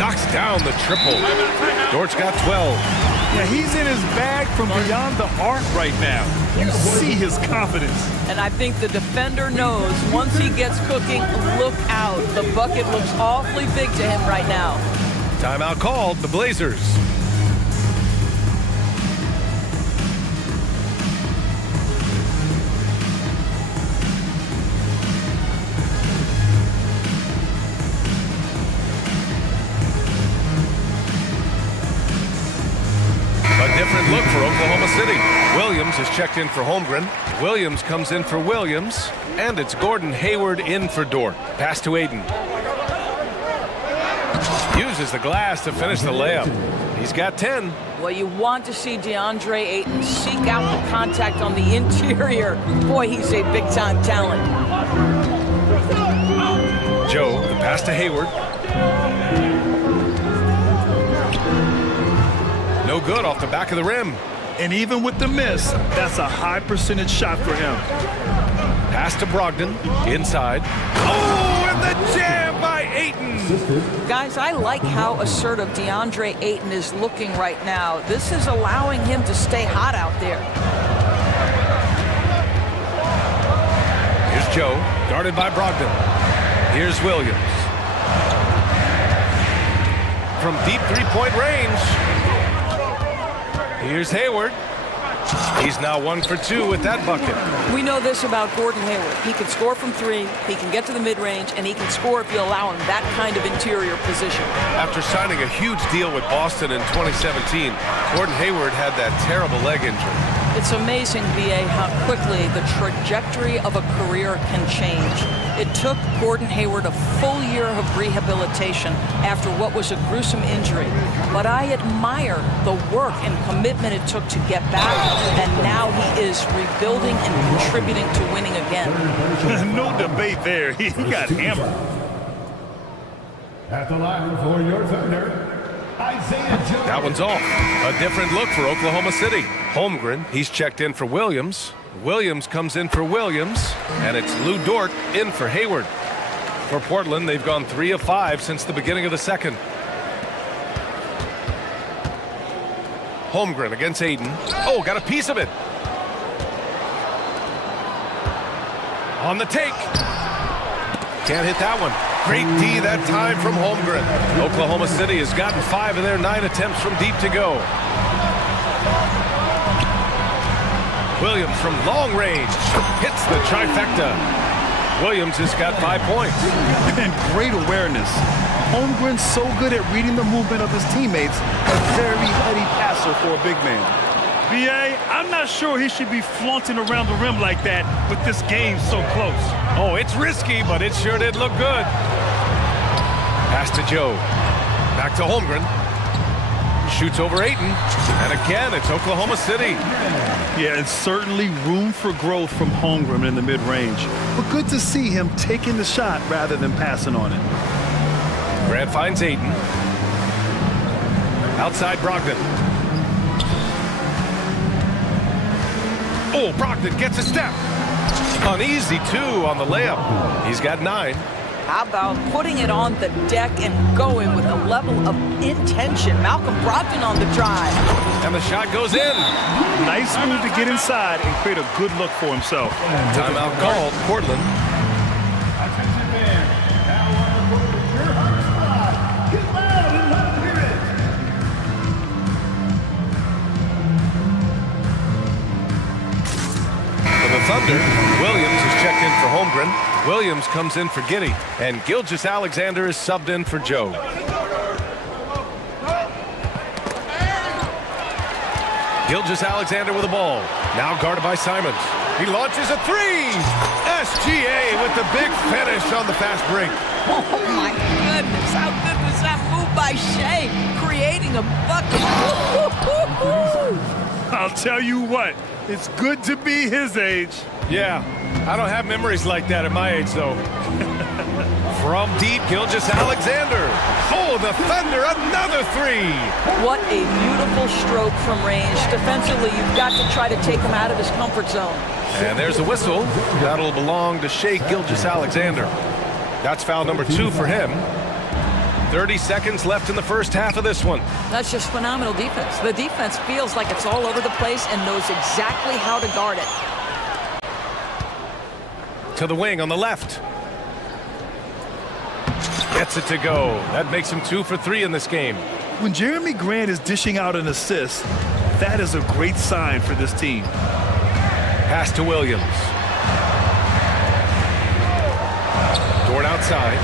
Knocks down the triple. Dort's got 12. Yeah, he's in his bag from beyond the arc right now. You see his confidence. And I think the defender knows once he gets cooking, look out. The bucket looks awfully big to him right now. Timeout called, the Blazers. A different look for Oklahoma City. Williams is checked in for Holmgren. Williams comes in for Williams. And it's Gordon Hayward in for Dort. Pass to Aiden. Uses the glass to finish the layup. He's got 10. Well, you want to see DeAndre Ayton seek out the contact on the interior. Boy, he's a big-time talent. Joe, the pass to Hayward. No good off the back of the rim. And even with the miss, that's a high percentage shot for him. Pass to Brogdon, inside. Oh, and the jam by Ayton. Guys, I like how assertive DeAndre Ayton is looking right now. This is allowing him to stay hot out there. Here's Joe, guarded by Brogdon. Here's Williams. From deep three-point range. Here's Hayward. He's now 1 for 2 with that bucket. We know this about Gordon Hayward. He can score from 3, he can get to the mid-range, and he can score if you allow him that kind of interior position. After signing a huge deal with Boston in 2017, Gordon Hayward had that terrible leg injury. It's amazing, BA, how quickly the trajectory of a career can change. It took Gordon Hayward a full year of rehabilitation after what was a gruesome injury. But I admire the work and commitment it took to get back, and now he is rebuilding and contributing to winning again. No debate there. He got hammered. At the line for your Thunder, That one's off. A different look for Oklahoma City. Holmgren, he's checked in for Williams. Williams comes in for Williams, and it's Lou Dort in for Hayward. For Portland, they've gone 3 of 5 since the beginning of the second. Holmgren against Aiden. Oh, got a piece of it. On the take. Can't hit that one. Great D that time from Holmgren. Oklahoma City has gotten 5 of their 9 attempts from deep to go. Williams from long range hits the trifecta. Williams has got 5 points. And great awareness. Holmgren's so good at reading the movement of his teammates. A very heady passer for a big man. BA, I'm not sure he should be flaunting around the rim like that with this game so close. Oh, it's risky, but it sure did look good. Pass to Joe. Back to Holmgren. Shoots over Ayton. And again, it's Oklahoma City. Yeah, it's certainly room for growth from Holmgren in the mid-range. But good to see him taking the shot rather than passing on it. Grant finds Ayton. Outside Brogdon. Oh, Brogdon gets a step. Uneasy, too, on the layup. He's got 9. How about putting it on the deck and going with a level of intention? Malcolm Brogdon on the drive. And the shot goes in. Nice move to get inside and create a good look for himself. Timeout called, Portland. For the Thunder, Williams is checked in for Holmgren. Williams comes in for Giddey, and Gilgeous-Alexander is subbed in for Joe. Gilgeous-Alexander with the ball, now guarded by Simons. He launches a 3! SGA with the big finish on the fast break. Oh my goodness, how good was that move by Shea, creating a bucket. I'll tell you what, it's good to be his age. Yeah, I don't have memories like that at my age, though. From deep, Gilgeous-Alexander. Oh, the Thunder, another 3. What a beautiful stroke from range. Defensively, you've got to try to take him out of his comfort zone. And there's a whistle. That'll belong to Shea Gilgeous-Alexander. That's foul number 2 for him. 30 seconds left in the first half of this one. That's just phenomenal defense. The defense feels like it's all over the place and knows exactly how to guard it. To the wing on the left. Gets it to go. That makes him 2 for 3 in this game. When Jeremy Grant is dishing out an assist, that is a great sign for this team. Pass to Williams. Dort outside.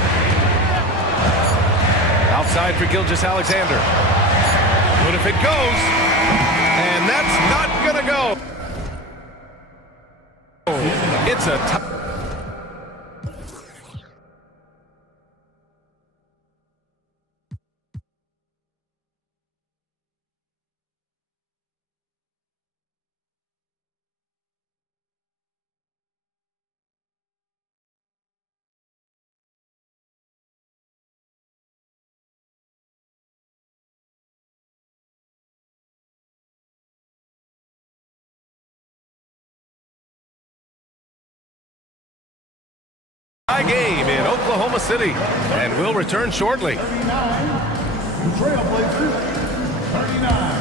Outside for Gilgeous-Alexander. But if it goes, And that's not going to go. It's a tie. Game in Oklahoma City, and we'll return shortly. Trailblazers, 39.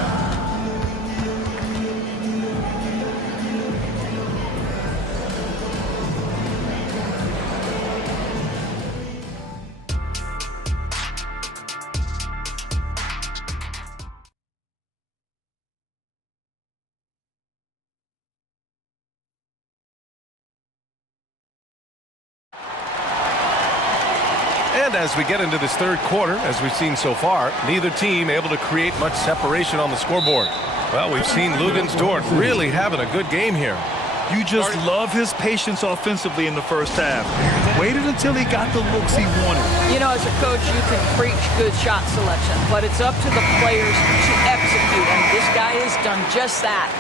And as we get into this third quarter, as we've seen so far, neither team able to create much separation on the scoreboard. Well, we've seen Lugens Dort really having a good game here. You just love his patience offensively in the first half. Waited until he got the looks he wanted. You know, as a coach, you can preach good shot selection, but it's up to the players to execute, and this guy has done just that.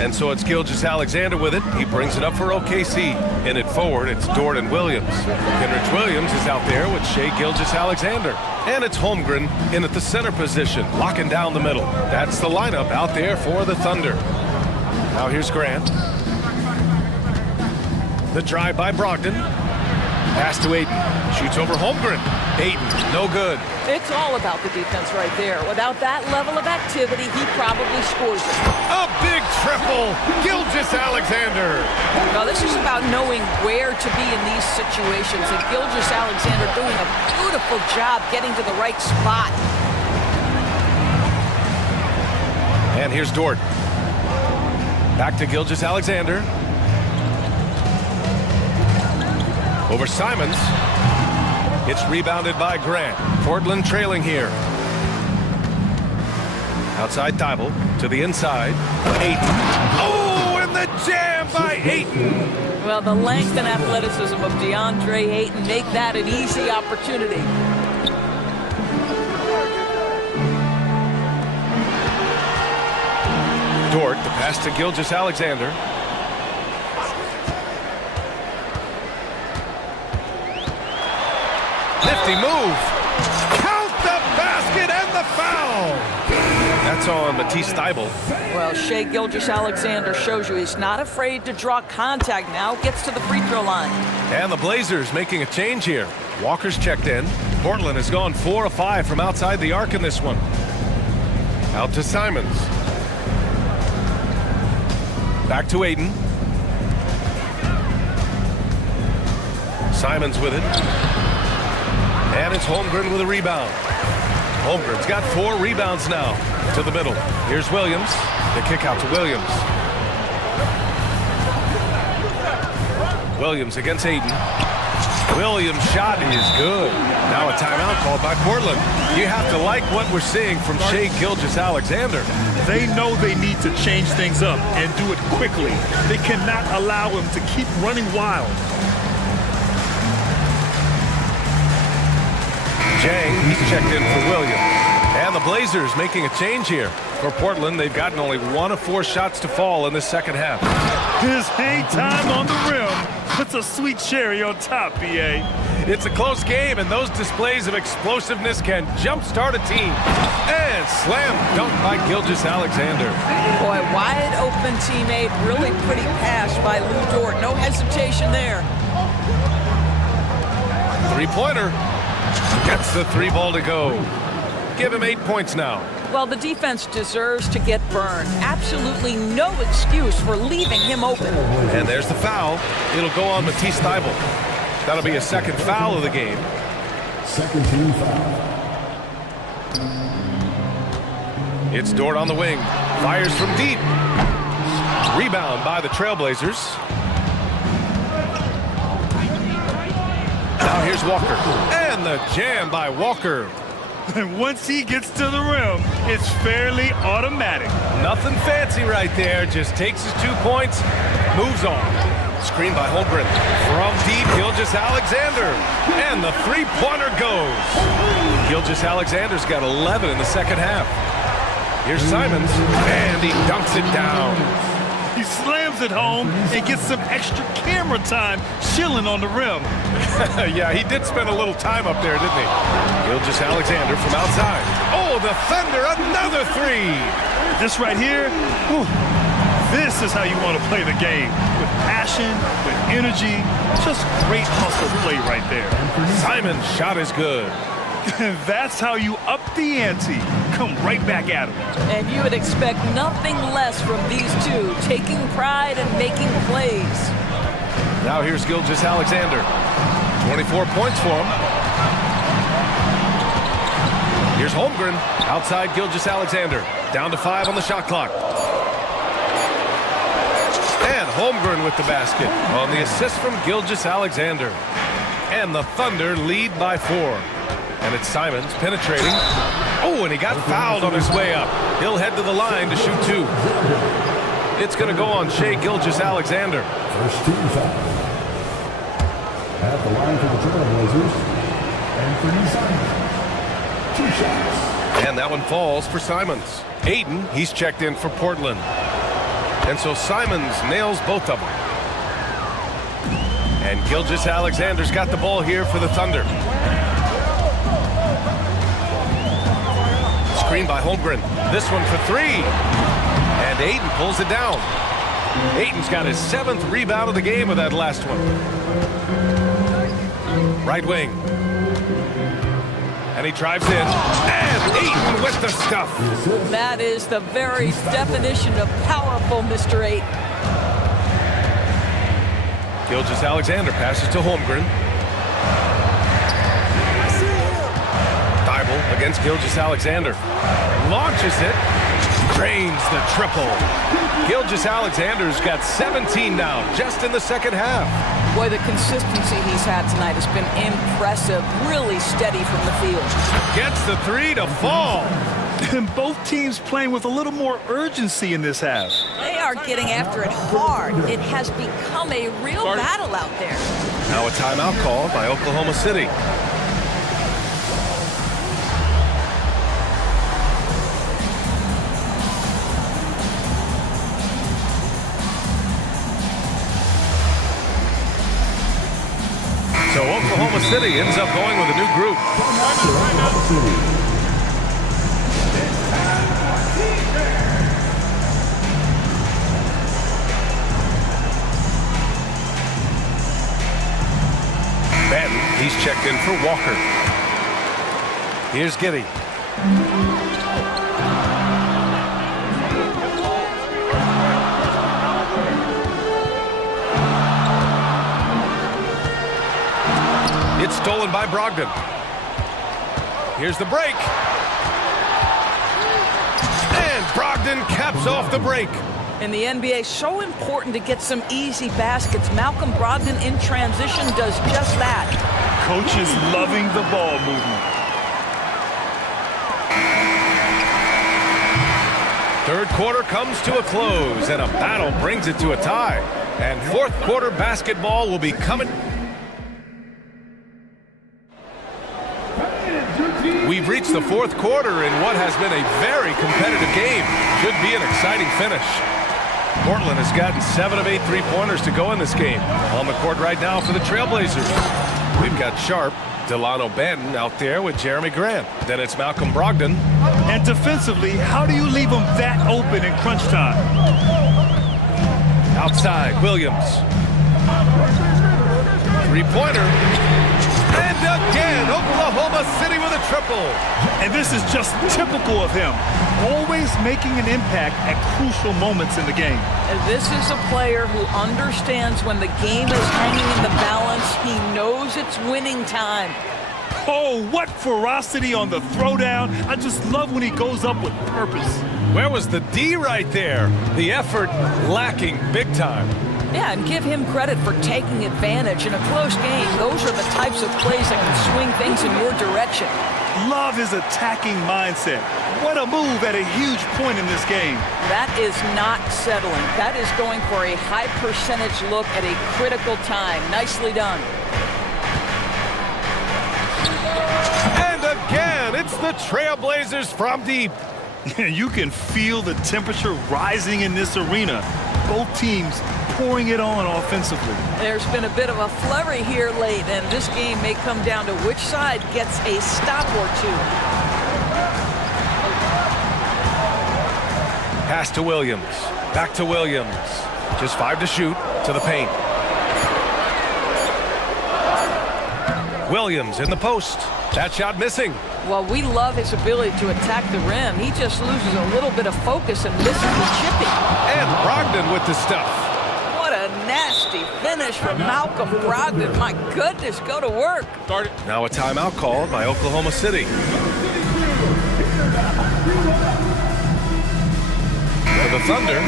And so it's Gilgeous-Alexander with it. He brings it up for OKC. In it forward, it's Dort and Williams. Kenrich Williams is out there with Shai Gilgeous-Alexander. And it's Holmgren in at the center position, locking down the middle. That's the lineup out there for the Thunder. Now here's Grant. The drive by Brogdon. Pass to Ayton. Shoots over Holmgren. Ayton, no good. It's all about the defense right there. Without that level of activity, he probably scores it. A big triple, Gilgeous-Alexander. Now, this is about knowing where to be in these situations, and Gilgeous-Alexander doing a beautiful job getting to the right spot. And here's Dort. Back to Gilgeous-Alexander. Over Simons. It's rebounded by Grant. Portland trailing here. Outside Thibault to the inside. Ayton. Oh, and the jam by Ayton. Well, the length and athleticism of DeAndre Ayton make that an easy opportunity. Dort, the pass to Gilgeous-Alexander. Nifty move. Count the basket and the foul. That's on Matisse Thybulle. Well, Shai Gilgeous-Alexander shows you he's not afraid to draw contact now. Gets to the free throw line. And the Blazers making a change here. Walker's checked in. Portland has gone 4 of 5 from outside the arc in this one. Out to Simons. Back to Ayton. Simons with it. And it's Holmgren with a rebound. Holmgren's got 4 rebounds now. To the middle. Here's Williams. The kick out to Williams. Williams against Ayton. Williams' shot is good. Now a timeout called by Portland. You have to like what we're seeing from Shai Gilgeous-Alexander. They know they need to change things up and do it quickly. They cannot allow him to keep running wild. Jang, he's checked in for Williams. And the Blazers making a change here. For Portland, they've gotten only 1 of 4 shots to fall in this second half. His hang time on the rim puts a sweet cherry on top, BA. It's a close game, and those displays of explosiveness can jumpstart a team. And slam dunk by Gilgeous-Alexander. Boy, wide open teammate, really pretty pass by Lou Dort. No hesitation there. Three-pointer. Gets the 3 ball to go. Give him 8 points now. Well, the defense deserves to get burned. Absolutely no excuse for leaving him open. And there's the foul. It'll go on Matisse Thybulle. That'll be a second foul of the game. Second team foul. It's Dort on the wing. Fires from deep. Rebound by the Trailblazers. Now here's Walker. And the jam by Walker. And once he gets to the rim, it's fairly automatic. Nothing fancy right there. Just takes his 2 points, moves on. Screen by Holmgren. From deep, Gilgeous-Alexander. And the three-pointer goes. Gilgeous-Alexander's got 11 in the second half. Here's Simons, and he dunks it down. He slams it home and gets some extra camera time chilling on the rim. Yeah, he did spend a little time up there, didn't he? Gilgeous-Alexander from outside. Oh, the Thunder, another three. This right here, whew, this is how you want to play the game. With passion, with energy, just great hustle play right there. Simon's shot is good. That's how you up the ante. Come right back at him. And you would expect nothing less from these two, taking pride and making plays. Now here's Gilgeous-Alexander. 24 points for him. Here's Holmgren. Outside Gilgeous-Alexander. Down to 5 on the shot clock. And Holmgren with the basket on the assist from Gilgeous-Alexander. And the Thunder lead by 4. And it's Simons penetrating. Oh, and he got fouled on his way up. He'll head to the line to shoot 2. It's going to go on Shai Gilgeous-Alexander. First team foul. At the line for the Trailblazers, Anthony Simons. 2 shots. And that one falls for Simons. Aiden, he's checked in for Portland. And so Simons nails both of them. And Gilgeous-Alexander's got the ball here for the Thunder. Screen by Holmgren. This one for 3. And Aiden pulls it down. Aiden's got his 7th rebound of the game with that last one. Right wing. And he drives in. And Aiden with the stuff. That is the very definition of powerful, Mr. 8. Gilgeous-Alexander passes to Holmgren. Thibault against Gilgeous-Alexander. Launches it. Drains the triple. Gilgeous-Alexander's got 17 now, just in the second half. Boy, the consistency he's had tonight has been impressive. Really steady from the field. Gets the 3 to fall. And both teams playing with a little more urgency in this half. They are getting after it hard. It has become a real battle out there. Now a timeout called by Oklahoma City. So Oklahoma City ends up going with a new group. Ben, he's checked in for Walker. Here's Giddy. It's stolen by Brogdon. Here's the break. And Brogdon caps off the break. In the NBA, so important to get some easy baskets. Malcolm Brogdon in transition does just that. Coach is loving the ball movement. Third quarter comes to a close, and a battle brings it to a tie. And fourth quarter basketball will be coming. We've reached the fourth quarter in what has been a very competitive game. Should be an exciting finish. Portland has gotten 7 of 8 three-pointers to go in this game. On the court right now for the Trailblazers. We've got Sharp, Delano Banton out there with Jeremy Grant. Then it's Malcolm Brogdon. And defensively, how do you leave them that open in crunch time? Outside, Williams. Three-pointer. And again, Oklahoma City with a triple. And this is just typical of him. Always making an impact at crucial moments in the game. And this is a player who understands when the game is hanging in the balance. He knows it's winning time. Oh, what ferocity on the throwdown. I just love when he goes up with purpose. Where was the D right there? The effort lacking big time. Yeah, and give him credit for taking advantage in a close game. Those are the types of plays that can swing things in your direction. love his attacking mindset. What a move at a huge point in this game. That is not settling. That is going for a high percentage look at a critical time. Nicely done. And again, it's the Trailblazers from deep. You can feel the temperature rising in this arena. Both teams pouring it on offensively. There's been a bit of a flurry here late, and this game may come down to which side gets a stop or two. Pass to Williams. Back to Williams. Just 5 to shoot. To the paint. Williams in the post. That shot missing. Well, we love his ability to attack the rim. He just loses a little bit of focus and misses the chipping. And Brogdon with the stuff. What a nasty finish from Malcolm Brogdon. My goodness, go to work. Now a timeout called by Oklahoma City. For the Thunder,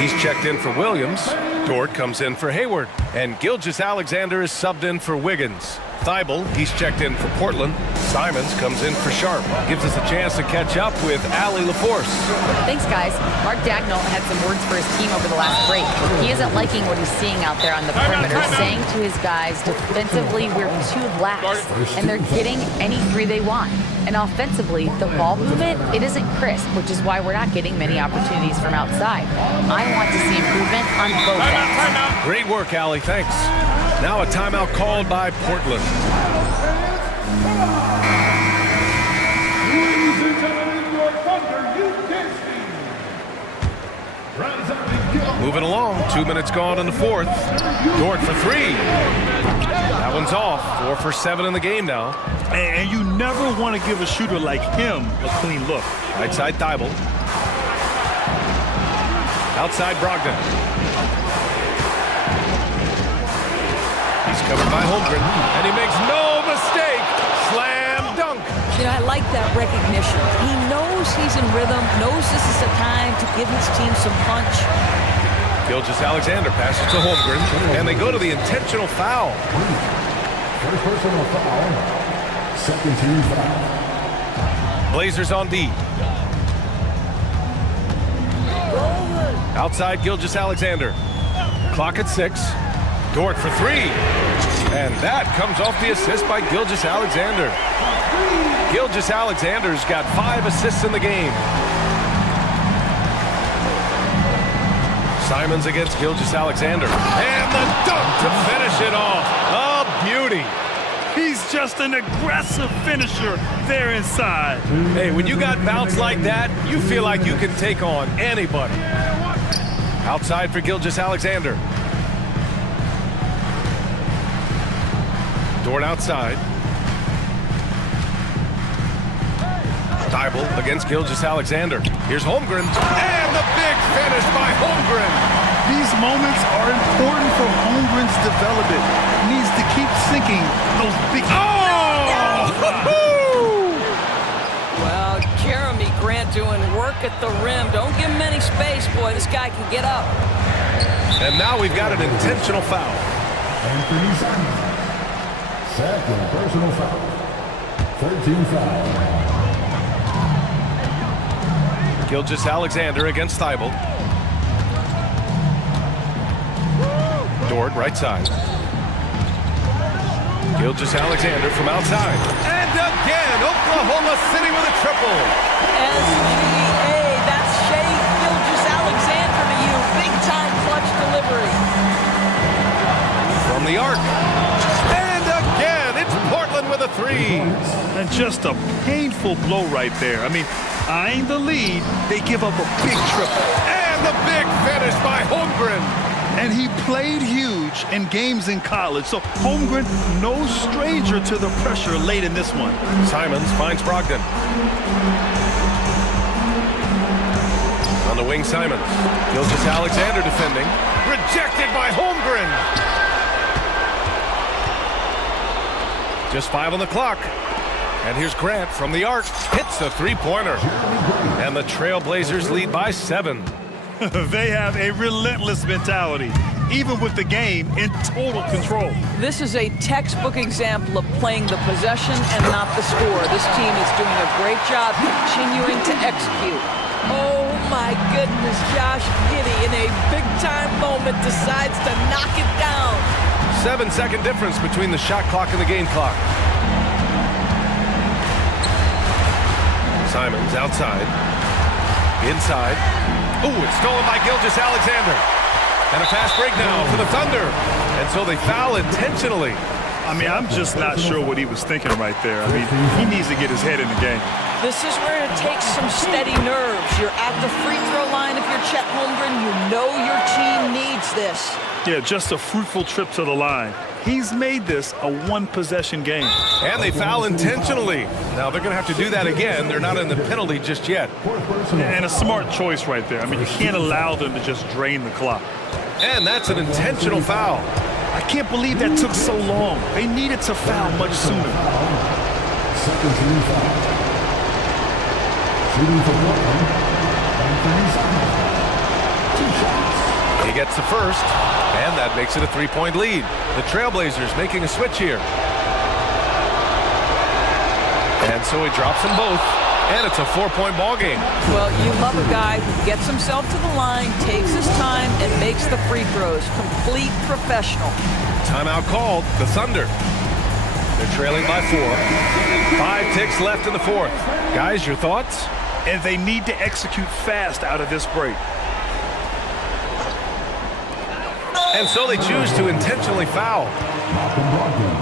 he's checked in for Williams. Dort comes in for Hayward. And Gilgeous-Alexander is subbed in for Wiggins. Thibault, he's checked in for Portland. Simons comes in for Sharp. Gives us a chance to catch up with Allie LaForce. Thanks, guys. Mark Dagnall had some words for his team over the last break. He isn't liking what he's seeing out there on the perimeter, saying to his guys, defensively, we're too lax, and they're getting any three they want. And offensively, the ball movement, it isn't crisp, which is why we're not getting many opportunities from outside. I want to see improvement on both ends. Great work, Allie. Thanks. Now a timeout called by Portland. Moving along, 2 minutes gone in the fourth. Dort for 3. That one's off. 4 for 7 in the game now. And you never want to give a shooter like him a clean look. Right side Thibault. Outside Brogdon. He's covered by Holmgren, and he makes no mistake. Slam dunk. You know, I like that recognition. He knows he's in rhythm, knows this is the time to give his team some punch. Gilgeous-Alexander passes to Holmgren, and they go to the intentional foul. First personal foul. Second team foul. Blazers on D. Outside Gilgeous-Alexander. Clock at 6. Dort for 3. And that comes off the assist by Gilgeous-Alexander. Gilgeous-Alexander's got 5 assists in the game. Simons against Gilgeous-Alexander. And the dunk to finish it off. A beauty. He's just an aggressive finisher there inside. Hey, when you got bounce like that, you feel like you can take on anybody. Outside for Gilgeous-Alexander. Dort outside. Thibault against Gilgeous-Alexander. Here's Holmgren. And the big finish by Holmgren. These moments are important for Holmgren's development. He needs to keep sinking those big... Oh! Well, Jeremy Grant doing work at the rim. Don't give him any space, boy. This guy can get up. And now we've got an intentional foul. Anthony Simons. Second personal foul. 13 foul. Gilgeous-Alexander against Thibault. Dort right side. Gilgeous-Alexander from outside. And again, Oklahoma City with a triple. SGA, that's Shea Gilgeous-Alexander to you. Big time clutch delivery. From the arc. And again, it's Portland with a 3. And just a painful blow right there. I mean, eyeing the lead, they give up a big triple. And the big finish by Holmgren. And he played huge in games in college, so Holmgren, no stranger to the pressure late in this one. Simons finds Brogdon. On the wing, Simons. Gilgeous-Alexander defending. Rejected by Holmgren. Just 5 on the clock. And here's Grant from the arc. Hits the three-pointer. And the Trailblazers lead by 7. They have a relentless mentality. even with the game in total control. This is a textbook example of playing the possession and not the score. This team is doing a great job continuing to execute. Oh my goodness, Josh Giddey in a big-time moment decides to knock it down. 7-second difference between the shot clock and the game clock. Simons outside. Inside. Ooh, it's stolen by Gilgeous-Alexander. And a fast break now for the Thunder. And so they foul intentionally. I mean, I'm just not sure what he was thinking right there. I mean, he needs to get his head in the game. This is where it takes some steady nerves. You're at the free throw line if you're Chet Holmgren. You know your team needs this. Yeah, just a fruitful trip to the line. He's made this a one-possession game. And they foul intentionally. Now they're going to have to do that again. They're not in the penalty just yet. And a smart choice right there. I mean, you can't allow them to just drain the clock. And that's an intentional foul. I can't believe that took so long. They needed to foul much sooner. Second team foul. Shooting for Brooklyn. Anthony Simons. 2 shots. He gets the first, and that makes it a 3-point lead. The Trailblazers making a switch here. And so he drops them both, and it's a 4-point ball game. Well, you love a guy who gets himself to the line, takes his time, and makes the free throws. Complete professional. Timeout called, the Thunder. They're trailing by 4. 5 ticks left in the fourth. Guys, your thoughts? And they need to execute fast out of this break. And so they choose to intentionally foul. Malcolm Brogdon.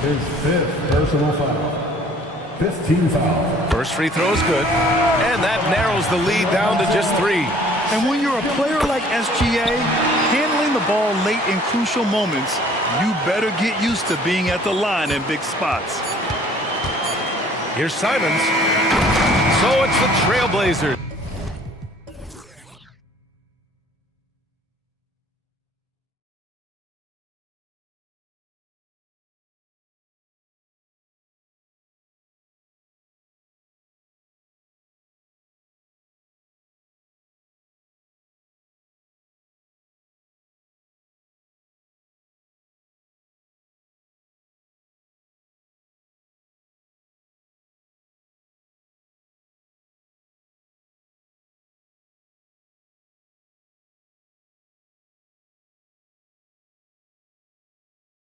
His 5th personal foul. 5th team foul. First free throw is good. And that narrows the lead down to just 3. And when you're a player like SGA, handling the ball late in crucial moments, you better get used to being at the line in big spots. Here's Simons. So it's the Trailblazers.